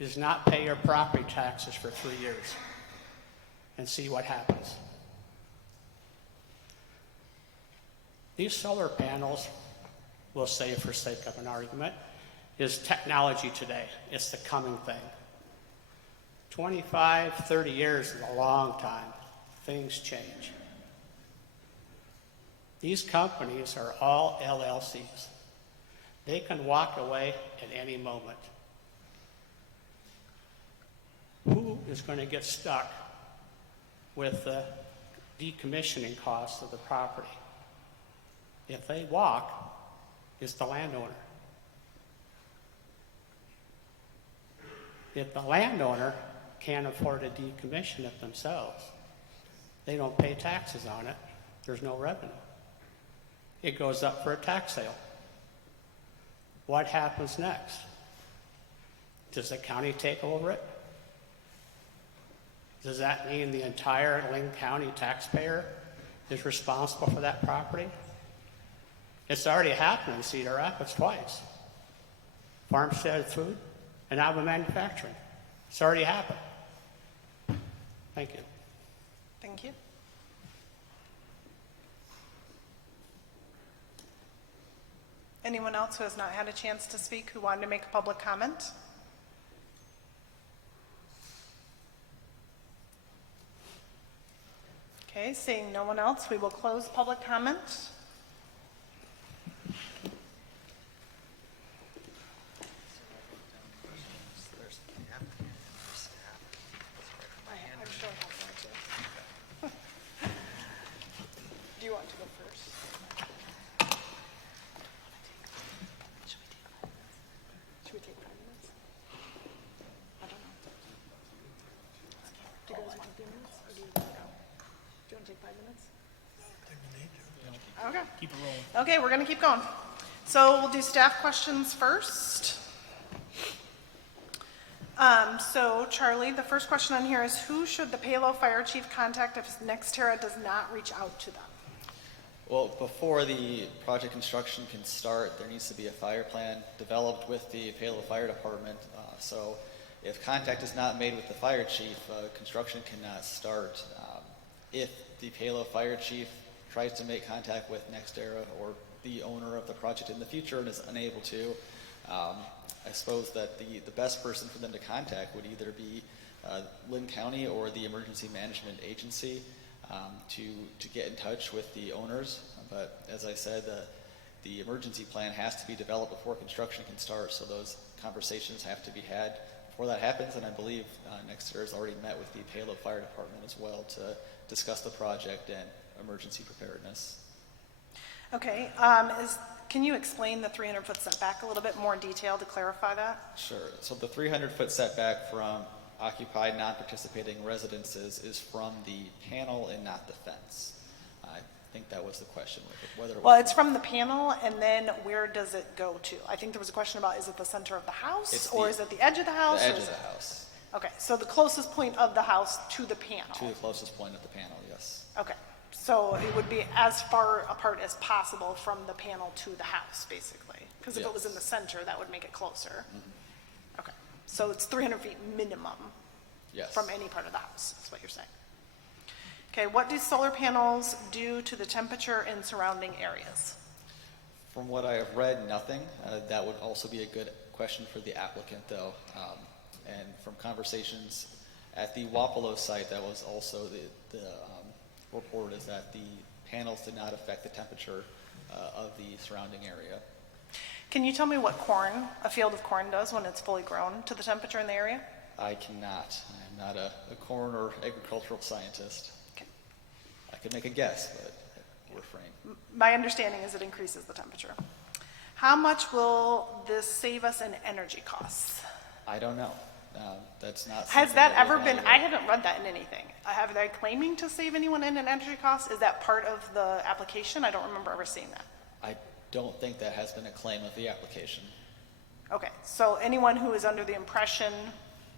is not pay your property taxes for 3 years and see what happens. These solar panels, we'll say for sake of an argument, is technology today. It's the coming thing. 25, 30 years is a long time. Things change. These companies are all LLCs. They can walk away at any moment. Who is going to get stuck with the decommissioning costs of the property? If they walk, it's the landowner. If the landowner can't afford to decommission it themselves, they don't pay taxes on it, there's no revenue. It goes up for a tax sale. What happens next? Does the county take over it? Does that mean the entire Linn County taxpayer is responsible for that property? It's already happened in Cedar Rapids twice. Farmstead Food and Alba Manufacturing. It's already happened. Thank you. Thank you. Anyone else who has not had a chance to speak who wanted to make a public comment? Okay, seeing no one else, we will close public comment. I'm sure I have one too. Do you want to go first? Should we take 5 minutes? I don't know. Do you guys want a few minutes or do you want to go? Do you want to take 5 minutes? Okay. Keep it rolling. Okay, we're going to keep going. So we'll do staff questions first. So Charlie, the first question on here is who should the Palo Fire Chief contact if NextEra does not reach out to them? Well, before the project construction can start, there needs to be a fire plan developed with the Palo Fire Department. So if contact is not made with the fire chief, construction cannot start. If the Palo Fire Chief tries to make contact with NextEra or the owner of the project in the future and is unable to, I suppose that the best person for them to contact would either be Linn County or the Emergency Management Agency to get in touch with the owners. But as I said, the emergency plan has to be developed before construction can start, so those conversations have to be had before that happens. And I believe next year has already met with the Palo Fire Department as well to discuss the project and emergency preparedness. Okay, can you explain the 300-foot setback a little bit more in detail to clarify that? Sure. So the 300-foot setback from occupied non-participating residences is from the panel and not the fence. I think that was the question. Whether it was Well, it's from the panel, and then where does it go to? I think there was a question about, is it the center of the house, or is it the edge of the house? The edge of the house. Okay, so the closest point of the house to the panel. To the closest point of the panel, yes. Okay, so it would be as far apart as possible from the panel to the house, basically. Because if it was in the center, that would make it closer. Okay, so it's 300 feet minimum from any part of the house, is what you're saying. Okay, what do solar panels do to the temperature in surrounding areas? From what I have read, nothing. That would also be a good question for the applicant, though. And from conversations at the Wapello site, that was also the report, is that the panels did not affect the temperature of the surrounding area. Can you tell me what corn, a field of corn, does when it's fully grown to the temperature in the area? I cannot. I'm not a corn or agricultural scientist. Okay. I could make a guess, but refrain. My understanding is it increases the temperature. How much will this save us in energy costs? I don't know. That's not. Has that ever been, I haven't read that in anything. Have they claiming to save anyone in an energy cost? Is that part of the application? I don't remember ever seeing that. I don't think that has been a claim of the application. Okay, so anyone who is under the impression,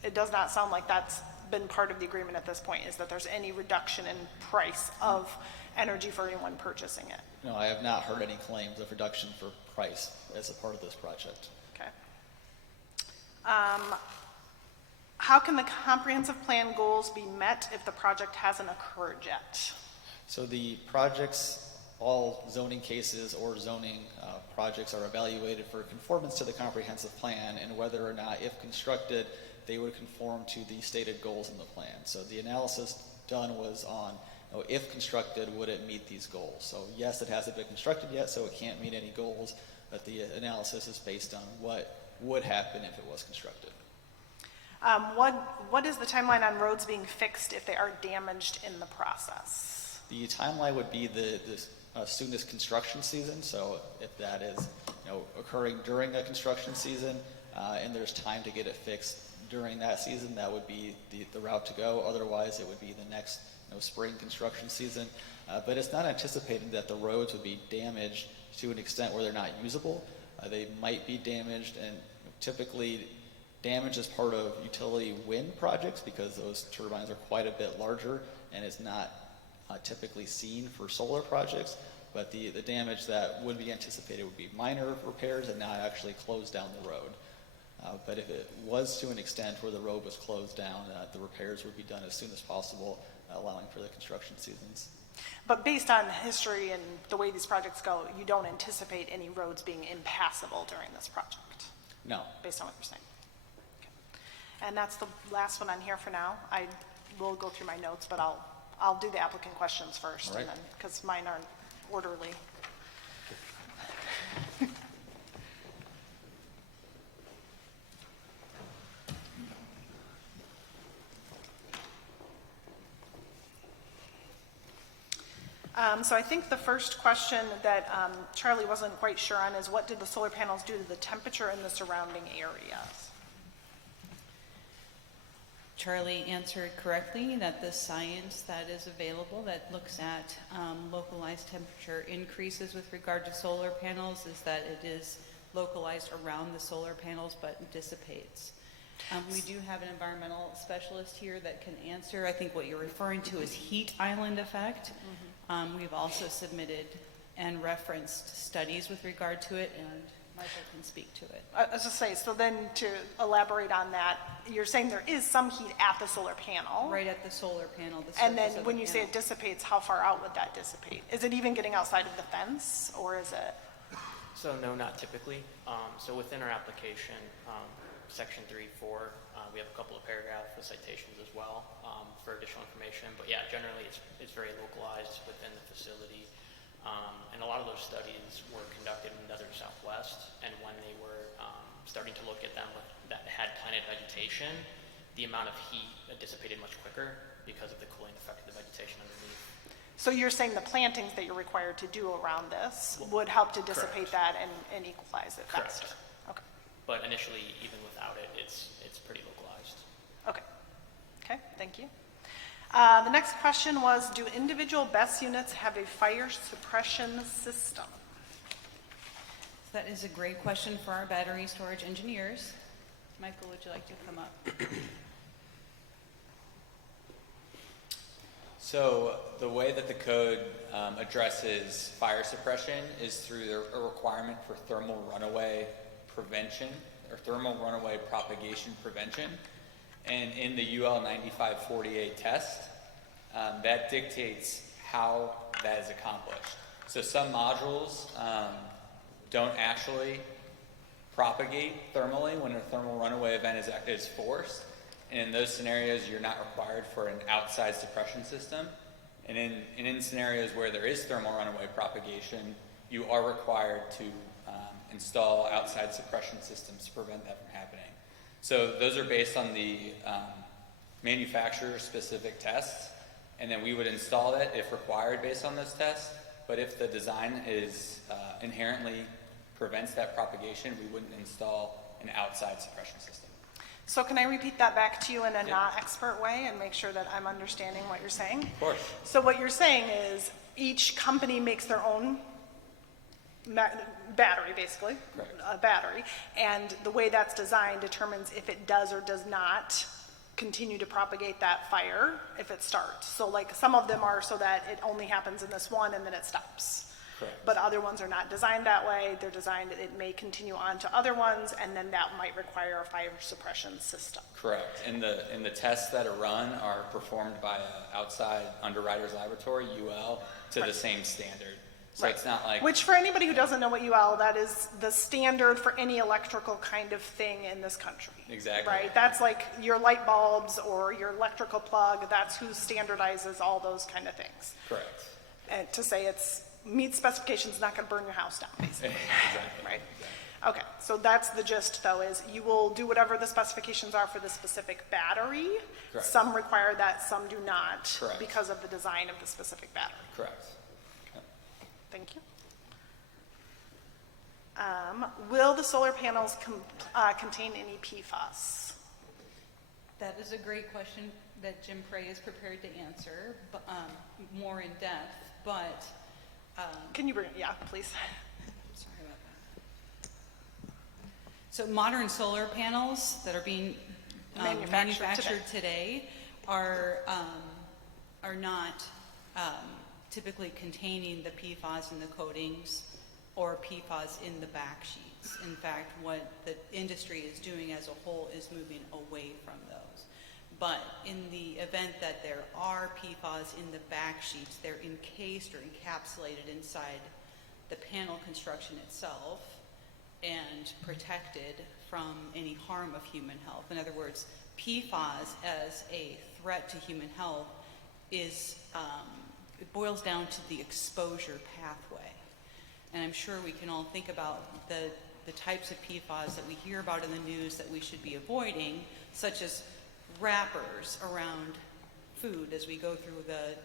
it does not sound like that's been part of the agreement at this point, is that there's any reduction in price of energy for anyone purchasing it. No, I have not heard any claims of reduction for price as a part of this project. Okay. How can the comprehensive plan goals be met if the project hasn't occurred yet? So the projects, all zoning cases or zoning projects are evaluated for conformance to the comprehensive plan and whether or not, if constructed, they would conform to the stated goals in the plan. So the analysis done was on, if constructed, would it meet these goals? So yes, it hasn't been constructed yet, so it can't meet any goals, but the analysis is based on what would happen if it was constructed. What is the timeline on roads being fixed if they are damaged in the process? The timeline would be the soonest construction season. So if that is occurring during a construction season and there's time to get it fixed during that season, that would be the route to go. Otherwise, it would be the next spring construction season. But it's not anticipated that the roads would be damaged to an extent where they're not usable. They might be damaged, and typically damage is part of utility wind projects because those turbines are quite a bit larger and it's not typically seen for solar projects. But the damage that would be anticipated would be minor repairs and not actually close down the road. But if it was to an extent where the road was closed down, the repairs would be done as soon as possible, allowing for the construction seasons. But based on history and the way these projects go, you don't anticipate any roads being impassable during this project? No. Based on what you're saying? And that's the last one on here for now. I will go through my notes, but I'll do the applicant questions first, All right. and then because mine aren't orderly. So I think the first question that Charlie wasn't quite sure on is, what did the solar panels do to the temperature in the surrounding areas? Charlie answered correctly that the science that is available that looks at localized temperature increases with regard to solar panels is that it is localized around the solar panels but dissipates. We do have an environmental specialist here that can answer. I think what you're referring to is heat island effect. We've also submitted and referenced studies with regard to it, and Michael can speak to it. I was just saying, so then to elaborate on that, you're saying there is some heat at the solar panel. Right at the solar panel. And then when you say it dissipates, how far out would that dissipate? Is it even getting outside of the fence, or is it? So no, not typically. So within our application, section 3.4, we have a couple of paragraphs with citations as well for additional information. But yeah, generally it's very localized within the facility. And a lot of those studies were conducted in the desert Southwest, and when they were starting to look at them that had planted vegetation, the amount of heat dissipated much quicker because of the cooling effect of the vegetation underneath. So you're saying the plantings that you're required to do around this would help to dissipate that and equalize it faster? Okay. But initially, even without it, it's pretty localized. Okay. Okay, thank you. The next question was, do individual BESS units have a fire suppression system? That is a great question for our battery storage engineers. Michael, would you like to come up? So the way that the code addresses fire suppression is through a requirement for thermal runaway prevention or thermal runaway propagation prevention. And in the UL 9548 test, that dictates how that is accomplished. So some modules don't actually propagate thermally when a thermal runaway event is forced. And in those scenarios, you're not required for an outside suppression system. And in scenarios where there is thermal runaway propagation, you are required to install outside suppression systems to prevent that from happening. So those are based on the manufacturer-specific tests, and then we would install that if required based on those tests. But if the design is inherently prevents that propagation, we wouldn't install an outside suppression system. So can I repeat that back to you in a not-expert way and make sure that I'm understanding what you're saying? Of course. So what you're saying is each company makes their own battery, basically, a battery, and the way that's designed determines if it does or does not continue to propagate that fire if it starts. So like some of them are so that it only happens in this one and then it stops. Correct. But other ones are not designed that way. They're designed, it may continue on to other ones, and then that might require a fire suppression system. Correct. And the tests that are run are performed by an outside underwriter's laboratory, UL, to the same standard. So it's not like... Which for anybody who doesn't know what UL, that is the standard for any electrical kind of thing in this country. Exactly. Right? That's like your light bulbs or your electrical plug. That's who standardizes all those kind of things. Correct. And to say it's meets specifications, not going to burn your house down, basically. Exactly. Right? Okay, so that's the gist, though, is you will do whatever the specifications are for the specific battery. Correct. Some require that, some do not, Correct. because of the design of the specific battery. Correct. Thank you. Will the solar panels contain any PFAS? That is a great question that Jim Prey is prepared to answer, but, more in depth, but... Can you bring it? Yeah, please. Sorry about that. So modern solar panels that are being manufactured today are not typically containing the PFAS in the coatings or PFAS in the back sheets. In fact, what the industry is doing as a whole is moving away from those. But in the event that there are PFAS in the back sheets, they're encased or encapsulated inside the panel construction itself and protected from any harm of human health. In other words, PFAS as a threat to human health is, it boils down to the exposure pathway. And I'm sure we can all think about the types of PFAS that we hear about in the news that we should be avoiding, such as wrappers around food as we go through the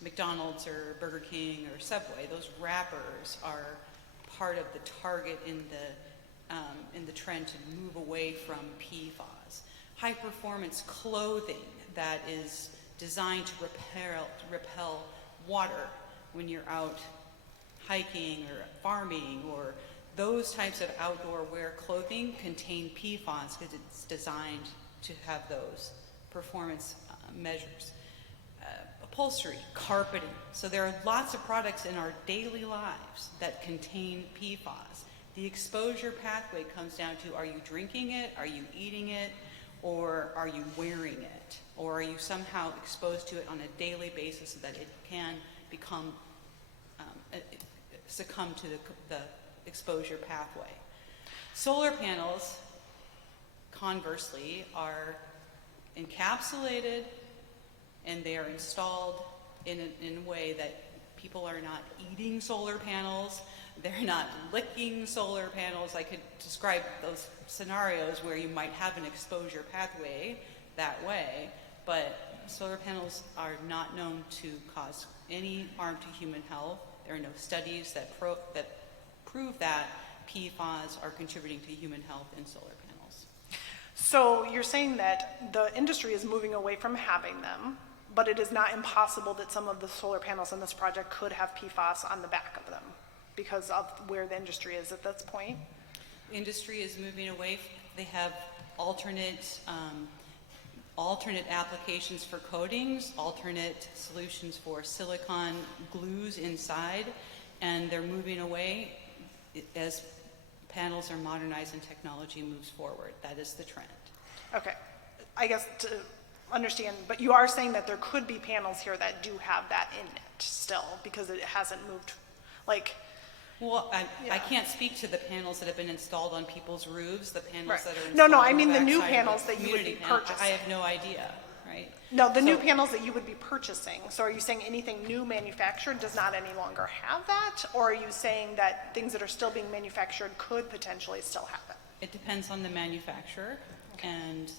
McDonald's or Burger King or Subway. Those wrappers are part of the target in the trend to move away from PFAS. High performance clothing that is designed to repel water when you're out hiking or farming, or those types of outdoor wear clothing contain PFAS because it's designed to have those performance measures. Upholstery, carpeting. So there are lots of products in our daily lives that contain PFAS. The exposure pathway comes down to, are you drinking it, are you eating it, or are you wearing it? Or are you somehow exposed to it on a daily basis so that it can become succumb to the exposure pathway. Solar panels, conversely, are encapsulated and they are installed in a way that people are not eating solar panels, they're not licking solar panels. I could describe those scenarios where you might have an exposure pathway that way, but solar panels are not known to cause any harm to human health. There are no studies that prove that PFAS are contributing to human health in solar panels. So you're saying that the industry is moving away from having them, but it is not impossible that some of the solar panels in this project could have PFAS on the back of them because of where the industry is at this point? Industry is moving away. They have alternate applications for coatings, alternate solutions for silicone glues inside, and they're moving away as panels are modernized and technology moves forward. That is the trend. Okay, I guess to understand, but you are saying that there could be panels here that do have that in it still because it hasn't moved, like. Well, I Yeah. can't speak to the panels that have been installed on people's roofs, the panels Right. that are installed No, I on mean the new backside of panels that you would community be panel. purchasing. I have no idea, right? No, the new So- panels that you would be purchasing. So are you saying anything new manufactured does not any longer have that? Or are you saying that things that are still being manufactured could potentially still have it? It depends on the manufacturer, and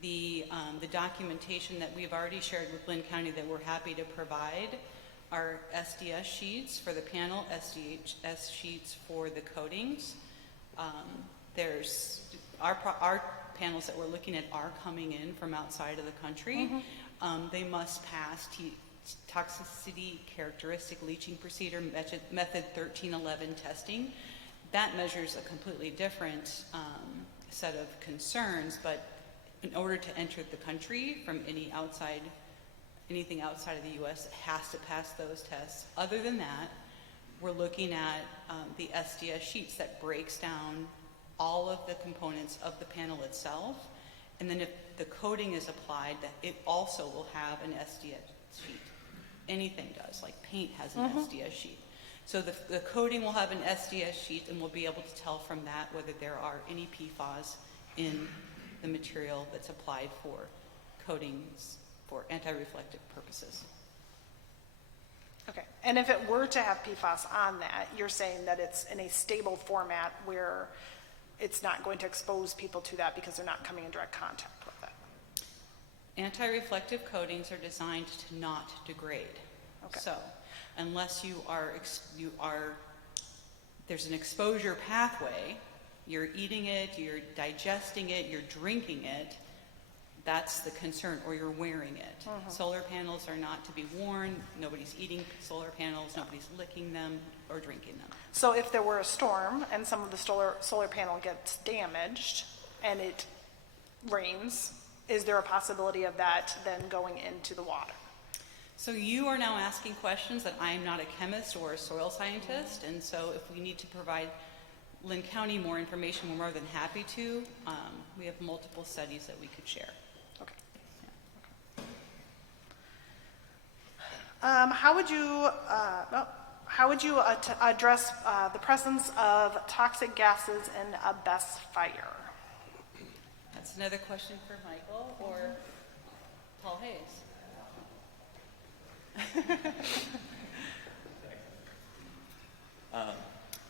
the documentation that we've already shared with Linn County that we're happy to provide are SDS sheets for the panel, SDHS sheets for the coatings. There's our panels that we're looking at are coming in from outside of the country. They must pass toxicity characteristic leaching procedure method 1311 testing. That measures a completely different set of concerns, but in order to enter the country from anything outside of the U.S., it has to pass those tests. Other than that, we're looking at the SDS sheets that breaks down all of the components of the panel itself, and then if the coating is applied, that it also will have an SDS sheet. Anything does, like paint has an SDS sheet. So the coating will have an SDS sheet, and we'll be able to tell from that whether there are any PFAS in the material that's applied for coatings for anti-reflective purposes. Okay, and if it were to have PFAS on that, you're saying that it's in a stable format where it's not going to expose people to that because they're not coming in direct contact with it? Anti-reflective coatings are designed to not degrade. Okay. So unless there's an exposure pathway, you're eating it, you're digesting it, you're drinking it, that's the concern, or you're wearing it. Solar panels are not to be worn. Nobody's eating solar panels, nobody's licking them or drinking them. So if there were a storm and some of the solar panel gets damaged and it rains, is there a possibility of that then going into the water? So you are now asking questions that I am not a chemist or a soil scientist, and so if we need to provide Linn County more information, we're more than happy to. We have multiple studies that we could share. Okay. How would you address the presence of toxic gases in a best fire? That's another question for Michael or Paul Hayes.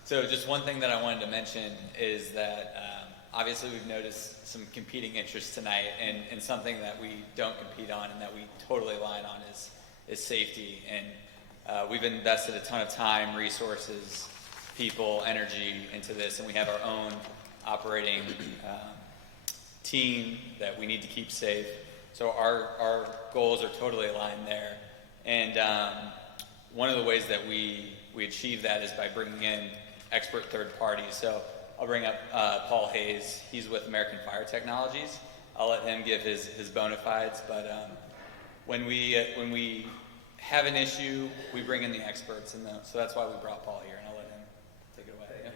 So just one thing that I wanted to mention is that obviously we've noticed some competing interests tonight, and something that we don't compete on and that we totally align on is safety. And we've invested a ton of time, resources, people, energy into this, and we have our own operating team that we need to keep safe. So our goals are totally aligned there. And one of the ways that we achieve that is by bringing in expert third parties. So I'll bring up Paul Hayes. He's with American Fire Technologies. I'll let him give his bona fides. But when we have an issue, we bring in the experts, and so that's why we brought Paul here. And I'll let him take it away. Thank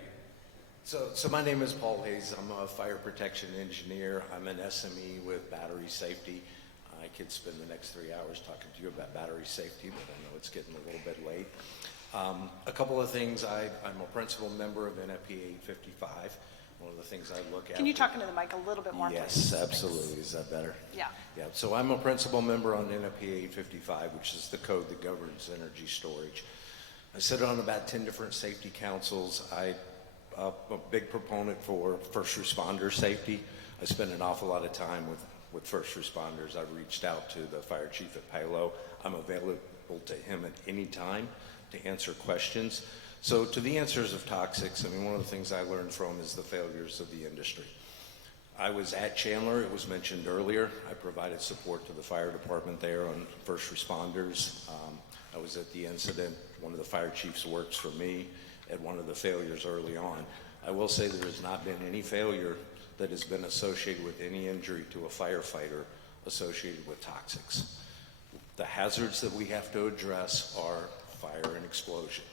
you. So my name is Paul Hayes. I'm a fire protection engineer. I'm an SME with battery safety. I could spend the next 3 hours talking to you about battery safety, but I know it's getting a little bit late. A couple of things, I'm a principal member of NFPA 855. One of the things I look at. Can you talk into the mic a little bit more, please? Yes, absolutely. Is that better? Yeah. Yeah, so I'm a principal member on NFPA 855, which is the code that governs energy storage. I sit on about 10 different safety councils. I'm a big proponent for first responder safety. I spend an awful lot of time with first responders. I've reached out to the fire chief at Palo. I'm available to him at any time to answer questions. So to the answers of toxics, I mean, one of the things I learned from is the failures of the industry. I was at Chandler, it was mentioned earlier. I provided support to the fire department there on first responders. I was at the incident. One of the fire chiefs works for me at one of the failures early on. I will say there has not been any failure that has been associated with any injury to a firefighter associated with toxics. The hazards that we have to address are fire and explosion.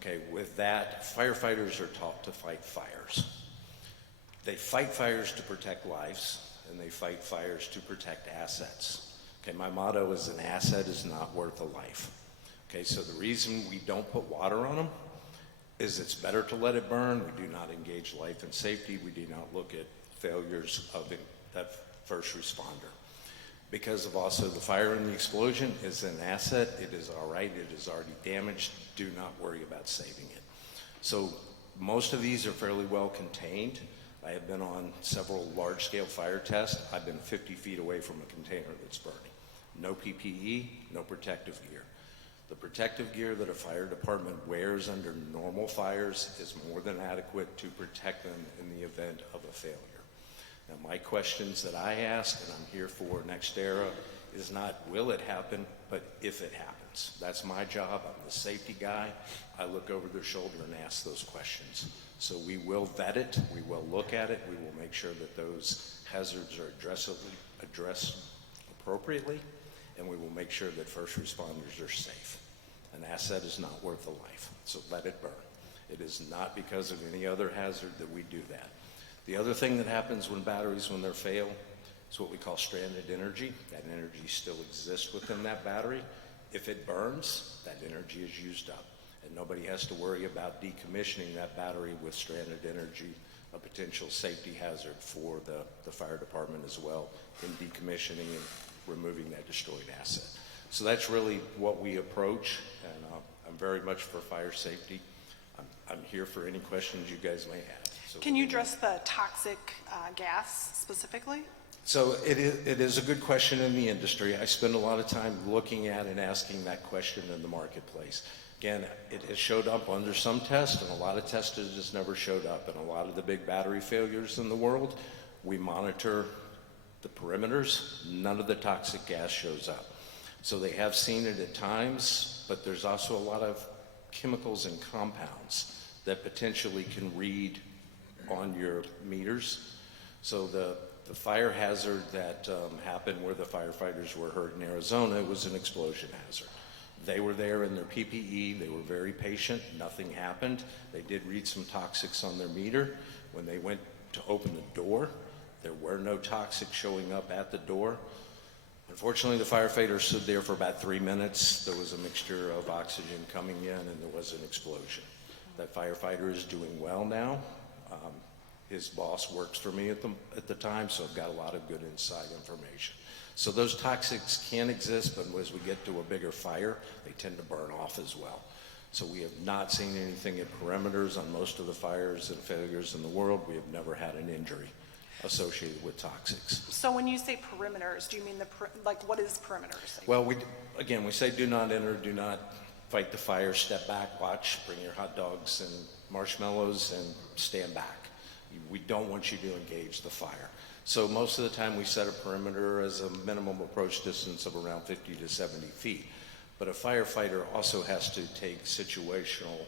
Okay, with that, firefighters are taught to fight fires. They fight fires to protect lives, and they fight fires to protect assets. Okay, my motto is an asset is not worth a life. Okay, so the reason we don't put water on them is it's better to let it burn. We do not engage life and safety. We do not look at failures of that first responder. Because of also the fire and the explosion is an asset, it is all right, it is already damaged, do not worry about saving it. So most of these are fairly well contained. I have been on several large-scale fire tests. I've been 50 feet away from a container that's burning. No PPE, no protective gear. The protective gear that a fire department wears under normal fires is more than adequate to protect them in the event of a failure. Now, my questions that I ask, and I'm here for NextEra, is not will it happen, but if it happens. That's my job. I'm the safety guy. I look over their shoulder and ask those questions. So we will vet it, we will look at it, we will make sure that those hazards are addressed appropriately, and we will make sure that first responders are safe. An asset is not worth a life, so let it burn. It is not because of any other hazard that we do that. The other thing that happens when batteries, when they fail, is what we call stranded energy. That energy still exists within that battery. If it burns, that energy is used up. And nobody has to worry about decommissioning that battery with stranded energy, a potential safety hazard for the fire department as well in decommissioning and removing that destroyed asset. So that's really what we approach, and I'm very much for fire safety. I'm here for any questions you guys may have. So Can you address the toxic gas specifically? So it is a good question in the industry. I spend a lot of time looking at and asking that question in the marketplace. Again, it has showed up under some tests, and a lot of tests it just never showed up. And a lot of the big battery failures in the world, we monitor the perimeters. None of the toxic gas shows up. So they have seen it at times, but there's also a lot of chemicals and compounds that potentially can read on your meters. So the fire hazard that happened where the firefighters were hurt in Arizona was an explosion hazard. They were there in their PPE, they were very patient, nothing happened. They did read some toxics on their meter. When they went to open the door, there were no toxics showing up at the door. Unfortunately, the firefighters stood there for about 3 minutes. There was a mixture of oxygen coming in and there was an explosion. That firefighter is doing well now. His boss works for me at the time, so I've got a lot of good inside information. So those toxics can exist, but as we get to a bigger fire, they tend to burn off as well. So we have not seen anything at perimeters on most of the fires and failures in the world. We have never had an injury associated with toxics. So when you say perimeters, do you mean what is perimeters? Well, we say do not enter, do not fight the fire, step back, watch, bring your hot dogs and marshmallows and stand back. We don't want you to engage the fire. So most of the time we set a perimeter as a minimum approach distance of around 50 to 70 feet. But a firefighter also has to take situational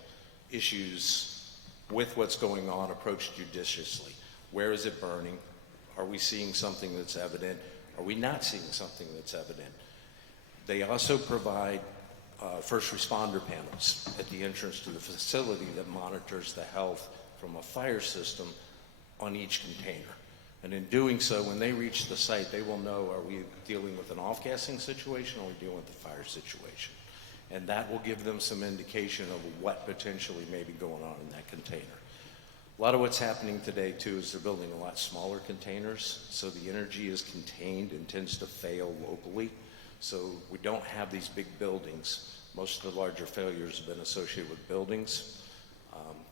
issues with what's going on, approach judiciously. Where is it burning? Are we seeing something that's evident? Are we not seeing something that's evident? They also provide first responder panels at the entrance to the facility that monitors the health from a fire system on each container. And in doing so, when they reach the site, they will know, are we dealing with an off-gassing situation or are we dealing with a fire situation? And that will give them some indication of what potentially may be going on in that container. A lot of what's happening today too is they're building a lot smaller containers, so the energy is contained and tends to fail locally. So we don't have these big buildings. Most of the larger failures have been associated with buildings.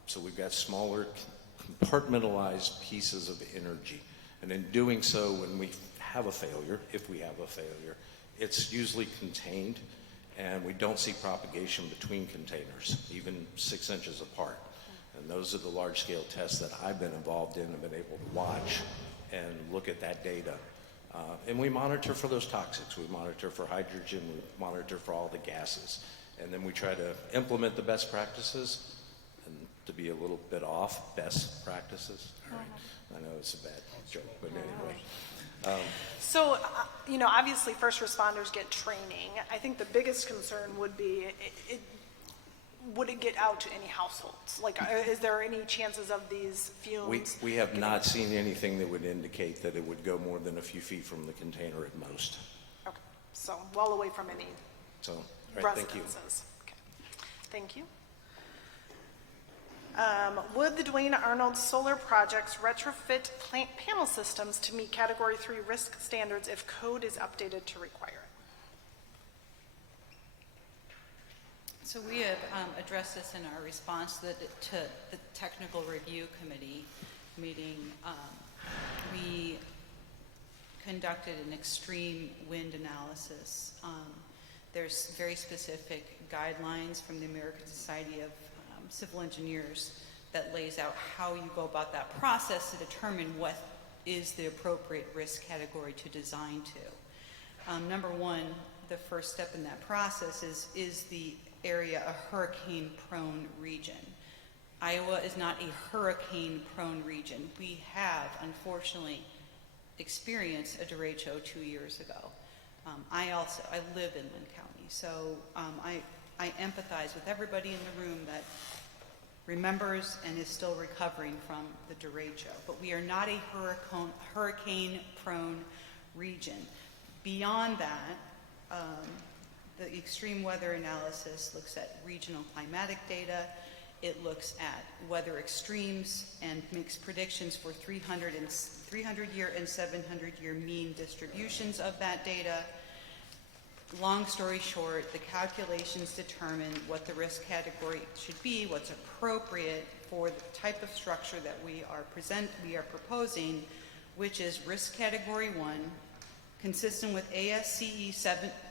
So we've got smaller compartmentalized pieces of energy. And in doing so, when we have a failure, if we have a failure, it's usually contained, and we don't see propagation between containers, even 6 inches apart. And those are the large-scale tests that I've been involved in and been able to watch and look at that data. And we monitor for those toxics. We monitor for hydrogen. We monitor for all the gases. And then we try to implement the best practices, and to be a little bit off, best practices. All right. I know it's a bad joke, but anyway. So, obviously first responders get training. I think the biggest concern would be, would it get out to any households? Like, is there any chances of these fumes? We have not seen anything that would indicate that it would go more than a few feet from the container at most. Okay, so well away from any So, all right, thank you. residences. Okay. Thank you. Would the Duane Arnold solar projects retrofit plant panel systems to meet Category 3 risk standards if code is updated to require it? So we have addressed this in our response to the technical review committee meeting. We conducted an extreme wind analysis. There's very specific guidelines from the American Society of Civil Engineers that lays out how you go about that process to determine what is the appropriate risk category to design to. Number one, the first step in that process is the area a hurricane-prone region. Iowa is not a hurricane-prone region. We have, unfortunately, experienced a derecho 2 years ago. I live in Linn County, so I empathize with everybody in the room that remembers and is still recovering from the derecho. But we are not a hurricane-prone region. Beyond that, the extreme weather analysis looks at regional climatic data. It looks at weather extremes and makes predictions for 300-year and 700-year mean distributions of that data. Long story short, the calculations determine what the risk category should be, what's appropriate for the type of structure that we are proposing, which is risk category 1, consistent with ASCE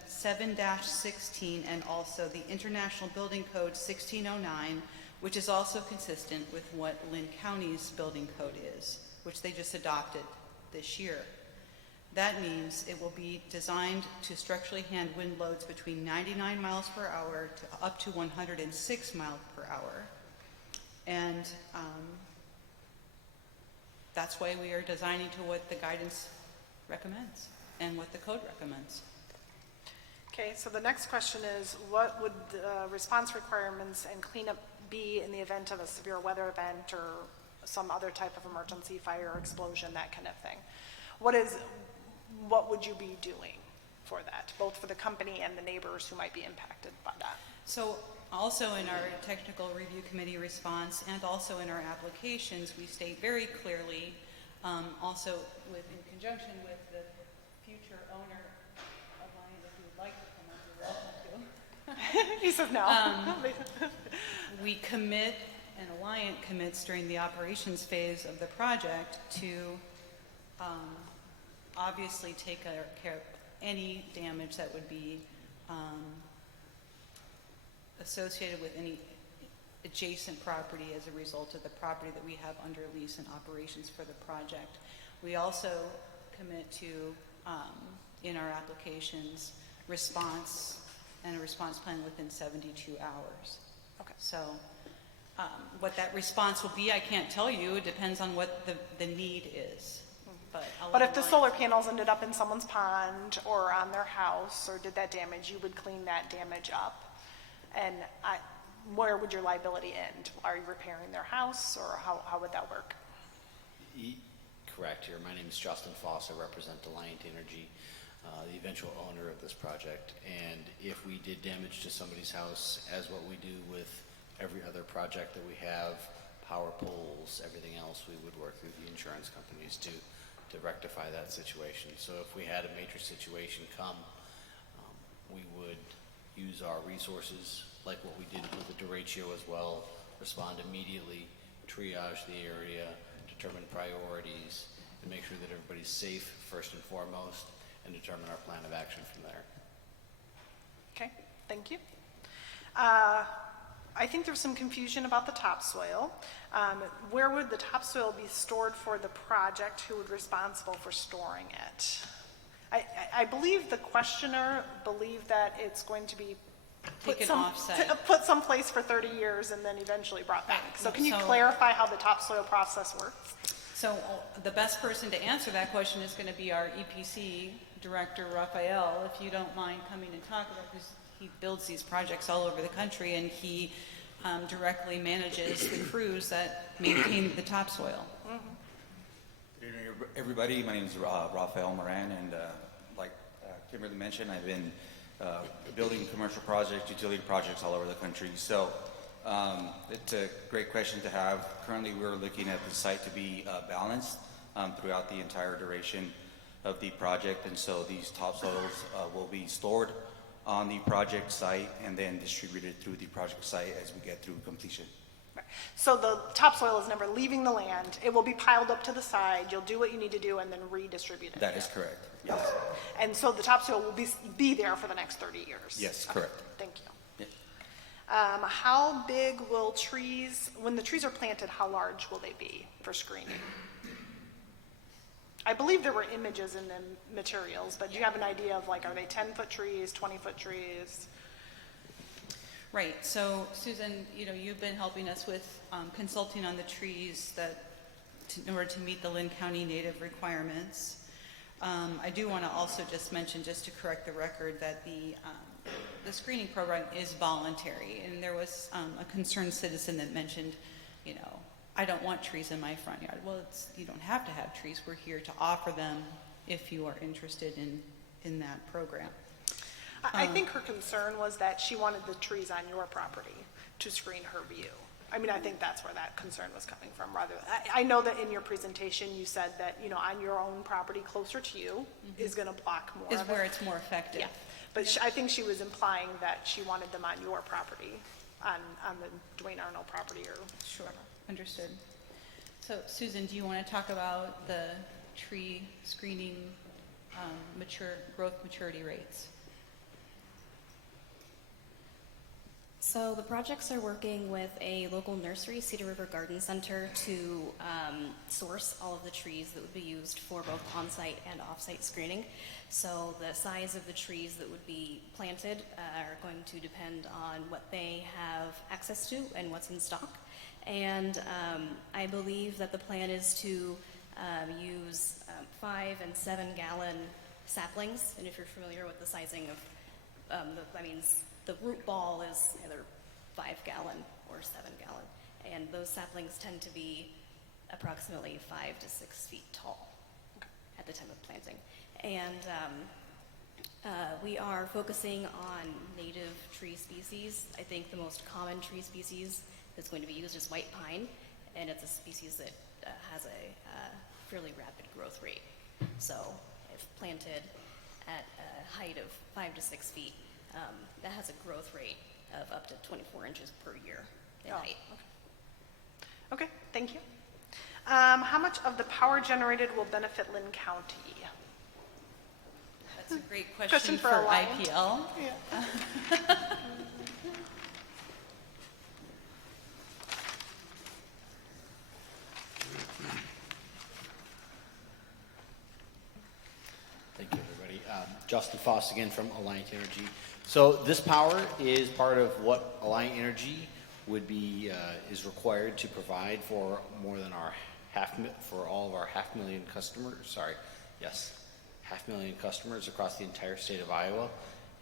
7-16 and also the International Building Code 1609, which is also consistent with what Linn County's building code is, which they just adopted this year. That means it will be designed to structurally hand wind loads between 99 miles per hour to up to 106 miles per hour. And that's why we are designing to what the guidance recommends and what the code recommends. Okay, so the next question is, what would the response requirements and cleanup be in the event of a severe weather event or some other type of emergency, fire, explosion, that kind of thing? What would you be doing for that, both for the company and the neighbors who might be impacted by that? So also in our technical review committee response and also in our applications, we state very clearly, also in conjunction with the future owner of Linn, if you would like to come up, you're welcome to. He says no. We commit, and Alliant commits during the operations phase of the project to obviously take care of any damage that would be associated with any adjacent property as a result of the property that we have under lease and operations for the project. We also commit to, in our applications, response and a response plan within 72 hours. Okay. So what that response will be, I can't tell you. It depends on what the need is. But if the solar panels ended up in someone's pond or on their house or did that damage, you would clean that damage up. And where would your liability end? Are you repairing their house, or how would that work? Correct here. My name is Justin Foss. I represent Alliant Energy. The eventual owner of this project. And if we did damage to somebody's house, as what we do with every other project that we have, power poles, everything else, we would work through the insurance companies to rectify that situation. So if we had a major situation come, we would use our resources, like what we did with the derecho as well, respond immediately, triage the area, determine priorities, and make sure that everybody's safe first and foremost, and determine our plan of action from there. Okay, thank you. I think there's some confusion about the topsoil. Where would the topsoil be stored for the project? Who would be responsible for storing it? I believe the questioner believed that it's going to be Taken off-site. put someplace for 30 years and then eventually brought back. So can you So- clarify how the topsoil process works? So the best person to answer that question is going to be our EPC director, Raphael, if you don't mind coming and talking about, because he builds these projects all over the country, and he directly manages the crews that maintain the topsoil. Good evening, everybody. My name is Raphael Moran, and like Kimberly mentioned, I've been building commercial projects, utility projects all over the country. So it's a great question to have. Currently, we're looking at the site to be balanced throughout the entire duration of the project, and so these topsoils will be stored on the project site and then distributed through the project site as we get through completion. So the topsoil is never leaving the land. It will be piled up to the side. You'll do what you need to do and then redistribute it. That is correct. Yes. And so the topsoil will be there for the next 30 years? Yes, correct. Thank you. How big will trees, when the trees are planted, how large will they be for screening? I believe there were images in the materials, but do you have an idea of, like, are they 10-foot trees, 20-foot trees? Right, so Susan, you've been helping us with consulting on the trees in order to meet the Linn County native requirements. I do want to also just mention, just to correct the record, that the screening program is voluntary, and there was a concerned citizen that mentioned, I don't want trees in my front yard. Well, you don't have to have trees. We're here to offer them if you are interested in that program. I think her concern was that she wanted the trees on your property to screen her view. I mean, I think that's where that concern was coming from. I know that in your presentation you said that, on your own property closer to you is going to block more Is of where it. it's more effective. Yeah, but I think she was implying that she wanted them on your property, on the Duane Arnold property or whatever. Understood. So Susan, do you want to talk about the tree screening growth maturity rates? So the projects are working with a local nursery, Cedar River Garden Center, to source all of the trees that would be used for both on-site and off-site screening. So the size of the trees that would be planted are going to depend on what they have access to and what's in stock. And I believe that the plan is to use 5 and 7 gallon saplings. And if you're familiar with the sizing of, that means the root ball is either 5 gallon or 7 gallon. And those saplings tend to be approximately 5 to 6 feet tall at the time of planting. And we are focusing on native tree species. I think the most common tree species that's going to be used is white pine, and it's a species that has a fairly rapid growth rate. So if planted at a height of 5 to 6 feet, that has a growth rate of up to 24 inches per year in height. Okay, thank you. How much of the power generated will benefit Linn County? That's a great question for Linn. IPL. Yeah. Thank you, everybody. Justin Foss again from Alliant Energy. So this power is part of what Alliant Energy would be is required to provide for more than our for all of our 500,000 customers. Sorry, yes, 500,000 customers across the entire state of Iowa.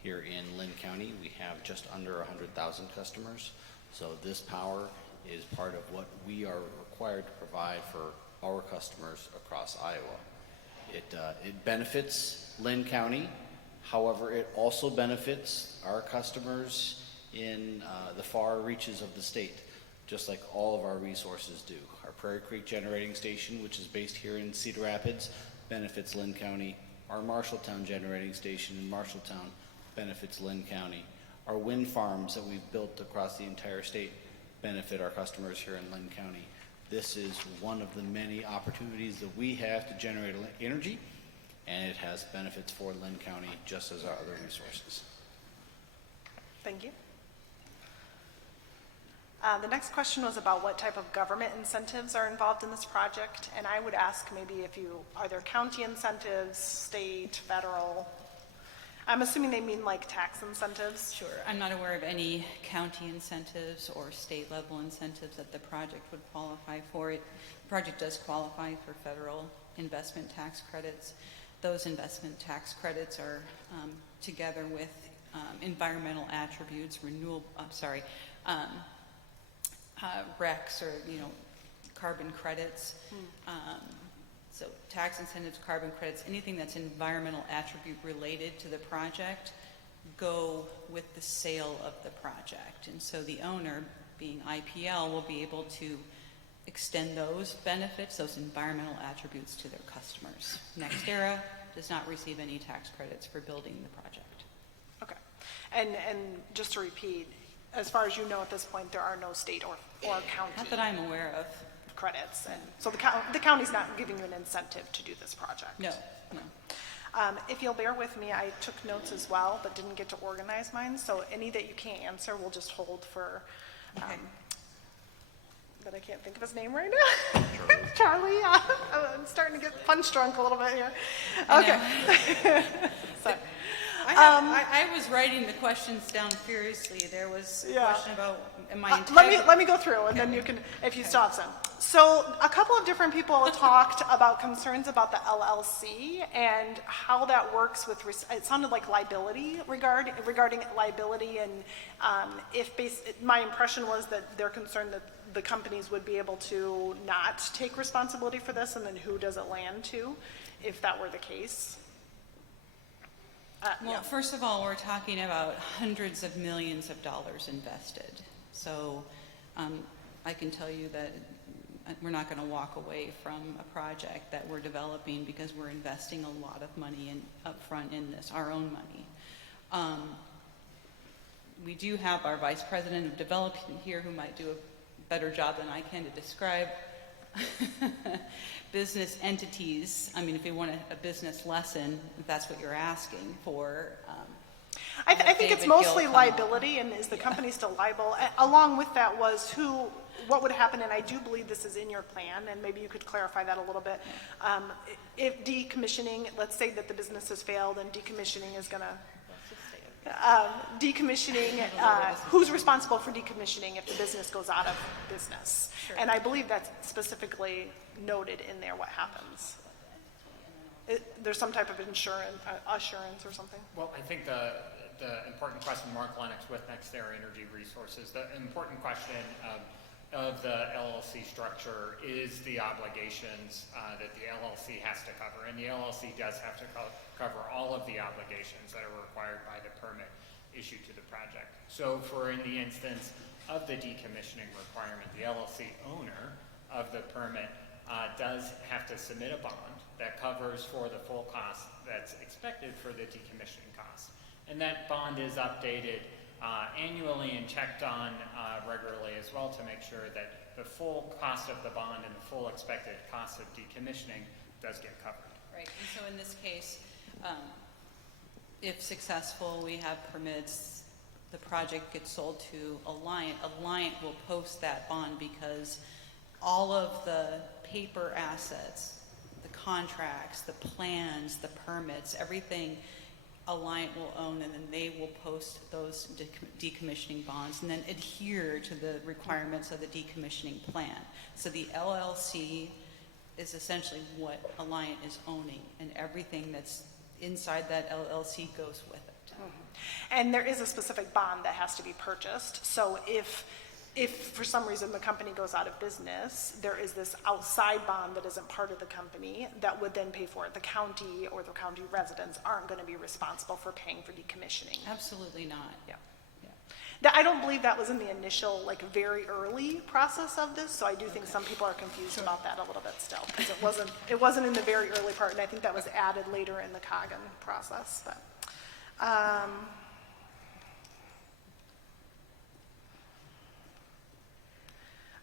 Here in Linn County, we have just under 100,000 customers. So this power is part of what we are required to provide for our customers across Iowa. It benefits Linn County However, it also benefits our customers in the far reaches of the state, just like all of our resources do. Our Prairie Creek Generating Station, which is based here in Cedar Rapids, benefits Linn County. Our Marshalltown Generating Station in Marshalltown benefits Linn County. Our wind farms that we've built across the entire state benefit our customers here in Linn County. This is one of the many opportunities that we have to generate energy, and it has benefits for Linn County just as our other resources. Thank you. The next question was about what type of government incentives are involved in this project, and I would ask maybe are there county incentives, state, federal? I'm assuming they mean like tax incentives. Sure. I'm not aware of any county incentives or state level incentives that the project would qualify for. The project does qualify for federal investment tax credits. Those investment tax credits are together with environmental attributes, RECs or carbon credits. So tax incentives, carbon credits, anything that's environmental attribute related to the project go with the sale of the project. And so the owner, being IPL, will be able to extend those benefits, those environmental attributes to their customers. NextEra does not receive any tax credits for building the project. Okay. And just to repeat, as far as you know at this point, there are no state or county. Not that I'm aware of. Credits, and so the county's not giving you an incentive to do this project. No. If you'll bear with me, I took notes as well, but didn't get to organize mine. So any that you can't answer, we'll just hold for. But I can't think of his name right now. Charlie. I'm starting to get punch drunk a little bit here. Okay. So, I was writing the questions down furiously. There was a question about let me go through, and then you can, if you still have some. So a couple of different people talked about concerns about the LLC and how that works with. It sounded like liability regarding liability, and my impression was that they're concerned that the companies would be able to not take responsibility for this, and then who does it land to, if that were the case? First of all, we're talking about hundreds of millions of dollars invested. So I can tell you that we're not going to walk away from a project that we're developing because we're investing a lot of money up front in this, our own money. We do have our Vice President of Development here who might do a better job than I can to describe business entities. I mean, if you want a business lesson, if that's what you're asking for. I think it's mostly liability, and is the company still liable? Along with that was what would happen, and I do believe this is in your plan, and maybe you could clarify that a little bit. If decommissioning, let's say that the business has failed and decommissioning is going to who's responsible for decommissioning if the business goes out of business? Sure. And I believe that's specifically noted in there what happens. There's some type of assurance or something? Well, I think the important question, Mark Lennox with NextEra Energy Resources, the important question of the LLC structure is the obligations that the LLC has to cover. And the LLC does have to cover all of the obligations that are required by the permit issued to the project. So in the instance of the decommissioning requirement, the LLC owner of the permit does have to submit a bond that covers for the full cost that's expected for the decommissioning costs. And that bond is updated annually and checked on regularly as well to make sure that the full cost of the bond and the full expected cost of decommissioning does get covered. Right, and so in this case, if successful, we have permits, the project gets sold to Alliant. Alliant will post that bond because all of the paper assets, the contracts, the plans, the permits, everything Alliant will own, and then they will post those decommissioning bonds and then adhere to the requirements of the decommissioning plan. So the LLC is essentially what Alliant is owning, and everything that's inside that LLC goes with it. Mm-hmm. And there is a specific bond that has to be purchased. So if if for some reason the company goes out of business, there is this outside bond that isn't part of the company that would then pay for it. The county or the county residents aren't going to be responsible for paying for decommissioning. Absolutely not. Yeah. I don't believe that was in the initial, like, very early process of this, so I do think some people are confused about that a little bit still, because it wasn't in the very early part, and I think that was added later in the Coggin process, but.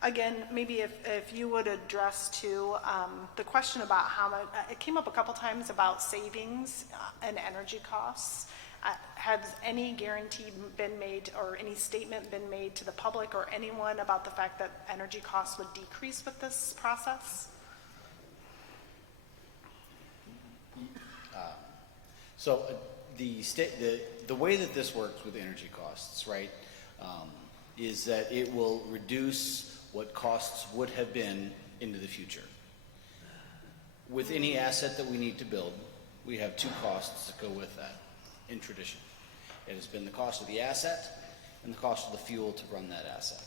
Again, maybe if you would address too, the question about how much, it came up a couple times about savings and energy costs. Has any guarantee been made or any statement been made to the public or anyone about the fact that energy costs would decrease with this process? So the way that this works with energy costs, right, is that it will reduce what costs would have been into the future. With any asset that we need to build, we have two costs that go with that in tradition. It has been the cost of the asset and the cost of the fuel to run that asset.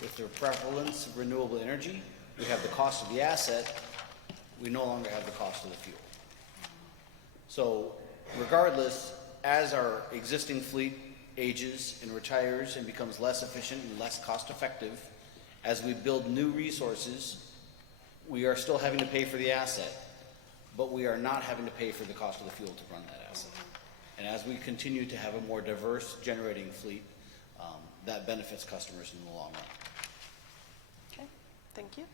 With the prevalence of renewable energy, we have the cost of the asset, we no longer have the cost of the fuel. So regardless, as our existing fleet ages and retires and becomes less efficient and less cost effective, as we build new resources, we are still having to pay for the asset, but we are not having to pay for the cost of the fuel to run that asset. And as we continue to have a more diverse generating fleet, that benefits customers in the long run. Okay, thank you.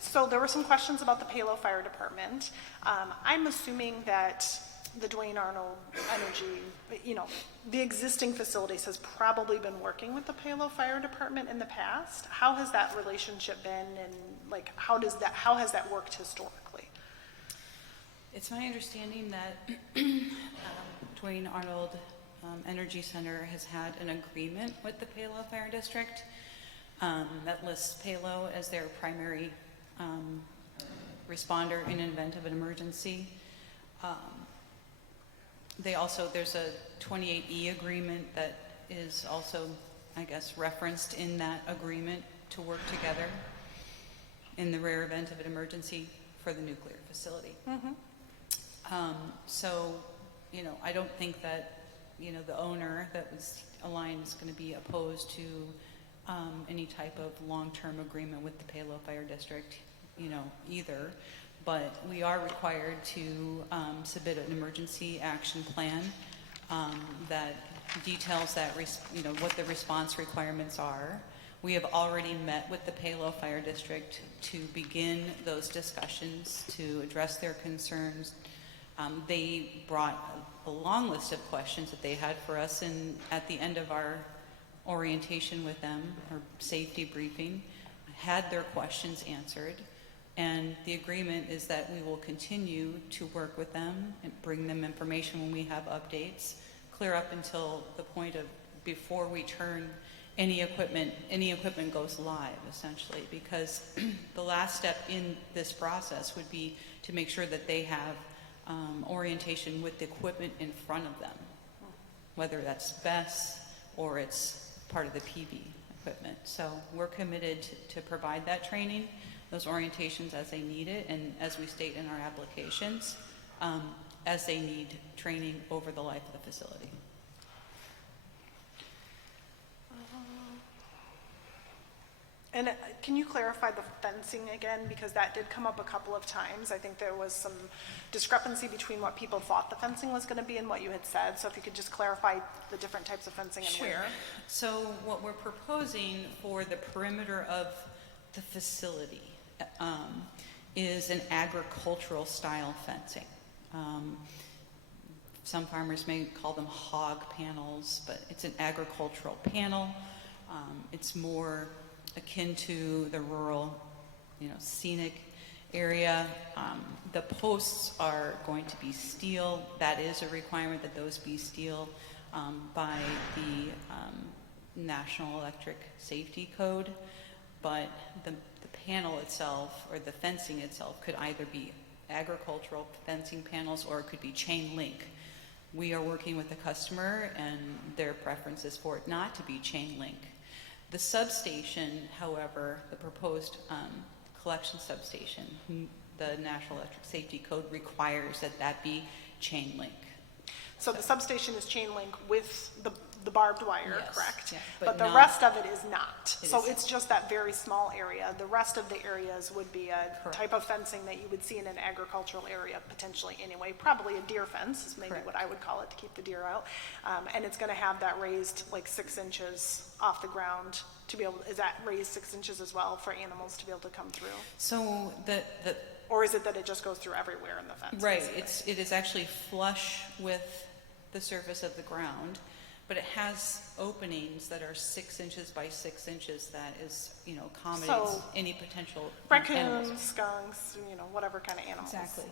So there were some questions about the Palo Fire Department. I'm assuming that the Duane Arnold Energy, the existing facilities has probably been working with the Palo Fire Department in the past. How has that relationship been, and how has that worked historically? It's my understanding that Duane Arnold Energy Center has had an agreement with the Palo Fire District that lists Palo as their primary responder in an event of an emergency. There's a 28E agreement that is also, I guess, referenced in that agreement to work together in the rare event of an emergency for the nuclear facility. Mm-hmm. I don't think that, the owner that was aligned is going to be opposed to any type of long-term agreement with the Palo Fire District, either. But we are required to submit an emergency action plan that details that, what the response requirements are. We have already met with the Palo Fire District to begin those discussions to address their concerns. They brought a long list of questions that they had for us, and at the end of our orientation with them, or safety briefing, had their questions answered. And the agreement is that we will continue to work with them and bring them information when we have updates, clear up until the point of before we turn any equipment goes live, essentially, because the last step in this process would be to make sure that they have orientation with the equipment in front of them, whether that's BESS or it's part of the PV equipment. So we're committed to provide that training, those orientations as they need it, and as we state in our applications, as they need training over the life of the facility. And can you clarify the fencing again? Because that did come up a couple of times. I think there was some discrepancy between what people thought the fencing was going to be and what you had said. So if you could just clarify the different types of fencing and where. So what we're proposing for the perimeter of the facility is an agricultural style fencing. Some farmers may call them hog panels, but it's an agricultural panel. It's more akin to the rural, scenic area. The posts are going to be steel. That is a requirement that those be steel by the National Electric Safety Code. But the panel itself, or the fencing itself, could either be agricultural fencing panels or it could be chain link we are working with the customer, and their preference is for it not to be chain link. The substation, however, the proposed collection substation, the National Electric Safety Code requires that that be chain link. So the substation is chain link with the barbed wire, Yes, correct? yeah, But but the not- rest of it is not. It So is- it's just that very small area. The rest of the areas would be a Correct. type of fencing that you would see in an agricultural area potentially anyway. Probably a deer fence is maybe Correct. what I would call it to keep the deer out. And it's gonna have that raised like 6 inches off the ground to be able, is that raised 6 inches as well for animals to be able to come through? So the Or is it that it just goes through everywhere in the fence? right, basically? it is actually flush with the surface of the ground, but it has openings that are 6 inches by 6 inches that is, accommodates So, any potential Raccoons, animals. skunks, whatever kind of animals. Exactly.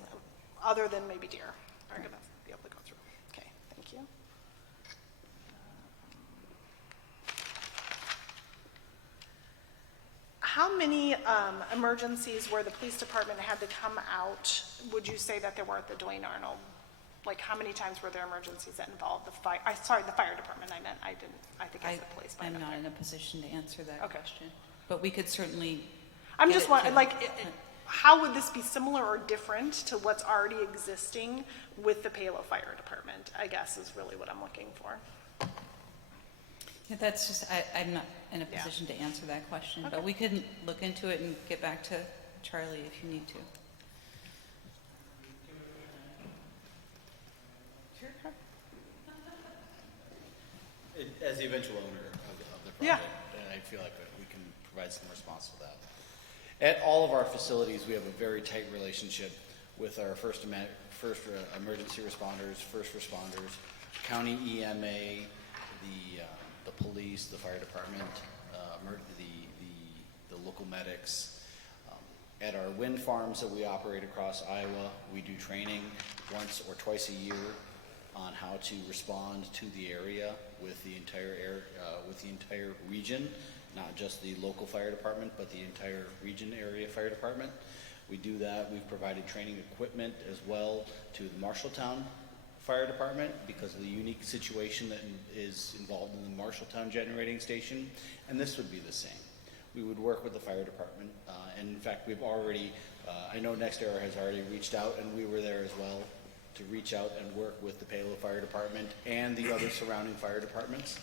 Other than maybe deer are gonna be able to go through. Okay, thank you. How many emergencies where the police department had to come out, would you say that there were at the Duane Arnold? Like, how many times were there emergencies that involved the fire, the fire department, I think I said police. but I I'm meant not fire. in a position to answer that Okay. question, but we could certainly. I'm get just it wondering, to- how would this be similar or different to what's already existing with the Palo Fire Department, I guess is really what I'm looking for. Yeah, that's just, I'm not in a Yeah. position to answer that question, Okay. but we could look into it and get back to Charlie if you need to. As the eventual owner of the Yeah. project, I feel like we can provide some response to that. At all of our facilities, we have a very tight relationship with our emergency responders, first responders, county EMA, the police, the fire department, the local medics. At our wind farms that we operate across Iowa, we do training once or twice a year on how to respond to the area with the entire region, not just the local fire department, but the entire region area fire department. We do that. We've provided training equipment as well to the Marshalltown Fire Department because of the unique situation that is involved in the Marshalltown generating station, and this would be the same. We would work with the fire department, and in fact, we've already, I know NextEra has already reached out, and we were there as well, to reach out and work with the Palo Fire Department and the other surrounding fire departments.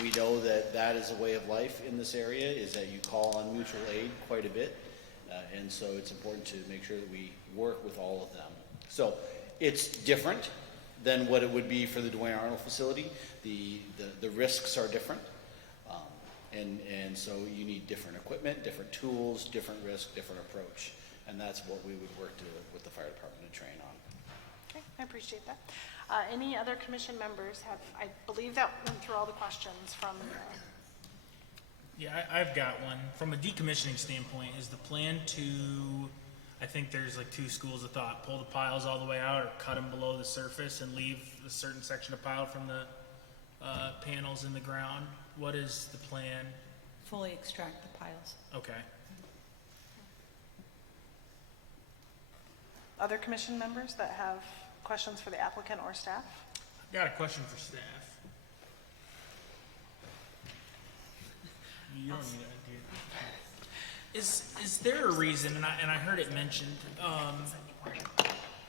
We know that that is a way of life in this area, is that you call on mutual aid quite a bit, and so it's important to make sure that we work with all of them. So it's different than what it would be for the Duane Arnold facility. The risks are different, and so you need different equipment, different tools, different risk, different approach, and that's what we would work with the fire department to train on. Okay, I appreciate that. Any other commission members have, I believe that went through all the questions from, Yeah, I've got one. From a decommissioning standpoint, is the plan to, I think there's like two schools of thought, pull the piles all the way out or cut them below the surface and leave a certain section of pile from the panels in the ground? What is the plan? Fully extract the piles. Okay. other commission members that have questions for the applicant or staff? I've got a question for staff. You don't need that, do you? Is there a reason, and I heard it mentioned,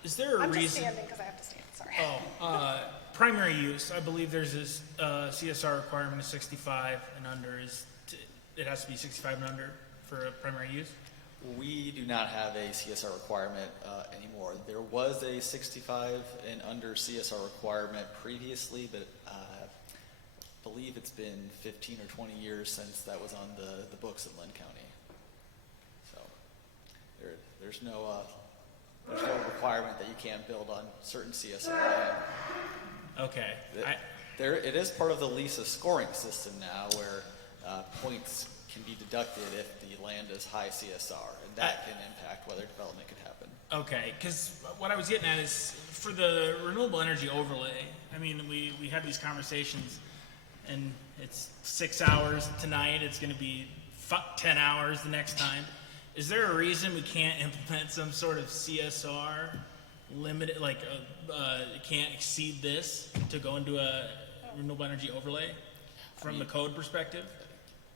is there a I'm reason? just standing because I have to stand, sorry. Primary use, I believe there's this CSR requirement of 65 and under. It has to be 65 and under for a primary use? We do not have a CSR requirement anymore. There was a 65 and under CSR requirement previously, but I believe it's been 15 or 20 years since that was on the books in Linn County. So there's no requirement that you can't build on certain CSR land. Okay. It is part of the LISA scoring system now where points can be deducted if the land is high CSR, and that can impact whether development could happen. Okay, because what I was getting at is for the renewable energy overlay, I mean, we have these conversations, and it's 6 hours tonight, it's going to be 10 hours the next time. Is there a reason we can't implement some sort of CSR limited, like, it can't exceed this to go into a renewable energy overlay from the code perspective?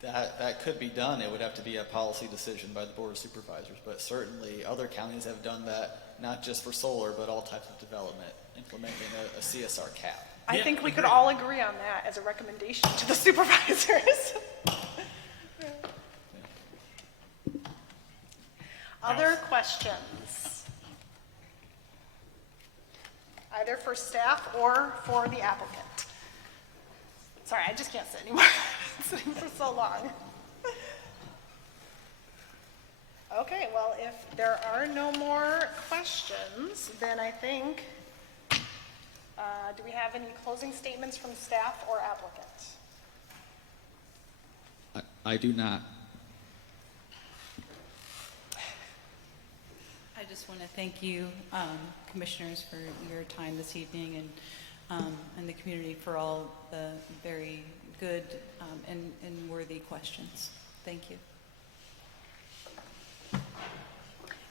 That could be done. It would have to be a policy decision by the Board of Supervisors, but certainly other counties have done that, not just for solar, but all types of development, implementing a CSR cap. I think we could all agree on that as a recommendation to the supervisors. Other questions? Either for staff or for the applicant. Sorry, I just can't sit anymore. I've been sitting for so long. Okay, well, if there are no more questions, then I think, do we have any closing statements from staff or applicant? I do not. I just want to thank you, commissioners, for your time this evening, and the community for all the very good and worthy questions. Thank you.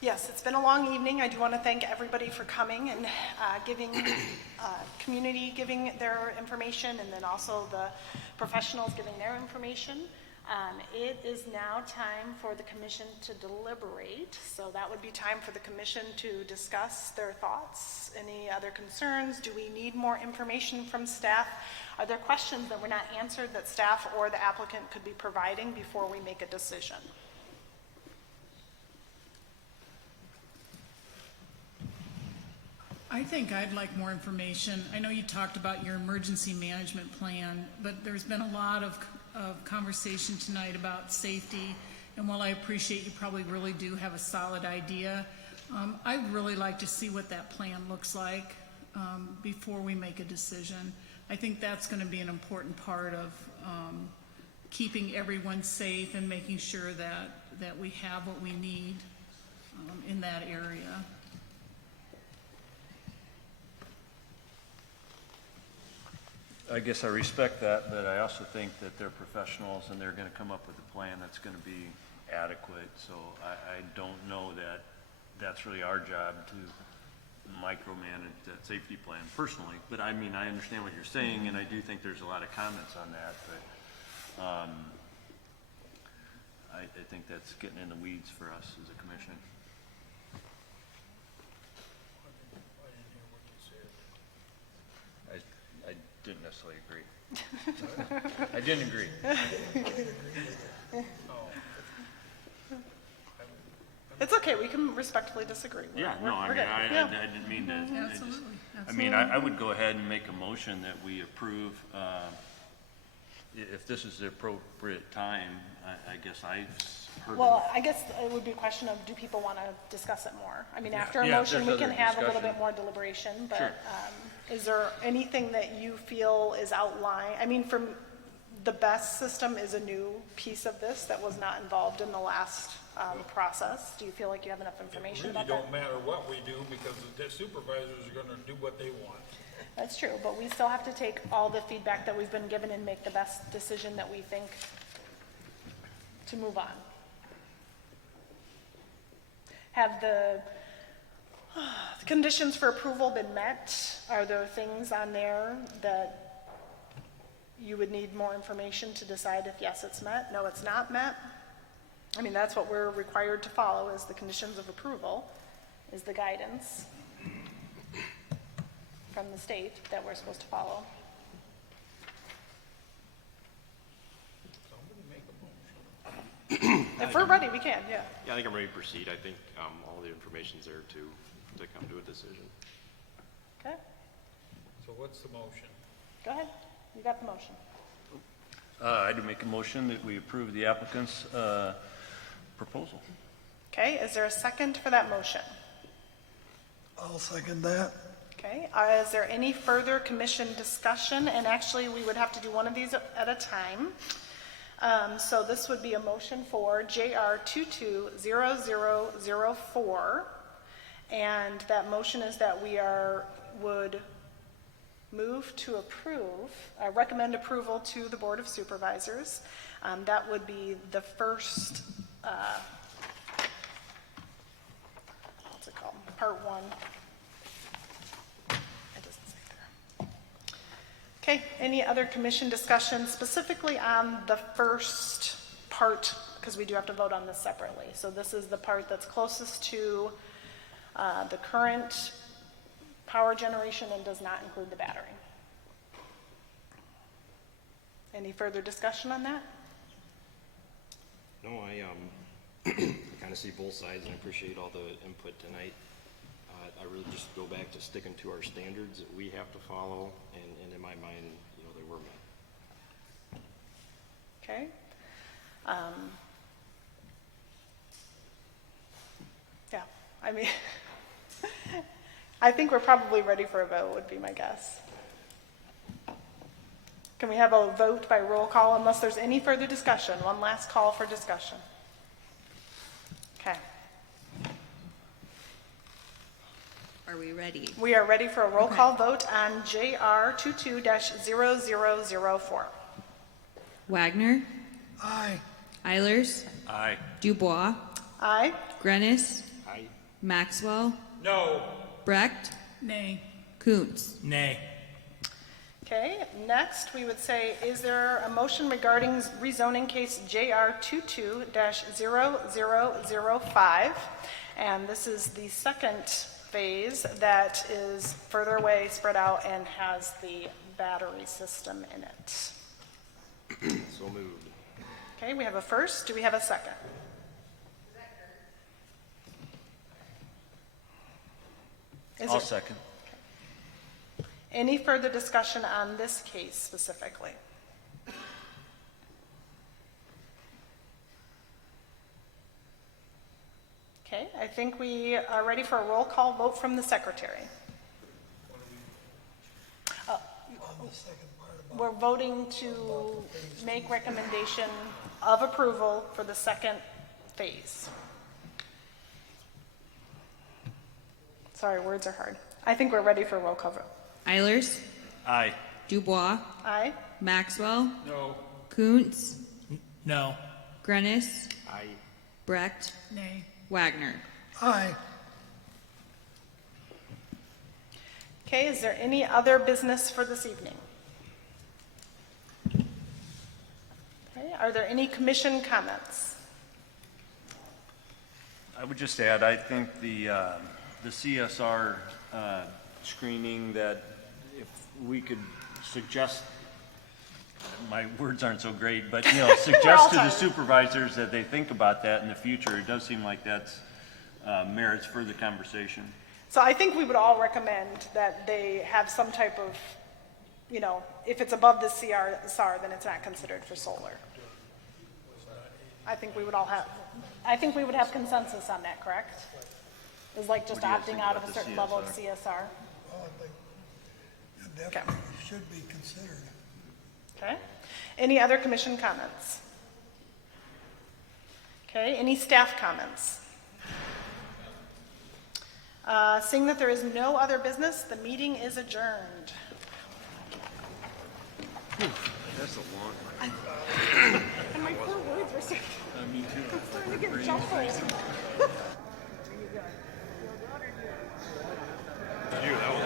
Yes, it's been a long evening. I do want to thank everybody for coming and giving their information, and then also the professionals giving their information. It is now time for the commission to deliberate, so that would be time for the commission to discuss their thoughts. Any other concerns? Do we need more information from staff? Are there questions that were not answered that staff or the applicant could be providing before we make a decision? I think I'd like more information. I know you talked about your emergency management plan, but there's been a lot of conversation tonight about safety, and while I appreciate you probably really do have a solid idea, I'd really like to see what that plan looks like before we make a decision. I think that's going to be an important part of keeping everyone safe and making sure that we have what we need in that area. I guess I respect that, but I also think that they're professionals and they're going to come up with a plan that's going to be adequate. So I don't know that that's really our job to micromanage that safety plan personally. But I mean, I understand what you're saying, and I do think there's a lot of comments on that. But I think that's getting in the weeds for us as a commission. I didn't necessarily agree. I didn't agree. It's okay, we can respectfully disagree. Yeah, no, I mean, I didn't mean to. Absolutely. I mean, I would go ahead and make a motion that we approve, if this is the appropriate time, I guess I've heard. Well, I guess it would be a question of, do people want to discuss it more? I mean, after a Yeah, if motion, we there's can other have a little discussion. bit more deliberation, but Sure. is there anything that you feel is outlined? I mean, from the BEST system is a new piece of this that was not involved in the last process. Do you feel like you have enough information It really about that? don't matter what we do because the supervisors are gonna do what they want. That's true, but we still have to take all the feedback that we've been given and make the best decision that we think to move on. Have the conditions for approval been met? Are there things on there that you would need more information to decide if yes, it's met, no, it's not met? I mean, that's what we're required to follow, is the conditions of approval, is the guidance from the state that we're supposed to follow. If we're ready, we can, yeah. Yeah, I think I'm ready to proceed. I think all the information's there to come to a decision. Okay, So what's the motion? go ahead. You got the motion. I'd make a motion that we approve the applicant's proposal. Okay, is there a second for that motion? I'll second that. Okay, is there any further commission discussion? And actually, we would have to do one of these at a time. So this would be a motion for JR 220004. And that motion is that we would move to approve, recommend approval to the Board of Supervisors. That would be the first, what's it called? Part 1. Okay, any other commission discussion specifically on the first part, because we do have to vote on this separately. So this is the part that's closest to the current power generation and does not include the battery. Any further discussion on that? No, I kind of see both sides and I appreciate all the input tonight. I really just go back to sticking to our standards that we have to follow, and in my mind, you know, they were met. Okay. Yeah, I mean, I think we're probably ready for a vote, would be my guess. Can we have a vote by roll call unless there's any further discussion? One last call for discussion. Okay. Are we ready? We are ready for a roll call vote on JR 22-0004. Wagner, Aye. Eilers, Aye. Dubois, Aye. Grennis, Aye. Maxwell, No. Brecht, Nay. Kuntz. Nay. Okay, next we would say, is there a motion regarding rezoning case JR 22-0005? And this is the second phase that is further away, spread out, and has the battery system in it. So moved. Okay, we have a first. Do we have a second? I'll second. Any further discussion on this case specifically? Okay, I think we are ready for a roll call vote from the secretary. We're voting to make recommendation of approval for the second phase. Sorry, words are hard. I think we're ready for a roll call vote. Eilers, Aye. Dubois, Aye. Maxwell, No. Kuntz, No. Grennis, Aye. Brecht, Nay. Wagner. Aye. Okay, is there any other business for this evening? Okay, are there any commission comments? I would just add, I think the CSR screening, that if we could suggest, my words aren't so great, but, you know, suggest to the supervisors that they think about that in the future. It does seem like that's merits further conversation. So I think we would all recommend that they have some type of, you know, if it's above the SAR, then it's not considered for solar. I think we would have consensus on that, correct? Is like just What do you guys opting think out of about a the certain level of CSR? CSR. Oh, I think it definitely should be considered. Okay. Any other commission comments? Okay, any staff comments? Seeing that there is no other business, the meeting is adjourned. That's a long one. And my poor words were starting, Me too. I'm starting to get jumbled. You, that was